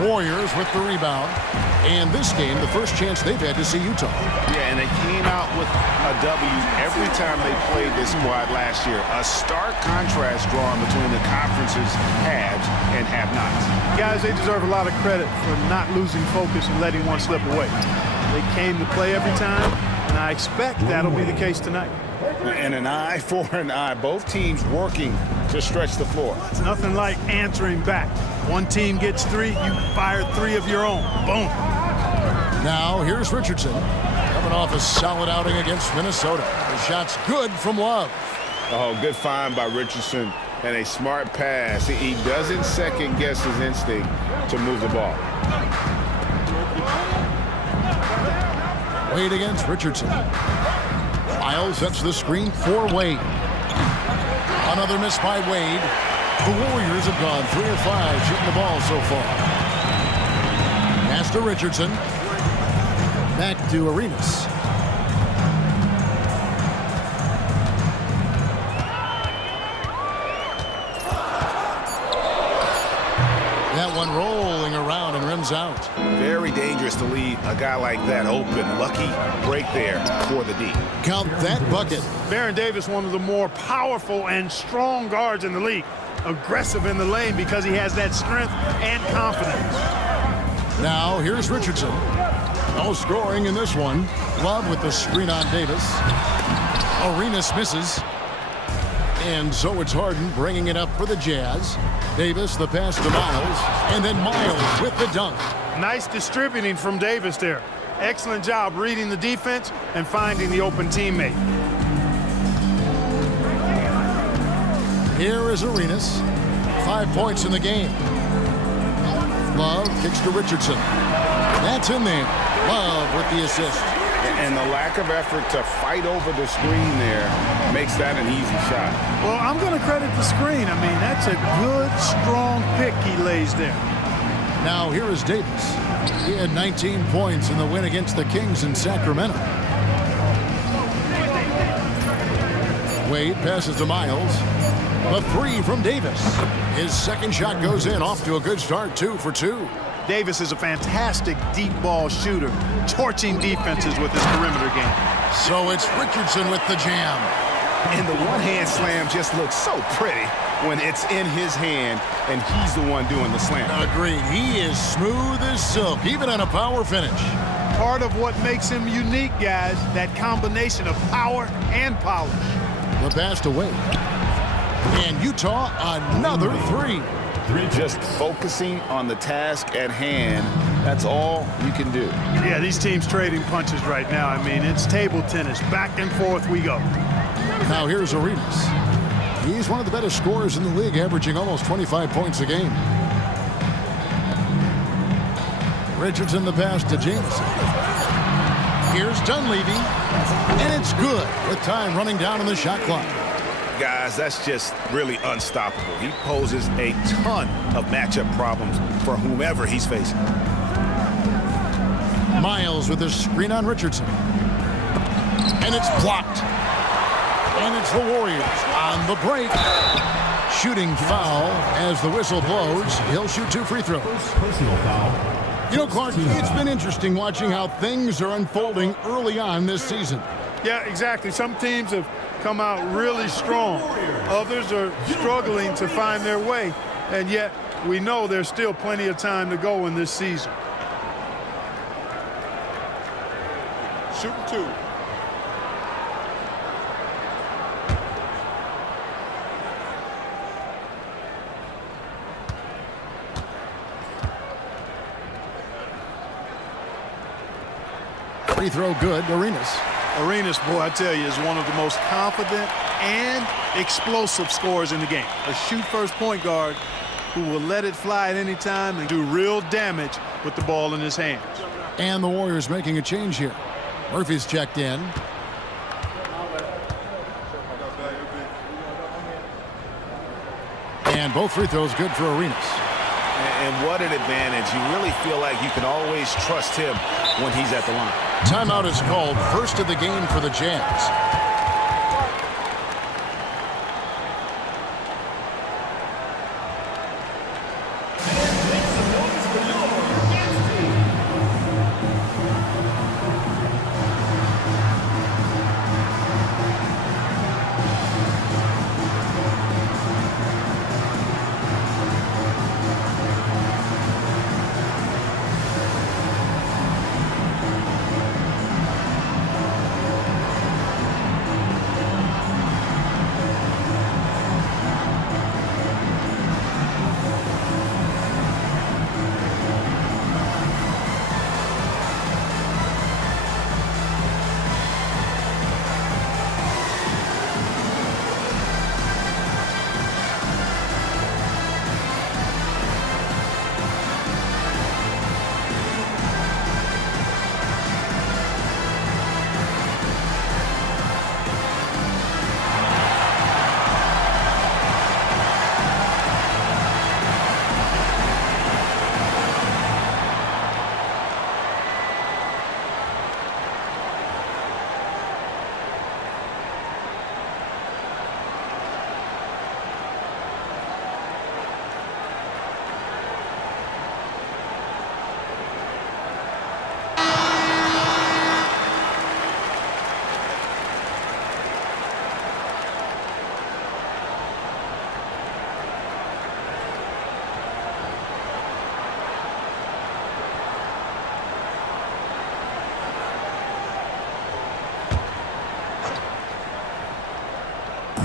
Warriors with the rebound. And this game, the first chance they've had to see Utah. Yeah, and they came out with a W every time they played this squad last year. A stark contrast drawn between the conference's haves and have-nots. Guys, they deserve a lot of credit for not losing focus and letting one slip away. They came to play every time, and I expect that'll be the case tonight. And an eye for an eye. Both teams working to stretch the floor. It's nothing like answering back. One team gets 3, you fire 3 of your own. Boom. Now, here's Richardson. Coming off a solid outing against Minnesota. The shot's good from Love. Oh, good find by Richardson and a smart pass. He doesn't second-guess his instinct to move the ball. Wade against Richardson. Miles sets the screen for Wade. Another miss by Wade. The Warriors have gone 3 of 5 shooting the ball so far. Pass to Richardson. Back to Arenas. That one rolling around and rims out. Very dangerous to leave a guy like that open. Lucky break there for the D. Count that bucket. Baron Davis, one of the more powerful and strong guards in the league. Aggressive in the lane because he has that strength and confidence. Now, here's Richardson. No scoring in this one. Love with the screen on Davis. Arenas misses. And so it's Harden bringing it up for the Jazz. Davis, the pass to Miles. And then Miles with the dunk. Nice distributing from Davis there. Excellent job reading the defense and finding the open teammate. Here is Arenas. 5 points in the game. Love kicks to Richardson. That's in there. Love with the assist. And the lack of effort to fight over the screen there makes that an easy shot. Well, I'm going to credit the screen. I mean, that's a good, strong pick he lays there. Now here is Davis. He had 19 points in the win against the Kings in Sacramento. Wade passes to Miles. The 3 from Davis. His second shot goes in, off to a good start, 2 for 2. Davis is a fantastic deep ball shooter, torching defenses with his perimeter game. So it's Richardson with the jam. And the one-hand slam just looks so pretty when it's in his hand and he's the one doing the slam. Agreed. He is smooth as silk, even on a power finish. Part of what makes him unique, guys, that combination of power and polish. The pass away. And Utah, another three. Just focusing on the task at hand, that's all you can do. Yeah, these teams trading punches right now. I mean, it's table tennis. Back and forth we go. Now here's Arenas. He's one of the better scorers in the league, averaging almost 25 points a game. Richardson the pass to Jameson. Here's Dunleavy, and it's good with time running down on the shot clock. Guys, that's just really unstoppable. He poses a ton of matchup problems for whomever he's facing. Miles with a screen on Richardson. And it's blocked. And it's the Warriors on the break. Shooting foul as the whistle blows. He'll shoot 2 free throws. Personal foul. You know, Clark, it's been interesting watching how things are unfolding early on this season. Yeah, exactly. Some teams have come out really strong. Others are struggling to find their way. And yet, we know there's still plenty of time to go in this season. Shooting 2. Free throw good, Arenas. Arenas, boy, I tell you, is one of the most confident and explosive scorers in the game. A shoot-first point guard who will let it fly at any time and do real damage with the ball in his hands. And the Warriors making a change here. Murphy's checked in. And both free throws good for Arenas. And what an advantage. You really feel like you can always trust him when he's at the line. Timeout is called. First of the game for the Jazz.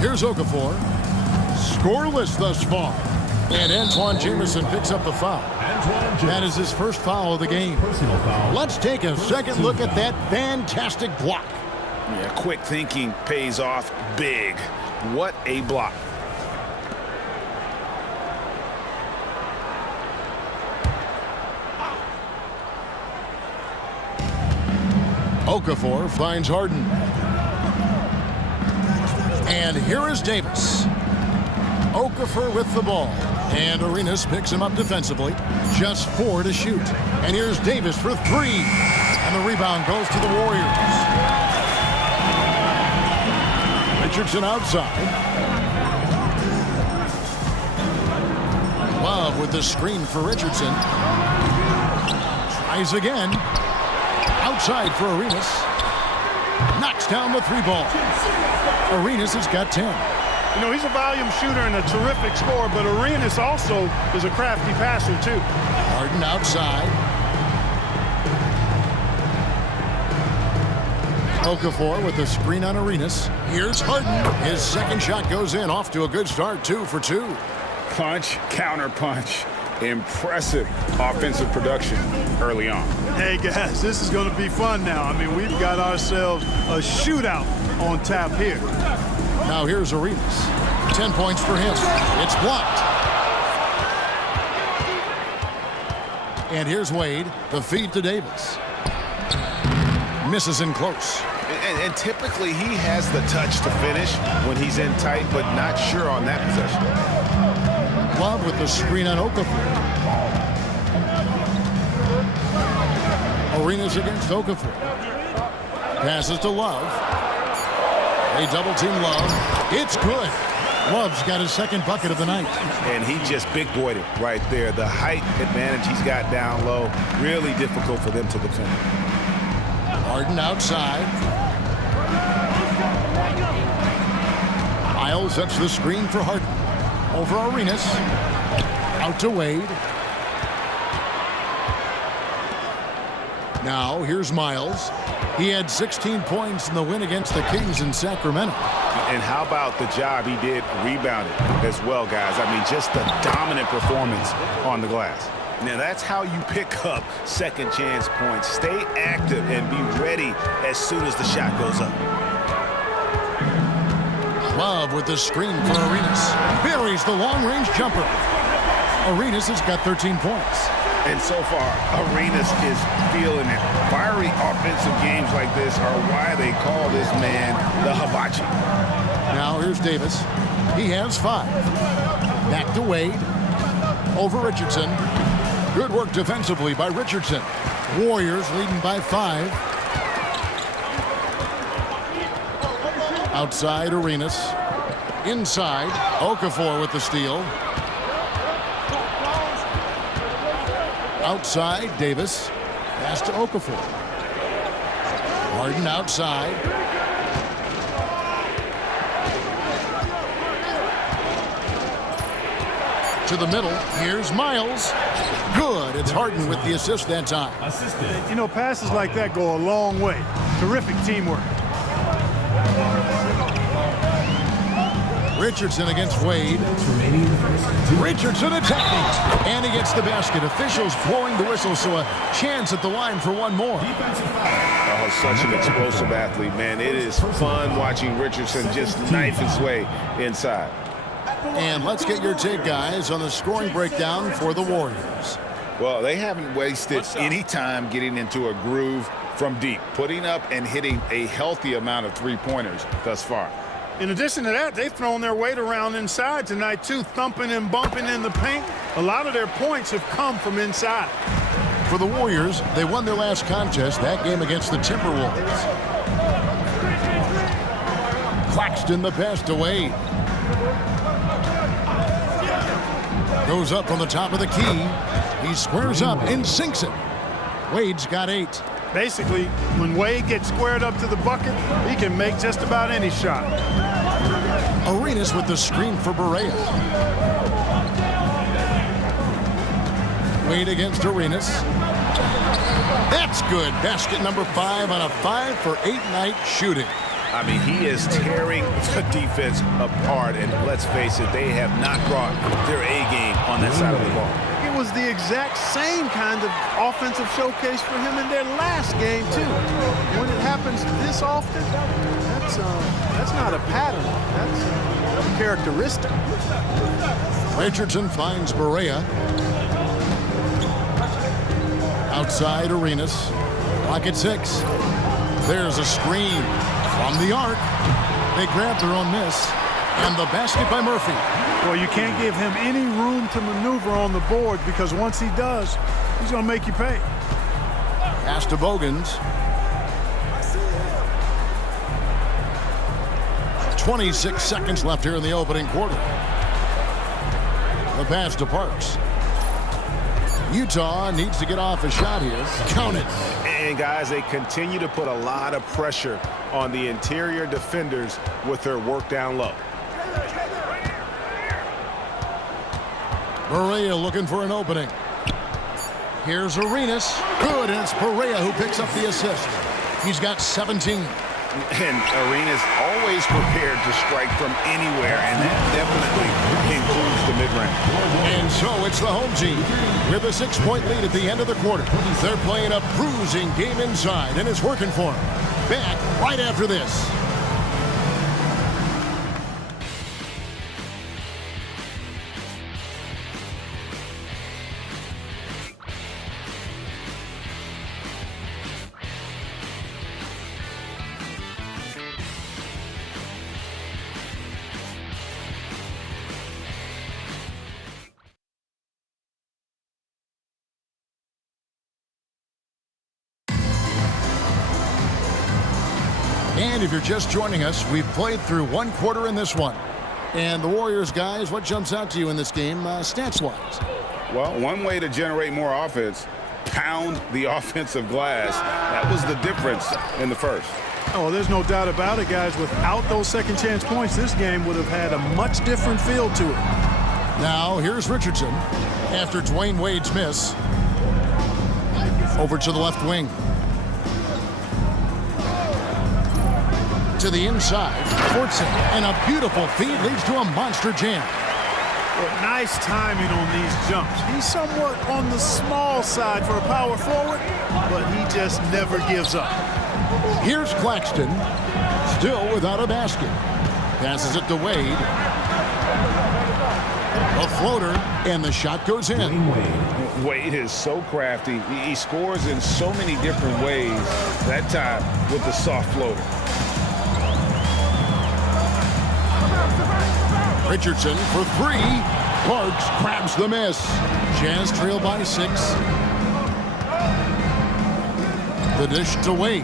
Here's Okafor. Scoreless thus far. And Antoine Jameson picks up the foul. That is his first foul of the game. Personal foul. Let's take a second look at that fantastic block. Yeah, quick thinking pays off big. What a block. Okafor finds Harden. And here is Davis. Okafor with the ball. And Arenas picks him up defensively. Just 4 to shoot. And here's Davis for 3. And the rebound goes to the Warriors. Richardson outside. Love with the screen for Richardson. Tries again. Outside for Arenas. Knocks down the 3-ball. Arenas has got 10. You know, he's a volume shooter and a terrific scorer, but Arenas also is a crafty passer, too. Harden outside. Okafor with the screen on Arenas. Here's Harden. His second shot goes in. Off to a good start. 2 for 2. Punch, counter punch. Impressive offensive production early on. Hey, guys, this is going to be fun now. I mean, we've got ourselves a shootout on tap here. Now here's Arenas. 10 points for him. It's blocked. And here's Wade. The feed to Davis. Misses in close. And typically he has the touch to finish when he's in tight, but not sure on that possession. Love with the screen on Okafor. Arenas against Okafor. Passes to Love. They double team Love. It's good. Love's got his second bucket of the night. And he just big boyed it right there. The height advantage he's got down low, really difficult for them to defend. Harden outside. Miles sets the screen for Harden. Over Arenas. Out to Wade. Now here's Miles. He had 16 points in the win against the Kings in Sacramento. And how about the job he did rebounding as well, guys? I mean, just the dominant performance on the glass. Now, that's how you pick up second chance points. Stay active and be ready as soon as the shot goes up. Love with the screen for Arenas. Buries the long-range jumper. Arenas has got 13 points. And so far, Arenas is feeling it. Fiery offensive games like this are why they call this man the hibachi. Now here's Davis. He has 5. Back to Wade. Over Richardson. Good work defensively by Richardson. Warriors leading by 5. Outside Arenas. Inside Okafor with the steal. Outside Davis. Pass to Okafor. Harden outside. To the middle. Here's Miles. Good. It's Harden with the assist that time. You know, passes like that go a long way. Terrific teamwork. Richardson against Wade. Richardson attacking. And he gets the basket. Officials blowing the whistle, so a chance at the line for one more. Oh, such an explosive athlete, man. It is fun watching Richardson just knife his way inside. And let's get your take, guys, on the scoring breakdown for the Warriors. Well, they haven't wasted any time getting into a groove from deep, putting up and hitting a healthy amount of three-pointers thus far. In addition to that, they've thrown their weight around inside tonight, too, thumping and bumping in the paint. A lot of their points have come from inside. For the Warriors, they won their last contest, that game against the Timberwolves. Claxton the pass to Wade. Goes up on the top of the key. He squares up and sinks it. Wade's got 8. Basically, when Wade gets squared up to the bucket, he can make just about any shot. Arenas with the screen for Barea. Wade against Arenas. That's good. Basket number 5 on a 5-for-8 night shooting. I mean, he is tearing the defense apart, and let's face it, they have not brought their A game on that side of the ball. It was the exact same kind of offensive showcase for him in their last game, too. When it happens this often, that's not a pattern. That's a characteristic. Richardson finds Barea. Outside Arenas. Clock at 6. There's a screen from the arc. They grab their own miss. And the basket by Murphy. Well, you can't give him any room to maneuver on the board because once he does, he's going to make you pay. Pass to Bogans. 26 seconds left here in the opening quarter. The pass to Parks. Utah needs to get off a shot here. Count it. And, guys, they continue to put a lot of pressure on the interior defenders with their work down low. Barea looking for an opening. Here's Arenas. Good, and it's Barea who picks up the assist. He's got 17. And Arena's always prepared to strike from anywhere, and that definitely includes the mid-range. And so it's the home team with a 6-point lead at the end of the quarter. They're playing a bruising game inside, and it's working for them. Back right after this. And if you're just joining us, we've played through one quarter in this one. And the Warriors, guys, what jumps out to you in this game stats-wise? Well, one way to generate more offense, pound the offensive glass. That was the difference in the first. Oh, there's no doubt about it, guys. Without those second chance points, this game would have had a much different feel to it. Now, here's Richardson after Dwayne Wade's miss. Over to the left wing. To the inside. Fortson, and a beautiful feed leads to a monster jam. Well, nice timing on these jumps. He's somewhat on the small side for a power forward, but he just never gives up. Here's Claxton, still without a basket. Passes it to Wade. A floater, and the shot goes in. Wade is so crafty. He scores in so many different ways. That time with the soft floater. Richardson for 3. Parks grabs the miss. Jazz trail by 6. The dish to Wade.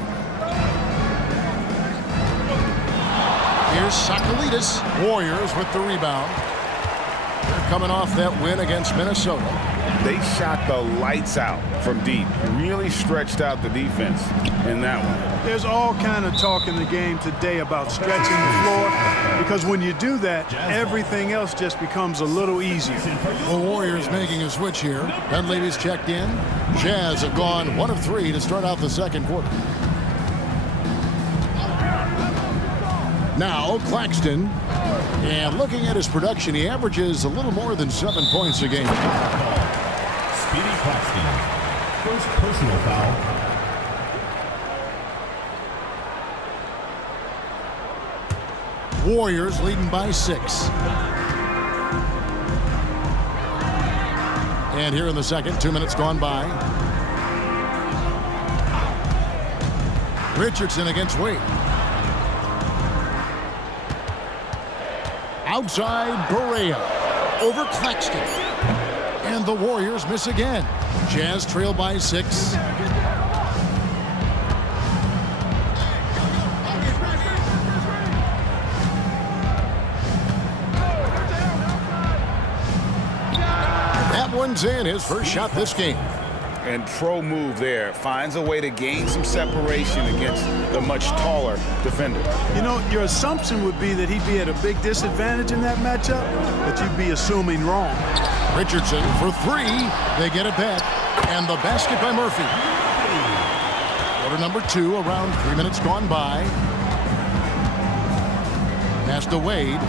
Here's Sakalidis. Warriors with the rebound. They're coming off that win against Minnesota. They shot the lights out from deep. Really stretched out the defense in that one. There's all kind of talk in the game today about stretching the floor, because when you do that, everything else just becomes a little easier. The Warriors making a switch here. Dunleavy's checked in. Jazz have gone 1 of 3 to start out the second quarter. Now Claxton. And looking at his production, he averages a little more than 7 points a game. Speedy Claxton. First personal foul. Warriors leading by 6. And here in the second, 2 minutes gone by. Richardson against Wade. Outside Barea. Over Claxton. And the Warriors miss again. Jazz trail by 6. That one's in, his first shot this game. And pro move there. Finds a way to gain some separation against the much taller defender. You know, your assumption would be that he'd be at a big disadvantage in that matchup, but you'd be assuming wrong. Richardson for 3. They get it back. And the basket by Murphy. Quarter number 2, around 3 minutes gone by. Pass to Wade.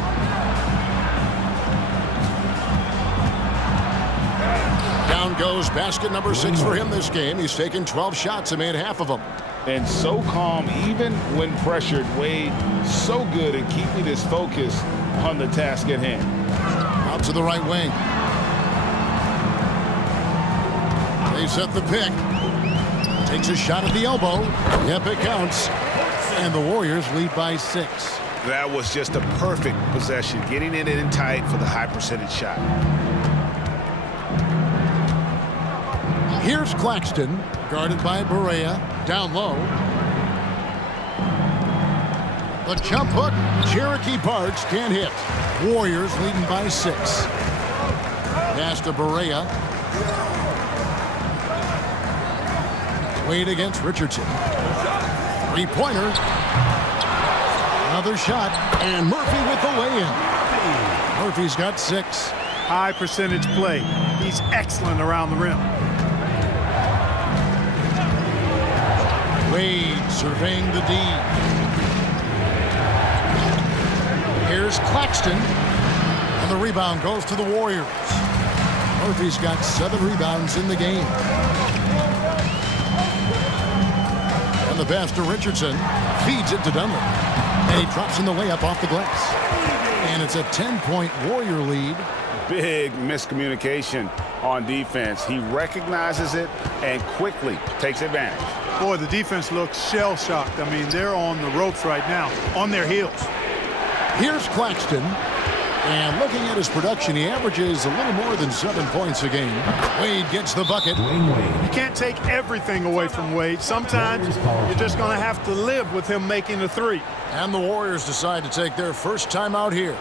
Down goes basket number 6 for him this game. He's taken 12 shots and made half of them. And so calm, even when pressured. Wade so good at keeping his focus on the task at hand. Out to the right wing. They set the pick. Takes a shot at the elbow. Yep, it counts. And the Warriors lead by 6. That was just a perfect possession, getting it in tight for the high percentage shot. Here's Claxton, guarded by Barea, down low. The jump hook, Cherokee Parks can't hit. Warriors leading by 6. Pass to Barea. Wade against Richardson. Three-pointer. Another shot, and Murphy with the lay-in. Murphy's got 6. High percentage play. He's excellent around the rim. Wade surveying the D. Here's Claxton. And the rebound goes to the Warriors. Murphy's got 7 rebounds in the game. And the pass to Richardson. Feeds it to Dunlap. And he drops in the layup off the glass. And it's a 10-point Warrior lead. Big miscommunication on defense. He recognizes it and quickly takes advantage. Boy, the defense looks shell-shocked. I mean, they're on the ropes right now, on their heels. Here's Claxton. And looking at his production, he averages a little more than 7 points a game. Wade gets the bucket. You can't take everything away from Wade. Sometimes you're just going to have to live with him making a three. And the Warriors decide to take their first time out here.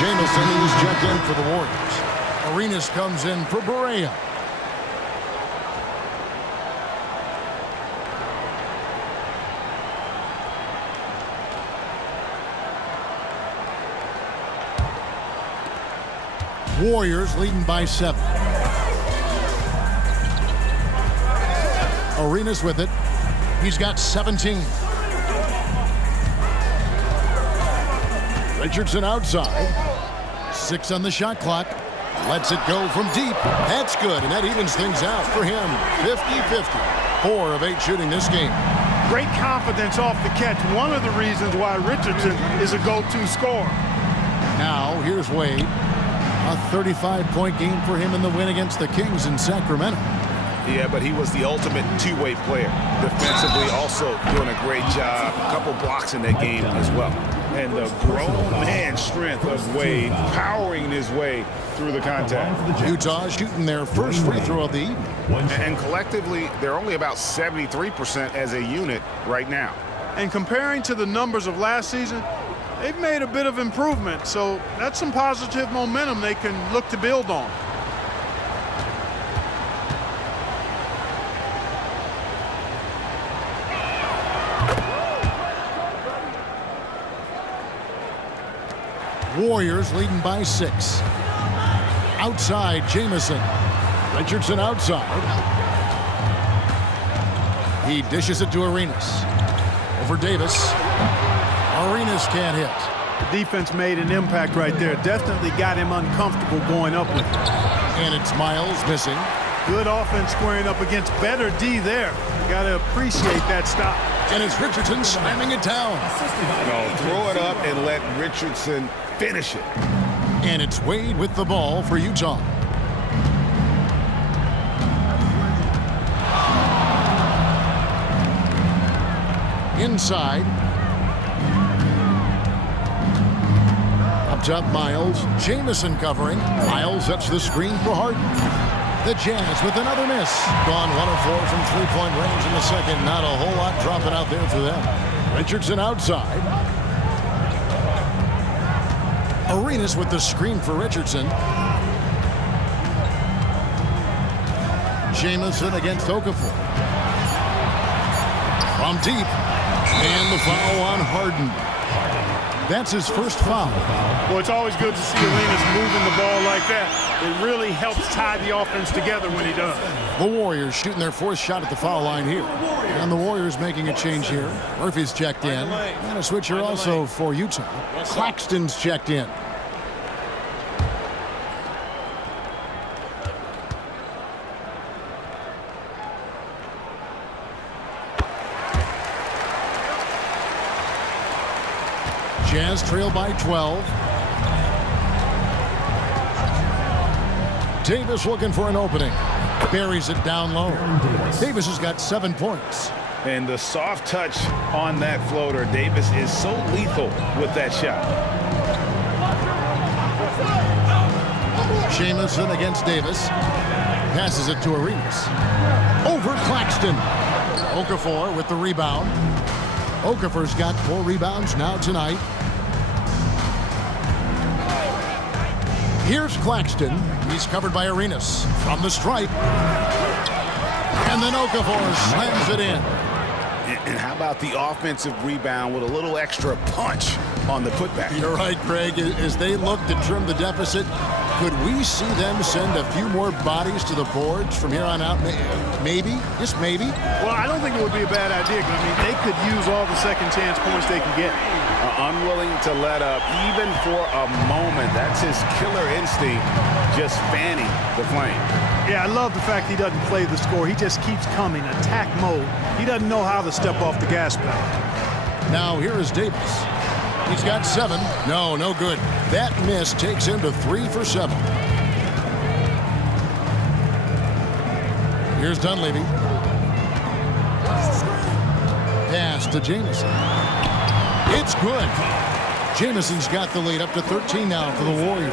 Jamison is checked in for the Warriors. Arenas comes in for Berea. Warriors leading by 7. Arenas with it. He's got 17. Richardson outside. 6 on the shot clock. Lets it go from deep. That's good, and that evens things out for him. 50-50. 4 of 8 shooting this game. Great confidence off the catch. One of the reasons why Richardson is a go-to scorer. Now, here's Wade. A 35-point game for him in the win against the Kings in Sacramento. Yeah, but he was the ultimate two-way player. Defensively, also doing a great job. A couple blocks in that game as well. And the grown man strength of Wade powering his way through the contact. Utah shooting their first free throw of the evening. And collectively, they're only about 73% as a unit right now. And comparing to the numbers of last season, they've made a bit of improvement. So that's some positive momentum they can look to build on. Warriors leading by 6. Outside, Jamison. Richardson outside. He dishes it to Arenas. Over Davis. Arenas can't hit. The defense made an impact right there. Definitely got him uncomfortable going up with it. And it's Miles missing. Good offense squaring up against better D there. Got to appreciate that stop. And it's Richardson slamming it down. No, throw it up and let Richardson finish it. And it's Wade with the ball for Utah. Inside. Up top, Miles. Jamison covering. Miles sets the screen for Harden. The Jazz with another miss. Gone 1 of 4 from three-point range in the second. Not a whole lot dropping out there for them. Richardson outside. Arenas with the screen for Richardson. Jamison against Okafor. From deep. And the foul on Harden. That's his first foul. Well, it's always good to see Arenas moving the ball like that. It really helps tie the offense together when he does. The Warriors shooting their fourth shot at the foul line here. And the Warriors making a change here. Murphy's checked in. And a switcher also for Utah. Claxton's checked in. Jazz trail by 12. Davis looking for an opening. Buries it down low. Davis has got 7 points. And the soft touch on that floater, Davis is so lethal with that shot. Jamison against Davis. Passes it to Arenas. Over Claxton. Okafor with the rebound. Okafor's got 4 rebounds now tonight. Here's Claxton. He's covered by Arenas from the stripe. And then Okafor slams it in. And how about the offensive rebound with a little extra punch on the putback? You're right, Greg. As they look to trim the deficit, could we see them send a few more bodies to the boards from here on out? Maybe, just maybe. Well, I don't think it would be a bad idea. I mean, they could use all the second chance points they can get. Unwilling to let up even for a moment. That's his killer instinct, just fanning the flame. Yeah, I love the fact he doesn't play the score. He just keeps coming, attack mode. He doesn't know how to step off the gas pedal. Now here is Davis. He's got 7. No good. That miss takes him to 3 for 7. Here's Dunleavy. Pass to Jamison. It's good. Jamison's got the lead up to 13 now for the Warriors.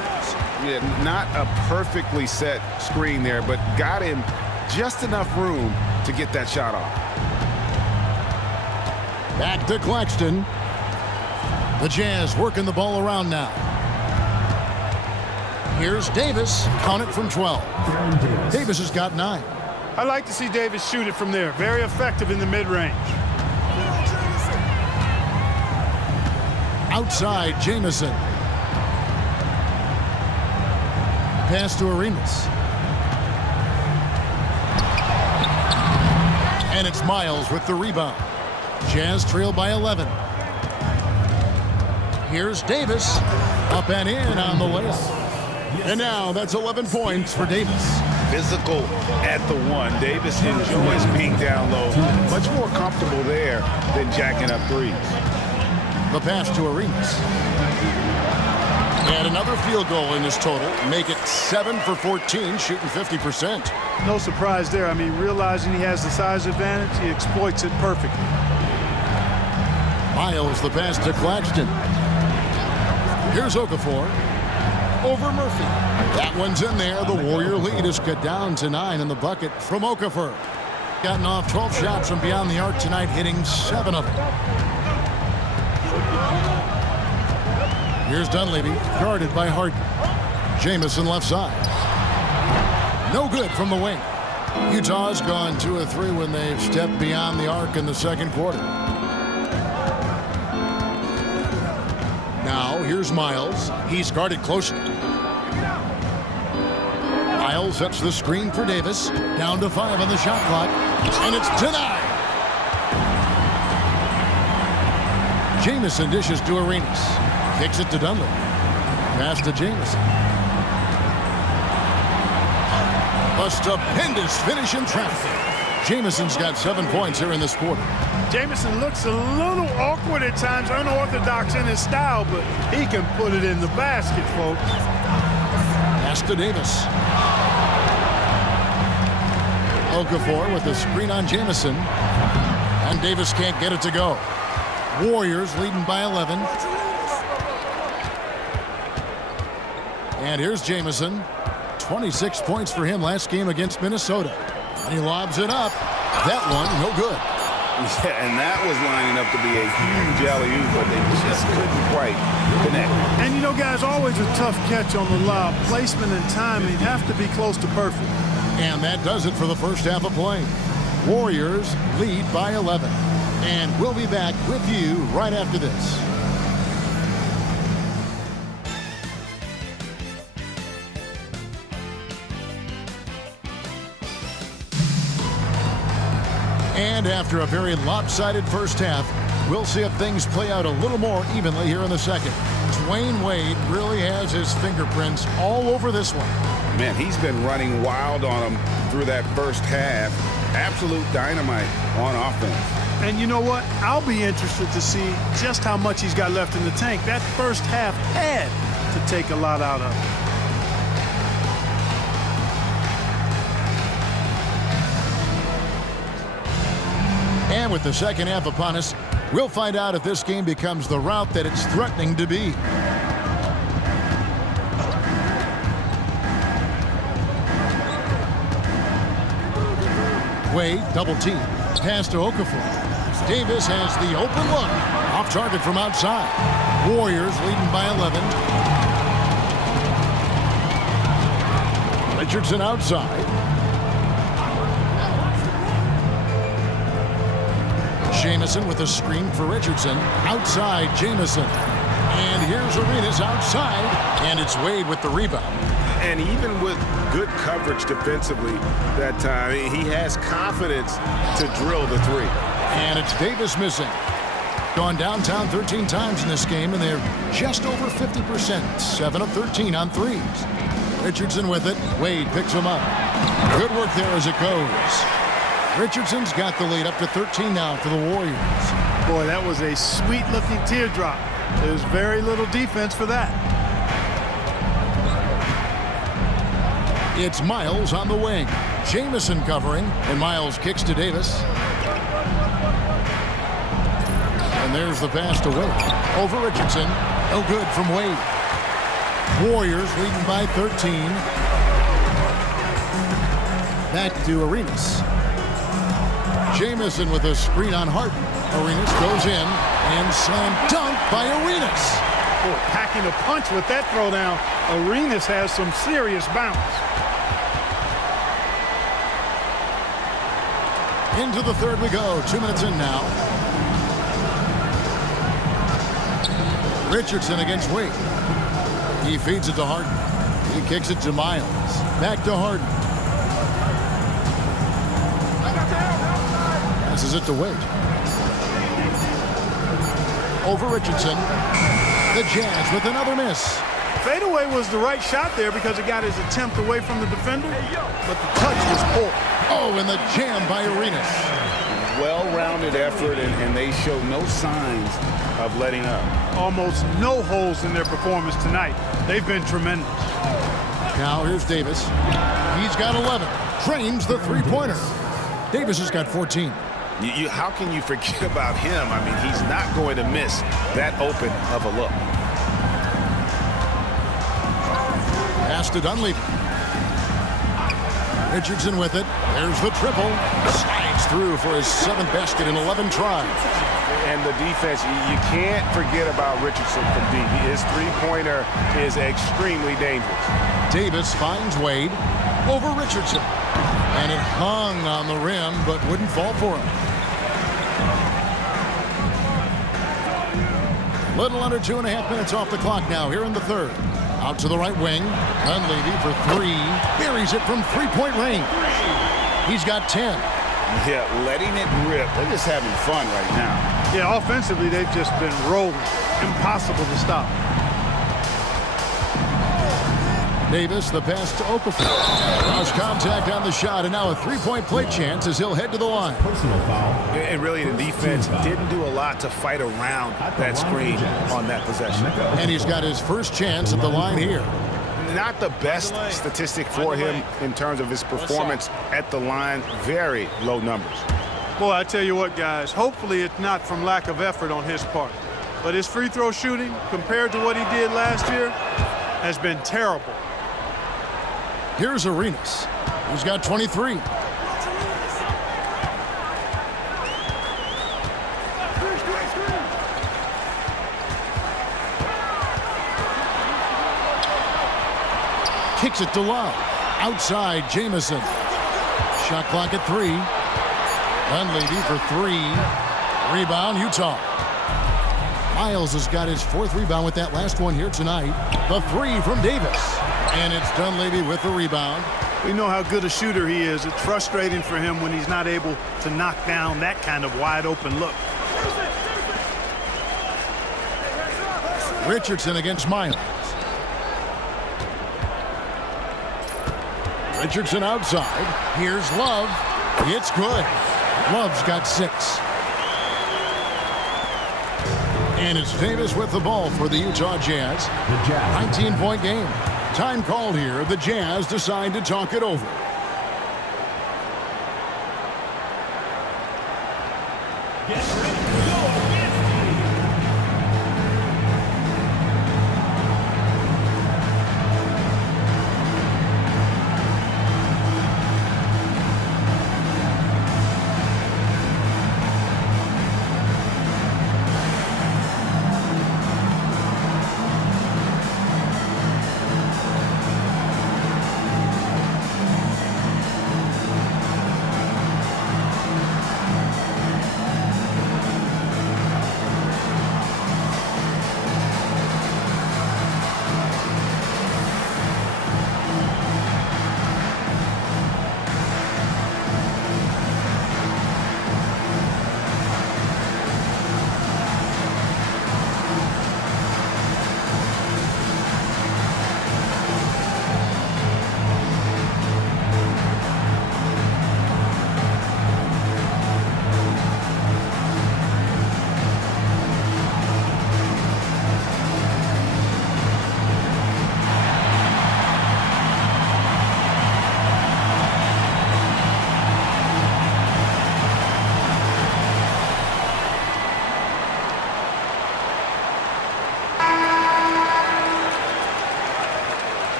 Yeah, not a perfectly set screen there, but got him just enough room to get that shot off. Back to Claxton. The Jazz working the ball around now. Here's Davis. Count it from 12. Davis has got 9. I like to see Davis shoot it from there. Very effective in the mid-range. Outside, Jamison. Pass to Arenas. And it's Miles with the rebound. Jazz trail by 11. Here's Davis. Up and in on the layup. And now that's 11 points for Davis. Physical at the 1. Davis enjoys being down low. Much more comfortable there than jacking up threes. The pass to Arenas. And another field goal in his total. Make it 7 for 14, shooting 50%. No surprise there. I mean, realizing he has the size advantage, he exploits it perfectly. Miles, the pass to Claxton. Here's Okafor. Over Murphy. That one's in there. The Warrior lead is cut down to 9 in the bucket from Okafor. Gotten off 12 shots from beyond the arc tonight, hitting 7 of them. Here's Dunleavy, guarded by Harden. Jamison left side. No good from the wing. Utah's gone 2 of 3 when they've stepped beyond the arc in the second quarter. Now, here's Miles. He's guarded closely. Miles sets the screen for Davis. Down to 5 on the shot clock. And it's denied. Jamison dishes to Arenas. Kicks it to Dunleavy. Pass to Jamison. A stupendous finish in traffic. Jamison's got 7 points here in this quarter. Jamison looks a little awkward at times, unorthodox in his style, but he can put it in the basket, folks. Pass to Davis. Okafor with the screen on Jamison. And Davis can't get it to go. Warriors leading by 11. And here's Jamison. 26 points for him last game against Minnesota. And he lobs it up. That one, no good. Yeah, and that was lining up to be a huge alley-oop, but they just couldn't quite connect. And you know, guys, always a tough catch on the lob. Placement and timing have to be close to perfect. And that does it for the first half of play. Warriors lead by 11. And we'll be back with you right after this. And after a very lopsided first half, we'll see if things play out a little more evenly here in the second. Dwayne Wade really has his fingerprints all over this one. Man, he's been running wild on him through that first half. Absolute dynamite on offense. And you know what? I'll be interested to see just how much he's got left in the tank. That first half had to take a lot out of him. And with the second half upon us, we'll find out if this game becomes the route that it's threatening to be. Wade, double team. Pass to Okafor. Davis has the open look. Off target from outside. Warriors leading by 11. Richardson outside. Jamison with a screen for Richardson. Outside, Jamison. And here's Arenas outside. And it's Wade with the rebound. And even with good coverage defensively that time, he has confidence to drill the three. And it's Davis missing. Gone downtown 13 times in this game, and they're just over 50%. 7 of 13 on threes. Richardson with it. Wade picks him up. Good work there as it goes. Richardson's got the lead up to 13 now for the Warriors. Boy, that was a sweet-looking teardrop. There's very little defense for that. It's Miles on the wing. Jamison covering, and Miles kicks to Davis. And there's the pass to Wade. Over Richardson. No good from Wade. Warriors leading by 13. Back to Arenas. Jamison with a screen on Harden. Arenas goes in and slam dunk by Arenas. Boy, packing a punch with that throwdown. Arenas has some serious bounce. Into the third we go. 2 minutes in now. Richardson against Wade. He feeds it to Harden. He kicks it to Miles. Back to Harden. Passes it to Wade. Over Richardson. The Jazz with another miss. Fadeaway was the right shot there because it got his attempt away from the defender, but the touch was poor. Oh, and the jam by Arenas. Well-rounded effort, and they show no signs of letting up. Almost no holes in their performance tonight. They've been tremendous. Now here's Davis. He's got 11. Trains the three-pointer. Davis has got 14. How can you forget about him? I mean, he's not going to miss that open of a look. Pass to Dunleavy. Richardson with it. There's the triple. Slides through for his 7th basket in 11 tries. And the defense, you can't forget about Richardson from deep. His three-pointer is extremely dangerous. Davis finds Wade over Richardson. And it hung on the rim, but wouldn't fall for him. Little under 2.5 minutes off the clock now here in the third. Out to the right wing. Dunleavy for 3. Buries it from three-point range. He's got 10. Yeah, letting it rip. They're just having fun right now. Yeah, offensively, they've just been rolling. Impossible to stop. Davis, the pass to Okafor. Cross contact on the shot, and now a three-point play chance as he'll head to the line. Personal foul. And really, the defense didn't do a lot to fight around that screen on that possession. And he's got his first chance at the line here. Not the best statistic for him in terms of his performance at the line. Very low numbers. Boy, I tell you what, guys, hopefully it's not from lack of effort on his part. But his free throw shooting, compared to what he did last year, has been terrible. Here's Arenas. He's got 23. Kicks it to Love. Outside, Jamison. Shot clock at 3. Dunleavy for 3. Rebound, Utah. Miles has got his 4th rebound with that last one here tonight. The 3 from Davis. And it's Dunleavy with the rebound. We know how good a shooter he is. It's frustrating for him when he's not able to knock down that kind of wide open look. Richardson against Miles. Richardson outside. Here's Love. It's good. Love's got 6. And it's Davis with the ball for the Utah Jazz. The Jazz. 19-point game. Time called here. The Jazz decide to talk it over. Get ready to go against me.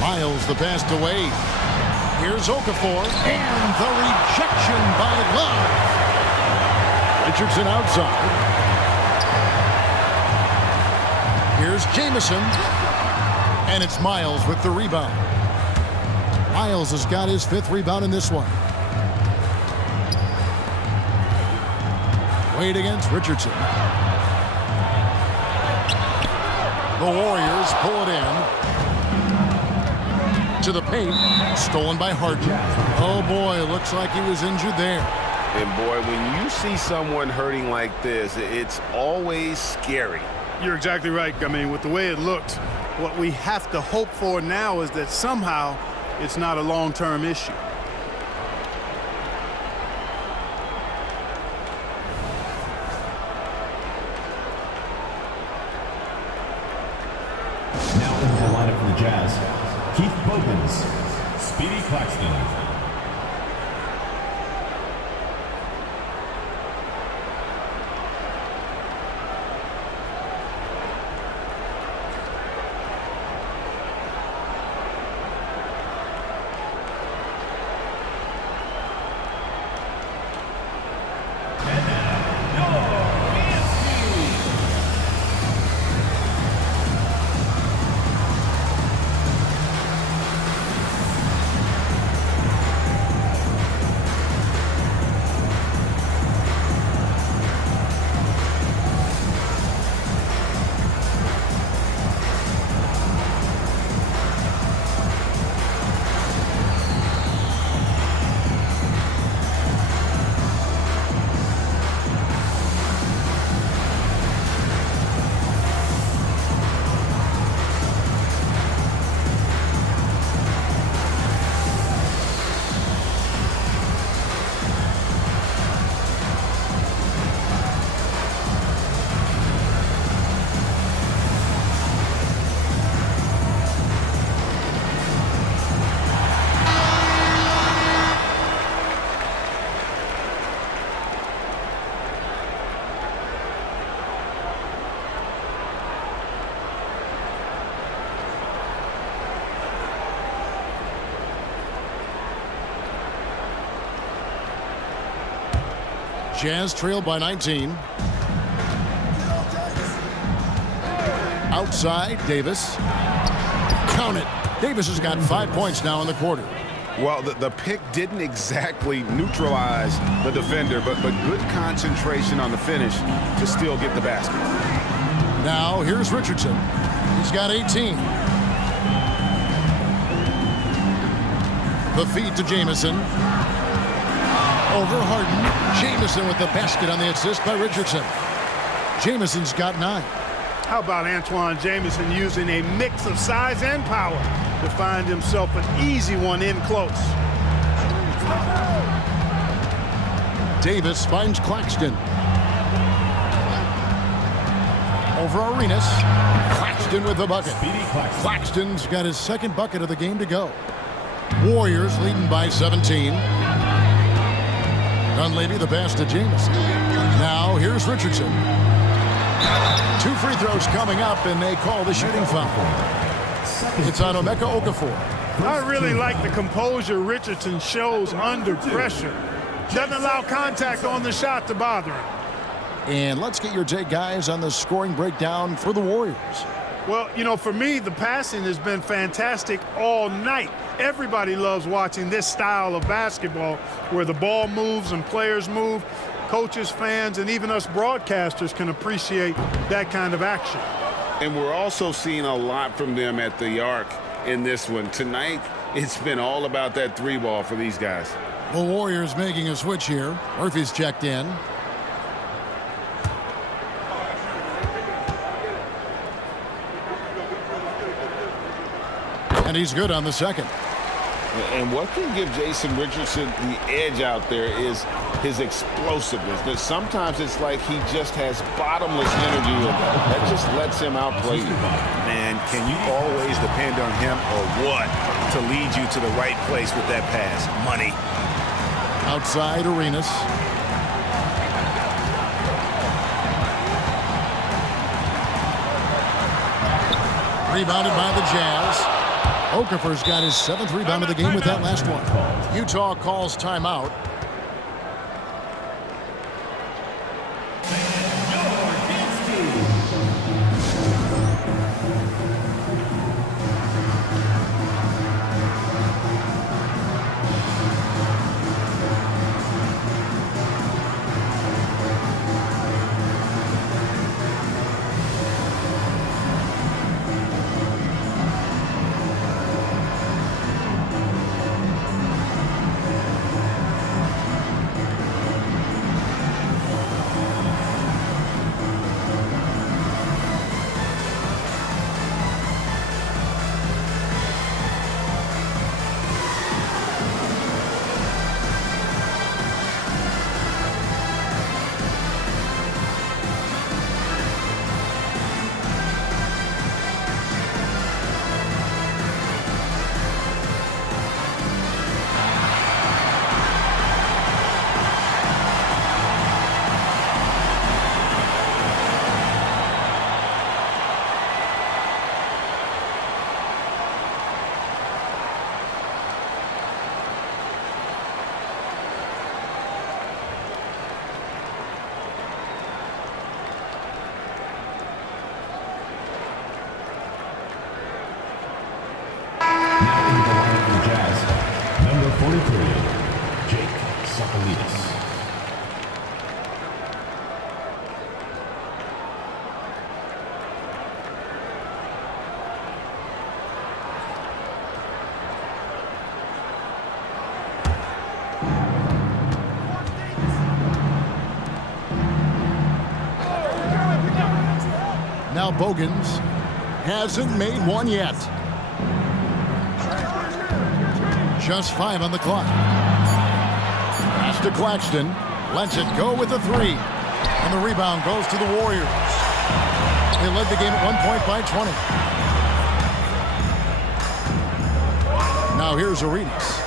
Miles the pass away. Here's Okafor. And the rejection by Love. Richardson outside. Here's Jamison. And it's Miles with the rebound. Miles has got his 5th rebound in this one. Wade against Richardson. The Warriors pull it in. To the paint. Stolen by Harden. Oh, boy. Looks like he was injured there. And, boy, when you see someone hurting like this, it's always scary. You're exactly right. I mean, with the way it looked, what we have to hope for now is that somehow it's not a long-term issue. Now into the lineup for the Jazz. Keith Bogans, Speedy Claxton. Jazz trail by 19. Outside, Davis. Count it. Davis has got 5 points now in the quarter. Well, the pick didn't exactly neutralize the defender, but good concentration on the finish to still get the basket. Now, here's Richardson. He's got 18. The feed to Jamison. Over Harden. Jamison with the basket on the assist by Richardson. Jamison's got 9. How about Antoine Jamison using a mix of size and power to find himself an easy one in close. Davis finds Claxton. Over Arenas. Claxton with the bucket. Claxton's got his second bucket of the game to go. Warriors leading by 17. Dunleavy the pass to Jamison. Now here's Richardson. 2 free throws coming up, and they call the shooting foul. It's on Emeka Okafor. I really like the composure Richardson shows under pressure. Doesn't allow contact on the shot to bother him. And let's get your take, guys, on the scoring breakdown for the Warriors. Well, you know, for me, the passing has been fantastic all night. Everybody loves watching this style of basketball where the ball moves and players move. Coaches, fans, and even us broadcasters can appreciate that kind of action. And we're also seeing a lot from them at the arc in this one. Tonight, it's been all about that 3-ball for these guys. The Warriors making a switch here. Murphy's checked in. And he's good on the second. And what can give Jason Richardson the edge out there is his explosiveness. But sometimes it's like he just has bottomless energy, and that just lets him outplay you. Man, can you always depend on him or what to lead you to the right place with that pass? Money. Outside Arenas. Rebounded by the Jazz. Okafor's got his 7th rebound of the game with that last one. Utah calls timeout. Number 43, Jake Sokolidis. Now Bogans hasn't made one yet. Just 5 on the clock. Pass to Claxton. Lets it go with the 3. And the rebound goes to the Warriors. They led the game at 1 point by 20. Now here's Arenas.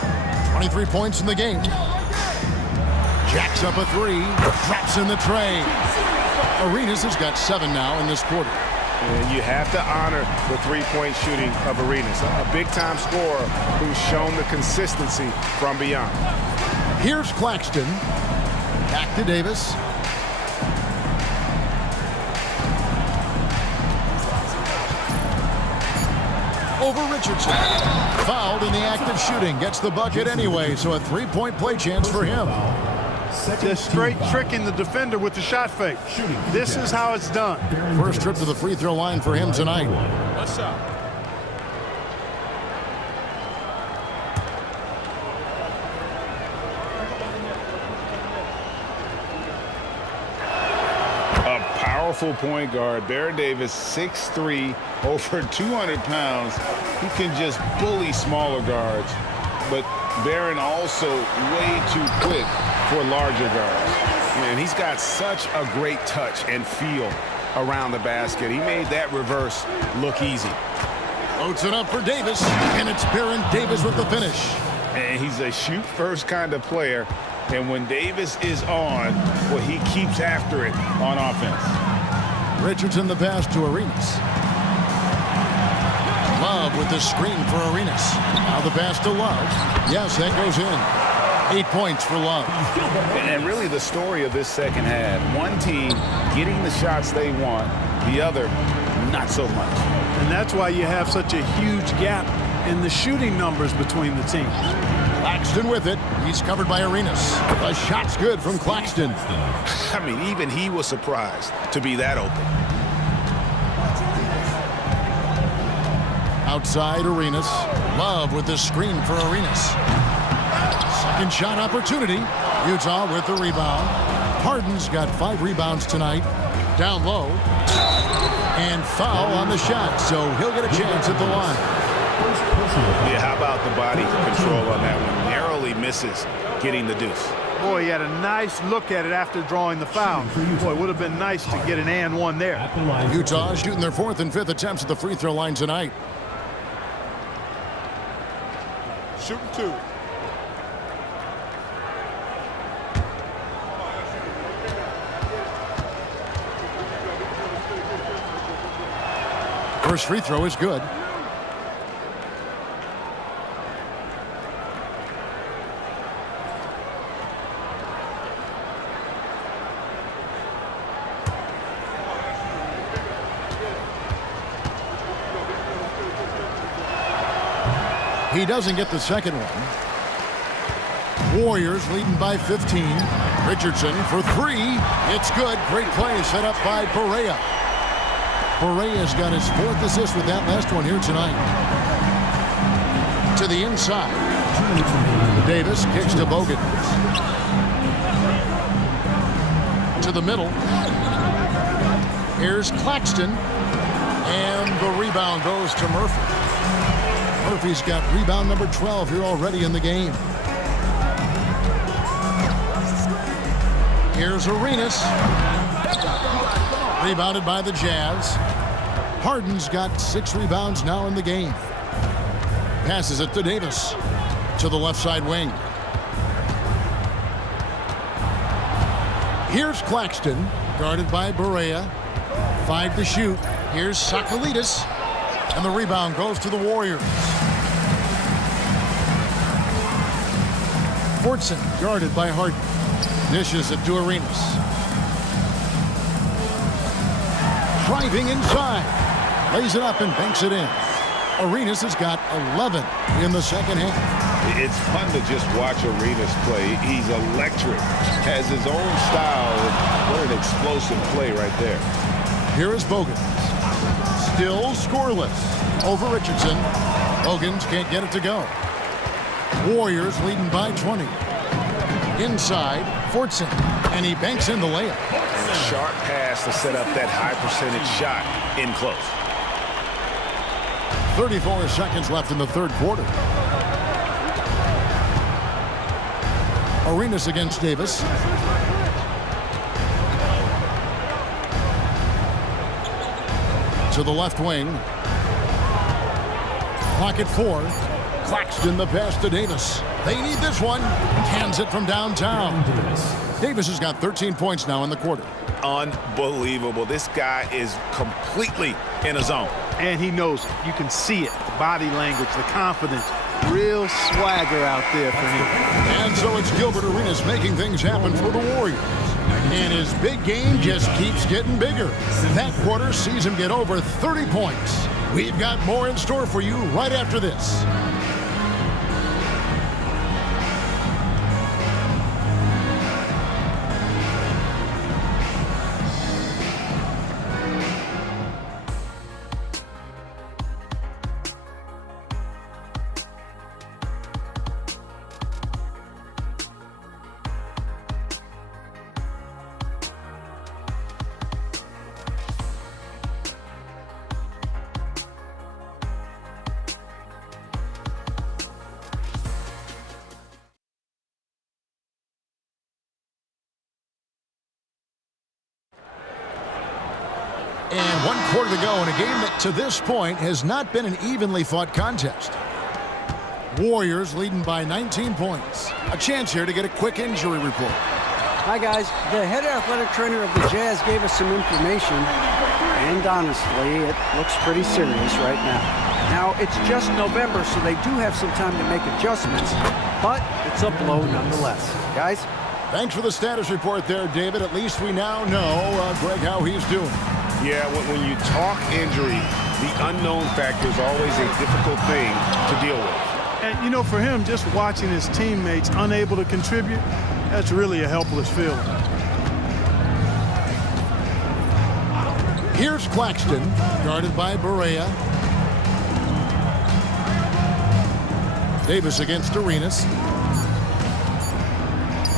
23 points in the game. Jacks up a 3. Drops in the tray. Arenas has got 7 now in this quarter. And you have to honor the three-point shooting of Arenas, a big-time scorer who's shown the consistency from beyond. Here's Claxton. Back to Davis. over Richardson. Fouled in the act of shooting. Gets the bucket anyway, so a three-point play chance for him. Just straight tricking the defender with the shot fake. This is how it's done. First trip to the free throw line for him tonight. What's up? A powerful point guard. Baron Davis, 6'3", over 200 pounds. He can just bully smaller guards. But Baron also way too quick for larger guards. Man, he's got such a great touch and feel around the basket. He made that reverse look easy. Loads it up for Davis, and it's Baron Davis with the finish. And he's a shoot-first kind of player. And when Davis is on, well, he keeps after it on offense. Richardson the pass to Arenas. Love with the screen for Arenas. Now the pass to Love. Yes, that goes in. 8 points for Love. And really the story of this second half, one team getting the shots they want, the other not so much. And that's why you have such a huge gap in the shooting numbers between the teams. Claxton with it. He's covered by Arenas. The shot's good from Claxton. I mean, even he was surprised to be that open. Outside Arenas. Love with the screen for Arenas. Second shot opportunity. Utah with the rebound. Harden's got 5 rebounds tonight. Down low. And foul on the shot, so he'll get a chance at the line. Yeah, how about the body control on that one? Narrowly misses getting the deuce. Boy, he had a nice look at it after drawing the foul. Boy, it would have been nice to get an and one there. Utah shooting their 4th and 5th attempts at the free throw line tonight. Shooting 2. First free throw is good. He doesn't get the second one. Warriors leading by 15. Richardson for 3. It's good. Great play set up by Perea. Perea's got his 4th assist with that last one here tonight. To the inside. Davis kicks to Bogut. To the middle. Here's Claxton. And the rebound goes to Murphy. Murphy's got rebound number 12 here already in the game. Here's Arenas. Rebounded by the Jazz. Harden's got 6 rebounds now in the game. Passes it to Davis. To the left side wing. Here's Claxton. Guarded by Berea. 5 to shoot. Here's Sakalidis. And the rebound goes to the Warriors. Fortson guarded by Harden. Dishes it to Arenas. Driving inside. Lays it up and banks it in. Arenas has got 11 in the second half. It's fun to just watch Arenas play. He's electric. Has his own style. What an explosive play right there. Here is Bogut. Still scoreless over Richardson. Bogans can't get it to go. Warriors leading by 20. Inside, Fortson, and he banks in the layup. And a sharp pass to set up that high percentage shot in close. 34 seconds left in the third quarter. Arenas against Davis. To the left wing. Pocket 4. Claxton the pass to Davis. They need this one. Hands it from downtown. Davis has got 13 points now in the quarter. Unbelievable. This guy is completely in a zone. And he knows it. You can see it. The body language, the confidence. Real swagger out there for him. And so it's Gilbert Arenas making things happen for the Warriors. And his big game just keeps getting bigger. That quarter sees him get over 30 points. We've got more in store for you right after this. And 1 quarter to go in a game that to this point has not been an evenly fought contest. Warriors leading by 19 points. A chance here to get a quick injury report. Hi, guys. The head athletic trainer of the Jazz gave us some information, and honestly, it looks pretty serious right now. Now, it's just November, so they do have some time to make adjustments, but it's a blow nonetheless. Guys? Thanks for the status report there, David. At least we now know, Greg, how he's doing. Yeah, when you talk injury, the unknown factor is always a difficult thing to deal with. And, you know, for him, just watching his teammates unable to contribute, that's really a helpless feeling. Here's Claxton, guarded by Barea. Davis against Arenas.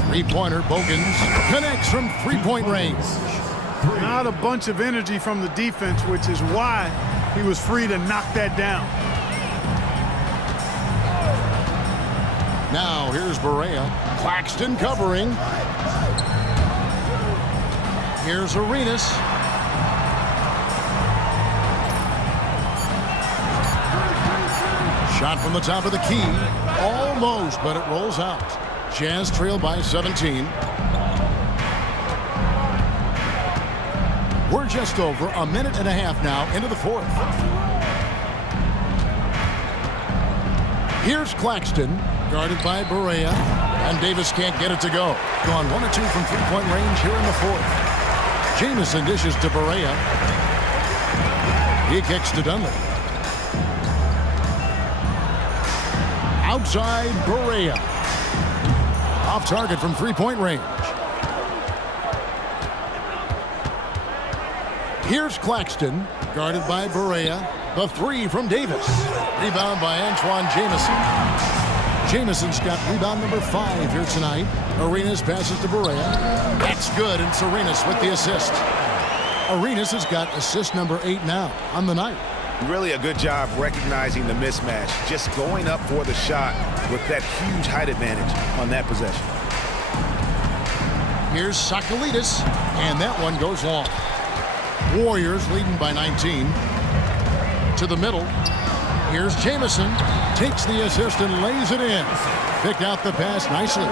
Three-pointer, Bogans connects from three-point range. Not a bunch of energy from the defense, which is why he was free to knock that down. Now here's Barea. Claxton covering. Here's Arenas. Shot from the top of the key. Almost, but it rolls out. Jazz trail by 17. We're just over a minute and a half now into the fourth. Here's Claxton, guarded by Barea, and Davis can't get it to go. Gone 1 or 2 from three-point range here in the fourth. Jamison dishes to Barea. He kicks to Dunley. Outside Barea. Off target from three-point range. Here's Claxton, guarded by Barea. The three from Davis. Rebound by Antoine Jamison. Jamison's got rebound number 5 here tonight. Arenas passes to Barea. That's good, and it's Arenas with the assist. Arenas has got assist number 8 now on the night. Really a good job recognizing the mismatch, just going up for the shot with that huge height advantage on that possession. Here's Sakalidis, and that one goes long. Warriors leading by 19. To the middle. Here's Jamison. Takes the assist and lays it in. Picked out the pass nicely.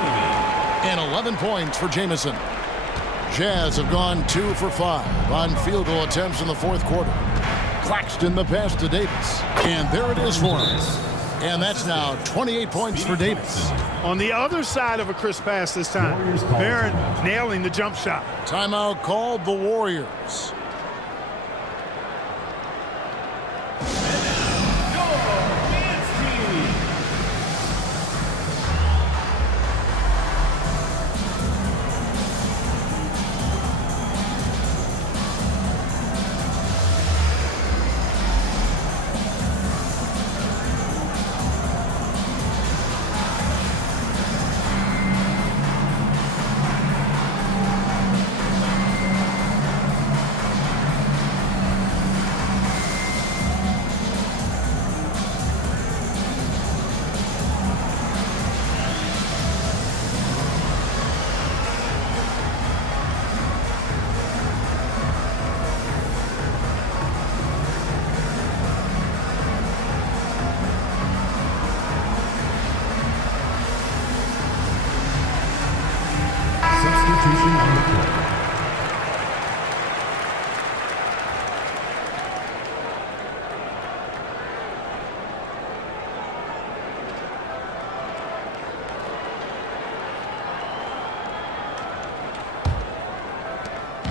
And 11 points for Jamison. Jazz have gone 2 for 5 on field goal attempts in the fourth quarter. Claxton the pass to Davis. And there it is for him. And that's now 28 points for Davis. On the other side of a crisp pass this time. Barron nailing the jump shot. Timeout called the Warriors.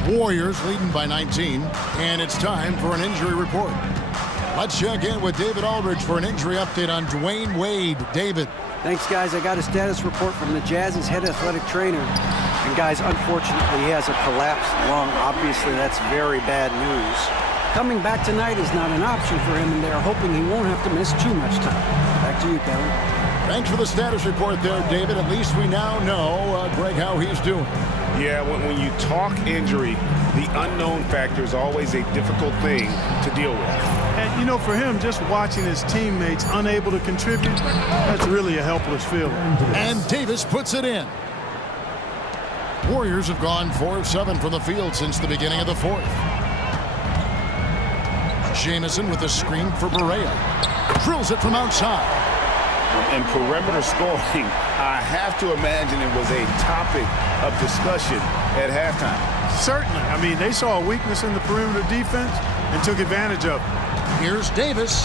Warriors leading by 19, and it's time for an injury report. Let's check in with David Aldridge for an injury update on Dwayne Wade. David. Thanks, guys. I got a status report from the Jazz's head athletic trainer. And, guys, unfortunately, he has a collapsed lung. Obviously, that's very bad news. Coming back tonight is not an option for him, and they're hoping he won't have to miss too much time. Back to you, Kevin. Thanks for the status report there, David. At least we now know, Greg, how he's doing. Yeah, when you talk injury, the unknown factor is always a difficult thing to deal with. And, you know, for him, just watching his teammates unable to contribute, that's really a helpless feeling. And Davis puts it in. Warriors have gone 4 of 7 from the field since the beginning of the fourth. Jamison with a screen for Barea. Drills it from outside. And perimeter scoring, I have to imagine it was a topic of discussion at halftime. Certainly. I mean, they saw a weakness in the perimeter defense and took advantage of it. Here's Davis.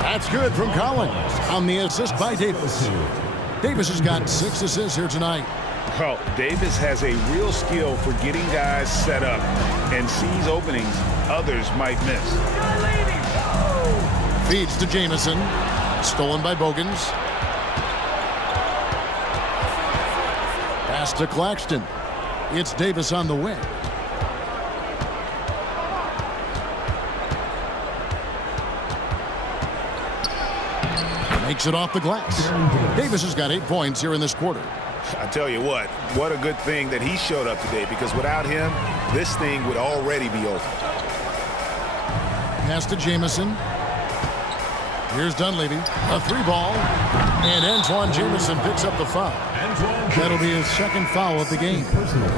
That's good from Collins on the assist by Davis. Davis has got 6 assists here tonight. Well, Davis has a real skill for getting guys set up and sees openings others might miss. Feeds to Jamison. Stolen by Bogans. Pass to Claxton. It's Davis on the wing. Makes it off the glass. Davis has got 8 points here in this quarter. I tell you what a good thing that he showed up today, because without him, this thing would already be over. Pass to Jamison. Here's Dunleavy, a 3-ball, and Antoine Jamison picks up the foul. That'll be his second foul of the game.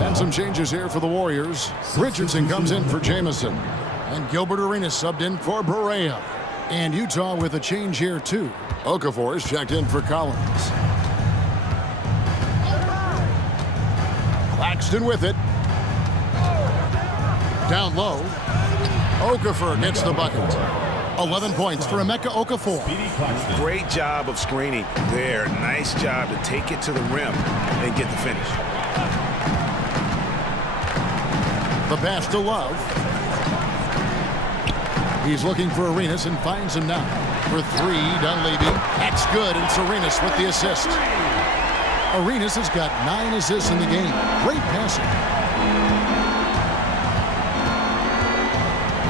And some changes here for the Warriors. Richardson comes in for Jamison, and Gilbert Arenas subbed in for Barea. And Utah with a change here too. Okafor is checked in for Collins. Claxton with it. Down low. Okafor gets the bucket. 11 points for Emeka Okafor. Great job of screening there. Nice job to take it to the rim and get the finish. The pass to Love. He's looking for Arenas and finds him now. For 3, Dunleavy. That's good, and it's Arenas with the assist. Arenas has got 9 assists in the game. Great passing.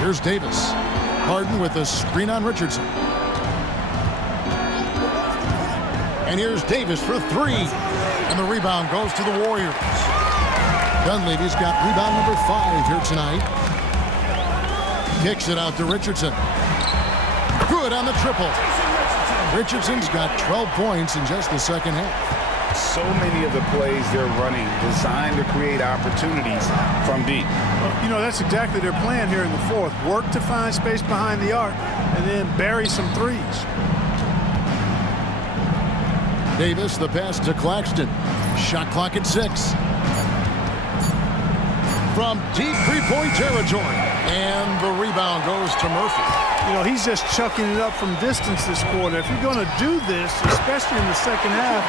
Here's Davis. Harden with a screen on Richardson. And here's Davis for 3. And the rebound goes to the Warriors. Dunleavy's got rebound number 5 here tonight. Kicks it out to Richardson. Good on the triple. Richardson's got 12 points in just the second half. So many of the plays they're running designed to create opportunities from deep. Well, you know, that's exactly their plan here in the fourth. Work to find space behind the arc and then bury some threes. Davis, the pass to Claxton. Shot clock at 6. From deep 3-point territory. And the rebound goes to Murphy. You know, he's just chucking it up from distance this quarter. If you're going to do this, especially in the second half,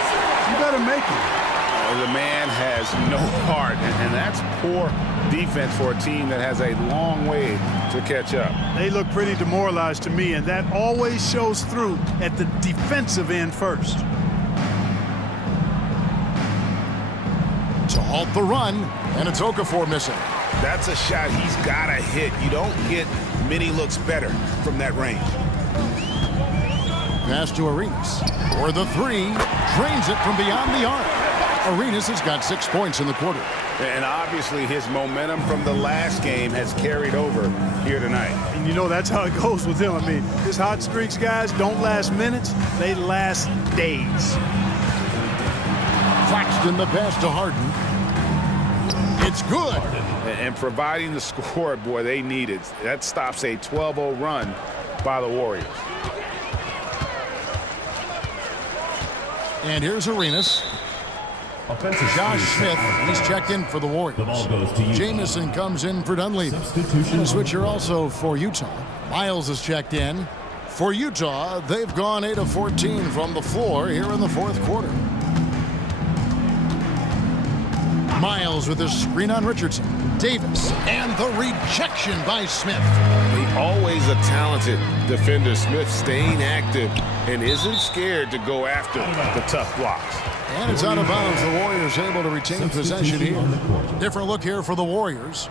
you better make it. The man has no heart, and that's poor defense for a team that has a long way to catch up. They look pretty demoralized to me, and that always shows through at the defensive end first. To halt the run, and it's Okafor missing. That's a shot he's got to hit. You don't get many looks better from that range. Pass to Arenas. For the 3. Drains it from beyond the arc. Arenas has got 6 points in the quarter. And obviously his momentum from the last game has carried over here tonight. And you know, that's how it goes with him. I mean, his hot streaks, guys, don't last minutes. They last days. Claxton, the pass to Harden. It's good. And providing the score, boy, they needed. That stops a 12-0 run by the Warriors. And here's Arenas. Josh Smith, he's checked in for the Warriors. The ball goes to Utah. Jamison comes in for Dunleavy. Substitution. And a switcher also for Utah. Miles is checked in. For Utah, they've gone 8 of 14 from the floor here in the fourth quarter. Miles with a screen on Richardson. Davis, and the rejection by Smith. Always a talented defender. Smith staying active and isn't scared to go after the tough blocks. And it's out of bounds. The Warriors able to retain possession here. Different look here for the Warriors.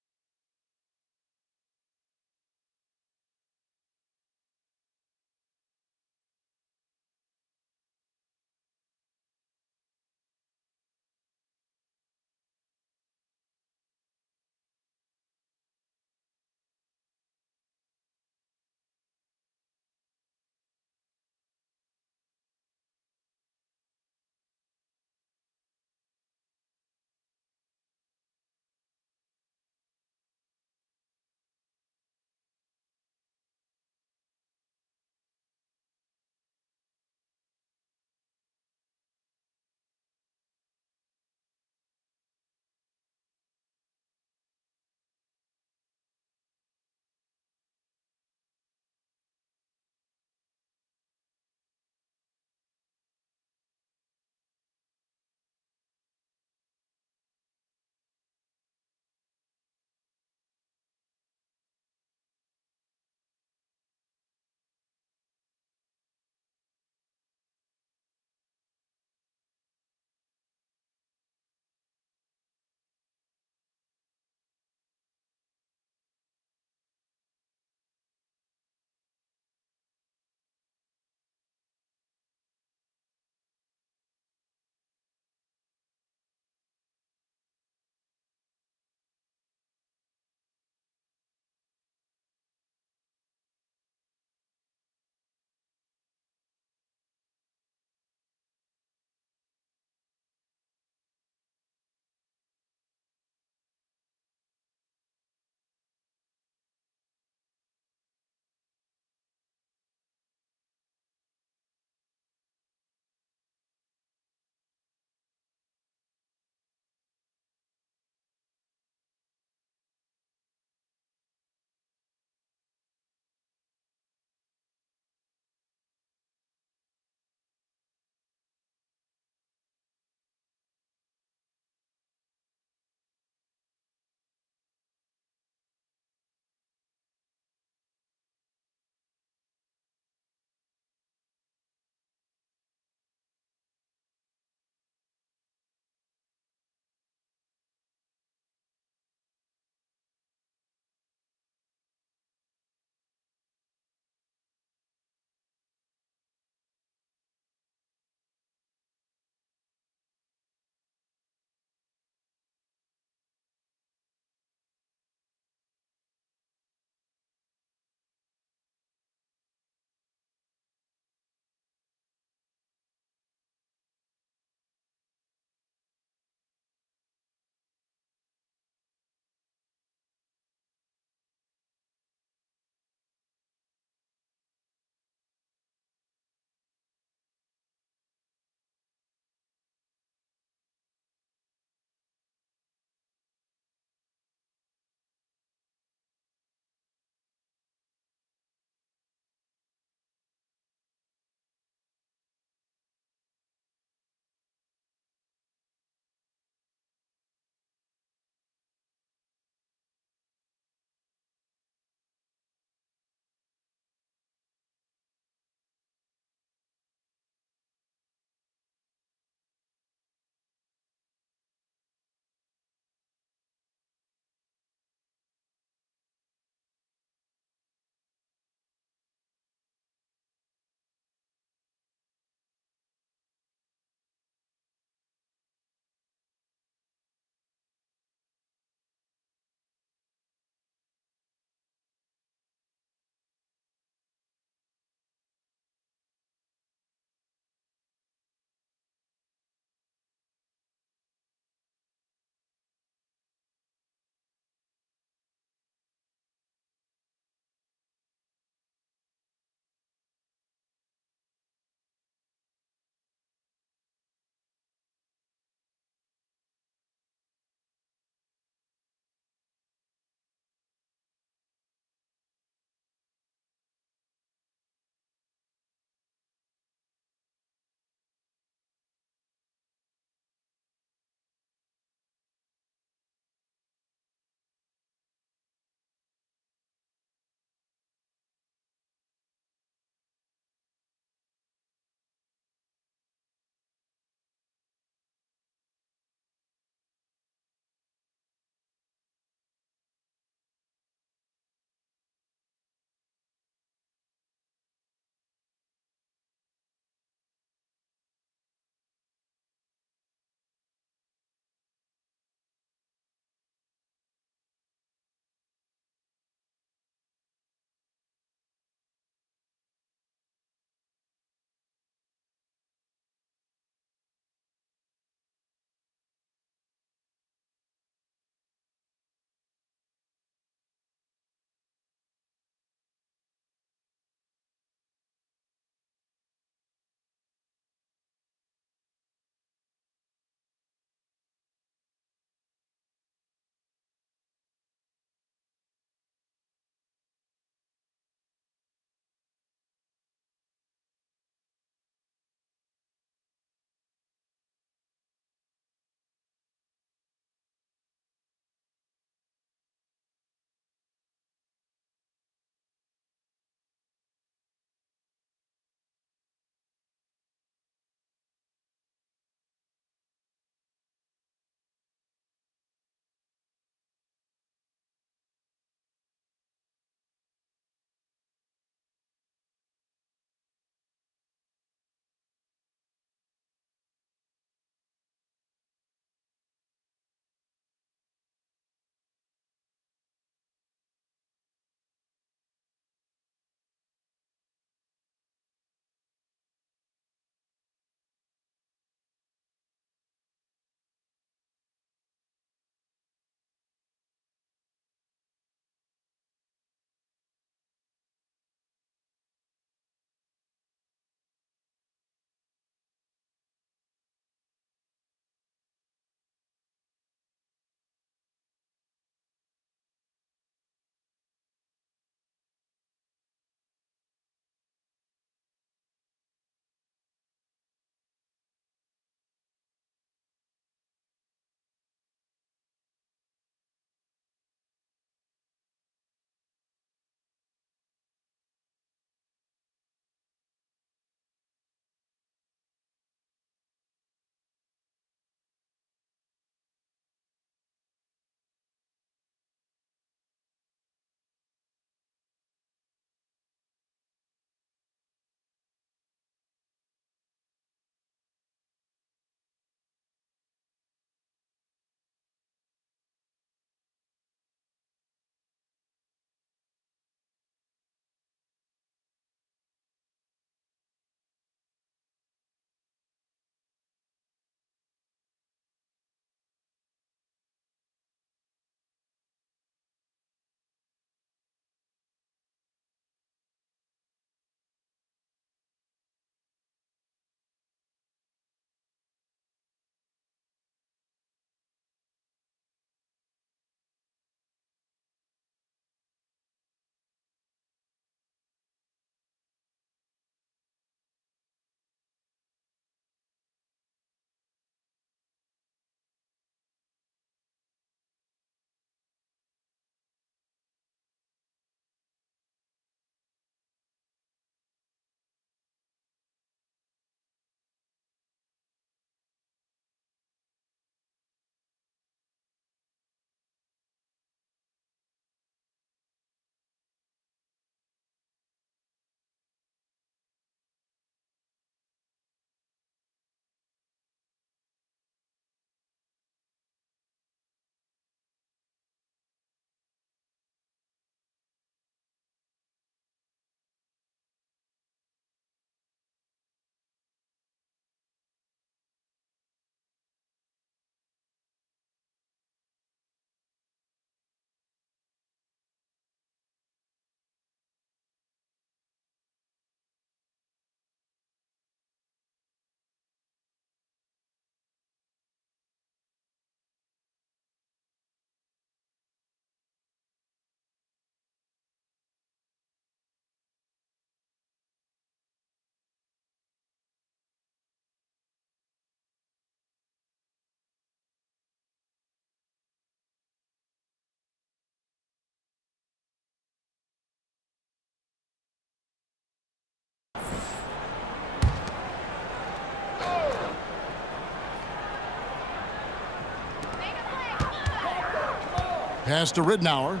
Pass to Ridnour.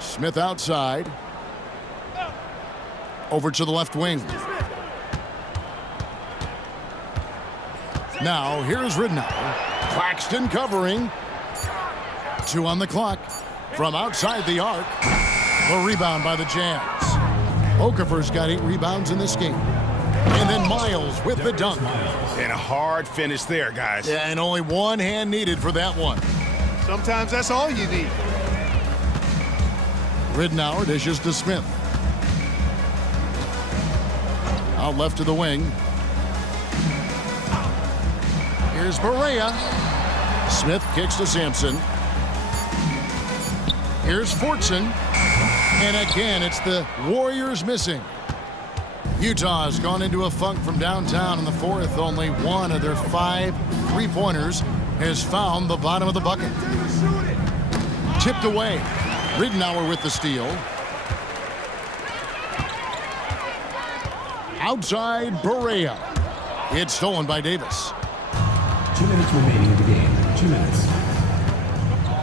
Smith outside. Over to the left wing. Now, here's Ridnour. Claxton covering. 2 on the clock. From outside the arc. The rebound by the Jazz. Okafor's got 8 rebounds in this game. And then Miles with the dunk. And a hard finish there, guys. Yeah, and only one hand needed for that one. Sometimes that's all you need. Ridnour dishes to Smith. Out left to the wing. Here's Barea. Smith kicks to Sampson. Here's Fortson. And again, it's the Warriors missing. Utah's gone into a funk from downtown in the fourth. Only one of their 5 3-pointers has found the bottom of the bucket. Tipped away. Ridnour with the steal. Outside Barea. It's stolen by Davis. 2 minutes remaining in the game. 2 minutes.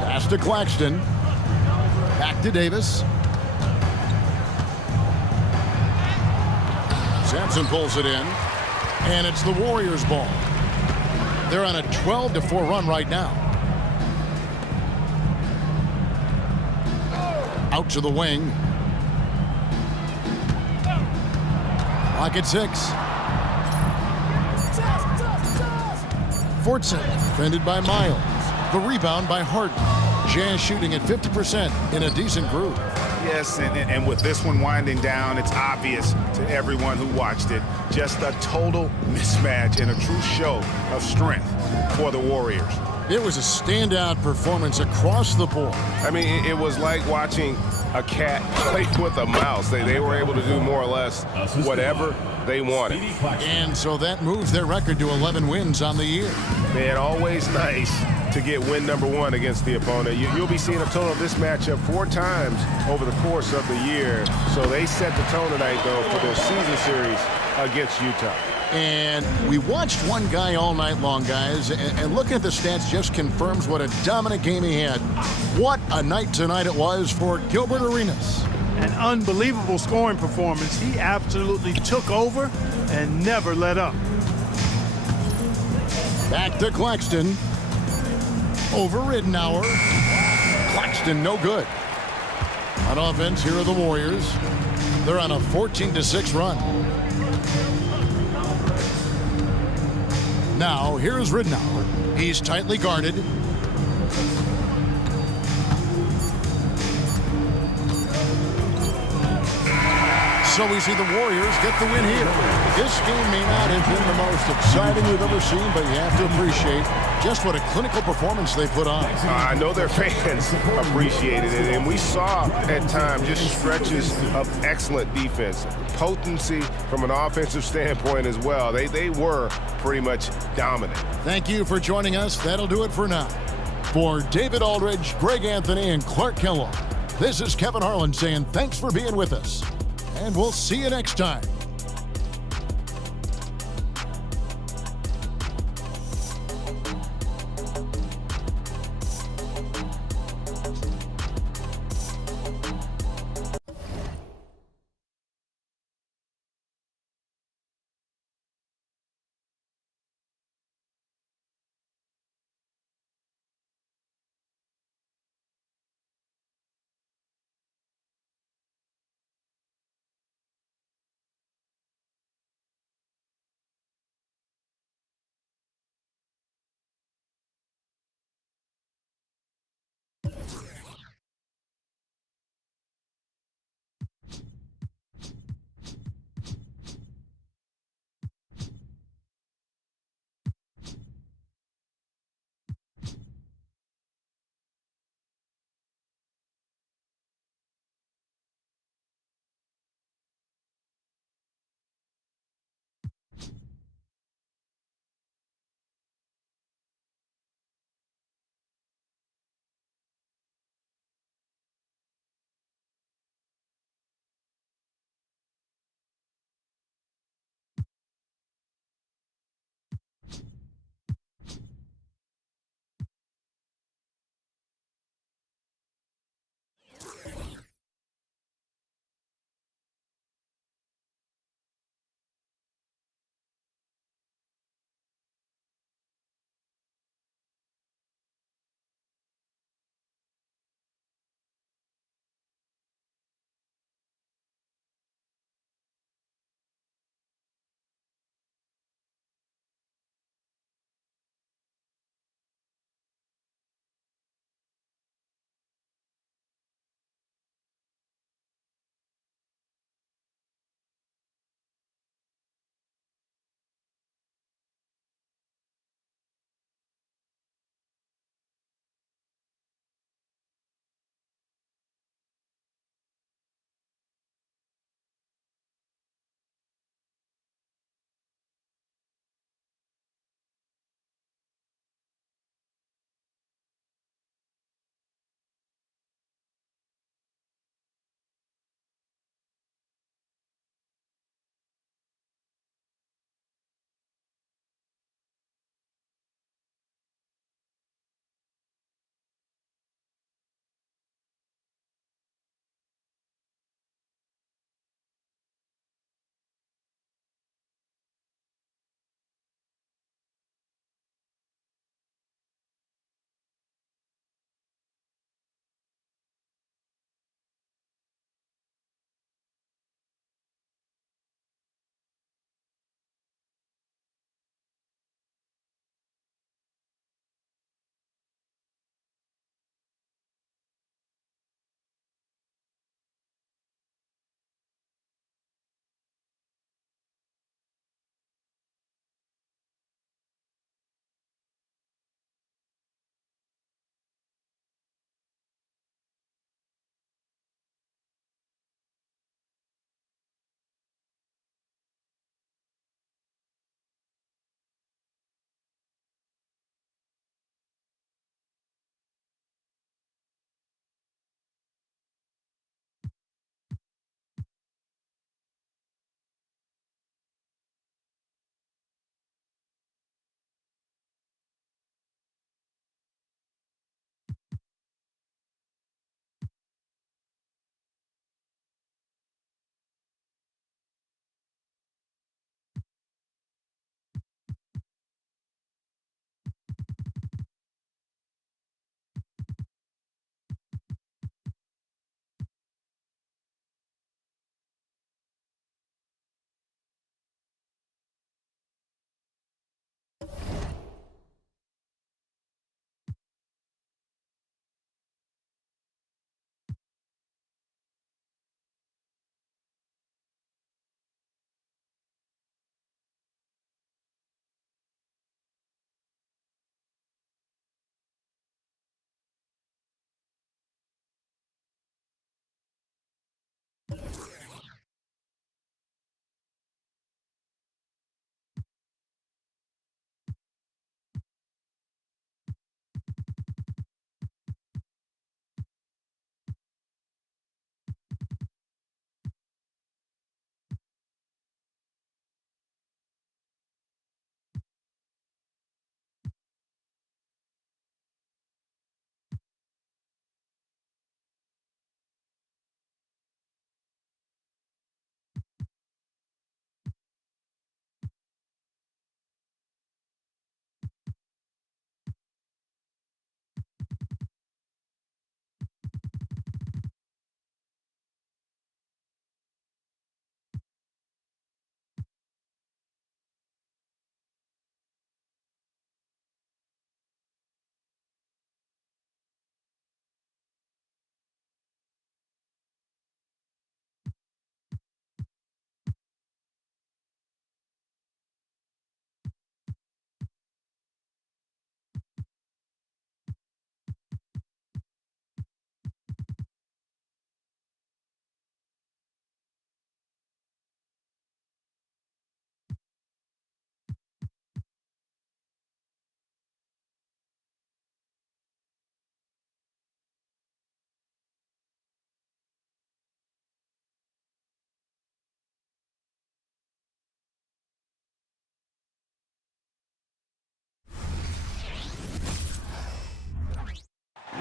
Pass to Claxton. Back to Davis. Sampson pulls it in. And it's the Warriors' ball. They're on a 12-4 run right now. Out to the wing. Clock at 6. Fortson, defended by Miles. The rebound by Harden. Jazz shooting at 50% in a decent groove. Yes, and with this one winding down, it's obvious to everyone who watched it. Just a total mismatch and a true show of strength for the Warriors. It was a standout performance across the board. I mean, it was like watching a cat play with a mouse. They were able to do more or less whatever they wanted. And so that moves their record to 11 wins on the year. Man, always nice to get win number 1 against the opponent. You'll be seeing a total of this matchup 4 times over the course of the year. So they set the tone tonight, though, for their season series against Utah. And we watched one guy all night long, guys, and looking at the stats just confirms what a dominant game he had. What a night tonight it was for Gilbert Arenas. An unbelievable scoring performance. He absolutely took over and never let up. Back to Claxton. Over Ridnour. Claxton no good. On offense, here are the Warriors. They're on a 14-6 run. Now, here's Ridnour. He's tightly guarded. So we see the Warriors get the win here. This game may not have been the most exciting we've ever seen, but you have to appreciate just what a clinical performance they put on. I know their fans appreciated it, and we saw at times just stretches of excellent defense, potency from an offensive standpoint as well. They were pretty much dominant. Thank you for joining us. That'll do it for now. For David Aldridge, Greg Anthony, and Clark Kellogg, this is Kevin Harlan saying thanks for being with us. And we'll see you next time.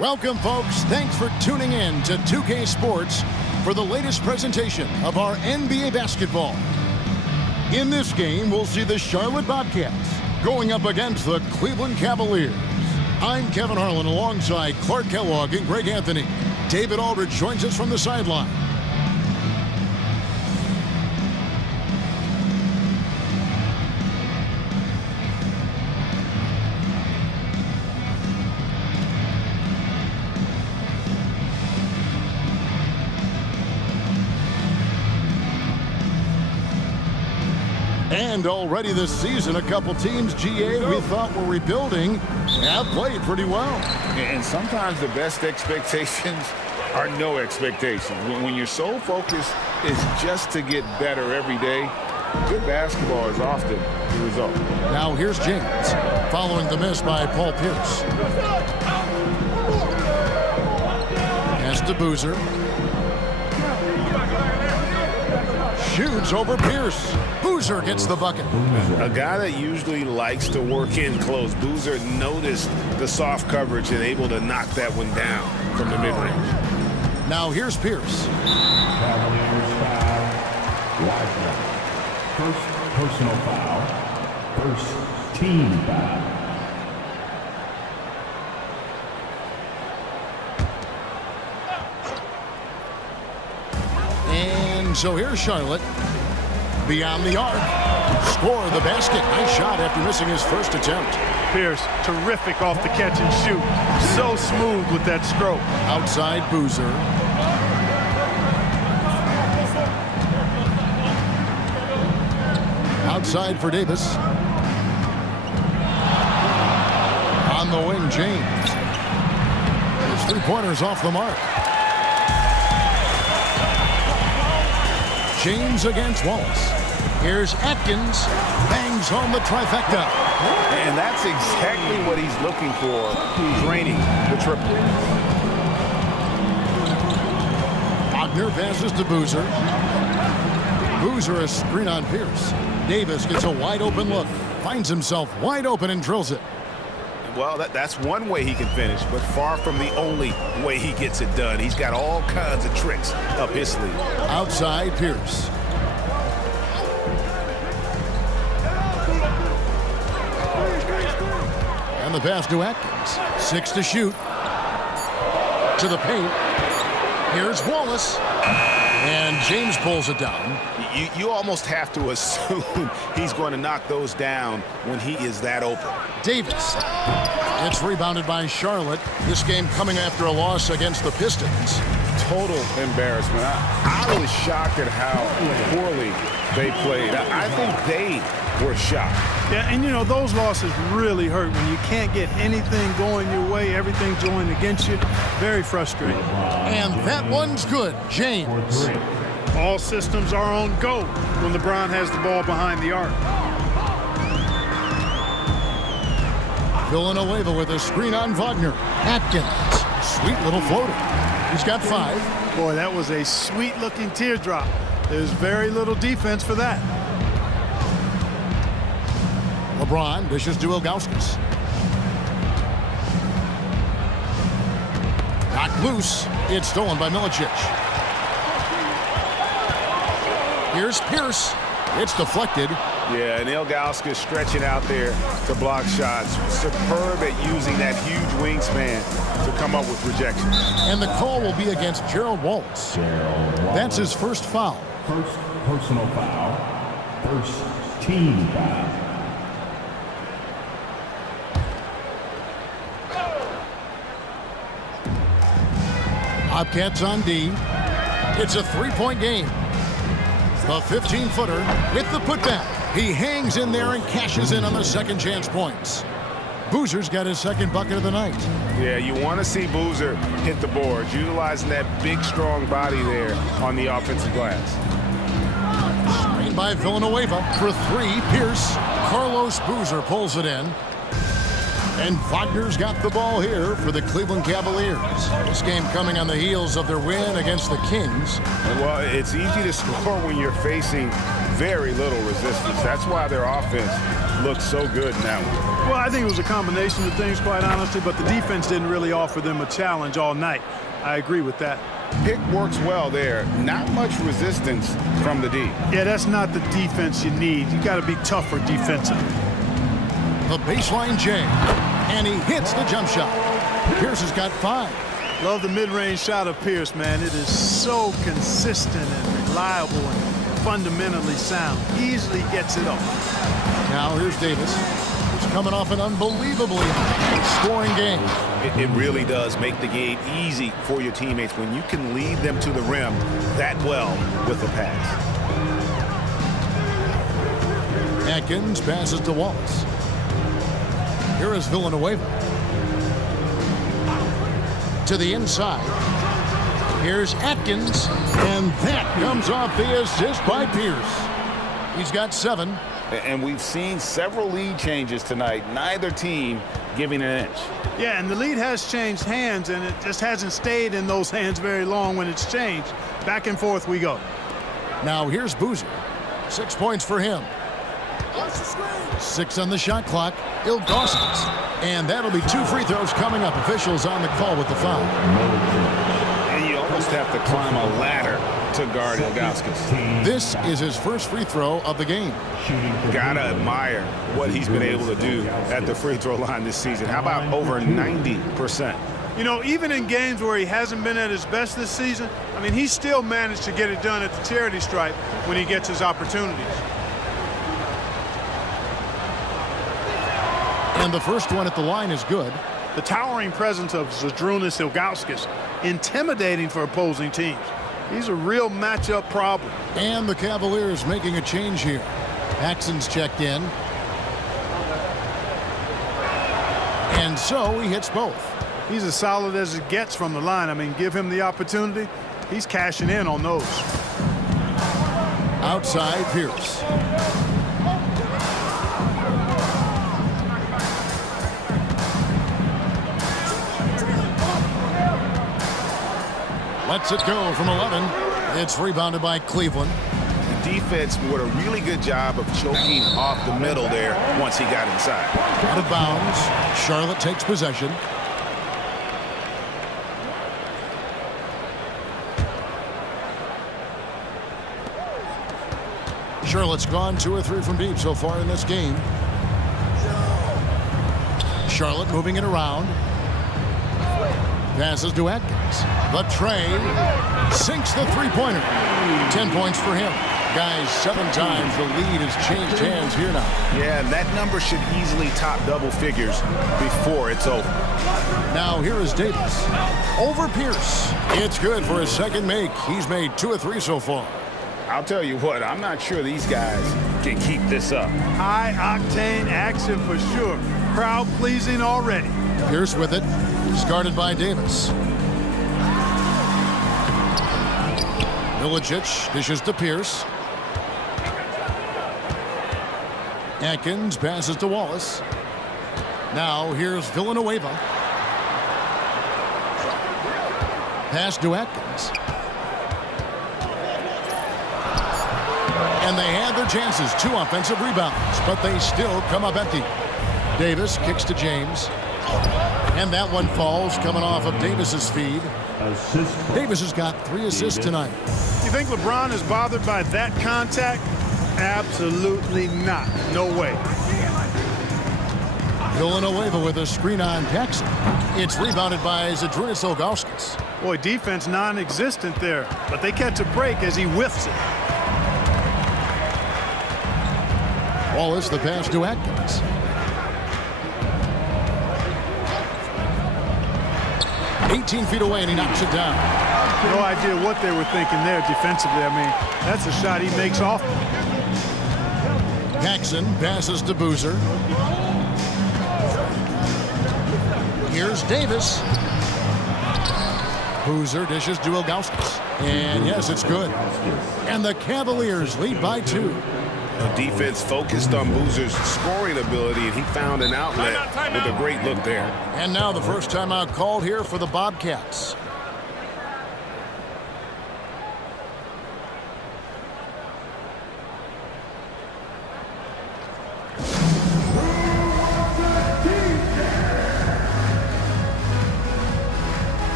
Welcome, folks. Thanks for tuning in to 2K Sports for the latest presentation of our NBA basketball. In this game, we'll see the Charlotte Bobcats going up against the Cleveland Cavaliers. I'm Kevin Harlan alongside Clark Kellogg and Greg Anthony. David Aldridge joins us from the sideline. And already this season, a couple teams, GA, we thought were rebuilding, have played pretty well. And sometimes the best expectations are no expectations. When your sole focus is just to get better every day, good basketball is often the result. Now here's James, following the miss by Paul Pierce. Pass to Boozer. Shoots over Pierce. Boozer gets the bucket. A guy that usually likes to work in close. Boozer noticed the soft coverage and able to knock that one down from the mid-range. Now here's Pierce. Cavaliers foul. Wagner. First personal foul. First team foul. And so here's Charlotte. Beyond the arc. Score the basket. Nice shot after missing his first attempt. Pierce, terrific off the catch and shoot. So smooth with that stroke. Outside Boozer. Outside for Davis. On the wing, James. His three-pointers off the mark. James against Wallace. Here's Atkins. Bangs home the trifecta. And that's exactly what he's looking for, draining the triple. Wagner passes to Boozer. Boozer a screen on Pierce. Davis gets a wide open look. Finds himself wide open and drills it. Well, that's one way he can finish, but far from the only way he gets it done. He's got all kinds of tricks up his sleeve. Outside Pierce. And the pass to Atkins. 6 to shoot. To the paint. Here's Wallace. And James pulls it down. You almost have to assume he's going to knock those down when he is that open. Davis. It's rebounded by Charlotte. This game coming after a loss against the Pistons. Total embarrassment. I was shocked at how poorly they played. I think they were shocked. Yeah, and you know, those losses really hurt when you can't get anything going your way, everything's going against you. Very frustrating. And that one's good. James. All systems are on go when LeBron has the ball behind the arc. Villanueva with a screen on Wagner. Atkins. Sweet little floater. He's got 5. Boy, that was a sweet-looking teardrop. There's very little defense for that. LeBron dishes to Ilgauskas. Knocked loose. It's stolen by Milicic. Here's Pierce. It's deflected. Yeah, and Ilgauskas stretching out there to block shots. Superb at using that huge wingspan to come up with rejection. And the call will be against Gerald Wallace. That's his first foul. First personal foul. First team foul. Bobcats on D. It's a 3-point game. The 15-footer with the putback. He hangs in there and cashes in on the second chance points. Boozer's got his second bucket of the night. Yeah, you want to see Boozer hit the boards, utilizing that big, strong body there on the offensive glass. Screen by Villanueva for 3. Pierce. Carlos Boozer pulls it in. And Wagner's got the ball here for the Cleveland Cavaliers. This game coming on the heels of their win against the Kings. Well, it's easy to score when you're facing very little resistance. That's why their offense looks so good now. Well, I think it was a combination of things, quite honestly, but the defense didn't really offer them a challenge all night. I agree with that. Pick works well there. Not much resistance from the D. Yeah, that's not the defense you need. You got to be tougher defensively. The baseline J, and he hits the jump shot. Pierce has got 5. Love the mid-range shot of Pierce, man. It is so consistent and reliable and fundamentally sound. Easily gets it up. Now here's Davis, who's coming off an unbelievably scoring game. It really does make the game easy for your teammates when you can lead them to the rim that well with a pass. Atkins passes to Wallace. Here is Villanueva. To the inside. Here's Atkins, and that comes off the assist by Pierce. He's got 7. And we've seen several lead changes tonight. Neither team giving an inch. Yeah, and the lead has changed hands, and it just hasn't stayed in those hands very long when it's changed. Back and forth we go. Now here's Boozer. 6 points for him. 6 on the shot clock. Ilgauskas. And that'll be 2 free throws coming up. Officials on the call with the foul. And you almost have to climb a ladder to guard Ilgauskas. This is his first free throw of the game. Gotta admire what he's been able to do at the free throw line this season. How about over 90%? You know, even in games where he hasn't been at his best this season, I mean, he still managed to get it done at the charity stripe when he gets his opportunities. And the first one at the line is good. The towering presence of Zydrunas Ilgauskas, intimidating for opposing teams. He's a real matchup problem. And the Cavaliers making a change here. Paxson's checked in. And so he hits both. He's as solid as it gets from the line. I mean, give him the opportunity. He's cashing in on those. Outside Pierce. Lets it go from 11. It's rebounded by Cleveland. The defense did a really good job of choking off the middle there once he got inside. Out of bounds. Charlotte takes possession. Charlotte's gone 2 or 3 from deep so far in this game. Charlotte moving it around. Passes to Atkins. The tray sinks the three-pointer. 10 points for him. Guys, 7 times the lead has changed hands here now. Yeah, that number should easily top double figures before it's over. Now here is Davis. Over Pierce. It's good for his second make. He's made 2 or 3 so far. I'll tell you what, I'm not sure these guys can keep this up. High-octane action for sure. Crowd-pleasing already. Pierce with it. Guarded by Davis. Milicic dishes to Pierce. Atkins passes to Wallace. Now here's Villanueva. Pass to Atkins. And they had their chances. 2 offensive rebounds, but they still come up empty. Davis kicks to James. And that one falls, coming off of Davis's feed. Davis has got 3 assists tonight. You think LeBron is bothered by that contact? Absolutely not. No way. Villanueva with a screen on Paxson. It's rebounded by Zydrunas Ilgauskas. Boy, defense non-existent there, but they catch a break as he whiffs it. Wallace the pass to Atkins. $18 feet away, and he knocks it down. No idea what they were thinking there defensively. I mean, that's a shot he makes often. Paxson passes to Boozer. Here's Davis. Boozer dishes to Ilgauskas. And yes, it's good. And the Cavaliers lead by 2. The defense focused on Boozer's scoring ability, and he found an outlet with a great look there. And now the first timeout called here for the Bobcats.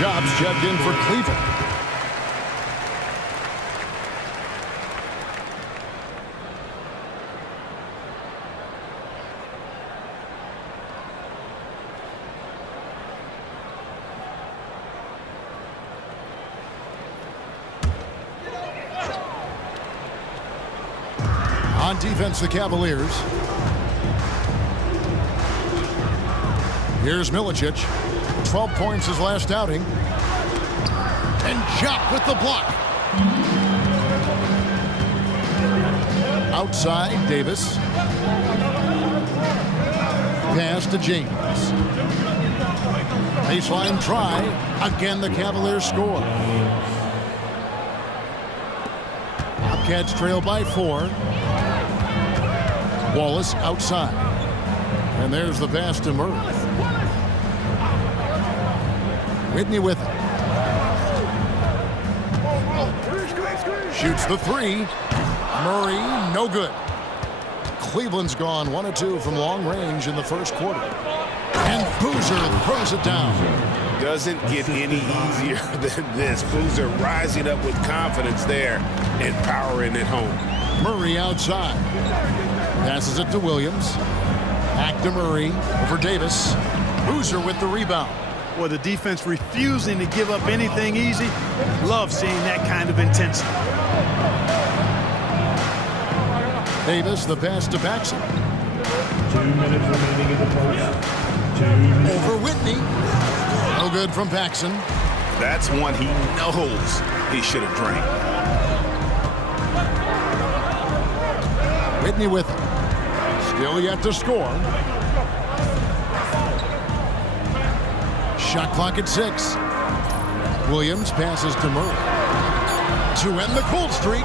Jobs checked in for Cleveland. On defense, the Cavaliers. Here's Milicic. 12 points his last outing. And Jock with the block. Outside, Davis. Pass to James. Baseline try. Again, the Cavaliers score. Bobcats trail by 4. Wallace outside. And there's the pass to Murray. Whitney with it. Shoots the 3. Murray, no good. Cleveland's gone 1 of 2 from long range in the first quarter. And Boozer throws it down. Doesn't get any easier than this. Boozer rising up with confidence there and powering it home. Murray outside. Passes it to Williams. Back to Murray. Over Davis. Boozer with the rebound. Well, the defense refusing to give up anything easy. Love seeing that kind of intensity. Davis, the pass to Paxson. 2 minutes remaining in the first. Over Whitney. No good from Paxson. That's one he knows he should have drained. Whitney with it. Still yet to score. Shot clock at 6. Williams passes to Murray. To end the cold streak.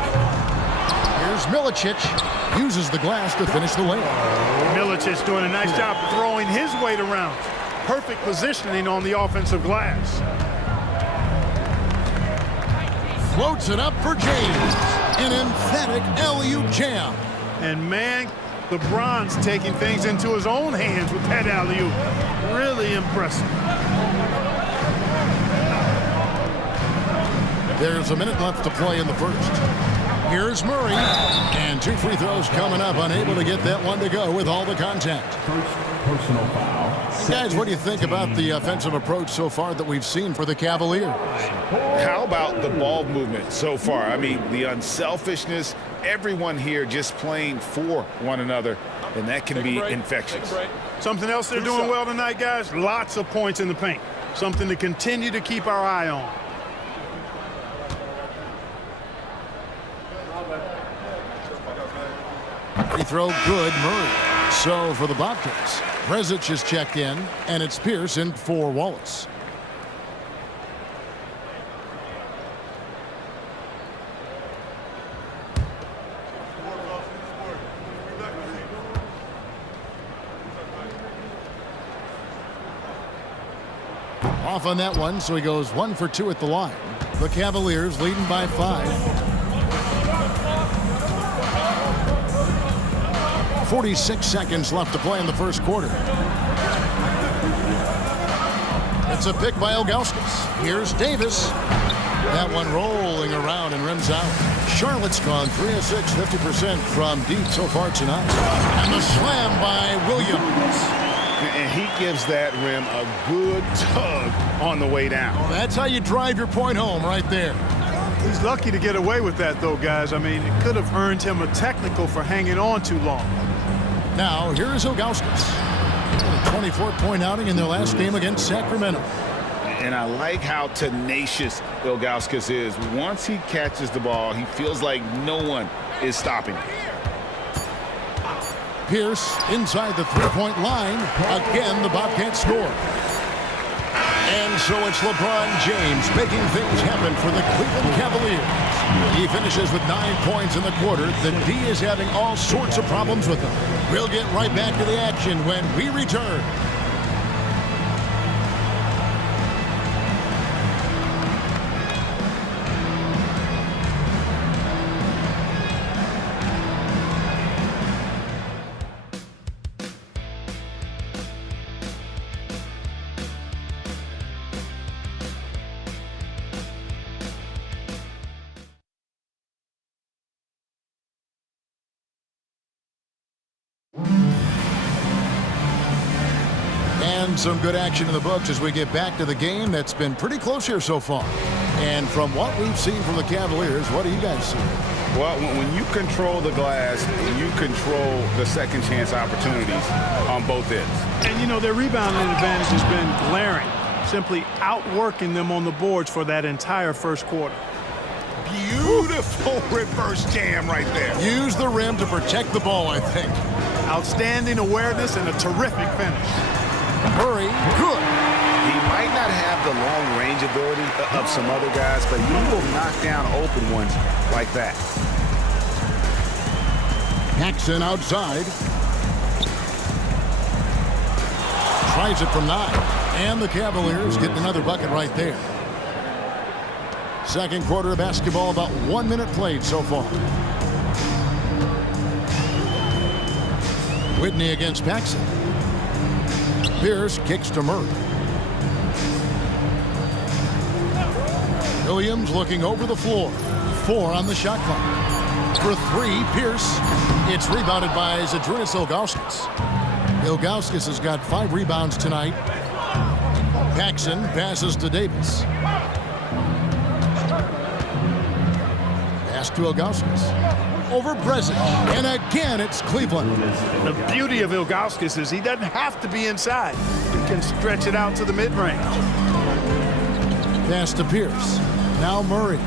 Here's Milicic. Uses the glass to finish the layup. Milicic doing a nice job throwing his weight around. Perfect positioning on the offensive glass. Floats it up for James. An emphatic alley-oop jam. And man, LeBron's taking things into his own hands with that alley-oop. Really impressive. There's a minute left to play in the first. Here's Murray. And 2 free throws coming up. Unable to get that one to go with all the contact. First personal foul. Guys, what do you think about the offensive approach so far that we've seen for the Cavaliers? How about the ball movement so far? I mean, the unselfishness, everyone here just playing for one another, and that can be infectious. Something else they're doing well tonight, guys? Lots of points in the paint. Something to continue to keep our eye on. Free throw good, Murray. So for the Bobcats, Prezic is checked in, and it's Pierce in for Wallace. Off on that one, so he goes 1 for 2 at the line. The Cavaliers leading by 5. 46 seconds left to play in the first quarter. It's a pick by Ilgauskas. Here's Davis. That one rolling around and rims out. Charlotte's gone 3 of 6, 50% from deep so far tonight. And the slam by Williams. And he gives that rim a good tug on the way down. Well, that's how you drive your point home right there. He's lucky to get away with that, though, guys. I mean, it could have earned him a technical for hanging on too long. Now, here is Ilgauskas. A 24-point outing in their last game against Sacramento. And I like how tenacious Ilgauskas is. Once he catches the ball, he feels like no one is stopping him. Pierce inside the three-point line. Again, the Bobcats score. And so it's LeBron James making things happen for the Cleveland Cavaliers. He finishes with 9 points in the quarter. The D is having all sorts of problems with him. We'll get right back to the action when we return. And some good action in the books as we get back to the game that's been pretty close here so far. And from what we've seen from the Cavaliers, what do you guys see? Well, when you control the glass, you control the second chance opportunities on both ends. And, you know, their rebounding advantage has been glaring, simply outworking them on the boards for that entire first quarter. Beautiful reverse jam right there. Use the rim to protect the ball, I think. Outstanding awareness and a terrific finish. Murray, good. He might not have the long range ability of some other guys, but he will knock down open ones like that. Paxson outside. Tries it from 9. And the Cavaliers getting another bucket right there. Second quarter of basketball, about 1 minute played so far. Whitney against Paxson. Pierce kicks to Murray. Williams looking over the floor. 4 on the shot clock. For 3, Pierce. It's rebounded by Zydrunas Ilgauskas. Ilgauskas has got 5 rebounds tonight. Paxson passes to Davis. Pass to Ilgauskas. Over Brezich. And again, it's Cleveland. The beauty of Ilgauskas is he doesn't have to be inside. He can stretch it out to the mid-range. Pass to Pierce. Now Murray.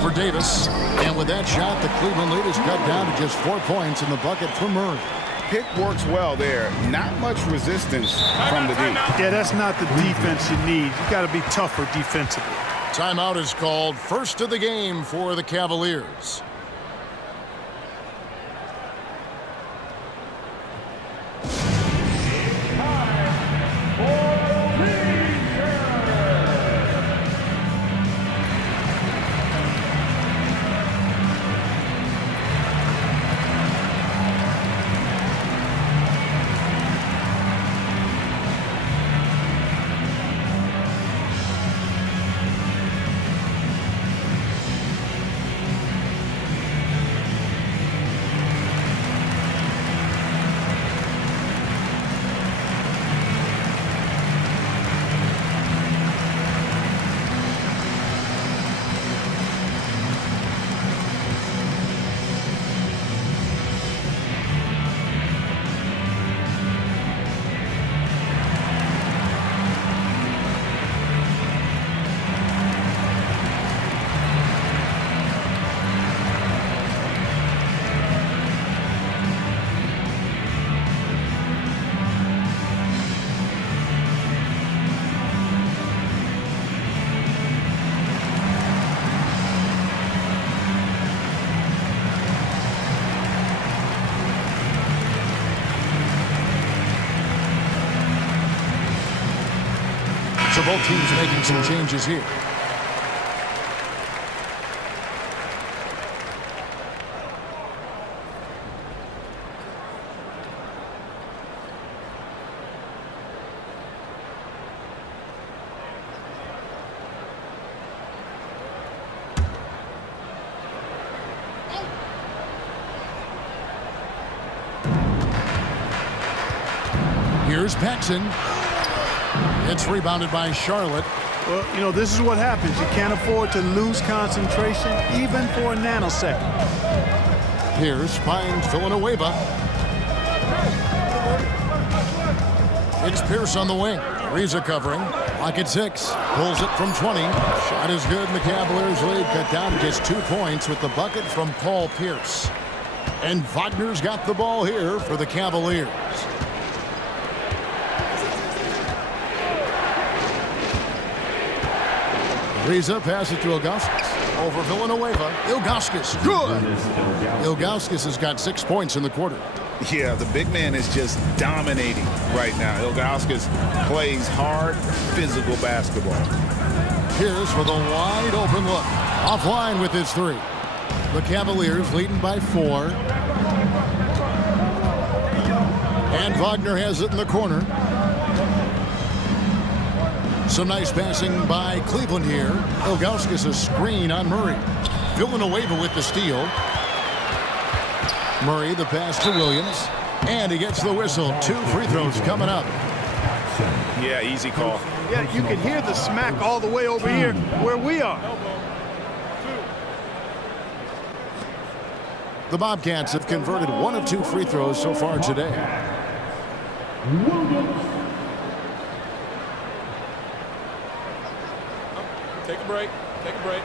For Davis. And with that shot, the Cleveland lead is cut down to just 4 points in the bucket for Murray. Pick works well there. Not much resistance from the D. Yeah, that's not the defense you need. You got to be tougher defensively. Timeout is called. First of the game for the Cavaliers. both teams making some changes here. Here's Paxson. It's rebounded by Charlotte. Well, you know, this is what happens. You can't afford to lose concentration, even for a nanosecond. Pierce finds Villanueva. It's Pierce on the wing. Ariza covering. Clock at 6. Pulls it from 20. Shot is good, and the Cavaliers lead cut down to just 2 points with the bucket from Paul Pierce. And Wagner's got the ball here for the Cavaliers. Ariza passes to Ilgauskas. Over Villanueva. Ilgauskas. Good. Ilgauskas has got 6 points in the quarter. Yeah, the big man is just dominating right now. Ilgauskas plays hard, physical basketball. Pierce with a wide open look. Offline with his 3. The Cavaliers leading by 4. And Wagner has it in the corner. Some nice passing by Cleveland here. Ilgauskas a screen on Murray. Villanueva with the steal. Murray the pass to Williams. And he gets the whistle. 2 free throws coming up. Yeah, easy call. Yeah, you can hear the smack all the way over here where we are. The Bobcats have converted 1 of 2 free throws so far today. Take a break. Take a break.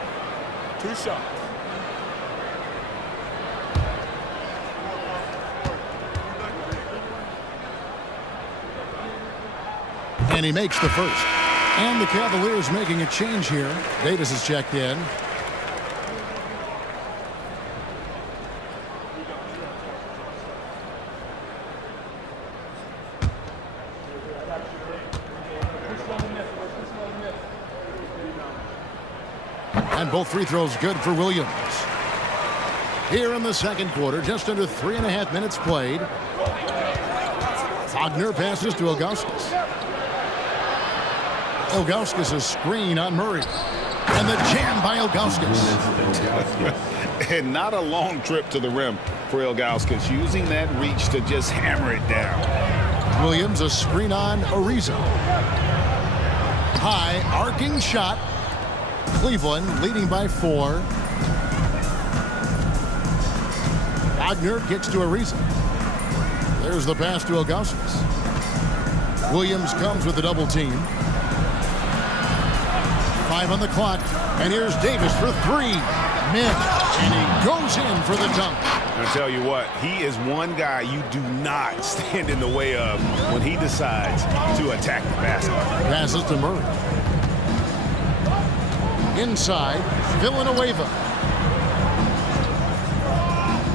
2 shots. And he makes the first. And the Cavaliers making a change here. Davis is checked in. And both free throws good for Williams. Here in the second quarter, just under 3.5 minutes played. Wagner passes to Ilgauskas. Ilgauskas a screen on Murray. And the jam by Ilgauskas. And not a long trip to the rim for Ilgauskas, using that reach to just hammer it down. Williams a screen on Ariza. High arcing shot. Cleveland leading by 4. Wagner kicks to Ariza. There's the pass to Ilgauskas. Williams comes with the double team. 5 on the clock. And here's Davis for 3. Missed. And he goes in for the dunk. I'll tell you what, he is one guy you do not stand in the way of when he decides to attack the basket. Passes to Murray. Inside, Villanueva.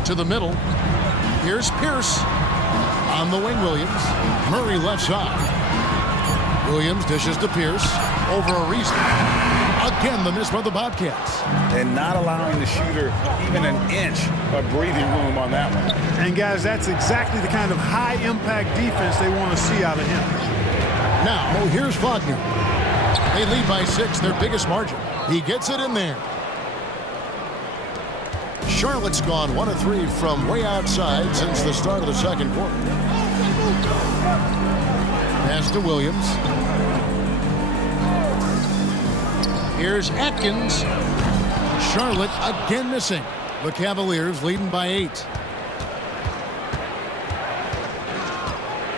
To the middle. Here's Pierce. On the wing, Williams. Murray left side. Williams dishes to Pierce. Over Ariza. Again, the miss by the Bobcats. And not allowing the shooter even an inch of breathing room on that one. And guys, that's exactly the kind of high-impact defense they want to see out of him. Now, here's Wagner. They lead by 6, their biggest margin. He gets it in there. Charlotte's gone 1 of 3 from way outside since the start of the second quarter. Pass to Williams. Here's Atkins. Charlotte again missing. The Cavaliers leading by 8.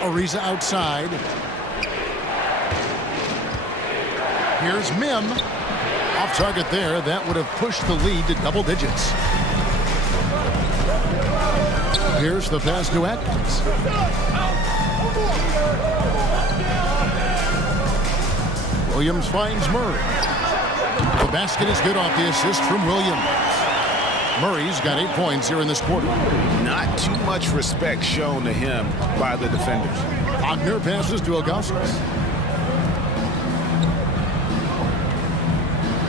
Ariza outside. Here's Mim. Off target there. That would have pushed the lead to double digits. Here's the pass to Atkins. Williams finds Murray. The basket is good off the assist from Williams. Murray's got 8 points here in this quarter. Not too much respect shown to him by the defenders. Wagner passes to Ilgauskas.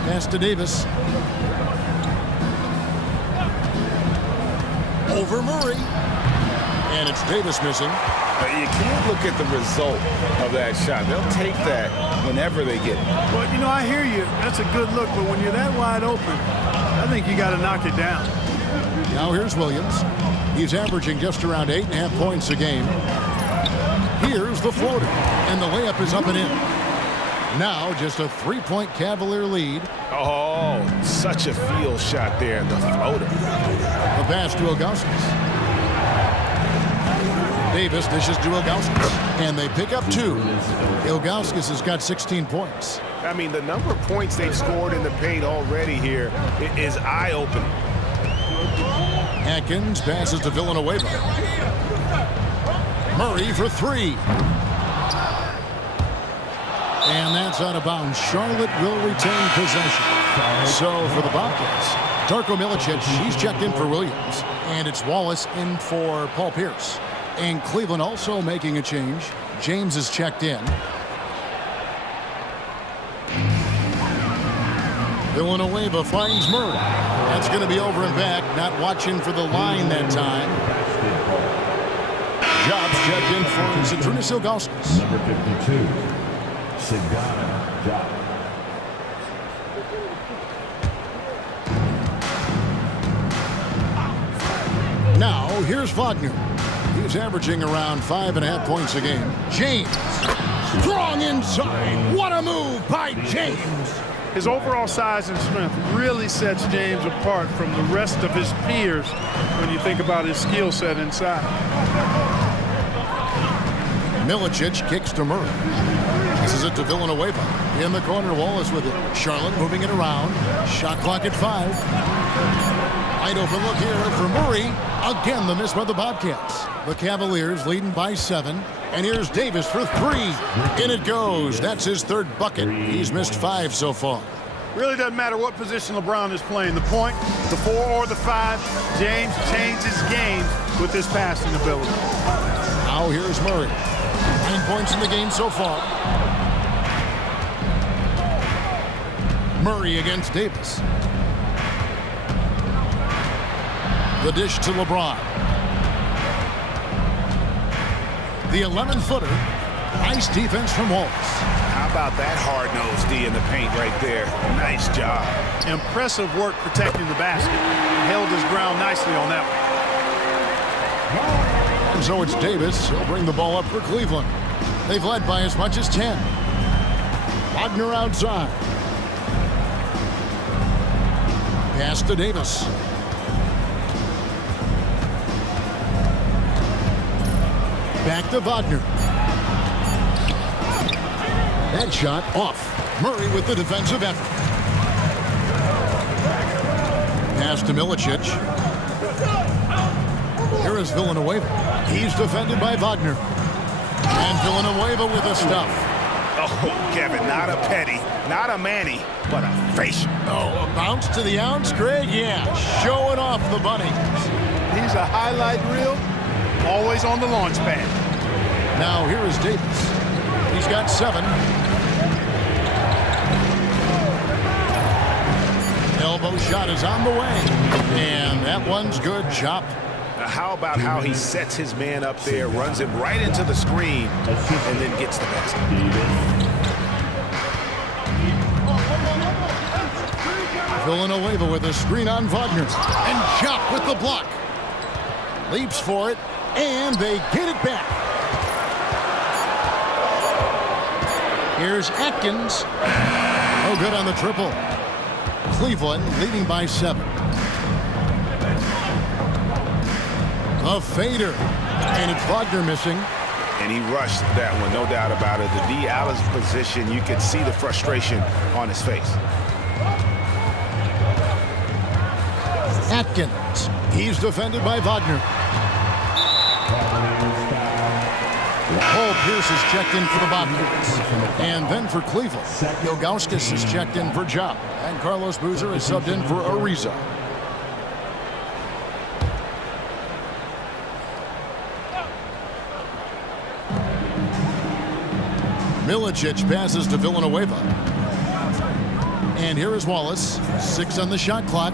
Pass to Davis. Over Murray. And it's Davis missing. You can't look at the result of that shot. They'll take that whenever they get it. Well, you know, I hear you. That's a good look, but when you're that wide open, I think you got to knock it down. Now here's Williams. He's averaging just around 8.5 points a game. Here's the floater, and the layup is up and in. Now just a 3-point Cavalier lead. Oh, such a field shot there, the floater. The pass to Ilgauskas. Davis dishes to Ilgauskas, and they pick up 2. Ilgauskas has got 16 points. I mean, the number of points they've scored in the paint already here is eye-opening. Atkins passes to Villanueva. Murray for 3. And that's out of bounds. Charlotte will retain possession. So for the Bobcats, Darko Milicic, he's checked in for Williams. And it's Wallace in for Paul Pierce. And Cleveland also making a change. James is checked in. Villanueva finds Murray. That's going to be over and back. Not watching for the line that time. Jobs checked in for Zydrunas Ilgauskas. Number 52, Sagana Job. Now, here's Wagner. He's averaging around 5.5 points a game. James, strong inside. What a move by James. His overall size and strength really sets James apart from the rest of his peers when you think about his skill set inside. Milicic kicks to Murray. Passes it to Villanueva. In the corner, Wallace with it. Charlotte moving it around. Shot clock at 5. Wide open look here for Murray. Again, the miss by the Bobcats. The Cavaliers leading by 7. And here's Davis for 3. In it goes. That's his 3rd bucket. He's missed 5 so far. Really doesn't matter what position LeBron is playing, the point, the 4 or the 5. James changes games with his passing ability. Now here's Murray. 9 points in the game so far. Murray against Davis. The dish to LeBron. The 11-footer. Nice defense from Wallace. How about that hard-nosed D in the paint right there? Nice job. Impressive work protecting the basket. Held his ground nicely on that one. And so it's Davis. He'll bring the ball up for Cleveland. They've led by as much as 10. Wagner outside. Pass to Davis. Back to Wagner. That shot off. Murray with the defensive effort. Pass to Milicic. Here is Villanueva. He's defended by Wagner. And Villanueva with the stuff. Oh, Kevin, not a petty, not a Manny, but a facial. Oh, a bounce to the ounce, Greg? Yeah, showing off the bunny. He's a highlight reel, always on the launch pad. Now here is Davis. He's got 7. Elbow shot is on the way. And that one's good. Chop. How about how he sets his man up there, runs him right into the screen, and then gets the basket. Villanueva with a screen on Wagner. And Chop with the block. Leaps for it, and they get it back. Here's Atkins. No good on the triple. Cleveland leading by 7. A fader. And it's Wagner missing. And he rushed that one, no doubt about it. The D out of position, you could see the frustration on his face. Atkins. He's defended by Wagner. Paul Pierce is checked in for the Bobcats. And then for Cleveland, Ilgauskas is checked in for Job. And Carlos Boozer is subbed in for Ariza. Milicic passes to Villanueva. And here is Wallace. 6 on the shot clock.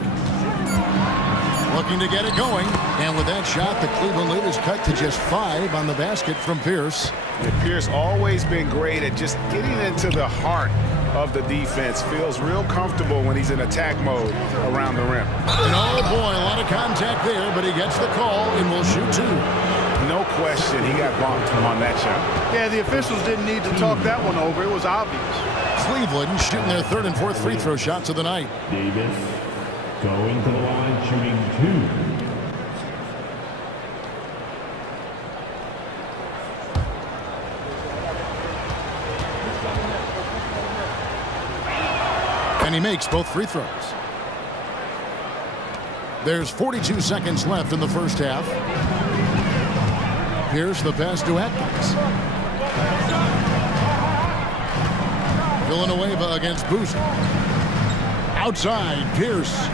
Looking to get it going. And with that shot, the Cleveland lead is cut to just 5 on the basket from Pierce. And Pierce always been great at just getting into the heart of the defense. Feels real comfortable when he's in attack mode around the rim. And oh boy, a lot of contact there, but he gets the call and will shoot 2. No question, he got bumped on that shot. Yeah, the officials didn't need to talk that one over. It was obvious. Cleveland shooting their 3rd and 4th free throw shots of the night. Davis going to the line, shooting 2. And he makes both free throws. There's 42 seconds left in the first half. Pierce the pass to Atkins. Villanueva against Boozer. Outside, Pierce.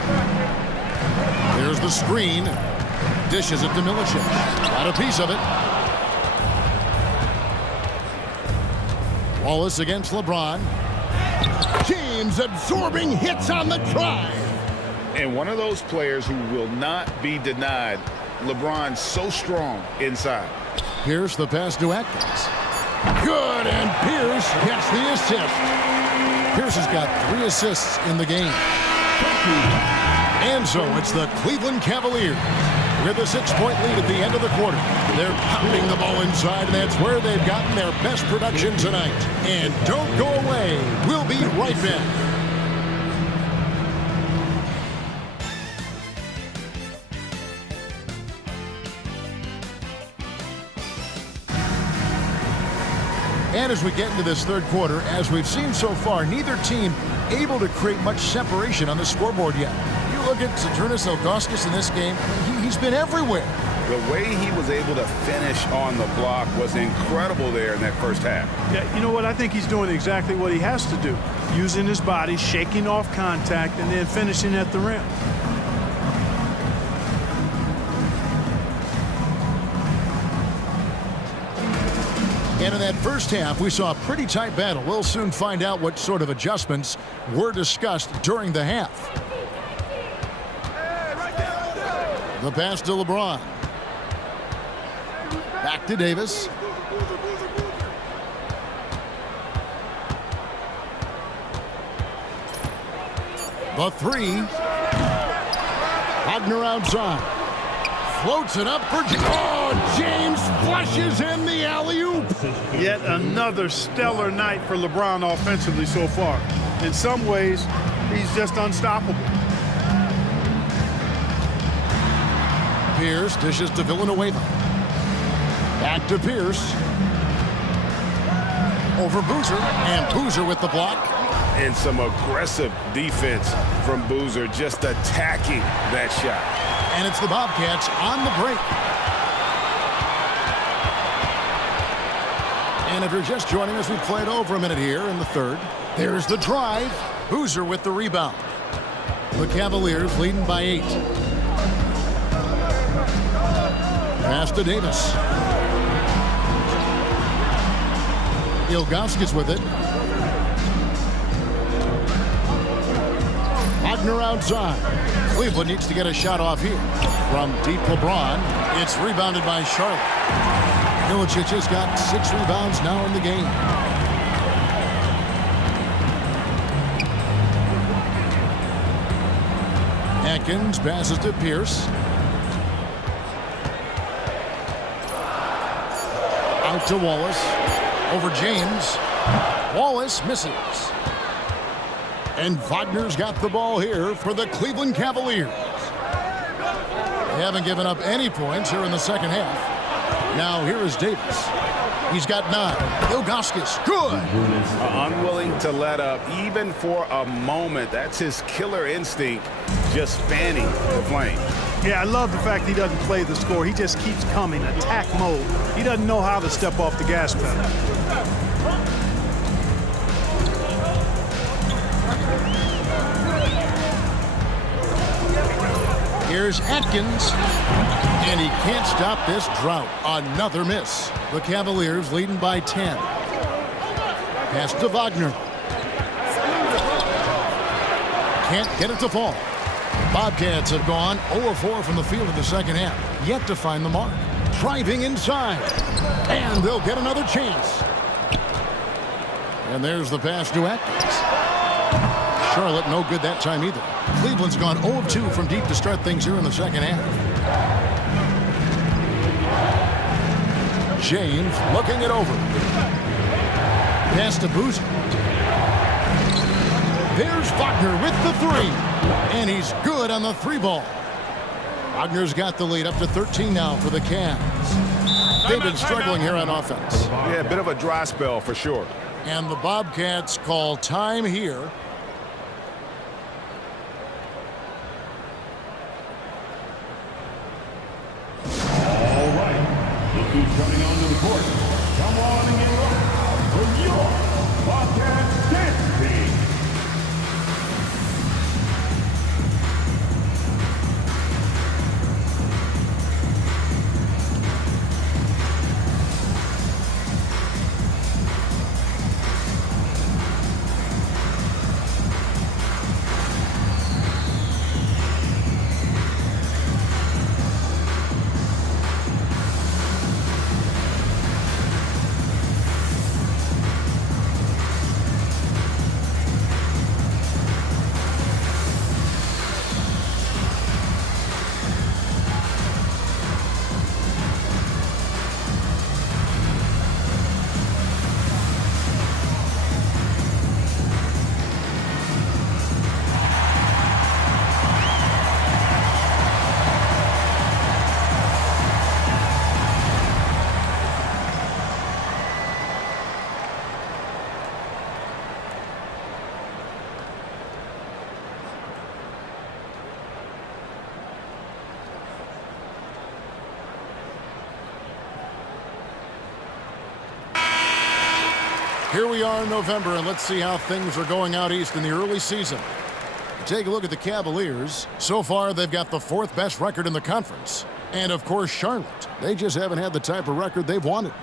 There's the screen. Dishes it to Milicic. Got a piece of it. Wallace against LeBron. James absorbing hits on the drive. And one of those players who will not be denied. LeBron's so strong inside. Pierce the pass to Atkins. Good, and Pierce gets the assist. Pierce has got 3 assists in the game. And so it's the Cleveland Cavaliers with a 6-point lead at the end of the quarter. They're pounding the ball inside, and that's where they've gotten their best production tonight. And don't go away. We'll be right back. And as we get into this third quarter, as we've seen so far, neither team able to create much separation on the scoreboard yet. You look at Saturnis Ilgauskas in this game, he's been everywhere. The way he was able to finish on the block was incredible there in that first half. Yeah, you know what? I think he's doing exactly what he has to do. Using his body, shaking off contact, and then finishing at the rim. And in that first half, we saw a pretty tight battle. We'll soon find out what sort of adjustments were discussed during the half. The pass to LeBron. Back to Davis. The 3. Wagner outside. Floats it up for James flushes in the alley-oop. Yet another stellar night for LeBron offensively so far. In some ways, he's just unstoppable. Pierce dishes to Villanueva. Back to Pierce. Over Boozer, and Boozer with the block. And some aggressive defense from Boozer, just attacking that shot. And it's the Bobcats on the break. And if you're just joining us, we've played over a minute here in the third. There's the drive. Boozer with the rebound. The Cavaliers leading by 8. Pass to Davis. Ilgauskas with it. Wagner outside. Cleveland needs to get a shot off here. From deep LeBron, it's rebounded by Charlotte. Milicic has got 6 rebounds now in the game. Atkins passes to Pierce. Out to Wallace. Over James. Wallace misses. And Wagner's got the ball here for the Cleveland Cavaliers. They haven't given up any points here in the second half. Now here is Davis. He's got 9. Ilgauskas, good. Unwilling to let up even for a moment. That's his killer instinct, just fanning the flame. Yeah, I love the fact he doesn't play the score. He just keeps coming, attack mode. He doesn't know how to step off the gas pedal. Here's Atkins, and he can't stop this drought. Another miss. The Cavaliers leading by 10. Pass to Wagner. Can't get it to fall. Bobcats have gone 0-4 from the field in the second half. Yet to find the mark. Driving inside. And they'll get another chance. And there's the pass to Atkins. Charlotte no good that time either. Cleveland's gone 0-2 from deep to start things here in the second half. James looking it over. Pass to Boozer. There's Wagner with the three. And he's good on the three ball. Wagner's got the lead up to 13 now for the Cavs. They've been struggling here on offense. Yeah, a bit of a dry spell for sure. And the Bobcats call time here. All right. Look who's coming onto the court. Come on and get ready for your Bobcats dance team. Here we are in November, and let's see how things are going out east in the early season. Take a look at the Cavaliers. So far, they've got the fourth best record in the conference. And, of course, Charlotte. They just haven't had the type of record they've wanted.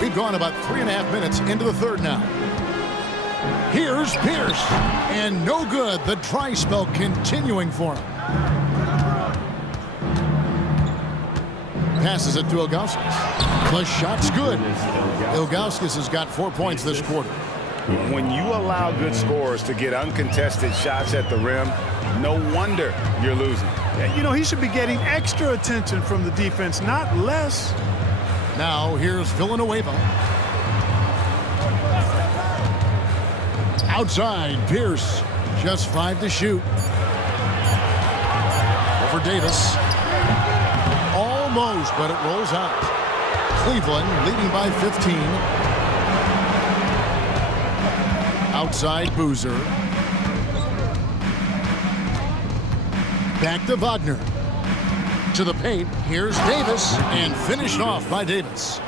We've gone about 3.5 minutes into the third now. Here's Pierce. And no good. The dry spell continuing for him. Passes it to Ilgauskas. The shot's good. Ilgauskas has got 4 points this quarter. When you allow good scorers to get uncontested shots at the rim, no wonder you're losing. You know, he should be getting extra attention from the defense, not less. Now here's Villanueva. Outside, Pierce. Just 5 to shoot. Over Davis. Almost, but it rolls out. Cleveland leading by 15. Outside, Boozer. Back to Wagner. To the paint. Here's Davis. And finished off by Davis.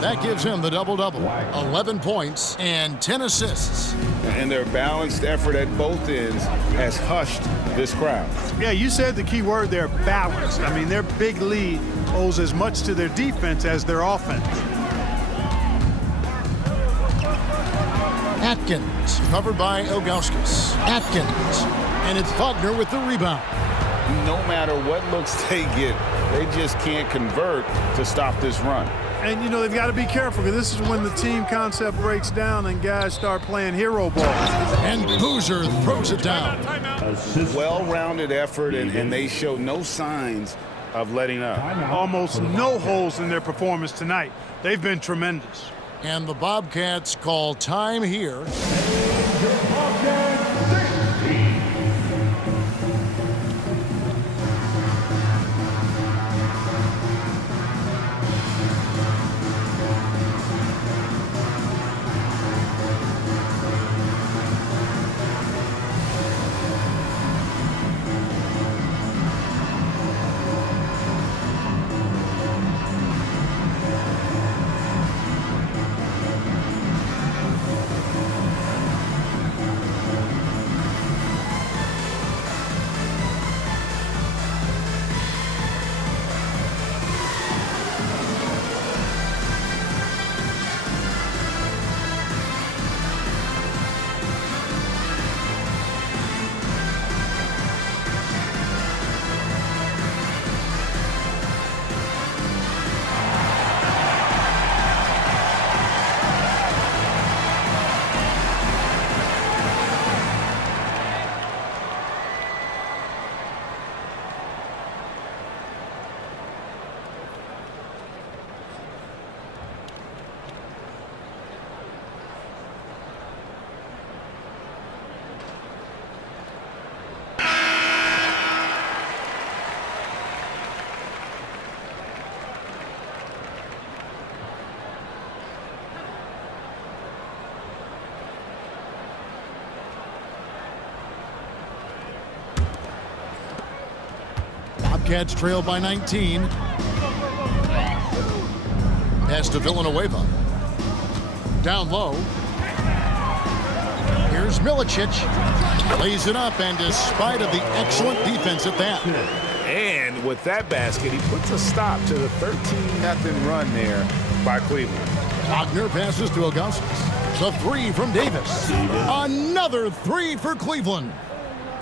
That gives him the double-double. 11 points and 10 assists. And their balanced effort at both ends has hushed this crowd. Yeah, you said the key word there, balanced. I mean, their big lead owes as much to their defense as their offense. Atkins, covered by Ilgauskas. Atkins, and it's Wagner with the rebound. No matter what looks they get, they just can't convert to stop this run. And, you know, they've got to be careful because this is when the team concept breaks down and guys start playing hero ball. And Boozer throws it down. Well-rounded effort, and they show no signs of letting up. Almost no holes in their performance tonight. They've been tremendous. And the Bobcats call time here. Bobcats trail by 19. Pass to Villanueva. Down low. Here's Milicic. Lays it up, and despite of the excellent defense at that. And with that basket, he puts a stop to the 13-0 run there by Cleveland. Wagner passes to Augustus. The three from Davis. Another three for Cleveland.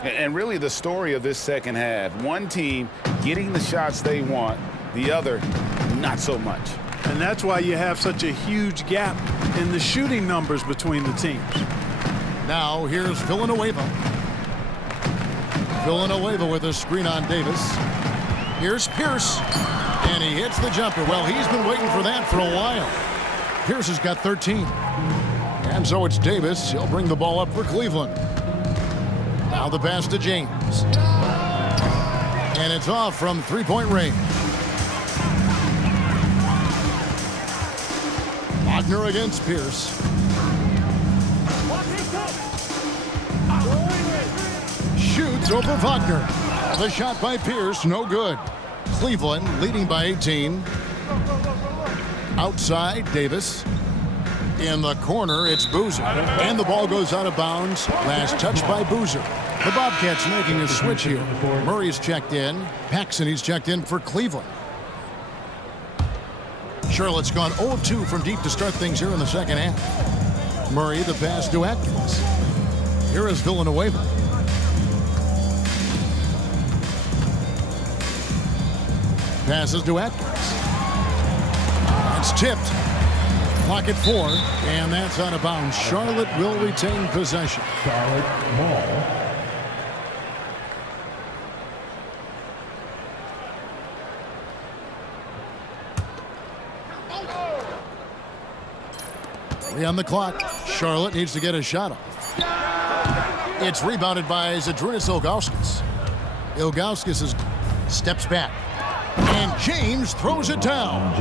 And really the story of this second half, one team getting the shots they want, the other not so much. And that's why you have such a huge gap in the shooting numbers between the teams. Now here's Villanueva. Villanueva with a screen on Davis. Here's Pierce. And he hits the jumper. Well, he's been waiting for that for a while. Pierce has got 13. And so it's Davis. He'll bring the ball up for Cleveland. Now the pass to James. And it's off from three-point range. Wagner against Pierce. Shoots over Wagner. The shot by Pierce, no good. Cleveland leading by 18. Outside, Davis. In the corner, it's Boozer. And the ball goes out of bounds. Last touch by Boozer. The Bobcats making a switch here. Murray's checked in. Paxson, he's checked in for Cleveland. Charlotte's gone 0-2 from deep to start things here in the second half. Murray, the pass to Atkins. Here is Villanueva. Passes to Atkins. It's tipped. Clock at 4, and that's out of bounds. Charlotte will retain possession. Charlotte ball. Three on the clock. Charlotte needs to get a shot off. It's rebounded by Zydrunas Ilgauskas. Ilgauskas steps back. And James throws it down.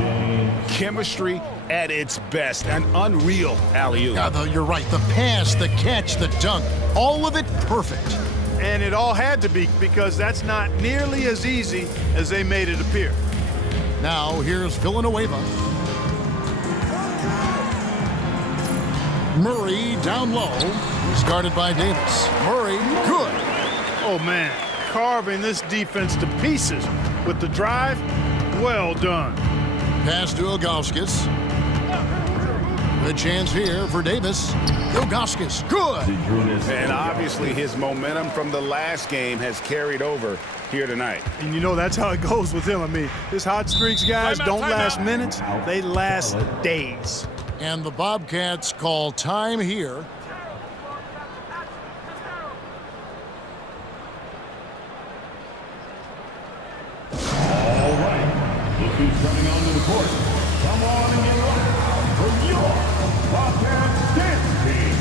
Chemistry at its best. An unreal alley-oop. Yeah, you're right. The pass, the catch, the dunk. All of it perfect. And it all had to be, because that's not nearly as easy as they made it appear. Now here's Villanueva. Murray down low. He's guarded by Davis. Murray, good. Oh, man. Carving this defense to pieces with the drive. Well done. Pass to Ilgauskas. Good chance here for Davis. Ilgauskas, good. And obviously his momentum from the last game has carried over here tonight. And you know that's how it goes with him. I mean, his hot streaks, guys, don't last minutes. They last days. And the Bobcats call time here. All right. Look who's coming onto the court. Come on and get loud for your Bobcats dance team.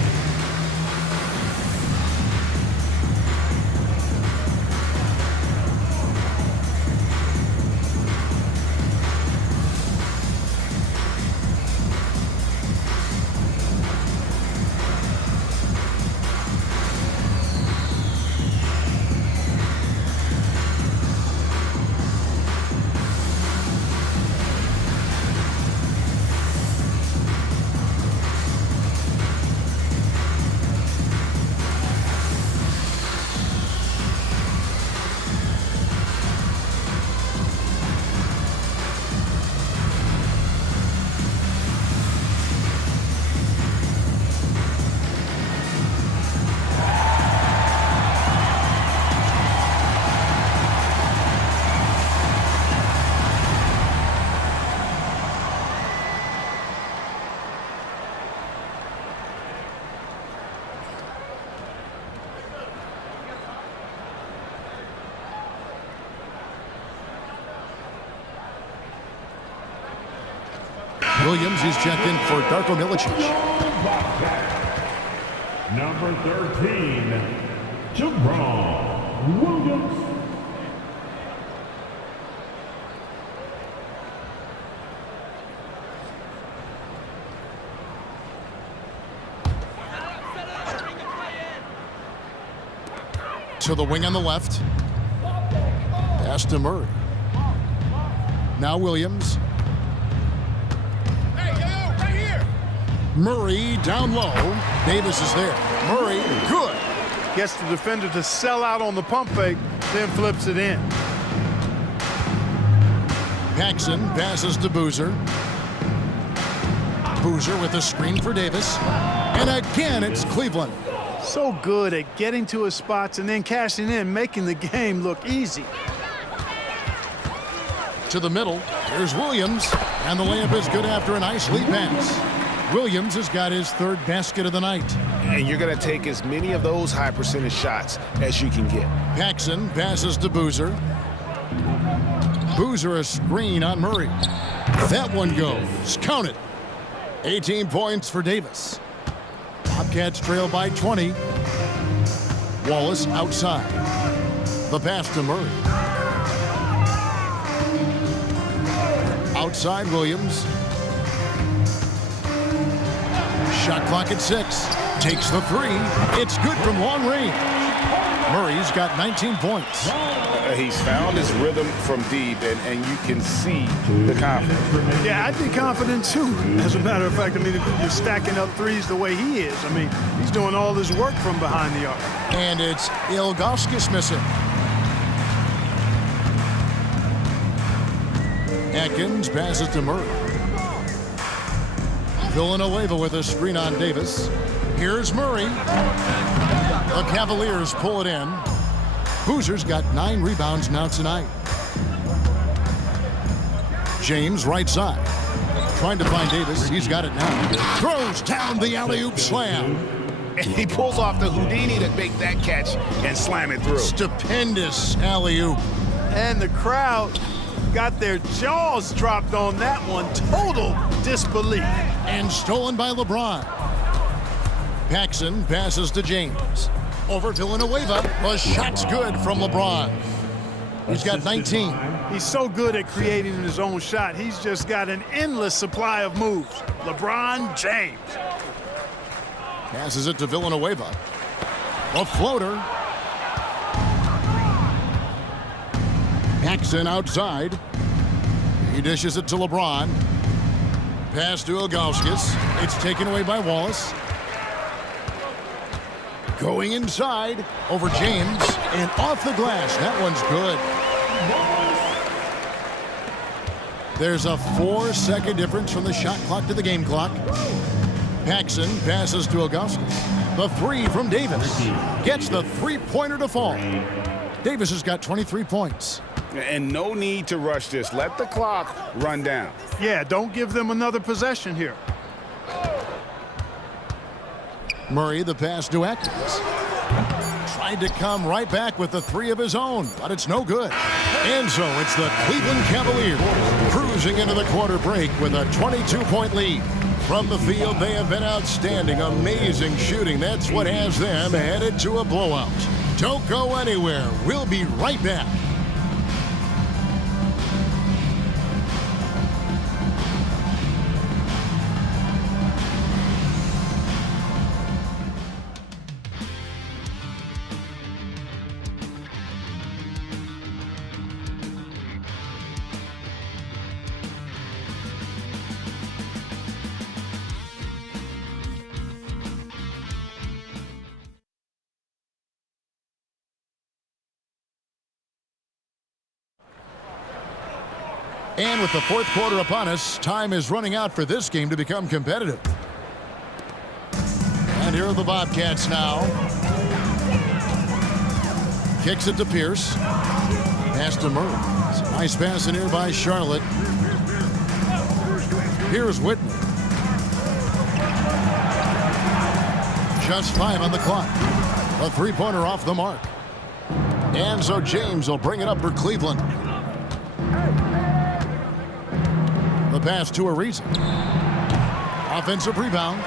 Williams, he's checked in for Darko Milicic. Number 13, Jamal Williams. To the wing on the left. Pass to Murray. Now Williams. Hey, yo, right here. Murray down low. Davis is there. Murray, good. Gets the defender to sell out on the pump fake, then flips it in. Paxson passes to Boozer. Boozer with a screen for Davis. And again, it's Cleveland. So good at getting to his spots and then cashing in, making the game look easy. To the middle. Here's Williams. And the layup is good after a nice lead pass. Williams has got his third basket of the night. And you're going to take as many of those high percentage shots as you can get. Paxson passes to Boozer. Boozer a screen on Murray. That one goes. Count it. 18 points for Davis. Bobcats trail by 20. Wallace outside. The pass to Murray. Outside Williams. Shot clock at 6. Takes the 3. It's good from long range. Murray's got 19 points. He's found his rhythm from deep, and you can see the confidence. Yeah, I'd be confident too. As a matter of fact, I mean, if you're stacking up threes the way he is, I mean, he's doing all this work from behind the arc. And it's Ilgauskas missing. Atkins passes to Murray. Villanueva with a screen on Davis. Here's Murray. The Cavaliers pull it in. Boozer's got 9 rebounds now tonight. James right side. Trying to find Davis. He's got it now. Throws down the alley-oop slam. And he pulls off the Houdini to make that catch and slam it through. Stupendous alley-oop. And the crowd got their jaws dropped on that one. Total disbelief. And stolen by LeBron. Paxson passes to James. Over Villanueva. The shot's good from LeBron. He's got 19. He's so good at creating his own shot. He's just got an endless supply of moves. LeBron James. Passes it to Villanueva. A floater. Paxson outside. He dishes it to LeBron. Pass to Ilgauskas. It's taken away by Wallace. Going inside over James and off the glass. That one's good. There's a 4-second difference from the shot clock to the game clock. Paxson passes to Ilgauskas. The 3 from Davis. Gets the three-pointer to fall. Davis has got 23 points. And no need to rush this. Let the clock run down. Yeah, don't give them another possession here. Murray, the pass to Atkins. Tried to come right back with the 3 of his own, but it's no good. And so it's the Cleveland Cavaliers cruising into the quarter break with a 22-point lead. From the field, they have been outstanding. Amazing shooting. That's what has them headed to a blowout. Don't go anywhere. We'll be right back. And with the fourth quarter upon us, time is running out for this game to become competitive. And here are the Bobcats now. Kicks it to Pierce. Pass to Murray. Nice pass in here by Charlotte. Here's Whitney. Just 5 on the clock. A three-pointer off the mark. And so James will bring it up for Cleveland. The pass to Ariza. Offensive rebound.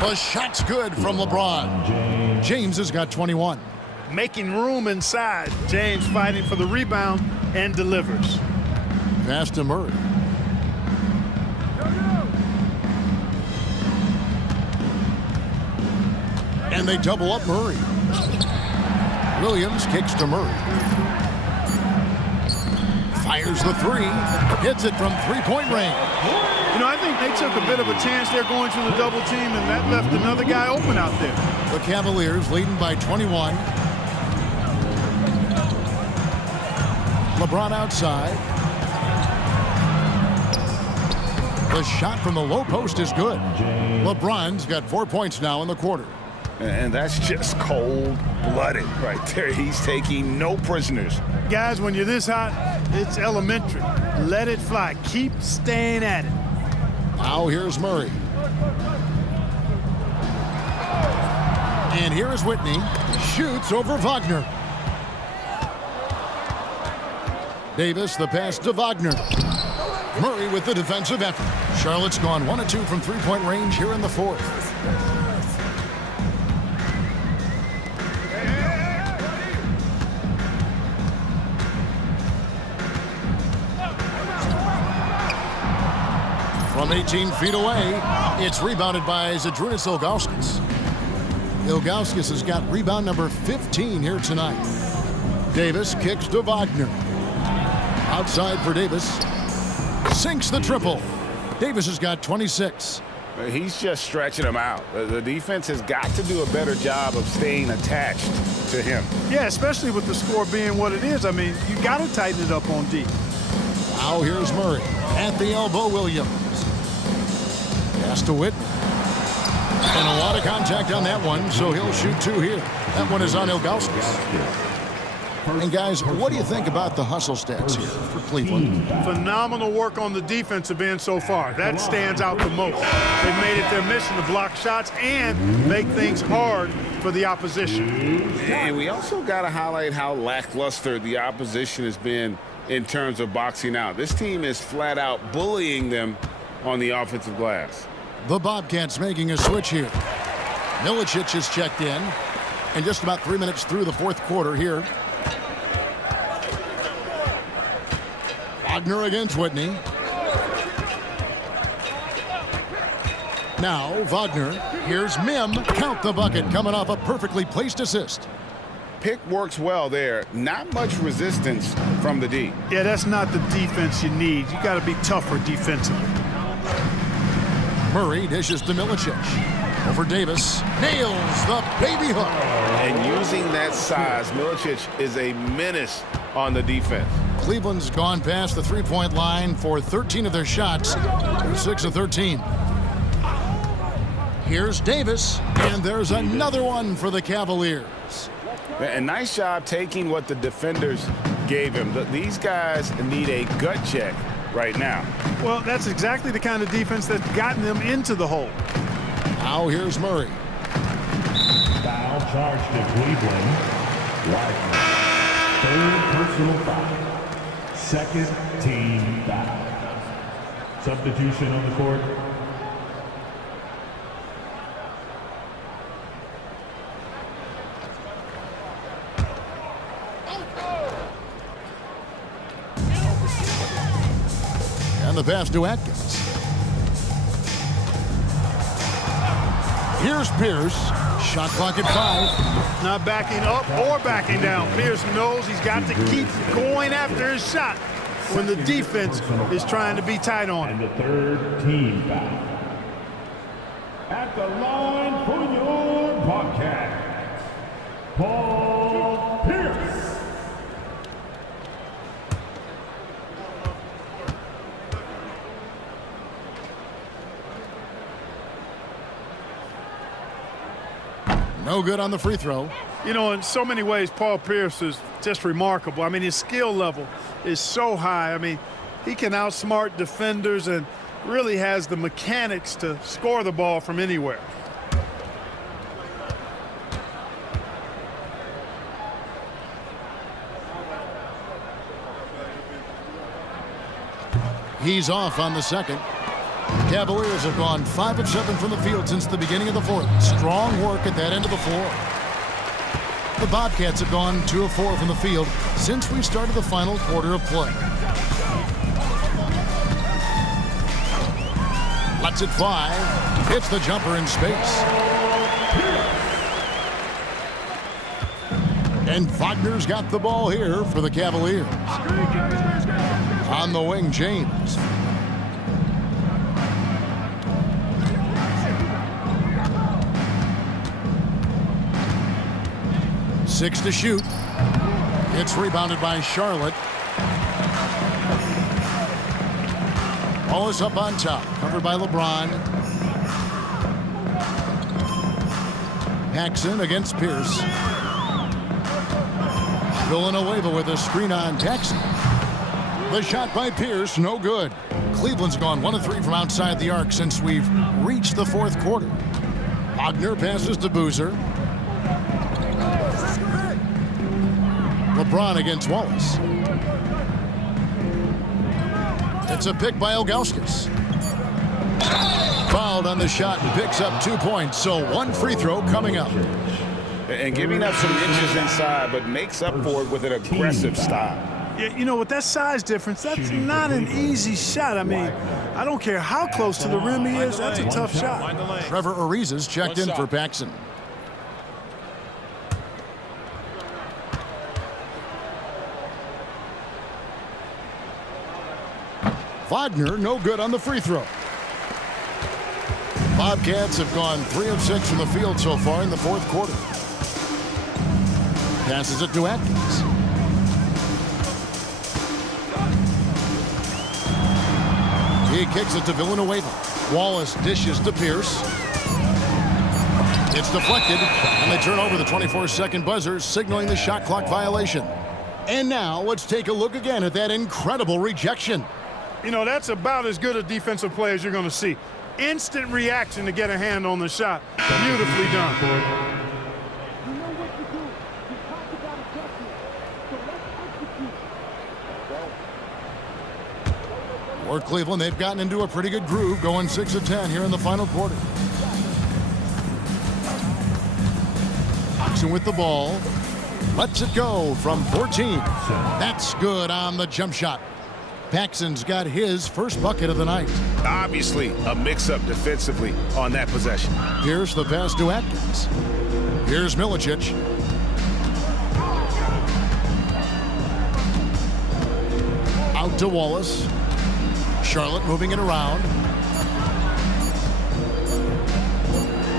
The shot's good from LeBron. James has got 21. Making room inside. James fighting for the rebound and delivers. Pass to Murray. And they double up Murray. Williams kicks to Murray. Fires the three. Hits it from three-point range. You know, I think they took a bit of a chance there going to the double team, and that left another guy open out there. The Cavaliers leading by 21. LeBron outside. The shot from the low post is good. LeBron's got 4 points now in the quarter. And that's just cold-blooded right there. He's taking no prisoners. Guys, when you're this hot, it's elementary. Let it fly. Keep staying at it. Now here's Murray. And here is Whitney. Shoots over Wagner. Davis, the pass to Wagner. Murray with the defensive effort. Charlotte's gone 1 of 2 from three-point range here in the fourth. From 18 feet away, it's rebounded by Zydrunas Ilgauskas. Ilgauskas has got rebound number 15 here tonight. Davis kicks to Wagner. Outside for Davis. Sinks the triple. Davis has got 26. He's just stretching him out. The defense has got to do a better job of staying attached to him. Yeah, especially with the score being what it is. I mean, you got to tighten it up on D. Now here's Murray. At the elbow, Williams. Pass to Whitney. And a lot of contact on that one, so he'll shoot 2 here. That one is on Ilgauskas. And guys, what do you think about the hustle stats here for Cleveland? Phenomenal work on the defensive end so far. That stands out the most. They've made it their mission to block shots and make things hard for the opposition. And we also got to highlight how lackluster the opposition has been in terms of boxing out. This team is flat out bullying them on the offensive glass. The Bobcats making a switch here. Milicic is checked in. And just about 3 minutes through the fourth quarter here. Wagner against Whitney. Now Wagner. Here's Mim. Count the bucket coming off a perfectly placed assist. Pick works well there. Not much resistance from the D. Yeah, that's not the defense you need. You got to be tougher defensively. Murray dishes to Milicic. Over Davis. Nails the baby hook. And using that size, Milicic is a menace on the defense. Cleveland's gone past the three-point line for 13 of their shots. They're 6 of 13. Here's Davis, and there's another one for the Cavaliers. A nice job taking what the defenders gave him. These guys need a gut check right now. Well, that's exactly the kind of defense that's gotten them into the hole. Now here's Murray. Foul charge to Cleveland. Wagner. Third personal foul. Second team foul. Substitution on the court. And the pass to Atkins. Here's Pierce. Shot clock at 5. Not backing up or backing down. Pierce knows he's got to keep going after his shot when the defense is trying to be tight on him. And the third team foul. At the line for your podcast, Paul Pierce. No good on the free throw. You know, in so many ways, Paul Pierce is just remarkable. I mean, his skill level is so high. I mean, he can outsmart defenders and really has the mechanics to score the ball from anywhere. He's off on the second. Cavaliers have gone 5 of 7 from the field since the beginning of the fourth. Strong work at that end of the floor. The Bobcats have gone 2 of 4 from the field since we started the final quarter of play. Lets it fly. Hits the jumper in space. And Wagner's got the ball here for the Cavaliers. On the wing, James. Six to shoot. It's rebounded by Charlotte. Ball is up on top, covered by LeBron. Paxson against Pierce. Villanueva with a screen on Paxson. The shot by Pierce, no good. Cleveland's gone 1 of 3 from outside the arc since we've reached the fourth quarter. Wagner passes to Boozer. LeBron against Wallace. It's a pick by Ilgauskas. Fouled on the shot and picks up 2 points, so 1 free throw coming up. And giving up some inches inside, but makes up for it with an aggressive style. Yeah, you know, with that size difference, that's not an easy shot. I mean, I don't care how close to the rim he is, that's a tough shot. Trevor Ariza's checked in for Paxson. Wagner, no good on the free throw. Bobcats have gone 3 of 6 from the field so far in the fourth quarter. Passes it to Atkins. He kicks it to Villanueva. Wallace dishes to Pierce. It's deflected, and they turn over the 24-second buzzer, signaling the shot clock violation. And now let's take a look again at that incredible rejection. You know, that's about as good a defensive play as you're going to see. Instant reaction to get a hand on the shot. Beautifully done. For Cleveland, they've gotten into a pretty good groove, going 6 of 10 here in the final quarter. Paxson with the ball. Lets it go from 14. That's good on the jump shot. Paxson's got his first bucket of the night. Obviously, a mix-up defensively on that possession. Here's the pass to Atkins. Here's Milicic. Out to Wallace. Charlotte moving it around.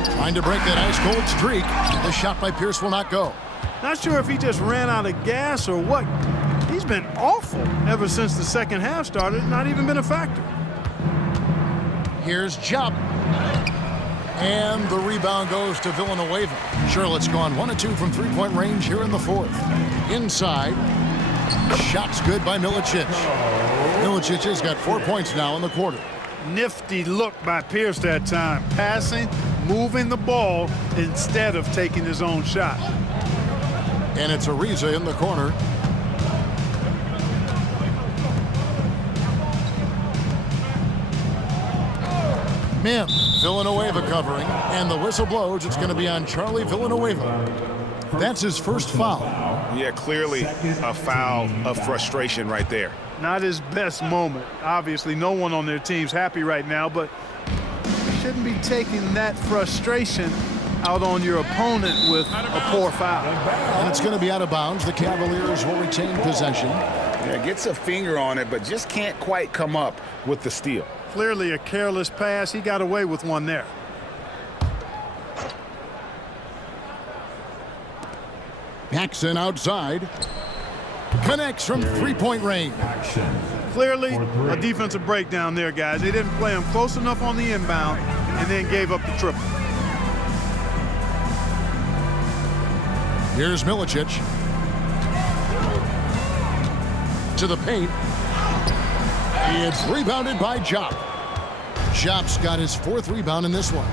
Trying to break that ice-cold streak. The shot by Pierce will not go. Not sure if he just ran out of gas or what. He's been awful ever since the second half started. Not even been a factor. Here's Jupp. And the rebound goes to Villanueva. Charlotte's gone 1 of 2 from three-point range here in the fourth. Inside. Shot's good by Milicic. Milicic has got 4 points now in the quarter. Nifty look by Pierce that time. Passing, moving the ball instead of taking his own shot. And it's Ariza in the corner. Mims, Villanueva covering, and the whistle blows. It's going to be on Charlie Villanueva. That's his first foul. Yeah, clearly a foul of frustration right there. Not his best moment. Obviously, no one on their team's happy right now, but you shouldn't be taking that frustration out on your opponent with a poor foul. And it's going to be out of bounds. The Cavaliers will retain possession. Yeah, gets a finger on it, but just can't quite come up with the steal. Clearly a careless pass. He got away with one there. Paxson outside. Connects from three-point range. Clearly a defensive breakdown there, guys. They didn't play him close enough on the inbound and then gave up the triple. Here's Milicic. To the paint. It's rebounded by Jop. Jop's got his 4th rebound in this one.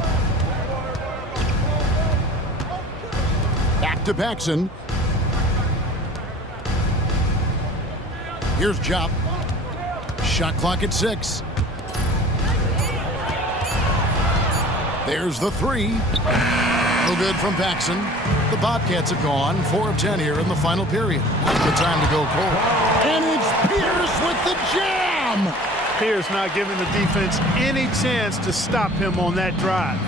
Back to Paxson. Here's Jop. Shot clock at 6. There's the 3. No good from Paxson. The Bobcats have gone 4 of 10 here in the final period. The time to go cold. And it's Pierce with the jam! Pierce not giving the defense any chance to stop him on that drive.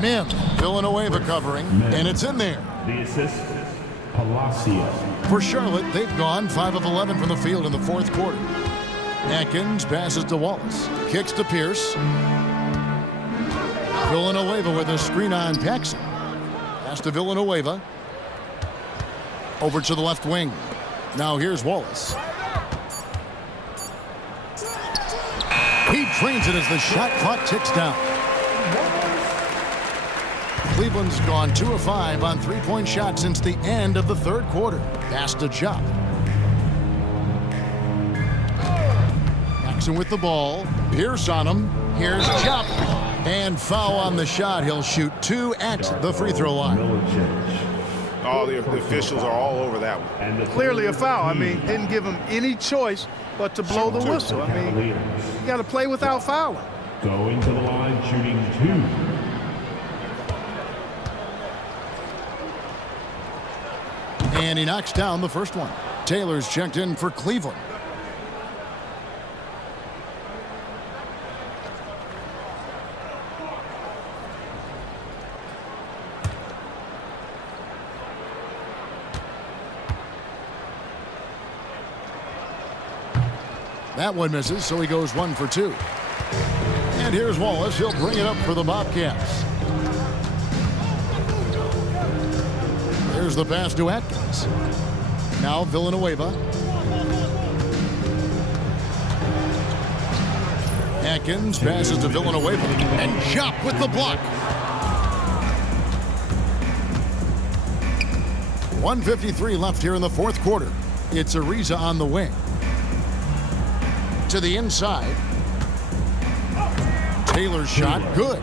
Mim, Villanueva covering, and it's in there. The assist, Palacio. For Charlotte, they've gone 5 of 11 from the field in the fourth quarter. Atkins passes to Wallace, kicks to Pierce. Villanueva with a screen on Paxson. Pass to Villanueva. Over to the left wing. Now here's Wallace. He drains it as the shot clock ticks down. Cleveland's gone 2 of 5 on three-point shots since the end of the third quarter. Pass to Chop. Paxson with the ball. Pierce on him. Here's Chop. And foul on the shot. He'll shoot 2 at the free throw line. All the officials are all over that one. Clearly a foul. I mean, didn't give him any choice but to blow the whistle. I mean, you got to play without fouling. Going to the line, shooting 2. And he knocks down the first one. Taylor's checked in for Cleveland. That one misses, so he goes 1 for 2. And here's Wallace. He'll bring it up for the Bobcats. There's the pass to Atkins. Now Villanueva. Atkins passes to Villanueva. And Chop with the block. 1:53 left here in the fourth quarter. It's Ariza on the wing. To the inside. Taylor's shot, good.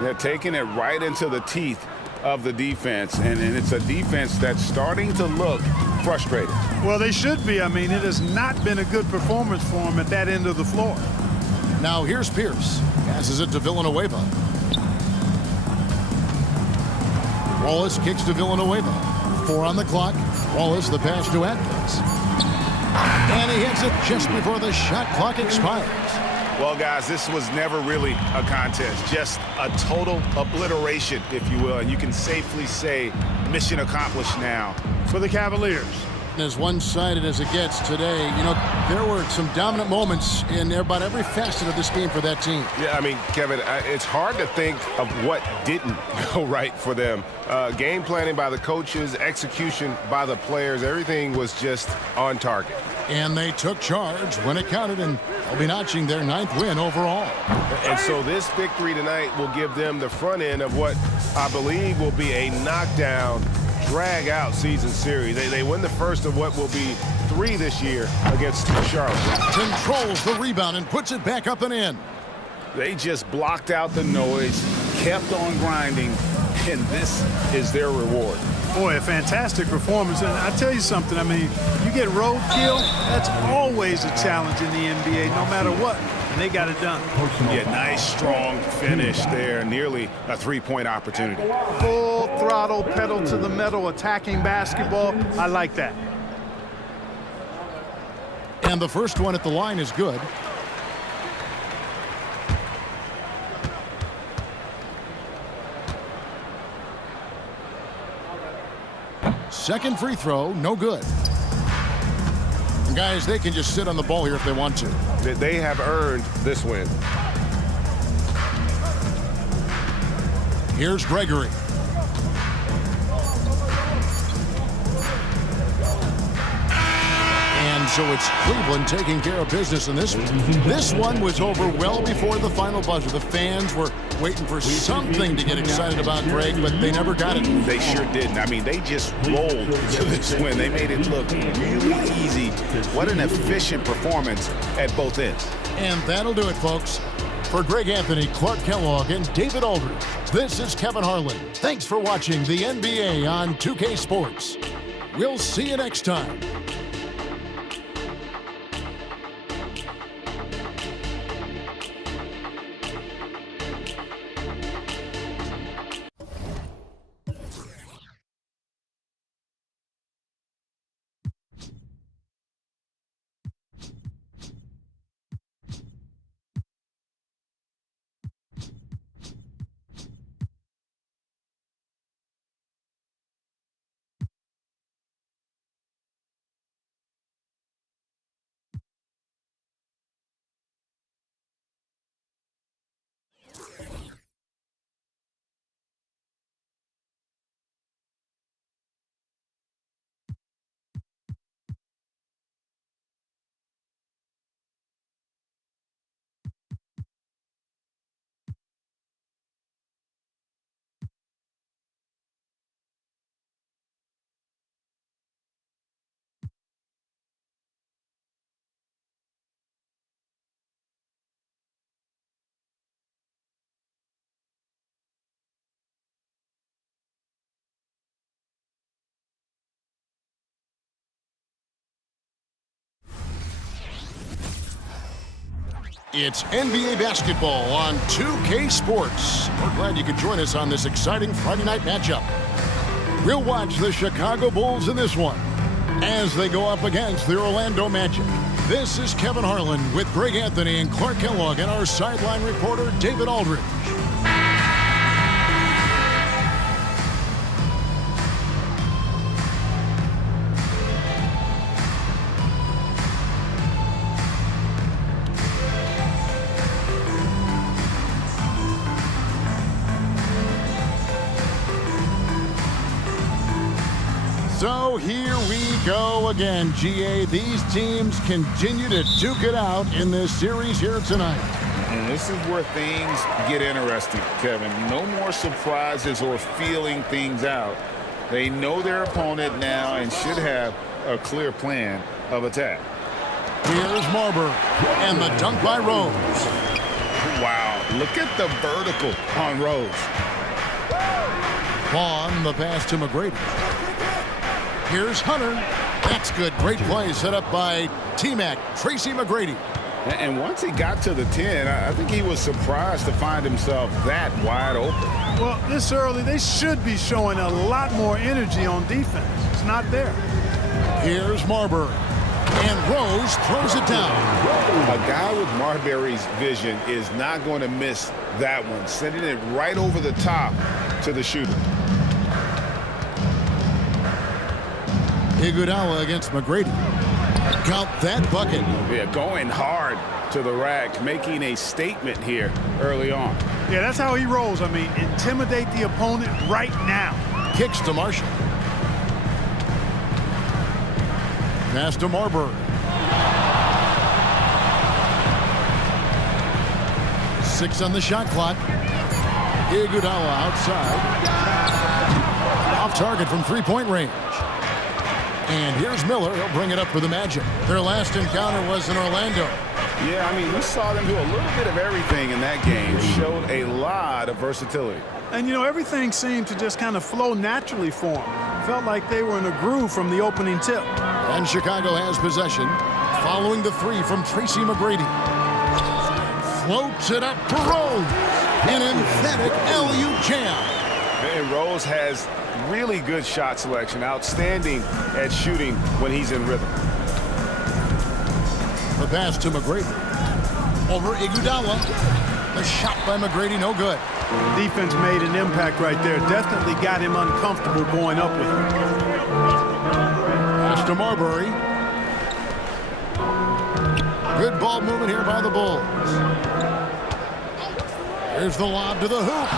They're taking it right into the teeth of the defense, and it's a defense that's starting to look frustrated. Well, they should be. I mean, it has not been a good performance for them at that end of the floor. Now here's Pierce. Passes it to Villanueva. Wallace kicks to Villanueva. 4 on the clock. Wallace the pass to Atkins. And he hits it just before the shot clock expires. Well, guys, this was never really a contest, just a total obliteration, if you will. And you can safely say mission accomplished now for the Cavaliers. As one-sided as it gets today, you know, there were some dominant moments in about every facet of this game for that team. Yeah, I mean, Kevin, it's hard to think of what didn't go right for them. Game planning by the coaches, execution by the players, everything was just on target. And they took charge when it counted, and they'll be notching their 9th win overall. And so this victory tonight will give them the front end of what I believe will be a knockdown, drag-out season series. They win the first of what will be 3 this year against Charlotte. Controls the rebound and puts it back up and in. They just blocked out the noise, kept on grinding, and this is their reward. Boy, a fantastic performance. And I tell you something, I mean, you get roadkill, that's always a challenge in the NBA, no matter what. And they got it done. Yeah, nice, strong finish there. Nearly a three-point opportunity. Full throttle, pedal to the metal, attacking basketball. I like that. And the first one at the line is good. Second free throw, no good. And guys, they can just sit on the ball here if they want to. They have earned this win. Here's Gregory. And so it's Cleveland taking care of business in this one. This one was over well before the final buzzer. The fans were waiting for something to get excited about, Greg, but they never got it. They sure didn't. I mean, they just rolled to this win. They made it look really easy. What an efficient performance at both ends. And that'll do it, folks. For Greg Anthony, Clark Kellogg, and David Aldridge, this is Kevin Harlan. Thanks for watching the NBA on 2K Sports. We'll see you next time. It's NBA basketball on 2K Sports. We're glad you could join us on this exciting Friday night matchup. We'll watch the Chicago Bulls in this one as they go up against the Orlando Magic. This is Kevin Harlan with Greg Anthony and Clark Kellogg and our sideline reporter David Aldridge. So here we go again, GA. These teams continue to duke it out in this series here tonight. And this is where things get interesting, Kevin. No more surprises or feeling things out. They know their opponent now and should have a clear plan of attack. Here's Marbury and the dunk by Rose. Wow, look at the vertical on Rose. Vaughn, the pass to McGrady. Here's Hunter. That's good. Great play set up by T-Mac, Tracy McGrady. And once he got to the 10, I think he was surprised to find himself that wide open. Well, this early, they should be showing a lot more energy on defense. It's not there. Here's Marbury. And Rose throws it down. A guy with Marbury's vision is not going to miss that one, sending it right over the top to the shooter. Iguodala against McGrady. Count that bucket. Yeah, going hard to the rack, making a statement here early on. Yeah, that's how he rolls. I mean, intimidate the opponent right now. Kicks to Marshall. Pass to Marbury. 6 on the shot clock. Iguodala outside. Off target from three-point range. And here's Miller. He'll bring it up for the Magic. Their last encounter was in Orlando. Yeah, I mean, we saw them do a little bit of everything in that game. Showed a lot of versatility. And, you know, everything seemed to just kind of flow naturally for them. Felt like they were in a groove from the opening tip. And Chicago has possession. Following the three from Tracy McGrady. Floats it up to Rose. An emphatic alley-oop jam. And Rose has really good shot selection, outstanding at shooting when he's in rhythm. The pass to McGrady. Over Iguodala. The shot by McGrady, no good. The defense made an impact right there. Definitely got him uncomfortable going up with it. Pass to Marbury. Good ball movement here by the Bulls. Here's the lob to the hoop.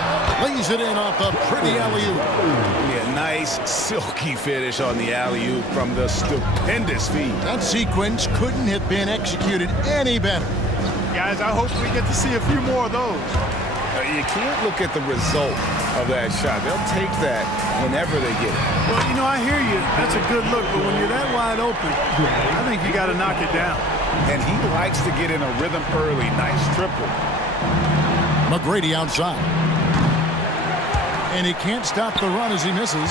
Lays it in off the pretty alley-oop. Yeah, nice silky finish on the alley-oop from the stupendous feed. That sequence couldn't have been executed any better. Guys, I hope we get to see a few more of those. You can't look at the result of that shot. They'll take that whenever they get it. Well, you know, I hear you. That's a good look, but when you're that wide open, I think you got to knock it down. And he likes to get in a rhythm early. Nice triple. McGrady outside. And he can't stop the run as he misses.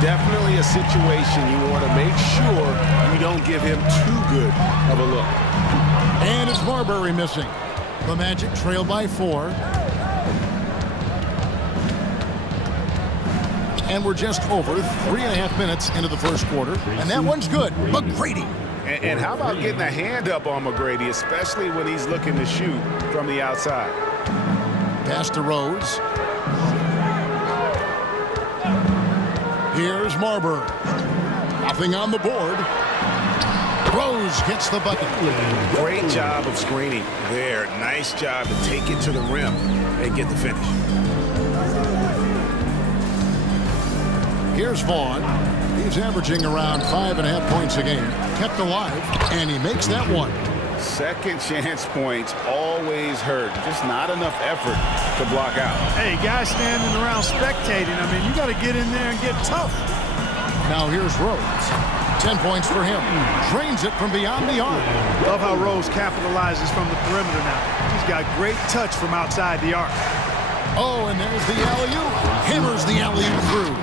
Definitely a situation you want to make sure you don't give him too good of a look. And it's Marbury missing. The Magic trail by 4. And we're just over 3.5 minutes into the first quarter. And that one's good. McGrady. And how about getting a hand up on McGrady, especially when he's looking to shoot from the outside? Pass to Rose. Here's Marbury. Nothing on the board. Rose gets the bucket. Great job of screening there. Nice job to take it to the rim and get the finish. Here's Vaughn. He's averaging around 5.5 points a game. Kept alive, and he makes that one. Second chance points always hurt. Just not enough effort to block out. Hey, guys standing around spectating, I mean, you got to get in there and get tough. Now here's Rose. 10 points for him. Drains it from beyond the arc. Love how Rose capitalizes from the perimeter now. He's got great touch from outside the arc. Oh, and there's the alley-oop. Hammers the alley-oop through.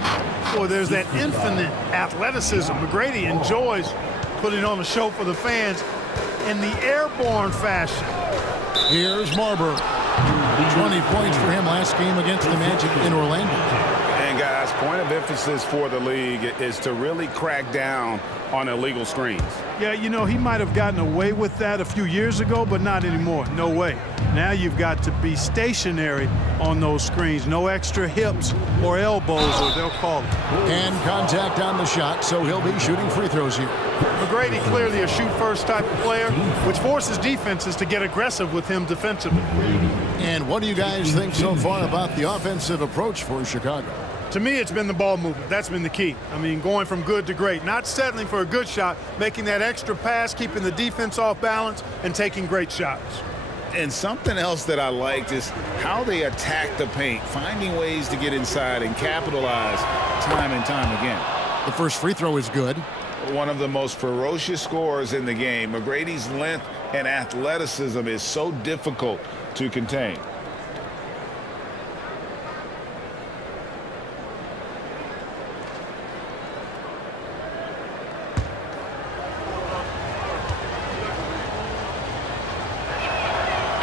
Boy, there's that infinite athleticism. McGrady enjoys putting on a show for the fans in the airborne fashion. Here's Marbury. 20 points for him last game against the Magic in Orlando. And guys, point of emphasis for the league is to really crack down on illegal screens. Yeah, you know, he might have gotten away with that a few years ago, but not anymore. No way. Now you've got to be stationary on those screens. No extra hips or elbows, or they'll call it. And contact on the shot, so he'll be shooting free throws here. McGrady clearly a shoot-first type of player, which forces defenses to get aggressive with him defensively. And what do you guys think so far about the offensive approach for Chicago? To me, it's been the ball movement. That's been the key. I mean, going from good to great. Not settling for a good shot, making that extra pass, keeping the defense off balance, and taking great shots. And something else that I liked is how they attack the paint, finding ways to get inside and capitalize time and time again. The first free throw is good. One of the most ferocious scorers in the game. McGrady's length and athleticism is so difficult to contain.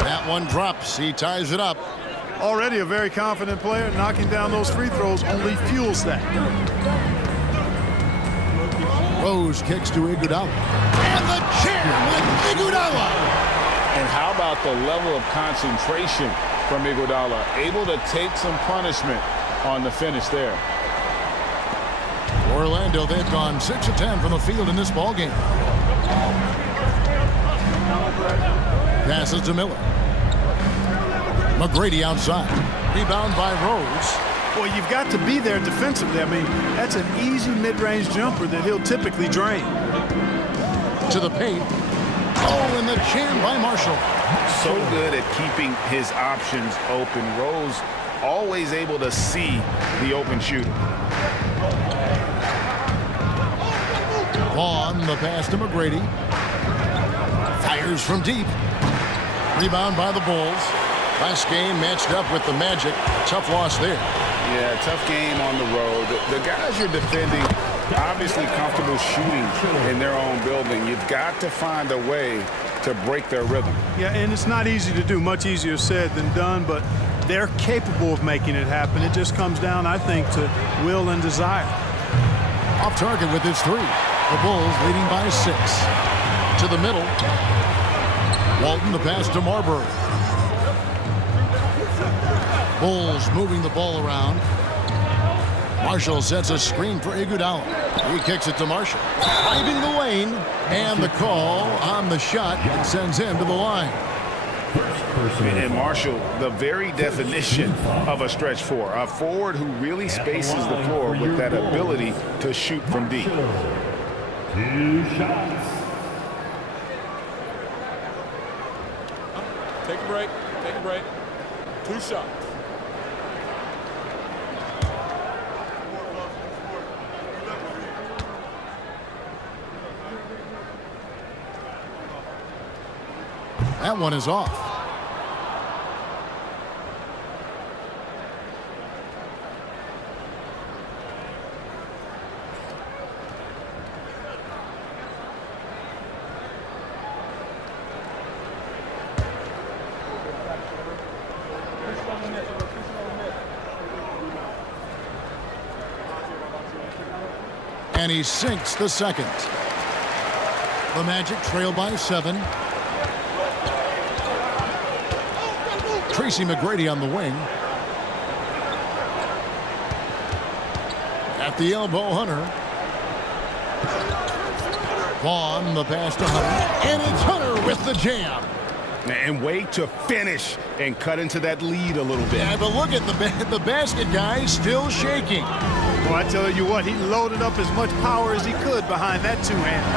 That one drops. He ties it up. Already a very confident player. Knocking down those free throws only fuels that. Rose kicks to Iguodala. And the jam with Iguodala. And how about the level of concentration from Iguodala? Able to take some punishment on the finish there. Orlando, they've gone 6 of 10 from the field in this ballgame. Passes to Miller. McGrady outside. Rebound by Rose. Boy, you've got to be there defensively. I mean, that's an easy mid-range jumper that he'll typically drain. To the paint. Oh, and the jam by Marshall. So good at keeping his options open. Rose always able to see the open shooter. Vaughn, the pass to McGrady. Fires from deep. Rebound by the Bulls. Last game matched up with the Magic. Tough loss there. Yeah, tough game on the road. The guys you're defending obviously comfortable shooting in their own building. You've got to find a way to break their rhythm. Yeah, and it's not easy to do. Much easier said than done, but they're capable of making it happen. It just comes down, I think, to will and desire. Off target with his three. The Bulls leading by 6. To the middle. Walton, the pass to Marbury. Bulls moving the ball around. Marshall sets a screen for Iguodala. He kicks it to Marshall. Driving the lane. And the call on the shot sends him to the line. And Marshall, the very definition of a stretch four. A forward who really spaces the floor with that ability to shoot from deep. 2 shots. Take a break. Take a break. 2 shots. That one is off. And he sinks the second. The Magic trail by 7. Tracy McGrady on the wing. At the elbow, Hunter. Vaughn, the pass to Hunter. And it's Hunter with the jam. And wait to finish and cut into that lead a little bit. Yeah, but look at the basket guy still shaking. Well, I tell you what, he loaded up as much power as he could behind that two-hander.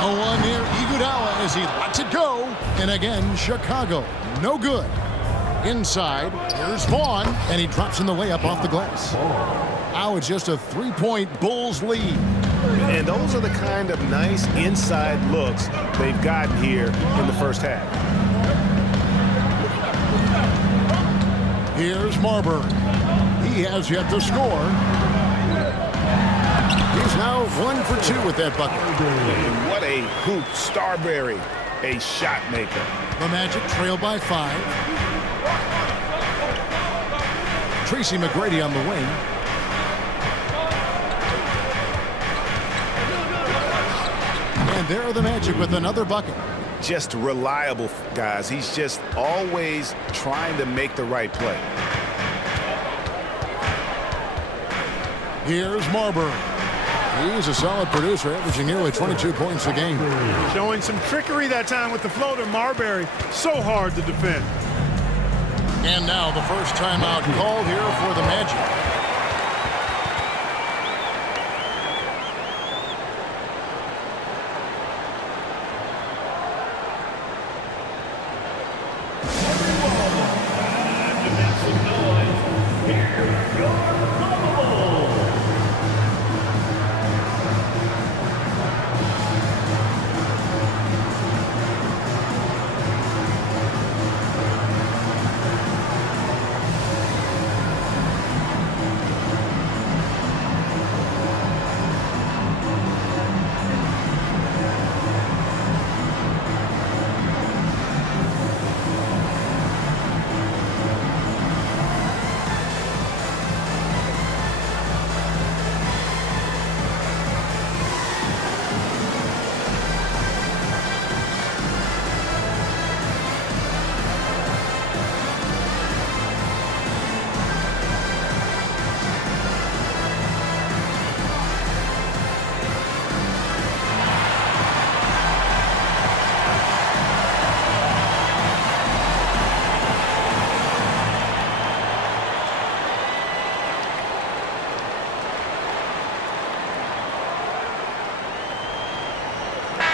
No one near Iguodala as he lets it go. And again, Chicago, no good. Inside, here's Vaughn, and he drops in the layup off the glass. Now it's just a 3-point Bulls lead. And those are the kind of nice inside looks they've gotten here in the first half. Here's Marbury. He has yet to score. He's now 1 for 2 with that bucket. And what a hoop. Starberry a shot maker. The Magic trail by 5. Tracy McGrady on the wing. And there are the Magic with another bucket. Just reliable, guys. He's just always trying to make the right play. Here's Marbury. He's a solid producer, averaging nearly 22 points a game. Showing some trickery that time with the floater. Marbury, so hard to defend. And now the first timeout called here for the Magic.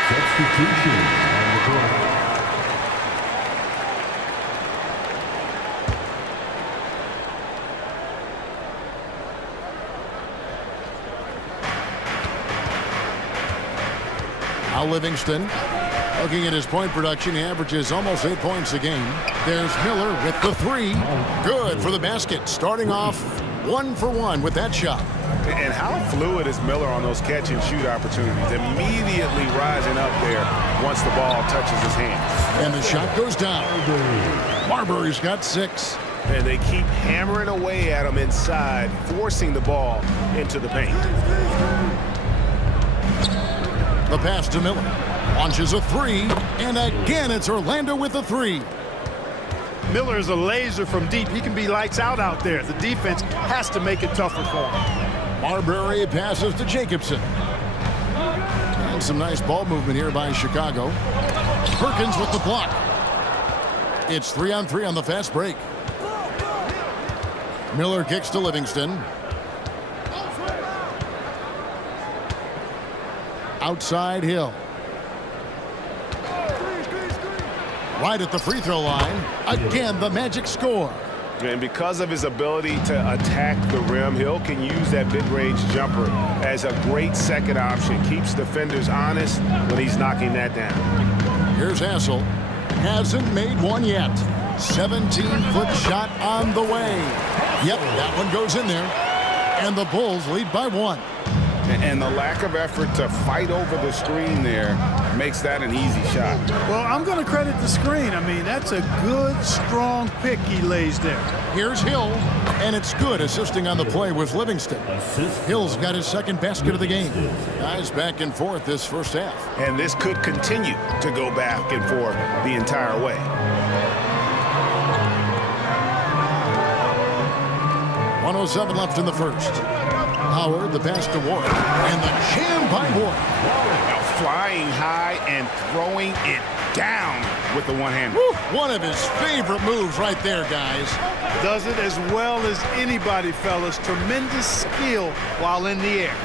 Substitution on the court. Now Livingston, looking at his point production, he averages almost 8 points a game. There's Miller with the 3. Good for the basket, starting off 1 for 1 with that shot. And how fluid is Miller on those catch-and-shoot opportunities? Immediately rising up there once the ball touches his hands. And the shot goes down. Marbury's got 6. And they keep hammering away at him inside, forcing the ball into the paint. The pass to Miller. Launches a 3. And again, it's Orlando with the 3. Miller is a laser from deep. He can be lights out there. The defense has to make it tougher for him. Marbury passes to Jacobson. And some nice ball movement here by Chicago. Perkins with the block. It's 3-on-3 on the fast break. Miller kicks to Livingston. Outside Hill. Right at the free throw line. Again, the Magic score. And because of his ability to attack the rim, Hill can use that mid-range jumper as a great second option. Keeps defenders honest when he's knocking that down. Here's Hassel. Hasn't made one yet. 17-foot shot on the way. Yep, that one goes in there. And the Bulls lead by 1. And the lack of effort to fight over the screen there makes that an easy shot. Well, I'm going to credit the screen. I mean, that's a good, strong pick he lays there. Here's Hill, and it's good assisting on the play with Livingston. Hill's got his second basket of the game. Guys back and forth this first half. And this could continue to go back and forth the entire way. .107 left in the first. Howard, the pass to Ward, and the jam by Ward. Now flying high and throwing it down with the one-hand. One of his favorite moves right there, guys. Does it as well as anybody, fellas. Tremendous skill while in the air.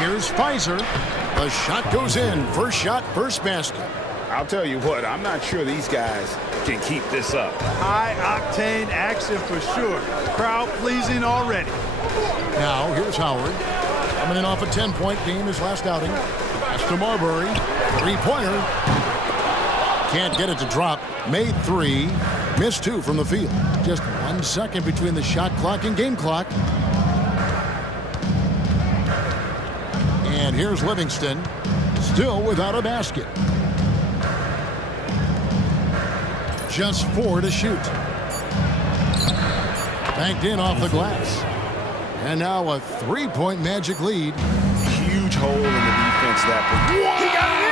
Here's Pfizer. The shot goes in. First shot, first basket. I'll tell you what, I'm not sure these guys can keep this up. High-octane action for sure. Crowd pleasing already. Now, here's Howard. Coming in off a 10-point game his last outing. Pass to Marbury. Three-pointer. Can't get it to drop. Made 3. Missed 2 from the field. Just 1 second between the shot clock and game clock. And here's Livingston. Still without a basket. Just 4 to shoot. Banked in off the glass. And now a 3-point Magic lead. Huge hole in the defense that one. He got it in.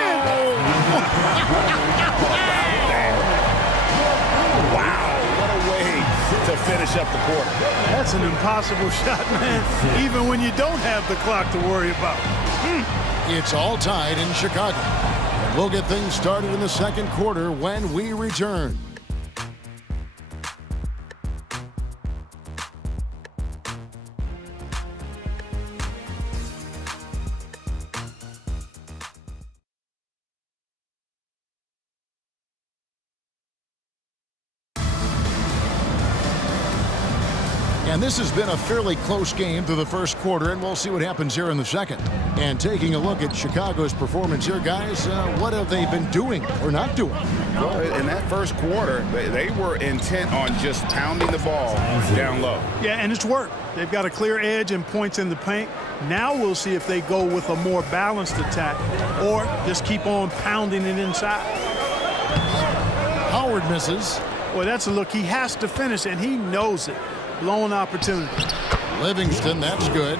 Wow, what a way to finish up the quarter. That's an impossible shot, man, even when you don't have the clock to worry about. It's all tied in Chicago. We'll get things started in the second quarter when we return. And this has been a fairly close game through the first quarter, and we'll see what happens here in the second. And taking a look at Chicago's performance here, guys, what have they been doing or not doing? Well, in that first quarter, they were intent on just pounding the ball down low. Yeah, and it's worked. They've got a clear edge and points in the paint. Now we'll see if they go with a more balanced attack or just keep on pounding it inside. Howard misses. Boy, that's a look. He has to finish, and he knows it. Blown opportunity. Livingston, that's good.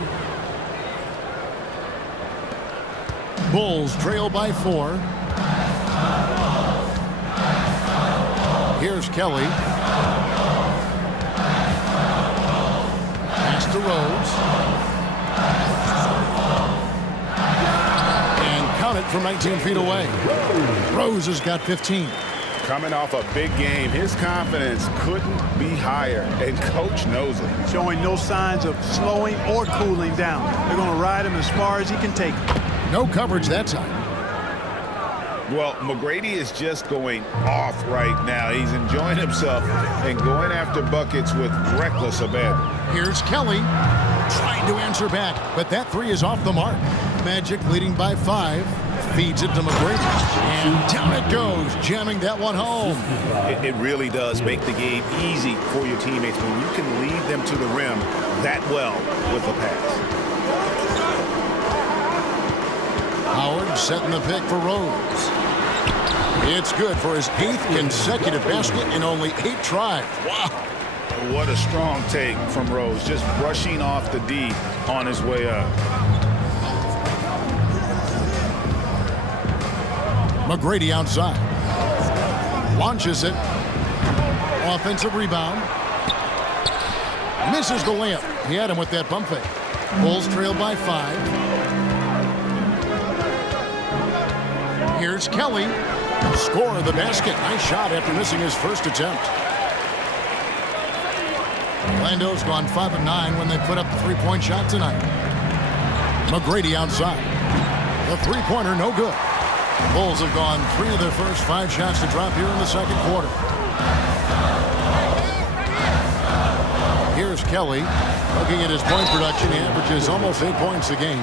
Bulls trail by 4. Here's Kelly. Pass to Rose. And count it from 19 feet away. Rose has got 15. Coming off a big game, his confidence couldn't be higher, and coach knows it. Showing no signs of slowing or cooling down. They're going to ride him as far as he can take him. No coverage that time. Well, McGrady is just going off right now. He's enjoying himself and going after buckets with reckless abandon. Here's Kelly trying to answer back, but that 3 is off the mark. Magic leading by 5. Feeds it to McGrady. And down it goes, jamming that one home. It really does make the game easy for your teammates when you can lead them to the rim that well with a pass. Howard setting the pick for Rose. It's good for his 8th consecutive basket in only 8 tries. Wow. What a strong take from Rose, just brushing off the D on his way up. McGrady outside. Launches it. Offensive rebound. Misses the layup. He had him with that bump fake. Bulls trail by 5. Here's Kelly. Score of the basket. Nice shot after missing his first attempt. Orlando's gone 5 of 9 when they put up the 3-point shot tonight. McGrady outside. The 3-pointer no good. Bulls have gone 3 of their first 5 shots to drop here in the second quarter. Here's Kelly. Looking at his point production, he averages almost 8 points a game.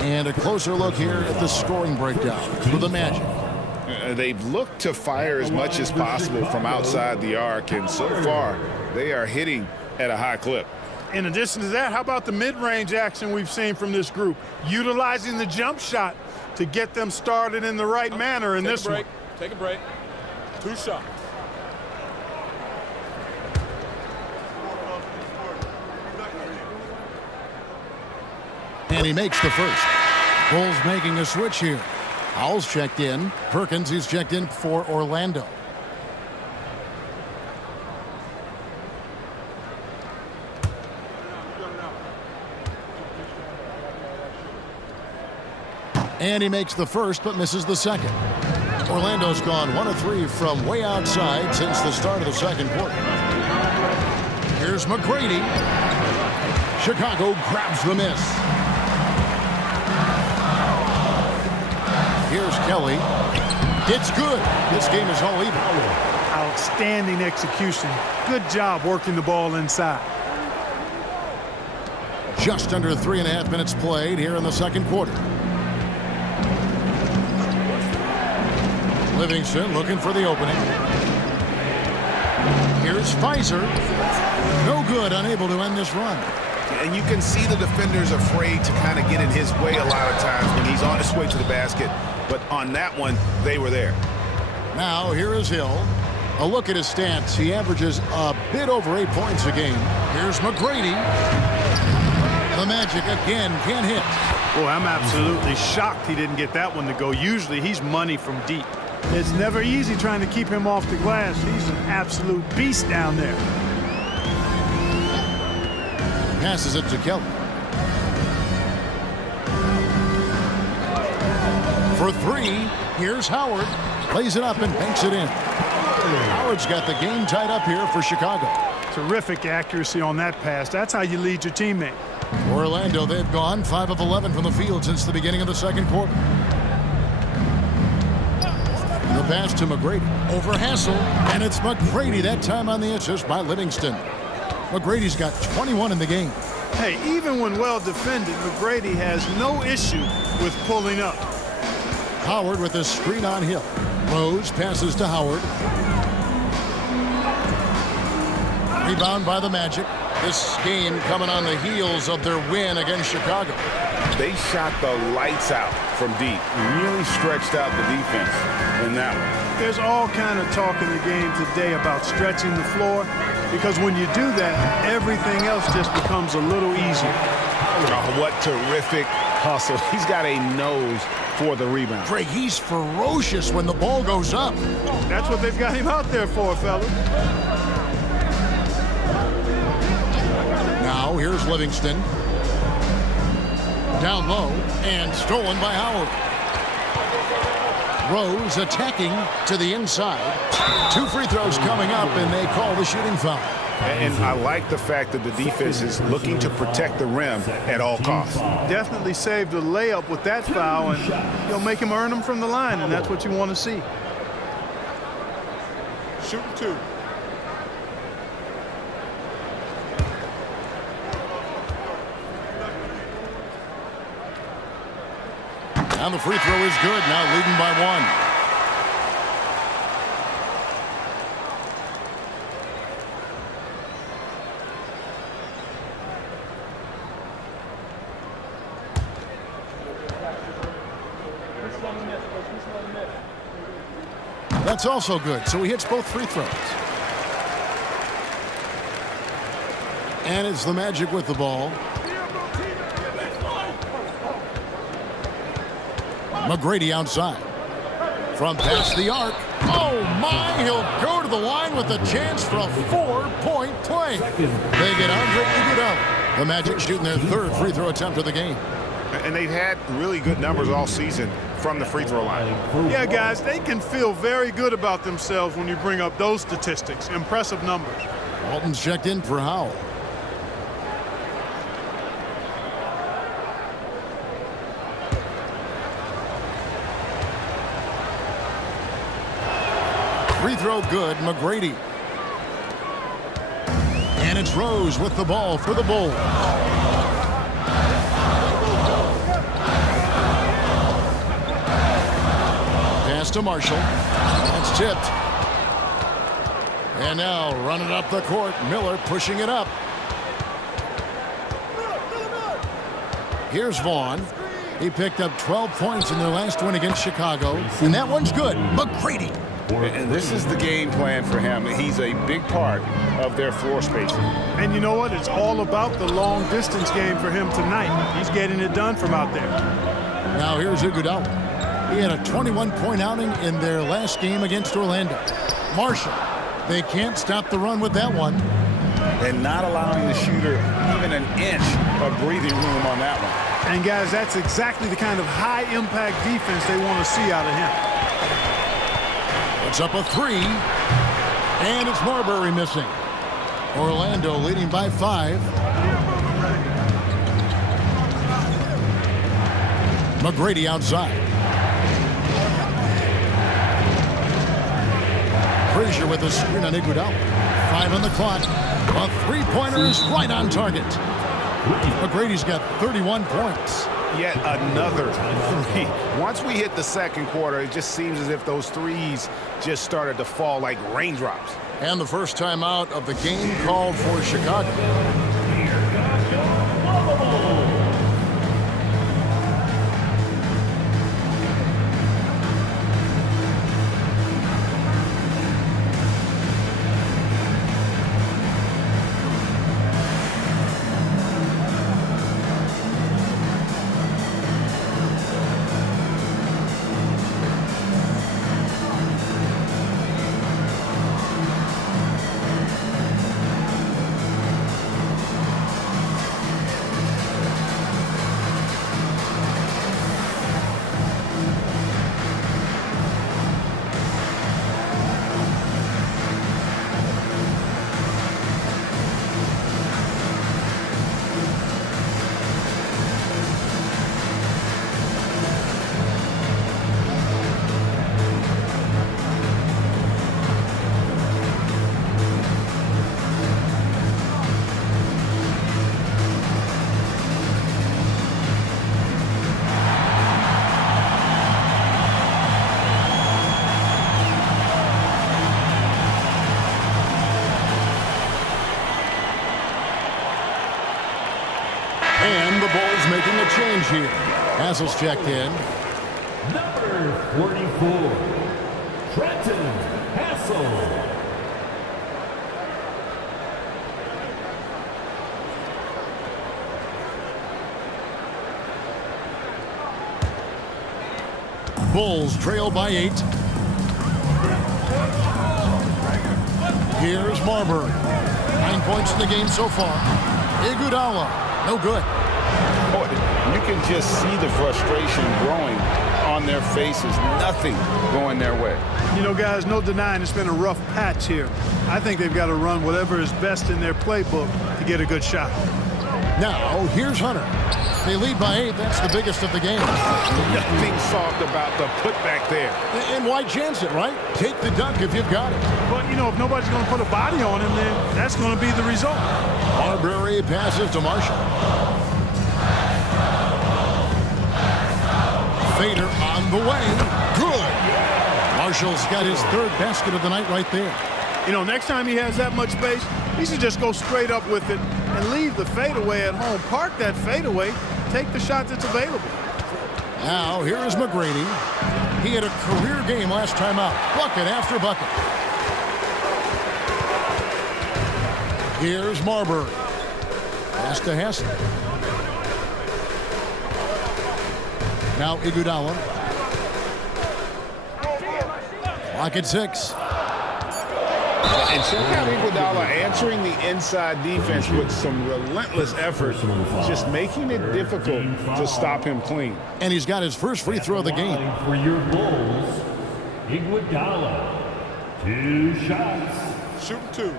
And a closer look here at the scoring breakdown for the Magic. They've looked to fire as much as possible from outside the arc, and so far they are hitting at a high clip. In addition to that, how about the mid-range action we've seen from this group? Utilizing the jump shot to get them started in the right manner in this one. Take a break. 2 shots. And he makes the first. Bulls making a switch here. Howell's checked in. Perkins is checked in for Orlando. And he makes the first, but misses the second. Orlando's gone 1 of 3 from way outside since the start of the second quarter. Here's McGrady. Chicago grabs the miss. Here's Kelly. It's good. This game is all even. Outstanding execution. Good job working the ball inside. Just under 3.5 minutes played here in the second quarter. Livingston looking for the opening. Here's Pfizer. No good, unable to end this run. And you can see the defenders afraid to kind of get in his way a lot of times when he's on his way to the basket. But on that one, they were there. Now here is Hill. A look at his stats. He averages a bit over 8 points a game. Here's McGrady. The Magic again can't hit. Boy, I'm absolutely shocked he didn't get that one to go. Usually he's money from deep. It's never easy trying to keep him off the glass. He's an absolute beast down there. Passes it to Kelly. For three, here's Howard. Plays it up and banks it in. Howard's got the game tied up here for Chicago. Terrific accuracy on that pass. That's how you lead your teammate. Orlando, they've gone 5 of 11 from the field since the beginning of the second quarter. The pass to McGrady. Over Hassel. And it's McGrady that time on the assist by Livingston. McGrady's got 21 in the game. Hey, even when well defended, McGrady has no issue with pulling up. Howard with a screen on Hill. Rose passes to Howard. Rebound by the Magic. This game coming on the heels of their win against Chicago. They shot the lights out from deep. Really stretched out the defense in that one. There's all kind of talk in the game today about stretching the floor, because when you do that, everything else just becomes a little easier. Oh, what terrific hustle. He's got a nose for the rebound. Greg, he's ferocious when the ball goes up. That's what they've got him out there for, fella. Now here's Livingston. Down low and stolen by Howard. Rose attacking to the inside. 2 free throws coming up, and they call the shooting foul. And I like the fact that the defense is looking to protect the rim at all costs. Definitely saved a layup with that foul, and you'll make him earn them from the line, and that's what you want to see. Shooting 2. And the free throw is good, now leading by 1. That's also good, so he hits both free throws. And it's the Magic with the ball. McGrady outside. From past the arc. Oh, my! He'll go to the line with a chance for a 4-point play. They get Andre Iguodala. The Magic shooting their 3rd free throw attempt of the game. And they've had really good numbers all season from the free throw line. Yeah, guys, they can feel very good about themselves when you bring up those statistics. Impressive numbers. Walton's checked in for Howell. Free throw good, McGrady. And it's Rose with the ball for the Bulls. Pass to Marshall. That's tipped. And now running up the court, Miller pushing it up. Here's Vaughn. He picked up 12 points in their last win against Chicago. And that one's good. McGrady. And this is the game plan for him. He's a big part of their floor spacing. And you know what? It's all about the long distance game for him tonight. He's getting it done from out there. Now here's Iguodala. He had a 21-point outing in their last game against Orlando. Marshall. They can't stop the run with that one. And not allowing the shooter even an inch of breathing room on that one. And guys, that's exactly the kind of high-impact defense they want to see out of him. It's up a 3, and it's Marbury missing. Orlando leading by 5. McGrady outside. Frazier with a screen on Iguodala. 5 on the clock. A 3-pointer is right on target. McGrady's got 31 points. Yet another 3. Once we hit the second quarter, it just seems as if those threes just started to fall like raindrops. And the first time out of the game called for Chicago. making a change here. Hassel's checked in. Number 44, Trenton Hassel. Bulls trail by 8. Here's Marbury. 9 points in the game so far. Iguodala, no good. Boy, you can just see the frustration growing on their faces. Nothing going their way. You know, guys, no denying it's been a rough patch here. I think they've got to run whatever is best in their playbook to get a good shot. Now, here's Hunter. They lead by 8. That's the biggest of the game. Nothing soft about the putback there. And why chance it, right? Take the dunk if you've got it. But, you know, if nobody's going to put a body on him, then that's going to be the result. Marbury passes to Marshall. Fader on the way. Good. Marshall's got his 3rd basket of the night right there. You know, next time he has that much space, he should just go straight up with it and leave the fadeaway at home. Park that fadeaway. Take the shot that's available. Now, here is McGrady. He had a career game last time out. Bucket after bucket. Here's Marbury. Pass to Hassel. Now Iguodala. Clock at 6. And check out Iguodala answering the inside defense with some relentless effort, just making it difficult to stop him clean. And he's got his first free throw of the game. For your Bulls, Iguodala. 2 shots. Shoot 2.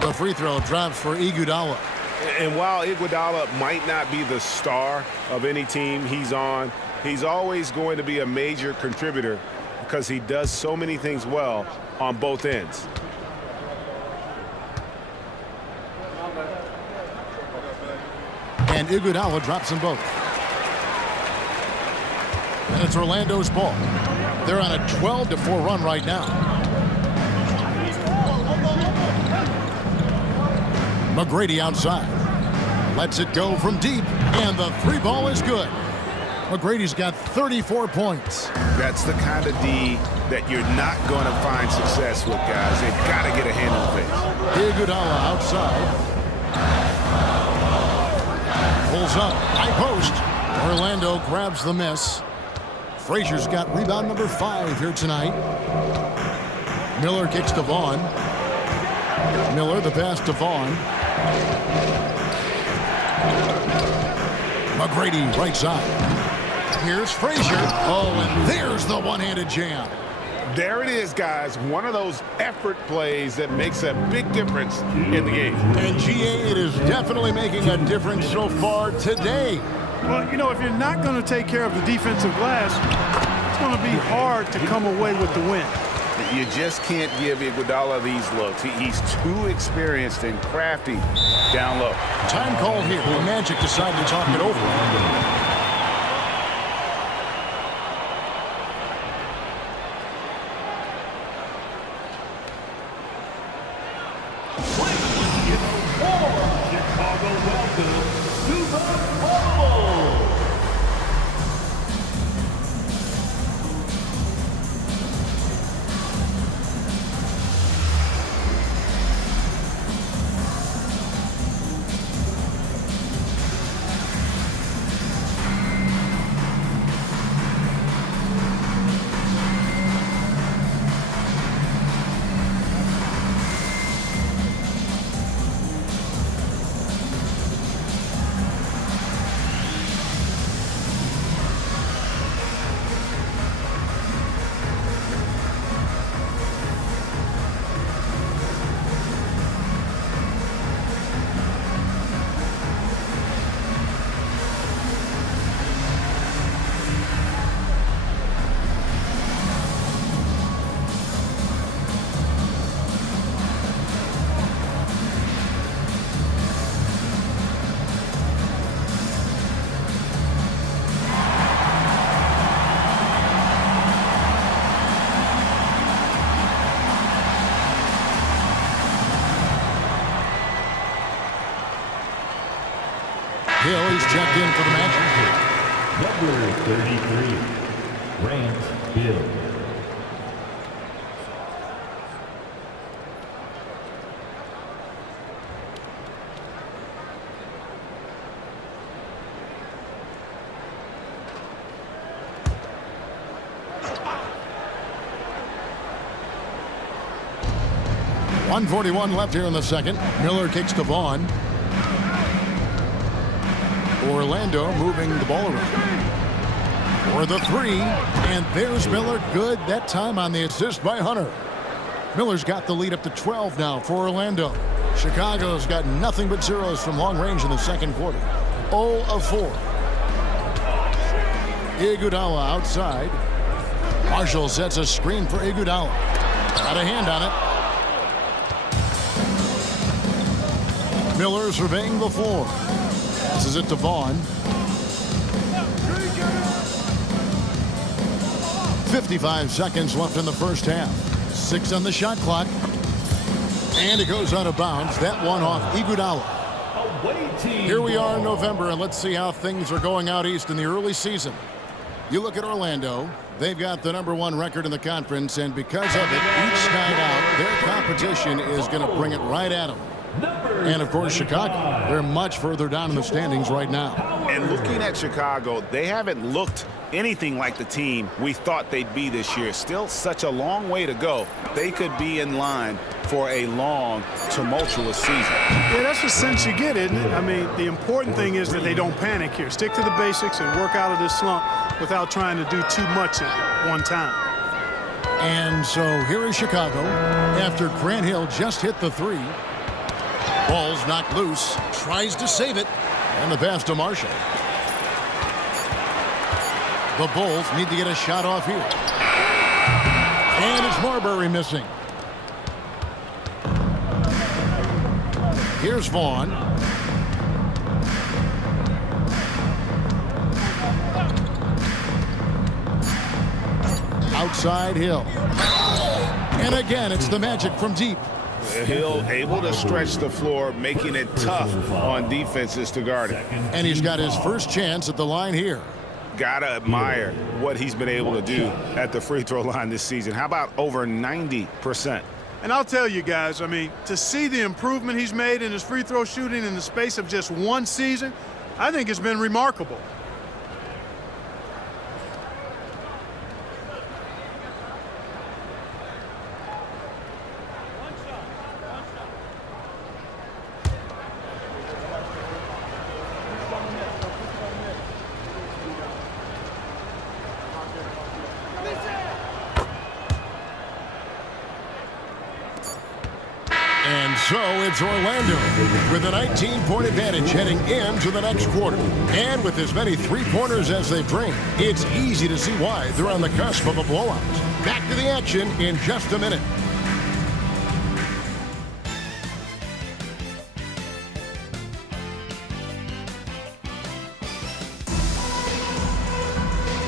The free throw drops for Iguodala. And while Iguodala might not be the star of any team he's on, he's always going to be a major contributor because he does so many things well on both ends. And Iguodala drops them both. And it's Orlando's ball. They're on a 12-4 run right now. McGrady outside. Lets it go from deep, and the 3 ball is good. McGrady's got 34 points. That's the kind of D that you're not going to find success with, guys. They've got to get a hand on the face. Iguodala outside. Pulls up, high post. Orlando grabs the miss. Frazier's got rebound number 5 here tonight. Miller kicks to Vaughn. Miller, the pass to Vaughn. McGrady right side. Here's Frazier. Oh, and there's the one-handed jam. There it is, guys. One of those effort plays that makes a big difference in the game. And GA, it is definitely making a difference so far today. Well, you know, if you're not going to take care of the defensive glass, it's going to be hard to come away with the win. You just can't give Iguodala these looks. He's too experienced and crafty down low. Time called here. The Magic decide to talk it over. Chicago, welcome to the Bubble. Hill, he's checked in for the Magic. Number 33, Grant Hill. .141 left here in the second. Miller kicks to Vaughn. Orlando moving the ball around. For the three, and there's Miller. Good that time on the assist by Hunter. Miller's got the lead up to 12 now for Orlando. Chicago's got nothing but zeros from long range in the second quarter. 0 of 4. Iguodala outside. Marshall sets a screen for Iguodala. Got a hand on it. Miller surveying the floor. Passes it to Vaughn. 55 seconds left in the first half. 6 on the shot clock. And it goes out of bounds. That one off Iguodala. Here we are in November, and let's see how things are going out east in the early season. You look at Orlando. They've got the #1 record in the conference, and because of it, each night out, their competition is going to bring it right at them. And, of course, Chicago, they're much further down in the standings right now. And looking at Chicago, they haven't looked anything like the team we thought they'd be this year. Still such a long way to go. They could be in line for a long, tumultuous season. Yeah, that's the sense you get, isn't it? I mean, the important thing is that they don't panic here. Stick to the basics and work out of this slump without trying to do too much at one time. And so here is Chicago after Grant Hill just hit the three. Ball's knocked loose, tries to save it, and the pass to Marshall. The Bulls need to get a shot off here. And it's Marbury missing. Here's Vaughn. Outside Hill. And again, it's the Magic from deep. Hill able to stretch the floor, making it tough on defenses to guard it. And he's got his first chance at the line here. Gotta admire what he's been able to do at the free throw line this season. How about over 90%? And I'll tell you guys, I mean, to see the improvement he's made in his free throw shooting in the space of just one season, I think it's been remarkable. And so it's Orlando with a 19-point advantage heading into the next quarter. And with as many three-pointers as they bring, it's easy to see why they're on the cusp of a blowout. Back to the action in just a minute.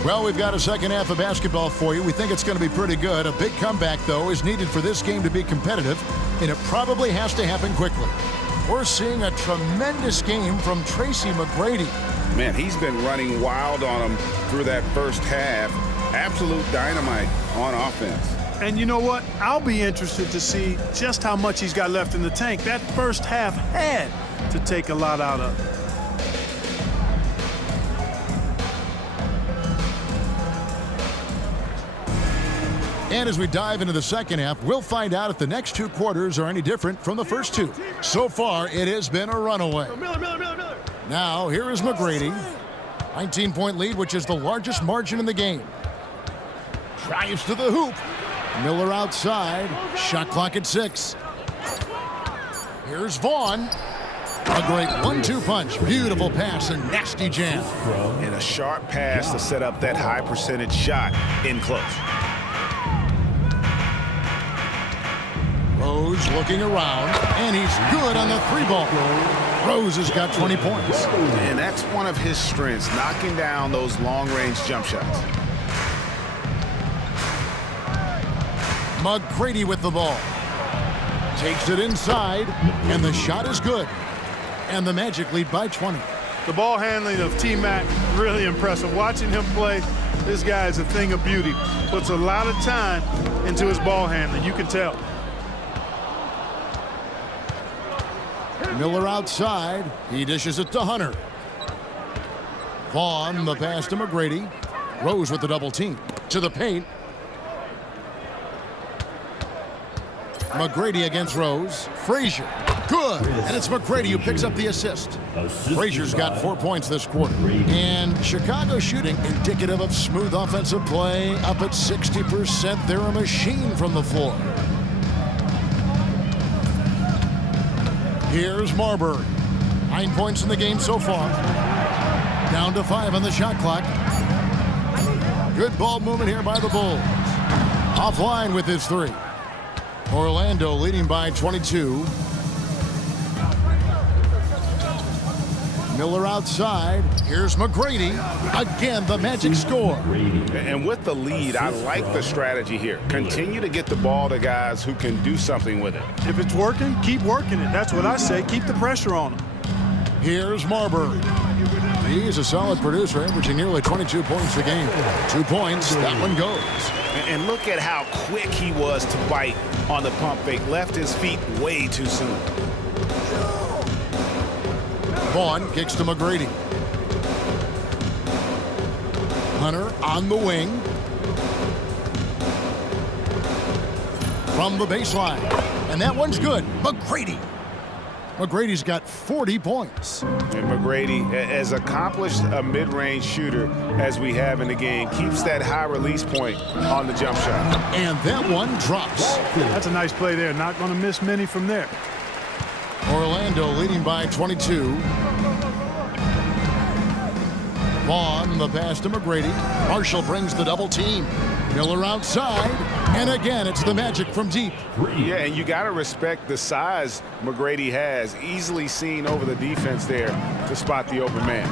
Well, we've got a second half of basketball for you. We think it's going to be pretty good. A big comeback, though, is needed for this game to be competitive, and it probably has to happen quickly. We're seeing a tremendous game from Tracy McGrady. Man, he's been running wild on him through that first half. Absolute dynamite on offense. And you know what? I'll be interested to see just how much he's got left in the tank. That first half had to take a lot out of it. And as we dive into the second half, we'll find out if the next two quarters are any different from the first two. So far, it has been a runaway. Now, here is McGrady. 19-point lead, which is the largest margin in the game. Drives to the hoop. Miller outside. Shot clock at 6. Here's Vaughn. A great 1-2 punch. Beautiful pass and nasty jam. And a sharp pass to set up that high percentage shot in close. Rose looking around, and he's good on the three ball. Rose has got 20 points. And that's one of his strengths, knocking down those long-range jump shots. McGrady with the ball. Takes it inside, and the shot is good. And the Magic lead by 20. The ball handling of T-Mac, really impressive. Watching him play, this guy is a thing of beauty. Puts a lot of time into his ball handling, you can tell. Miller outside. He dishes it to Hunter. Vaughn, the pass to McGrady. Rose with the double team. To the paint. McGrady against Rose. Frazier. Good. And it's McGrady who picks up the assist. Frazier's got 4 points this quarter. And Chicago shooting indicative of smooth offensive play. Up at 60%. They're a machine from the floor. Here's Marbury. 9 points in the game so far. Down to 5 on the shot clock. Good ball movement here by the Bulls. Offline with his 3. Orlando leading by 22. Miller outside. Here's McGrady. Again, the Magic score. And with the lead, I like the strategy here. Continue to get the ball to guys who can do something with it. If it's working, keep working it. That's what I say. Keep the pressure on him. Here's Marbury. He's a solid producer, averaging nearly 22 points a game. 2 points, that one goes. And look at how quick he was to bite on the pump fake. Left his feet way too soon. Vaughn kicks to McGrady. Hunter on the wing. From the baseline. And that one's good. McGrady. McGrady's got 40 points. And McGrady, as accomplished a mid-range shooter as we have in the game, keeps that high release point on the jump shot. And that one drops. That's a nice play there. Not going to miss many from there. Orlando leading by 22. Vaughn, the pass to McGrady. Marshall brings the double team. Miller outside. And again, it's the Magic from deep. Yeah, and you got to respect the size McGrady has. Easily seen over the defense there to spot the open man.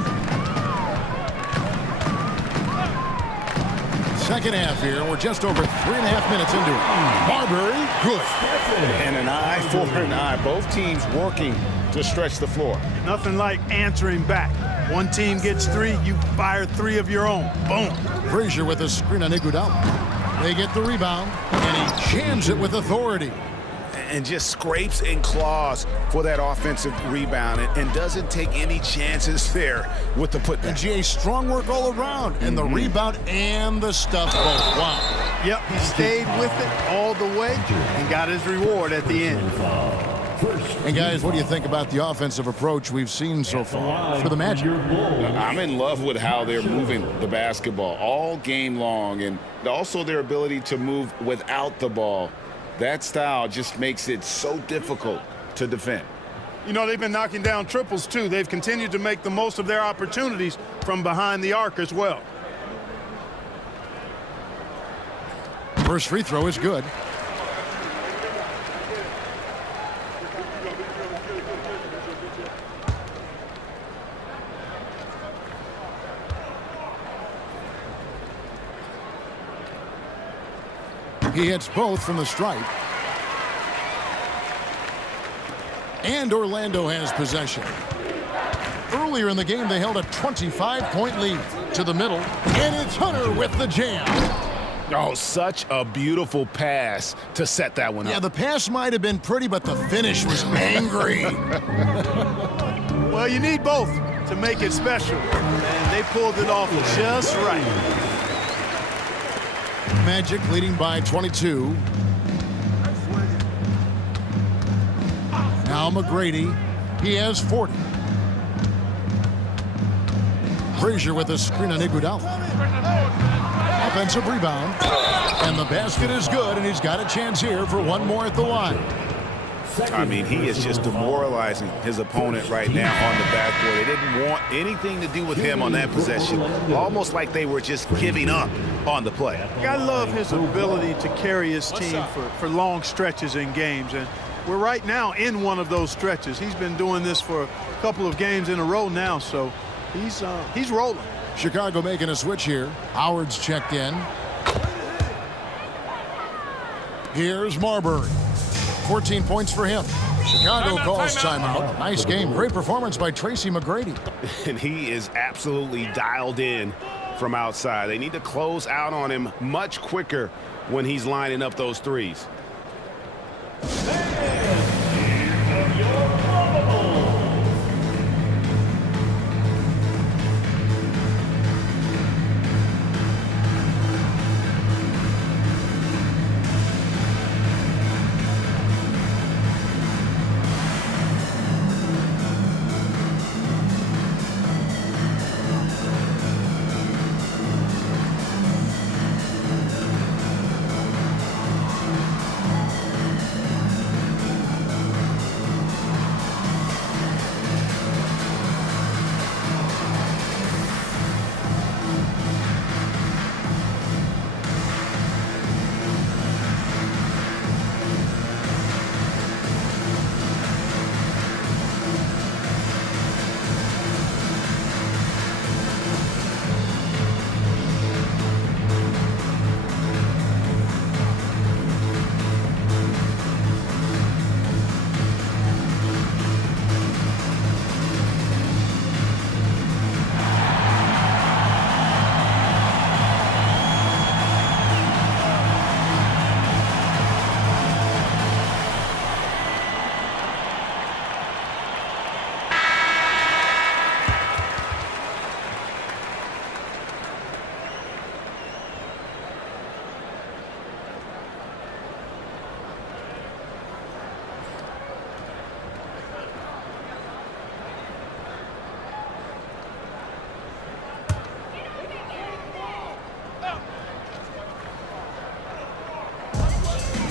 Second half here. We're just over 3.5 minutes into it. Marbury, good. And an eye for an eye. Both teams working to stretch the floor. Nothing like answering back. One team gets 3, you fire 3 of your own. Boom. Frazier with a screen on Iguodala. They get the rebound, and he jams it with authority. And just scrapes and claws for that offensive rebound and doesn't take any chances there with the putback. And GA, strong work all around, and the rebound and the stuff both. Wow. Yep, he stayed with it all the way and got his reward at the end. And guys, what do you think about the offensive approach we've seen so far for the Magic? I'm in love with how they're moving the basketball all game long, and also their ability to move without the ball. That style just makes it so difficult to defend. You know, they've been knocking down triples, too. They've continued to make the most of their opportunities from behind the arc as well. First free throw is good. He hits both from the stripe. And Orlando has possession. Earlier in the game, they held a 25-point lead. To the middle, and it's Hunter with the jam. Oh, such a beautiful pass to set that one up. Yeah, the pass might have been pretty, but the finish was angry. Well, you need both to make it special, and they pulled it off just right. Magic leading by 22. Now McGrady, he has 40. Frazier with a screen on Iguodala. Offensive rebound, and the basket is good, and he's got a chance here for one more at the line. I mean, he is just demoralizing his opponent right now on the backboard. They didn't want anything to do with him on that possession. Almost like they were just giving up on the play. I love his ability to carry his team for long stretches in games, and we're right now in one of those stretches. He's been doing this for a couple of games in a row now, so he's rolling. Chicago making a switch here. Howard's checked in. Here's Marbury. 14 points for him. Chicago calls timeout. Nice game. Great performance by Tracy McGrady. And he is absolutely dialed in from outside. They need to close out on him much quicker when he's lining up those threes.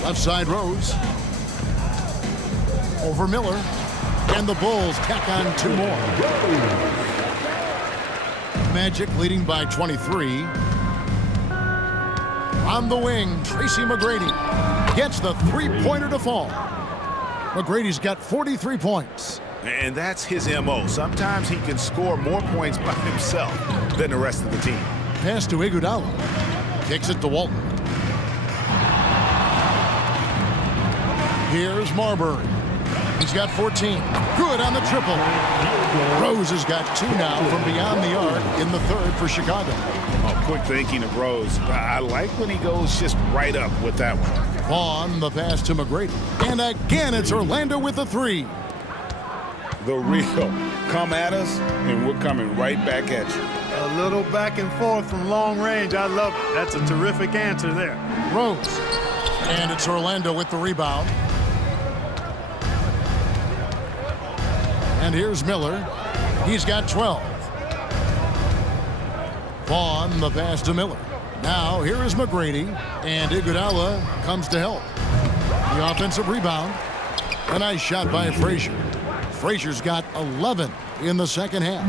Left side Rose. Over Miller. And the Bulls tack on 2 more. Magic leading by 23. On the wing, Tracy McGrady gets the three-pointer to fall. McGrady's got 43 points. And that's his MO. Sometimes he can score more points by himself than the rest of the team. Pass to Iguodala. Kicks it to Walton. Here's Marbury. He's got 14. Good on the triple. Rose has got 2 now from beyond the arc in the third for Chicago. Oh, quick thinking of Rose. I like when he goes just right up with that one. Vaughn, the pass to McGrady. And again, it's Orlando with the 3. The real. Come at us, and we're coming right back at you. A little back and forth from long range. I love it. That's a terrific answer there. Rose. And it's Orlando with the rebound. And here's Miller. He's got 12. Vaughn, the pass to Miller. Now, here is McGrady. And Iguodala comes to help. The offensive rebound. A nice shot by Frazier. Frazier's got 11 in the second half.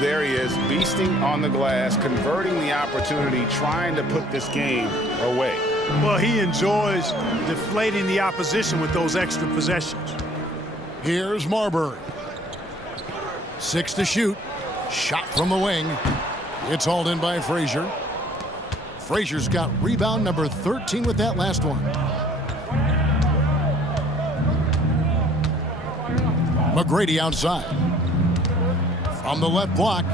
There he is, beasting on the glass, converting the opportunity, trying to put this game away. Well, he enjoys deflating the opposition with those extra possessions. Here's Marbury. 6 to shoot. Shot from the wing. It's hauled in by Frazier. Frazier's got rebound number 13 with that last one. McGrady outside. From the left block.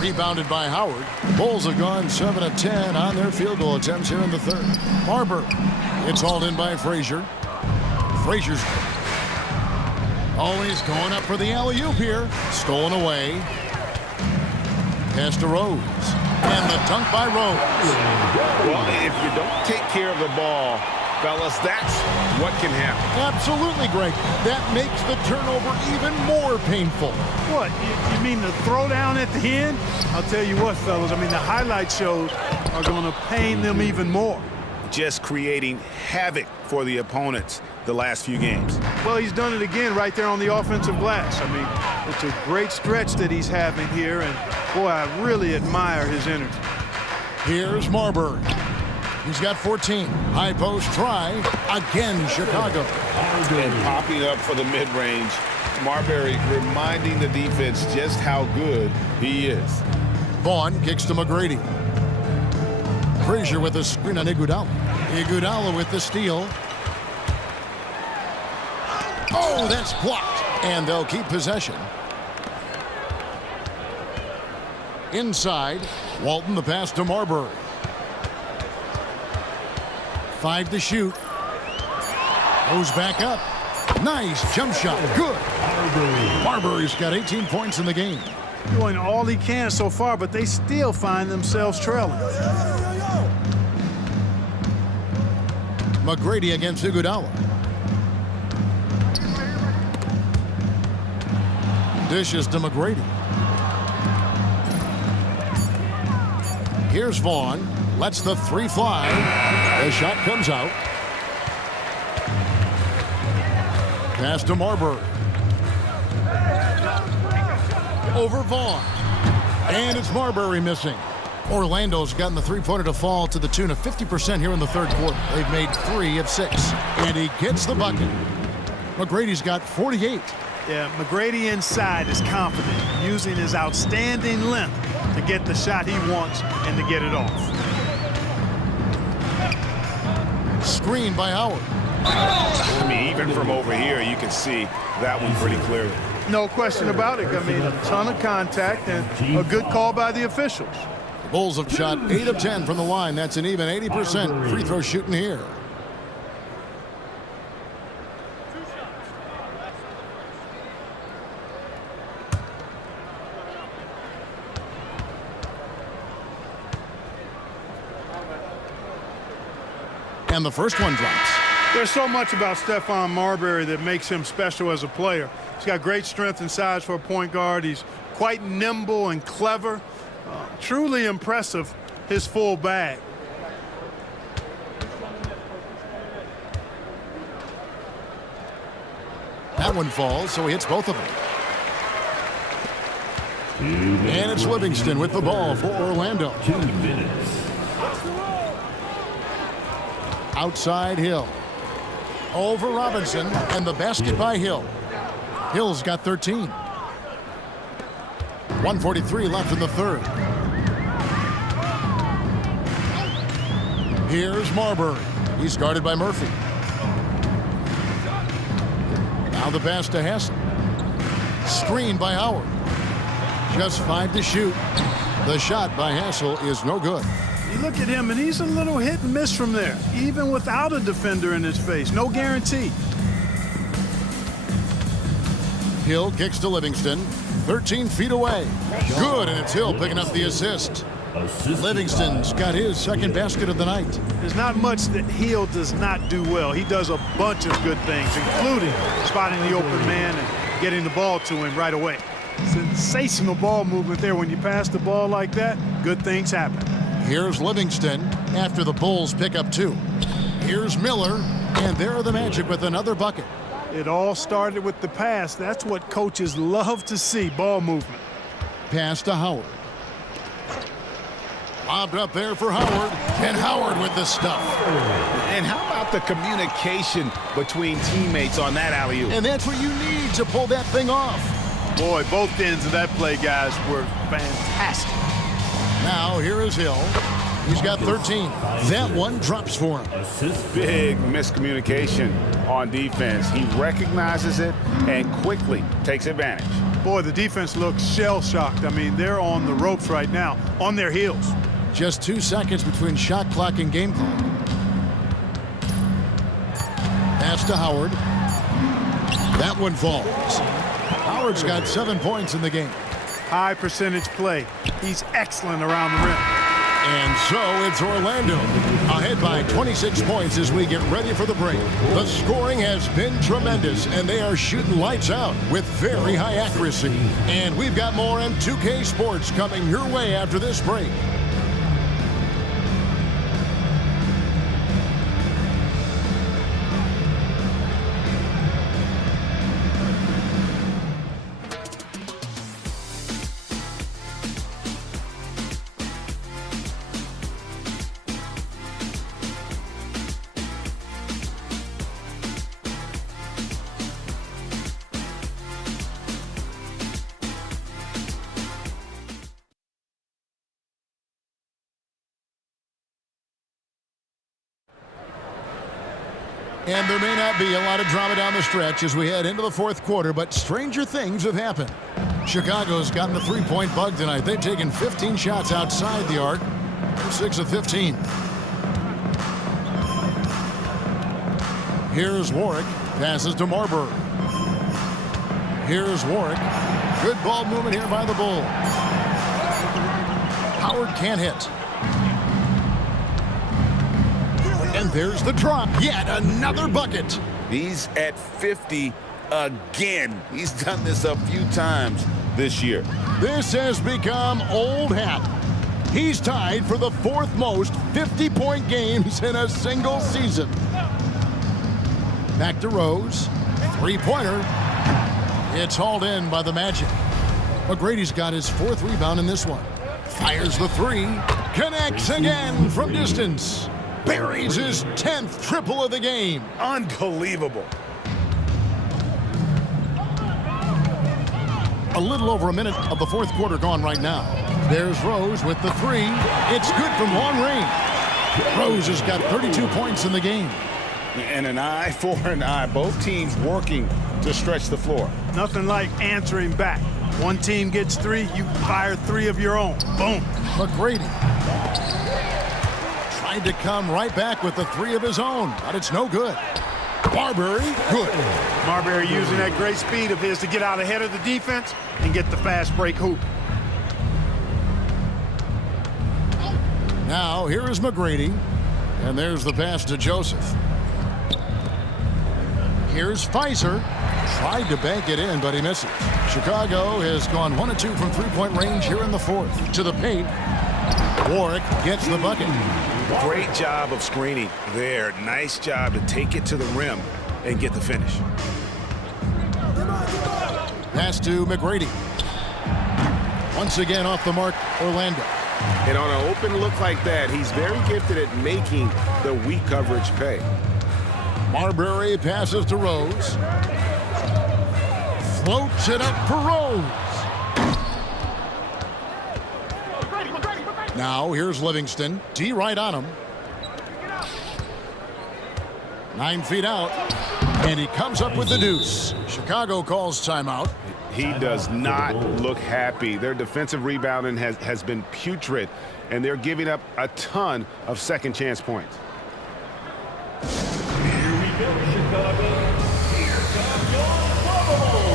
Rebounded by Howard. Bulls have gone 7 of 10 on their field goal attempts here in the third. Marbury. It's hauled in by Frazier. Frazier's always going up for the alley-oop here. Stolen away. Pass to Rose. And the dunk by Rose. Well, if you don't take care of the ball, fellas, that's what can happen. Absolutely, Greg. That makes the turnover even more painful. What, you mean the throwdown at the end? I'll tell you what, fellas, I mean, the highlight shows are going to pain them even more. Just creating havoc for the opponents the last few games. Well, he's done it again right there on the offensive glass. I mean, it's a great stretch that he's having here, and boy, I really admire his energy. Here's Marbury. He's got 14. High post try. Again, Chicago. And popping up for the mid-range. Marbury reminding the defense just how good he is. Vaughn kicks to McGrady. Frazier with a screen on Iguodala. Iguodala with the steal. Oh, that's blocked. And they'll keep possession. Inside, Walton the pass to Marbury. 5 to shoot. Goes back up. Nice jump shot. Good. Marbury's got 18 points in the game. Doing all he can so far, but they still find themselves trailing. McGrady against Iguodala. Dishes to McGrady. Here's Vaughn. Lets the 3 fly. The shot comes out. Pass to Marbury. Over Vaughn. And it's Marbury missing. Orlando's gotten the three-pointer to fall to the tune of 50% here in the third quarter. They've made 3 of 6. And he gets the bucket. McGrady's got 48. Yeah, McGrady inside is confident, using his outstanding length to get the shot he wants and to get it off. Screen by Howard. I mean, even from over here, you can see that one pretty clearly. No question about it. I mean, a ton of contact and a good call by the officials. The Bulls have shot 8 of 10 from the line. That's an even 80% free throw shooting here. And the first one drops. There's so much about Stephon Marbury that makes him special as a player. He's got great strength and size for a point guard. He's quite nimble and clever. Truly impressive, his full bag. That one falls, so he hits both of them. And it's Livingston with the ball for Orlando. 2 minutes. Outside Hill. Over Robinson, and the basket by Hill. Hill's got 13. 1:43 left in the third. Here's Marbury. He's guarded by Murphy. Now the pass to Hassel. Screen by Howard. Just 5 to shoot. The shot by Hassel is no good. You look at him, and he's a little hit and miss from there, even without a defender in his face. No guarantee. Hill kicks to Livingston. 13 feet away. Good, and it's Hill picking up the assist. Livingston's got his second basket of the night. There's not much that Hill does not do well. He does a bunch of good things, including spotting the open man and getting the ball to him right away. Sensational ball movement there. When you pass the ball like that, good things happen. Here's Livingston after the Bulls pick up 2. Here's Miller, and there are the Magic with another bucket. It all started with the pass. That's what coaches love to see, ball movement. Pass to Howard. Lobbed up there for Howard, and Howard with the stuff. And how about the communication between teammates on that alley-oop? And that's what you need to pull that thing off. Boy, both ends of that play, guys, were fantastic. Now here is Hill. He's got 13. That one drops for him. Big miscommunication on defense. He recognizes it and quickly takes advantage. Boy, the defense looks shell-shocked. I mean, they're on the ropes right now, on their heels. Just 2 seconds between shot clock and game clock. Pass to Howard. That one falls. Howard's got 7 points in the game. High percentage play. He's excellent around the rim. And so it's Orlando ahead by 26 points as we get ready for the break. The scoring has been tremendous, and they are shooting lights out with very high accuracy. And we've got more M2K Sports coming your way after this break. And there may not be a lot of drama down the stretch as we head into the fourth quarter, but stranger things have happened. Chicago's gotten the three-point bug tonight. They've taken 15 shots outside the arc. They're 6 of 15. Here's Warwick. Passes to Marbury. Here's Warwick. Good ball movement here by the Bulls. Howard can't hit. And there's the drop. Yet another bucket. He's at 50 again. He's done this a few times this year. This has become old hat. He's tied for the fourth most 50-point games in a single season. Back to Rose. Three-pointer. It's hauled in by the Magic. McGrady's got his fourth rebound in this one. Fires the three. Connects again from distance. Buries his 10th triple of the game. Unbelievable. A little over a minute of the fourth quarter gone right now. There's Rose with the three. It's good from long range. Rose has got 32 points in the game. And an eye for an eye. Both teams working to stretch the floor. Nothing like answering back. One team gets three, you fire three of your own. Boom. McGrady tried to come right back with the three of his own, but it's no good. Marbury, good. Marbury using that great speed of his to get out ahead of the defense and get the fast break hoop. Now, here is McGrady, and there's the pass to Joseph. Here's Pfizer. Tried to bank it in, but he misses. Chicago has gone 1 of 2 from three-point range here in the fourth. To the paint. Warwick gets the bucket. Great job of screening there. Nice job to take it to the rim and get the finish. Pass to McGrady. Once again off the mark, Orlando. And on an open look like that, he's very gifted at making the weak coverage pay. Marbury passes to Rose. Floats it up for Rose. Now here's Livingston. D right on him. 9 feet out. And he comes up with the deuce. Chicago calls timeout. He does not look happy. Their defensive rebounding has been putrid, and they're giving up a ton of second chance points. Here we go, Chicago. Here comes your bubble.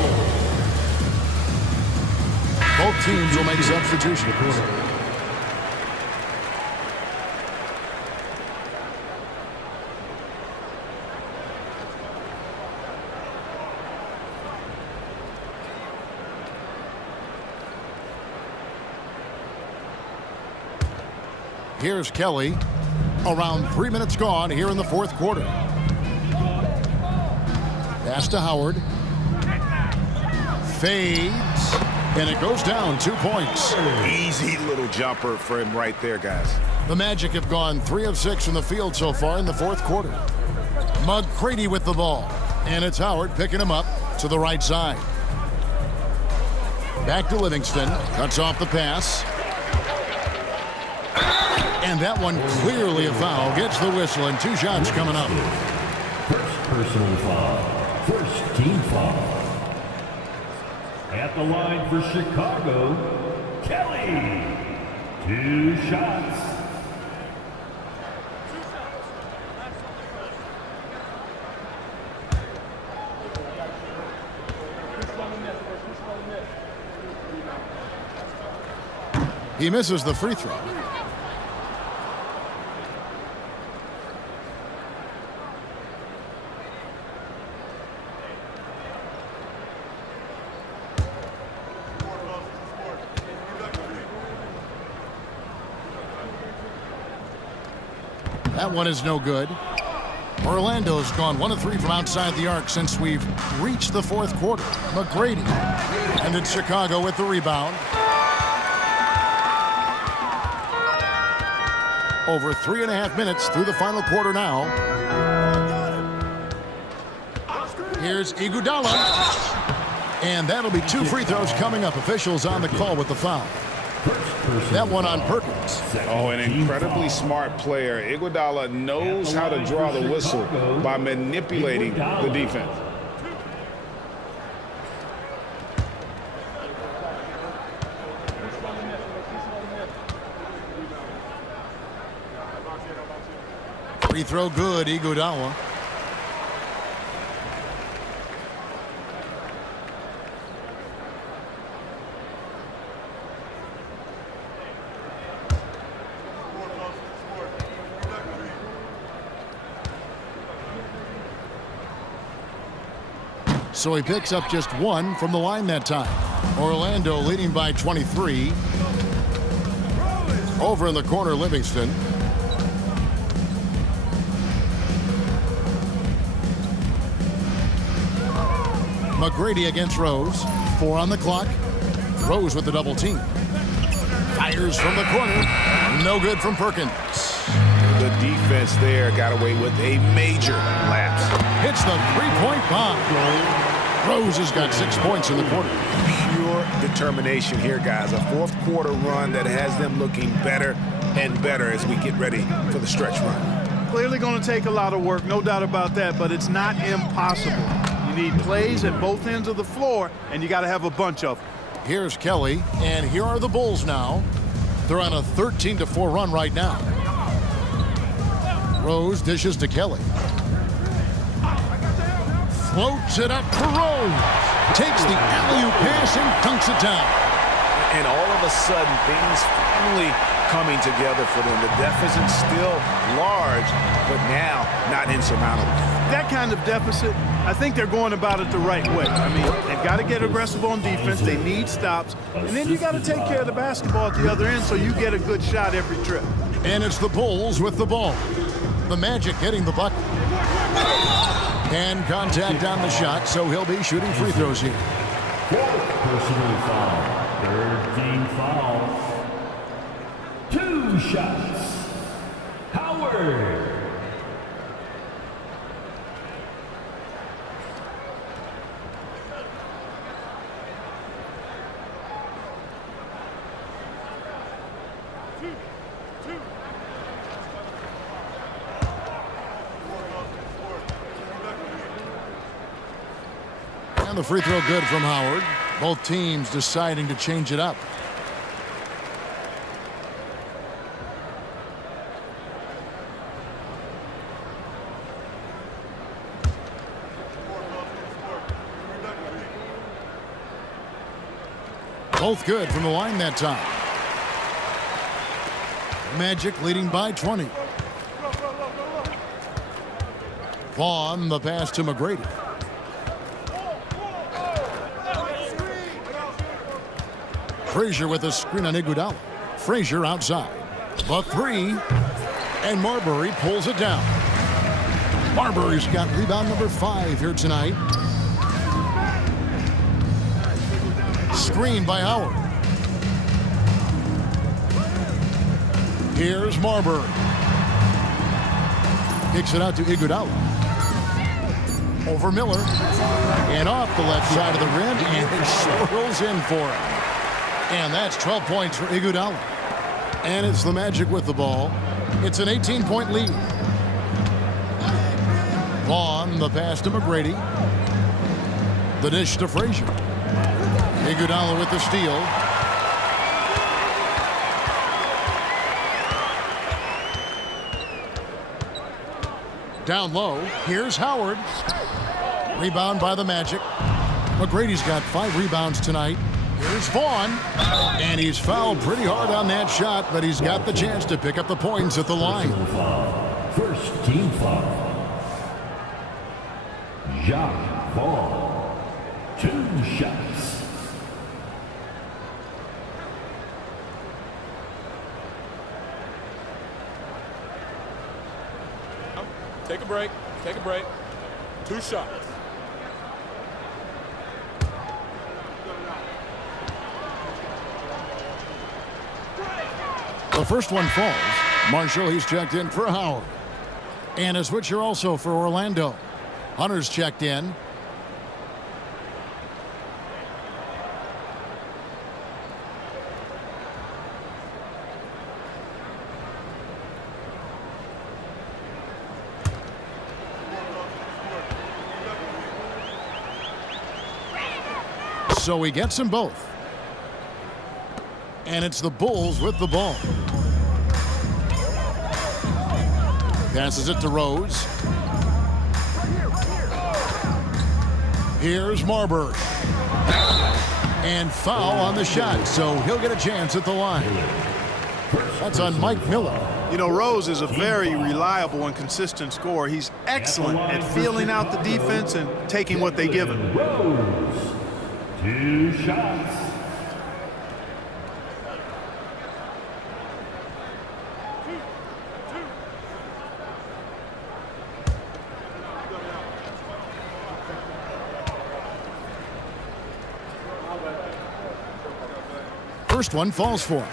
Both teams will make substitutions. Here's Kelly. Around 3 minutes gone here in the fourth quarter. Pass to Howard. Fades. And it goes down 2 points. Easy little jumper for him right there, guys. The Magic have gone 3 of 6 from the field so far in the fourth quarter. McGrady with the ball. And it's Howard picking him up to the right side. Back to Livingston. Cuts off the pass. And that one clearly a foul. Gets the whistle, and 2 shots coming up. First personal foul. First team foul. At the line for Chicago, Kelly. 2 shots. He misses the free throw. That one is no good. Orlando's gone 1 of 3 from outside the arc since we've reached the fourth quarter. McGrady. And it's Chicago with the rebound. Over 3.5 minutes through the final quarter now. Here's Iguodala. And that'll be 2 free throws coming up. Officials on the call with the foul. That one on Perkins. Oh, an incredibly smart player. Iguodala knows how to draw the whistle by manipulating the defense. Free throw good, Iguodala. So he picks up just one from the line that time. Orlando leading by 23. Over in the corner, Livingston. McGrady against Rose. 4 on the clock. Rose with the double team. Fires from the corner. No good from Perkins. The defense there got away with a major lapse. Hits the three-point bomb. Rose has got 6 points in the quarter. Pure determination here, guys. A fourth quarter run that has them looking better and better as we get ready for the stretch run. Clearly going to take a lot of work, no doubt about that, but it's not impossible. You need plays at both ends of the floor, and you got to have a bunch of them. Here's Kelly, and here are the Bulls now. They're on a 13-4 run right now. Rose dishes to Kelly. Floats it up for Rose. Takes the alley-oop pass and dunks it down. And all of a sudden, things finally coming together for them. The deficit's still large, but now not insurmountable. That kind of deficit, I think they're going about it the right way. I mean, they've got to get aggressive on defense. They need stops. And then you got to take care of the basketball at the other end so you get a good shot every trip. And it's the Bulls with the ball. The Magic getting the bucket. And contact on the shot, so he'll be shooting free throws here. Fourth personal foul. Third team foul. 2 shots. Howard. And the free throw good from Howard. Both teams deciding to change it up. Both good from the line that time. Magic leading by 20. Vaughn, the pass to McGrady. Frazier with a screen on Iguodala. Frazier outside. The three. And Marbury pulls it down. Marbury's got rebound number 5 here tonight. Screen by Howard. Here's Marbury. Kicks it out to Iguodala. Over Miller. And off the left side of the rim. And it swirls in for him. And that's 12 points for Iguodala. And it's the Magic with the ball. It's an 18-point lead. Vaughn, the pass to McGrady. The dish to Frazier. Iguodala with the steal. Down low. Here's Howard. Rebound by the Magic. McGrady's got 5 rebounds tonight. Here's Vaughn. And he's fouled pretty hard on that shot, but he's got the chance to pick up the points at the line. First team foul. Jacques Vaughn. 2 shots. Take a break. Take a break. 2 shots. The first one falls. Marshall, he's checked in for Howard. And a switcher also for Orlando. Hunter's checked in. So he gets them both. And it's the Bulls with the ball. Passes it to Rose. Here's Marbury. And foul on the shot, so he'll get a chance at the line. That's on Mike Miller. You know, Rose is a very reliable and consistent scorer. He's excellent at feeling out the defense and taking what they give him. Rose, 2 shots. First one falls for him.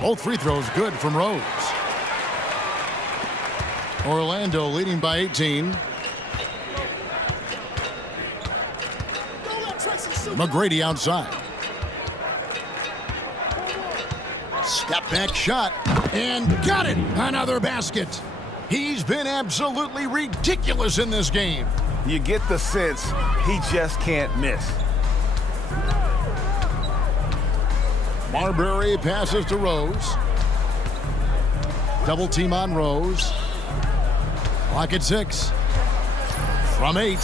Both free throws good from Rose. Orlando leading by 18. McGrady outside. Step back shot and got it. Another basket. He's been absolutely ridiculous in this game. You get the sense he just can't miss. Marbury passes to Rose. Double team on Rose. Clock at 6. From 8.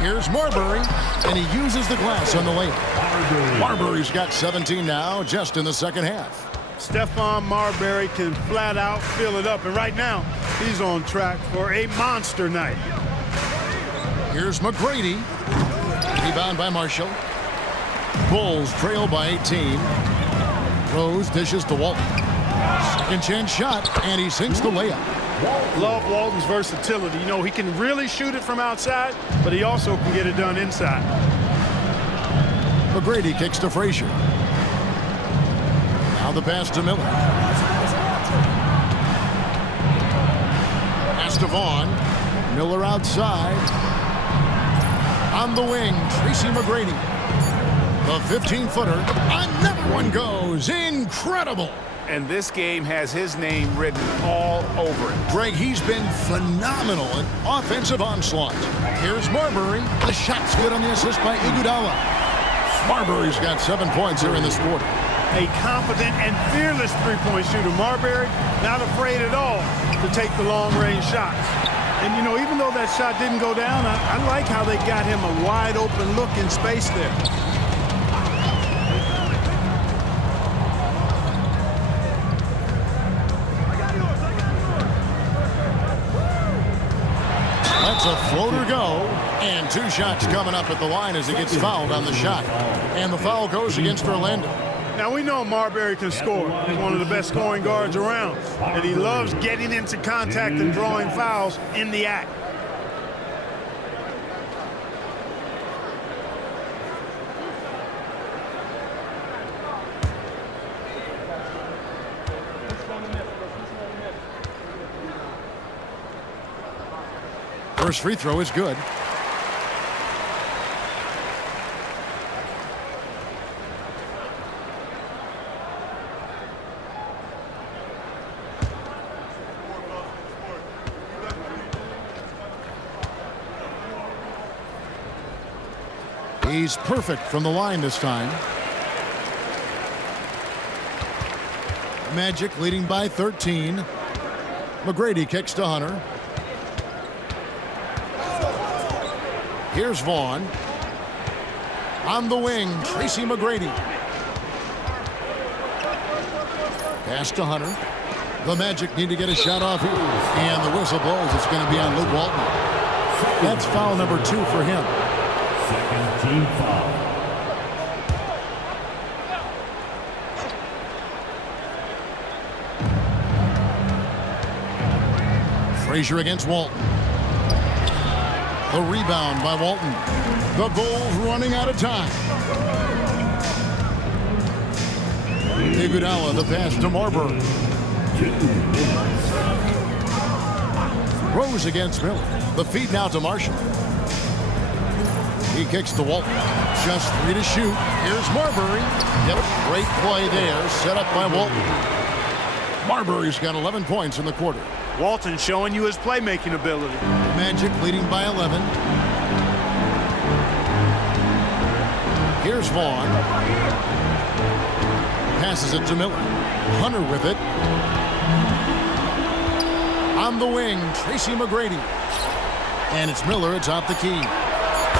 Here's Marbury, and he uses the glass on the layup. Marbury's got 17 now, just in the second half. Stephon Marbury can flat out fill it up, and right now he's on track for a monster night. Here's McGrady. Rebound by Marshall. Bulls trail by 18. Rose dishes to Walton. Second chance shot, and he sinks the layup. Love Walton's versatility. You know, he can really shoot it from outside, but he also can get it done inside. McGrady kicks to Frazier. Now the pass to Miller. Pass to Vaughn. Miller outside. On the wing, Tracy McGrady. The 15-footer. Another one goes. Incredible. And this game has his name written all over it. Greg, he's been phenomenal in offensive onslaught. Here's Marbury. The shot's good on the assist by Iguodala. Marbury's got 7 points here in this quarter. A confident and fearless three-point shooter. Marbury not afraid at all to take the long-range shots. And, you know, even though that shot didn't go down, I like how they got him a wide-open look in space there. That's a floater go, and 2 shots coming up at the line as he gets fouled on the shot. And the foul goes against Orlando. Now, we know Marbury can score. He's one of the best scoring guards around, and he loves getting into contact and drawing fouls in the act. First free throw is good. He's perfect from the line this time. Magic leading by 13. McGrady kicks to Hunter. Here's Vaughn. On the wing, Tracy McGrady. Pass to Hunter. The Magic need to get a shot off here. And the whistle blows. It's going to be on Luke Walton. That's foul number 2 for him. Second team foul. Frazier against Walton. The rebound by Walton. The Bulls running out of time. Iguodala, the pass to Marbury. Rose against Miller. The feed now to Marshall. He kicks to Walton. Just 3 to shoot. Here's Marbury. Yep, great play there, set up by Walton. Marbury's got 11 points in the quarter. Walton showing you his playmaking ability. Magic leading by 11. Here's Vaughn. Passes it to Miller. Hunter with it. On the wing, Tracy McGrady. And it's Miller atop the key.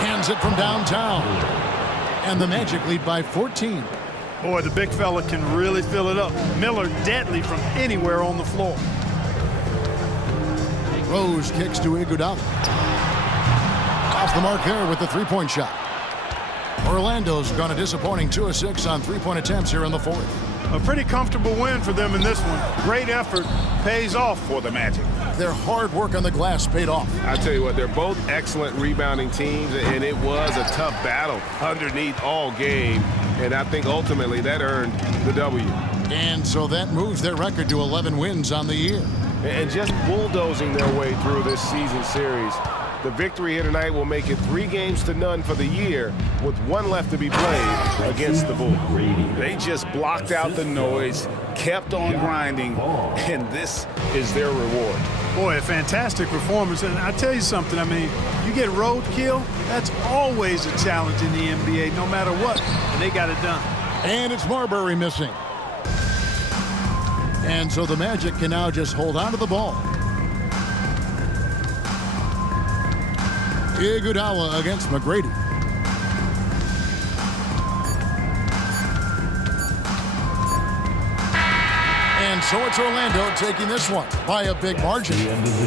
Hands it from downtown. And the Magic lead by 14. Boy, the big fella can really fill it up. Miller deadly from anywhere on the floor. Rose kicks to Iguodala. Off the mark there with the three-point shot. Orlando's gone a disappointing 2 of 6 on three-point attempts here in the fourth. A pretty comfortable win for them in this one. Great effort pays off for the Magic. Their hard work on the glass paid off. I tell you what, they're both excellent rebounding teams, and it was a tough battle underneath all game, and I think ultimately that earned the W. And so that moves their record to 11 wins on the year. And just bulldozing their way through this season series. The victory here tonight will make it 3-0 for the year, with 1 left to be played against the Bulls. They just blocked out the noise, kept on grinding, and this is their reward. Boy, a fantastic performance. And I tell you something, I mean, you get roadkill, that's always a challenge in the NBA, no matter what. And they got it done. And it's Marbury missing. And so the Magic can now just hold on to the ball. Iguodala against McGrady. And so it's Orlando taking this one by a big margin.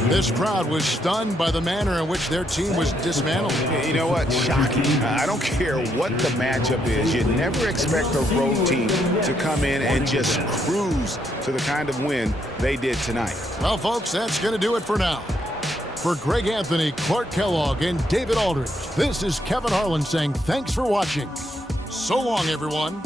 This crowd was stunned by the manner in which their team was dismantled. You know what? Shocking. I don't care what the matchup is. You never expect a road team to come in and just cruise to the kind of win they did tonight. Well, folks, that's going to do it for now. For Greg Anthony, Clark Kellogg, and David Aldridge, this is Kevin Harlan saying thanks for watching. So long, everyone.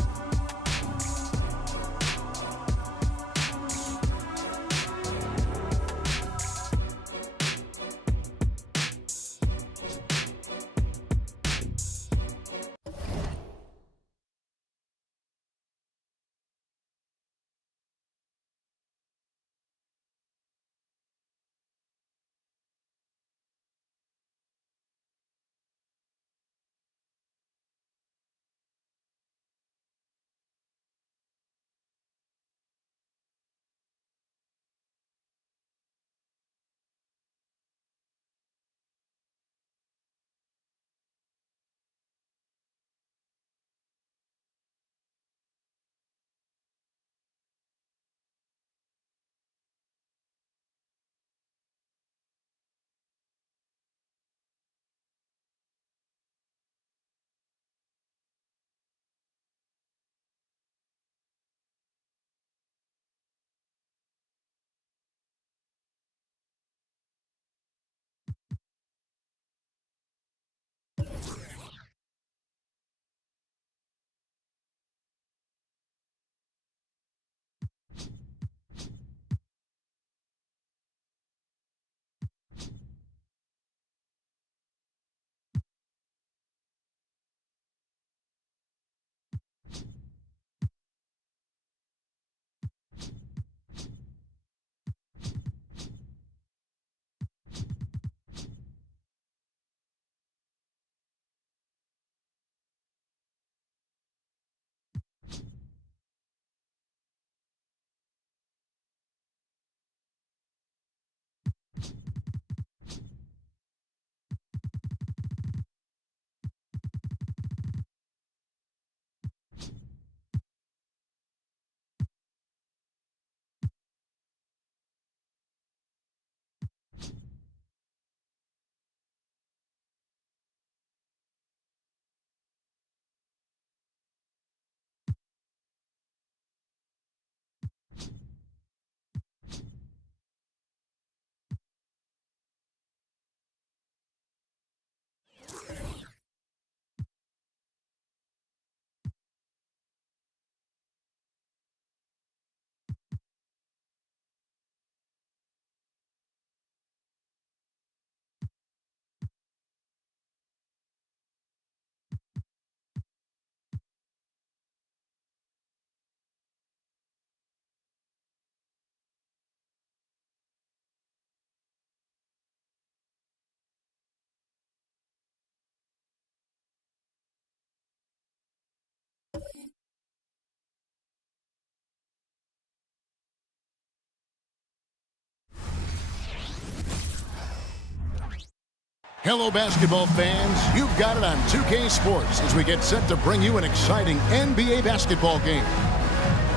Hello, basketball fans. You've got it on 2K Sports as we get set to bring you an exciting NBA basketball game.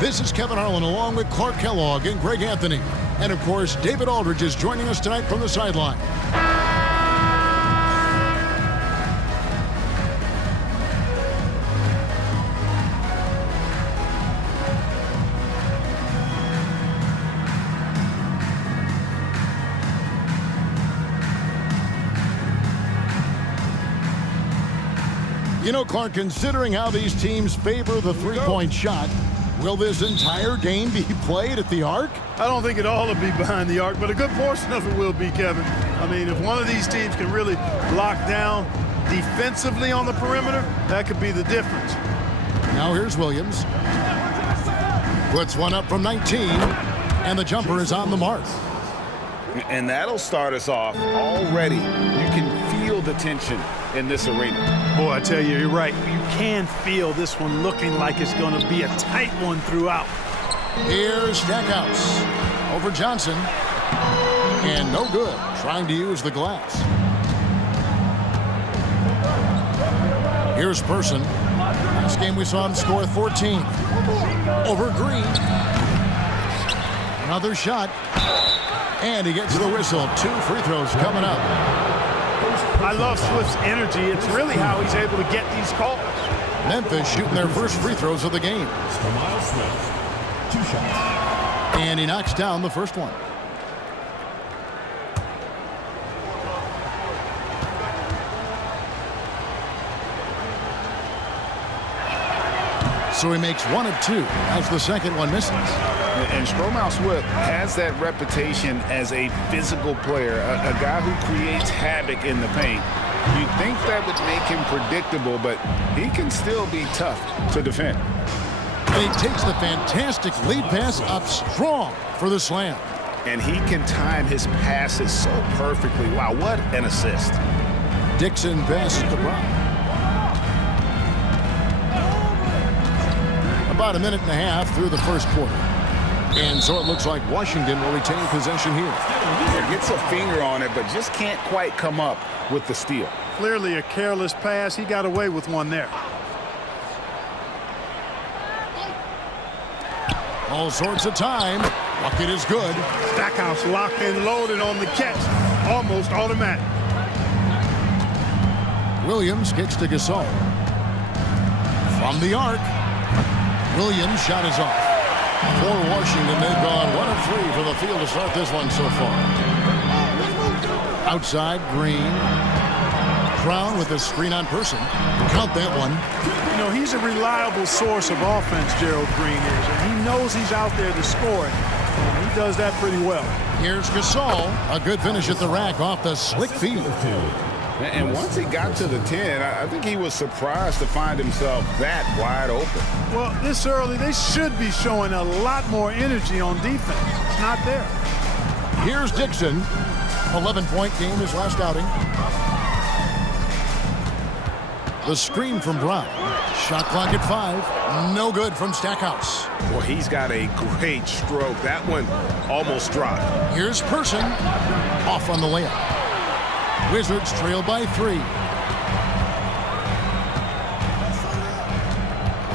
This is Kevin Harlan along with Clark Kellogg and Greg Anthony. And, of course, David Aldridge is joining us tonight from the sideline. You know, Clark, considering how these teams favor the three-point shot, will this entire game be played at the arc? I don't think it all will be behind the arc, but a good portion of it will be, Kevin. I mean, if one of these teams can really lock down defensively on the perimeter, that could be the difference. Now here's Williams. Puts one up from 19, and the jumper is on the mark. And that'll start us off already. You can feel the tension in this arena. Boy, I tell you, you're right. You can feel this one looking like it's going to be a tight one throughout. Here's Stackhouse over Johnson. And no good, trying to use the glass. Here's Person. Last game we saw him score 14. Over Green. Another shot. And he gets the whistle. 2 free throws coming up. I love Swift's energy. It's really how he's able to get these calls. Memphis shooting their first free throws of the game. Miles Swift, 2 shots. And he knocks down the first one. So he makes 1 of 2 as the second one misses. And Swift has that reputation as a physical player, a guy who creates havoc in the paint. You'd think that would make him predictable, but he can still be tough to defend. And he takes the fantastic lead pass up strong for the slam. And he can time his passes so perfectly. Wow, what an assist. Dixon passes to Brown. About a minute and a half through the first quarter. And so it looks like Washington will retain possession here. Gets a finger on it, but just can't quite come up with the steal. Clearly a careless pass. He got away with one there. All sorts of time. Bucket is good. Stackhouse locked and loaded on the catch. Almost automatic. Williams kicks to Gasol. From the arc. Williams' shot is off. For Washington, they've gone 1 of 3 for the field to start this one so far. Outside, Green. Brown with a screen on Person. Count that one. You know, he's a reliable source of offense, Gerald Green is, and he knows he's out there to score it. And he does that pretty well. Here's Gasol. A good finish at the rack off the slick feed. And once he got to the 10, I think he was surprised to find himself that wide open. Well, this early, they should be showing a lot more energy on defense. It's not there. Here's Dixon. 11-point game his last outing. The screen from Brown. Shot clock at 5. No good from Stackhouse. Well, he's got a great stroke. That one almost dropped. Here's Person. Off on the layup. Wizards trail by 3.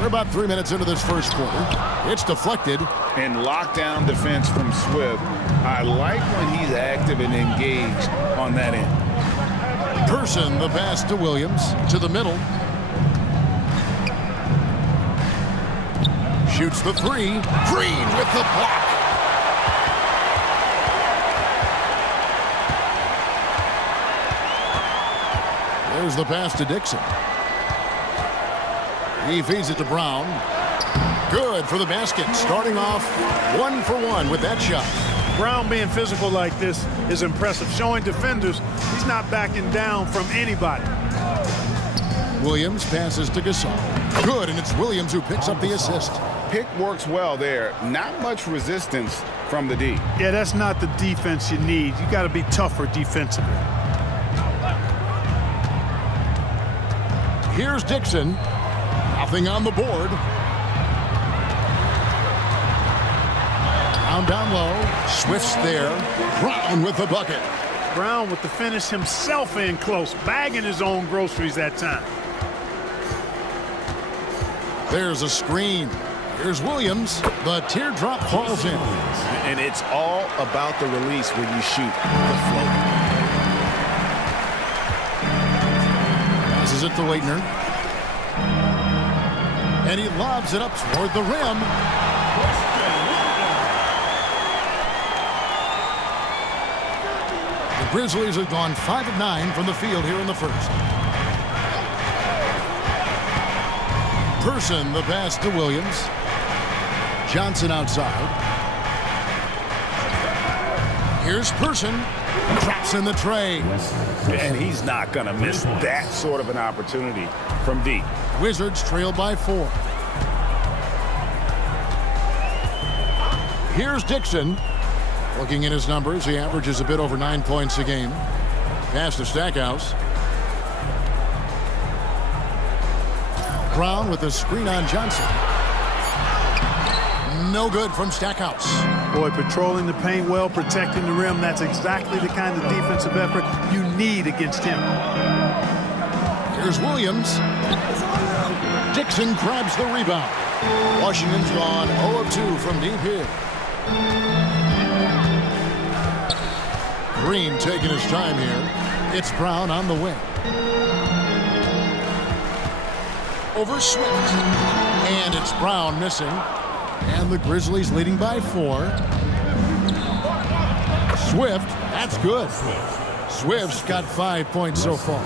We're about 3 minutes into this first quarter. It's deflected. And lockdown defense from Swift. I like when he's active and engaged on that end. Person, the pass to Williams. To the middle. Shoots the 3. Green with the block. There's the pass to Dixon. He feeds it to Brown. Good for the basket. Starting off 1 for 1 with that shot. Brown being physical like this is impressive. Showing defenders he's not backing down from anybody. Williams passes to Gasol. Good, and it's Williams who picks up the assist. Pick works well there. Not much resistance from the D. Yeah, that's not the defense you need. You got to be tougher defensively. Here's Dixon. Nothing on the board. Brown down low. Swift's there. Brown with the bucket. Brown with the finish himself in close, bagging his own groceries that time. There's a screen. Here's Williams. The teardrop falls in. And it's all about the release when you shoot the float. Passes it to Leitner. And he lobs it up toward the rim. The Grizzlies have gone 5 of 9 from the field here in the first. Person the pass to Williams. Johnson outside. Here's Person. Drops in the tray. And he's not going to miss that sort of an opportunity from deep. Wizards trail by 4. Here's Dixon. Looking at his numbers, he averages a bit over 9 points a game. Pass to Stackhouse. Brown with a screen on Johnson. No good from Stackhouse. Boy, patrolling the paint well, protecting the rim. That's exactly the kind of defensive effort you need against him. Here's Williams. Dixon grabs the rebound. Washington's gone 0 of 2 from deep here. Green taking his time here. It's Brown on the wing. Over Swift. And it's Brown missing. And the Grizzlies leading by 4. Swift, that's good. Swift's got 5 points so far.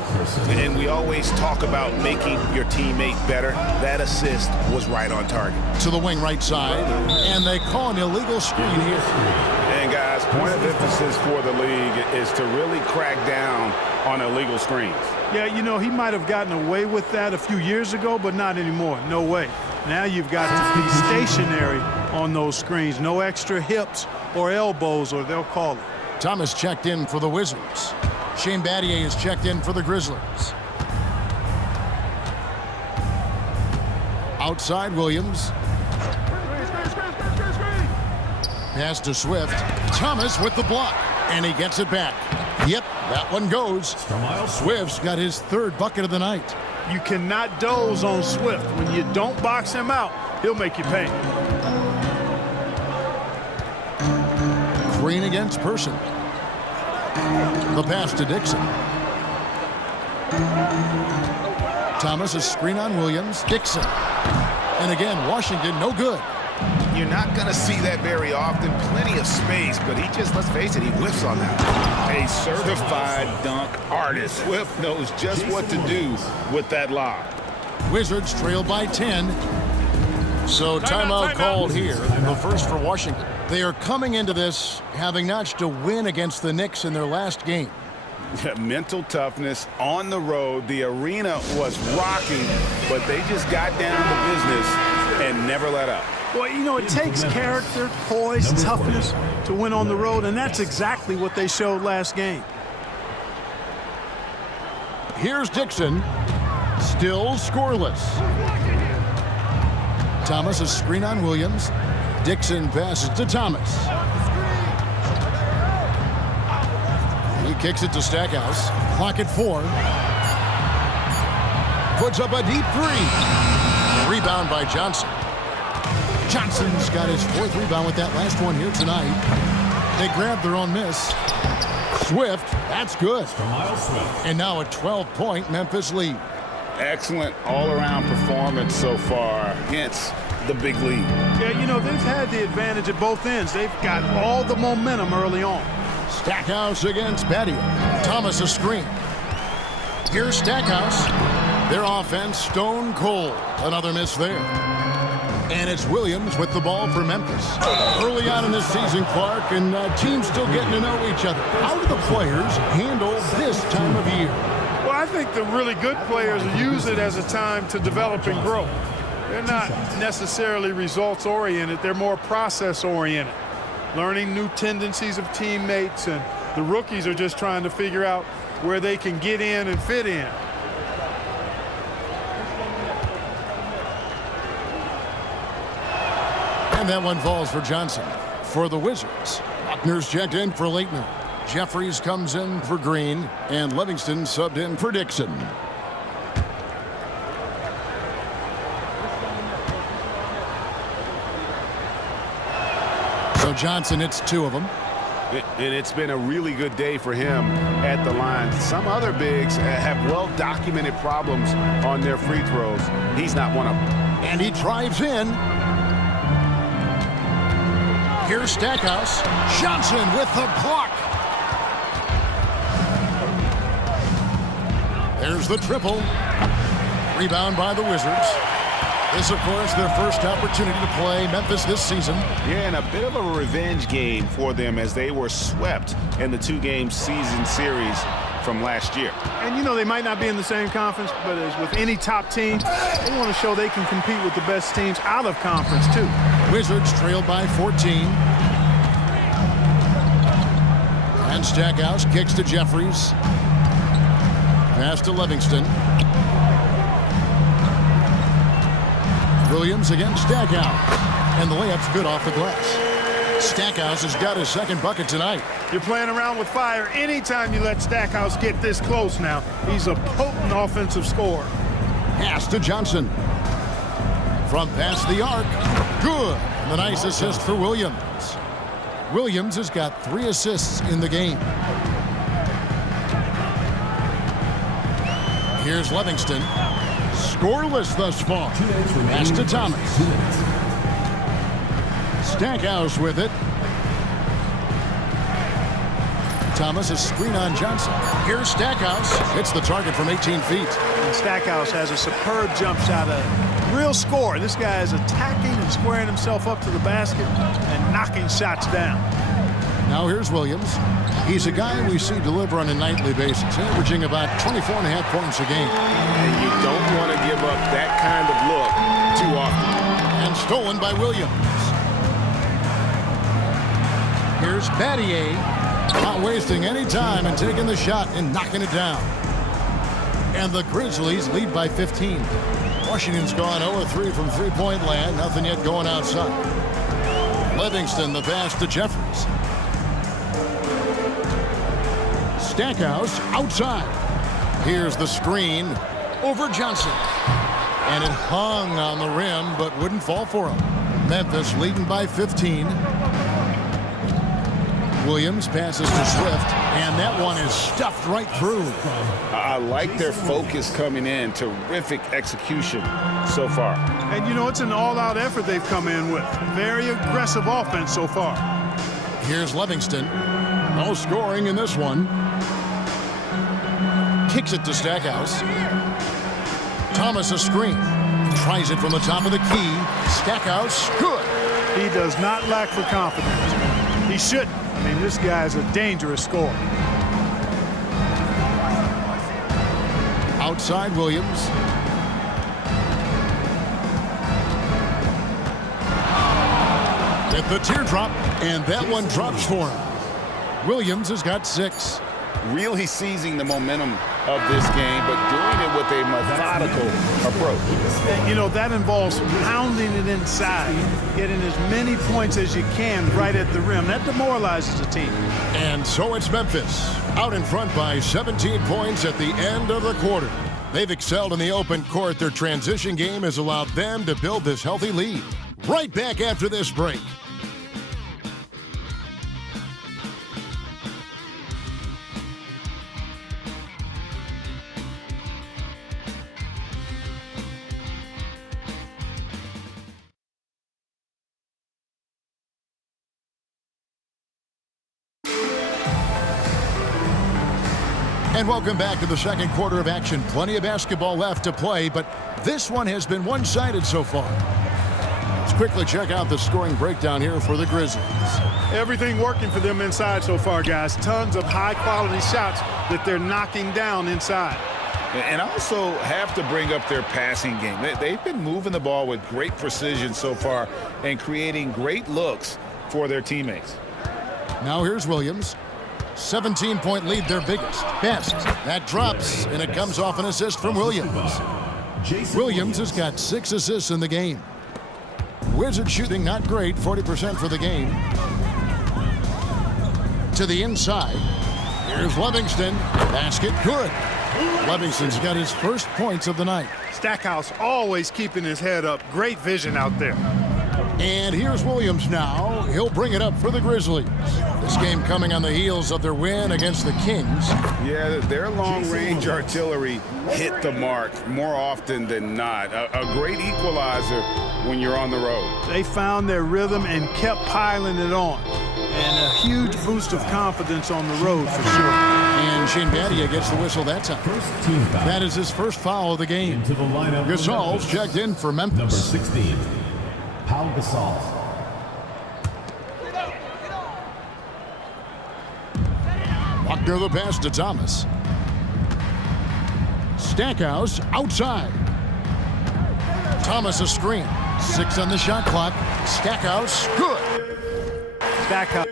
And we always talk about making your teammate better. That assist was right on target. To the wing right side. And they call an illegal screen here. And guys, point of emphasis for the league is to really crack down on illegal screens. Yeah, you know, he might have gotten away with that a few years ago, but not anymore. No way. Now you've got to be stationary on those screens. No extra hips or elbows, or they'll call it. Thomas checked in for the Wizards. Shane Battier is checked in for the Grizzlies. Outside Williams. Pass to Swift. Thomas with the block. And he gets it back. Yep, that one goes. Swift's got his 3rd bucket of the night. You cannot doze on Swift. When you don't box him out, he'll make you pay. Green against Person. The pass to Dixon. Thomas, a screen on Williams. Dixon. And again, Washington, no good. You're not going to see that very often. Plenty of space, but he just, let's face it, he whiffs on that. A certified dunk artist. Swift knows just what to do with that lob. Wizards trail by 10. So timeout called here. The first for Washington. They are coming into this having notched a win against the Knicks in their last game. Mental toughness on the road. The arena was rocking, but they just got down to business and never let up. Well, you know, it takes character, poise, toughness to win on the road, and that's exactly what they showed last game. Here's Dixon. Still scoreless. Thomas, a screen on Williams. Dixon passes to Thomas. He kicks it to Stackhouse. Clock at 4. Puts up a deep 3. Rebound by Johnson. Johnson's got his 4th rebound with that last one here tonight. They grab their own miss. Swift, that's good. And now a 12-point Memphis lead. Excellent all-around performance so far against the big lead. Yeah, you know, they've had the advantage at both ends. They've got all the momentum early on. Stackhouse against Battier. Thomas a screen. Here's Stackhouse. Their offense stone cold. Another miss there. And it's Williams with the ball for Memphis. Early on in this season, Clark, and teams still getting to know each other. How do the players handle this time of year? Well, I think the really good players use it as a time to develop and grow. They're not necessarily results-oriented. They're more process-oriented, learning new tendencies of teammates, and the rookies are just trying to figure out where they can get in and fit in. And that one falls for Johnson. For the Wizards, Buckner's checked in for Leitner. Jeffries comes in for Green, and Livingston subbed in for Dixon. So Johnson hits 2 of them. And it's been a really good day for him at the line. Some other bigs have well-documented problems on their free throws. He's not one of them. And he drives in. Here's Stackhouse. Johnson with the block. There's the triple. Rebound by the Wizards. This, of course, their first opportunity to play Memphis this season. Yeah, and a bit of a revenge game for them as they were swept in the 2-game season series from last year. And, you know, they might not be in the same conference, but as with any top team, they want to show they can compete with the best teams out of conference, too. Wizards trailed by 14. And Stackhouse kicks to Jeffries. Pass to Livingston. Williams against Stackhouse. And the layup's good off the glass. Stackhouse has got his second bucket tonight. You're playing around with fire anytime you let Stackhouse get this close now. He's a potent offensive scorer. Pass to Johnson. From past the arc. Good. And the nice assist for Williams. Williams has got 3 assists in the game. Here's Livingston. Scoreless thus far. Pass to Thomas. Stackhouse with it. Thomas is screen on Johnson. Here's Stackhouse. Hits the target from 18 feet. And Stackhouse has a superb jump shot. A real score. This guy is attacking and squaring himself up to the basket and knocking shots down. Now here's Williams. He's a guy we see deliver on a nightly basis, averaging about 24.5 points a game. And you don't want to give up that kind of look too often. And stolen by Williams. Here's Battier. Not wasting any time and taking the shot and knocking it down. And the Grizzlies lead by 15. Washington's gone 0-3 from three-point land. Nothing yet going outside. Livingston the pass to Jeffries. Stackhouse outside. Here's the screen over Johnson. And it hung on the rim but wouldn't fall for him. Memphis leading by 15. Williams passes to Swift, and that one is stuffed right through. I like their focus coming in. Terrific execution so far. And, you know, it's an all-out effort they've come in with. Very aggressive offense so far. Here's Livingston. No scoring in this one. Kicks it to Stackhouse. Thomas a screen. Tries it from the top of the key. Stackhouse, good. He does not lack for confidence. He shouldn't. I mean, this guy's a dangerous scorer. Outside Williams. At the teardrop, and that one drops for him. Williams has got 6. Really seizing the momentum of this game, but doing it with a methodical approach. And, you know, that involves pounding it inside, getting as many points as you can right at the rim. That demoralizes the team. And so it's Memphis, out in front by 17 points at the end of the quarter. They've excelled in the open court. Their transition game has allowed them to build this healthy lead. Right back after this break. And welcome back to the second quarter of action. Plenty of basketball left to play, but this one has been one-sided so far. Let's quickly check out the scoring breakdown here for the Grizzlies. Everything working for them inside so far, guys. Tons of high-quality shots that they're knocking down inside. And also have to bring up their passing game. They've been moving the ball with great precision so far and creating great looks for their teammates. Now here's Williams. 17-point lead, their biggest. Best. That drops, and it comes off an assist from Williams. Williams has got 6 assists in the game. Wizards shooting not great, 40% for the game. to the inside. Here's Livingston. Basket good. Livingston's got his first points of the night. Stackhouse always keeping his head up. Great vision out there. And here's Williams now. He'll bring it up for the Grizzlies. This game coming on the heels of their win against the Kings. Yeah, their long-range artillery hit the mark more often than not. A great equalizer when you're on the road. They found their rhythm and kept piling it on. And a huge boost of confidence on the road for sure. And Shane Battier gets the whistle that time. First team foul. That is his first foul of the game. Into the lineup. Gasol's checked in for Memphis. Number 16, Paul Gasol. Wagner the pass to Thomas. Stackhouse outside. Thomas a screen. 6 on the shot clock. Stackhouse good. Stackhouse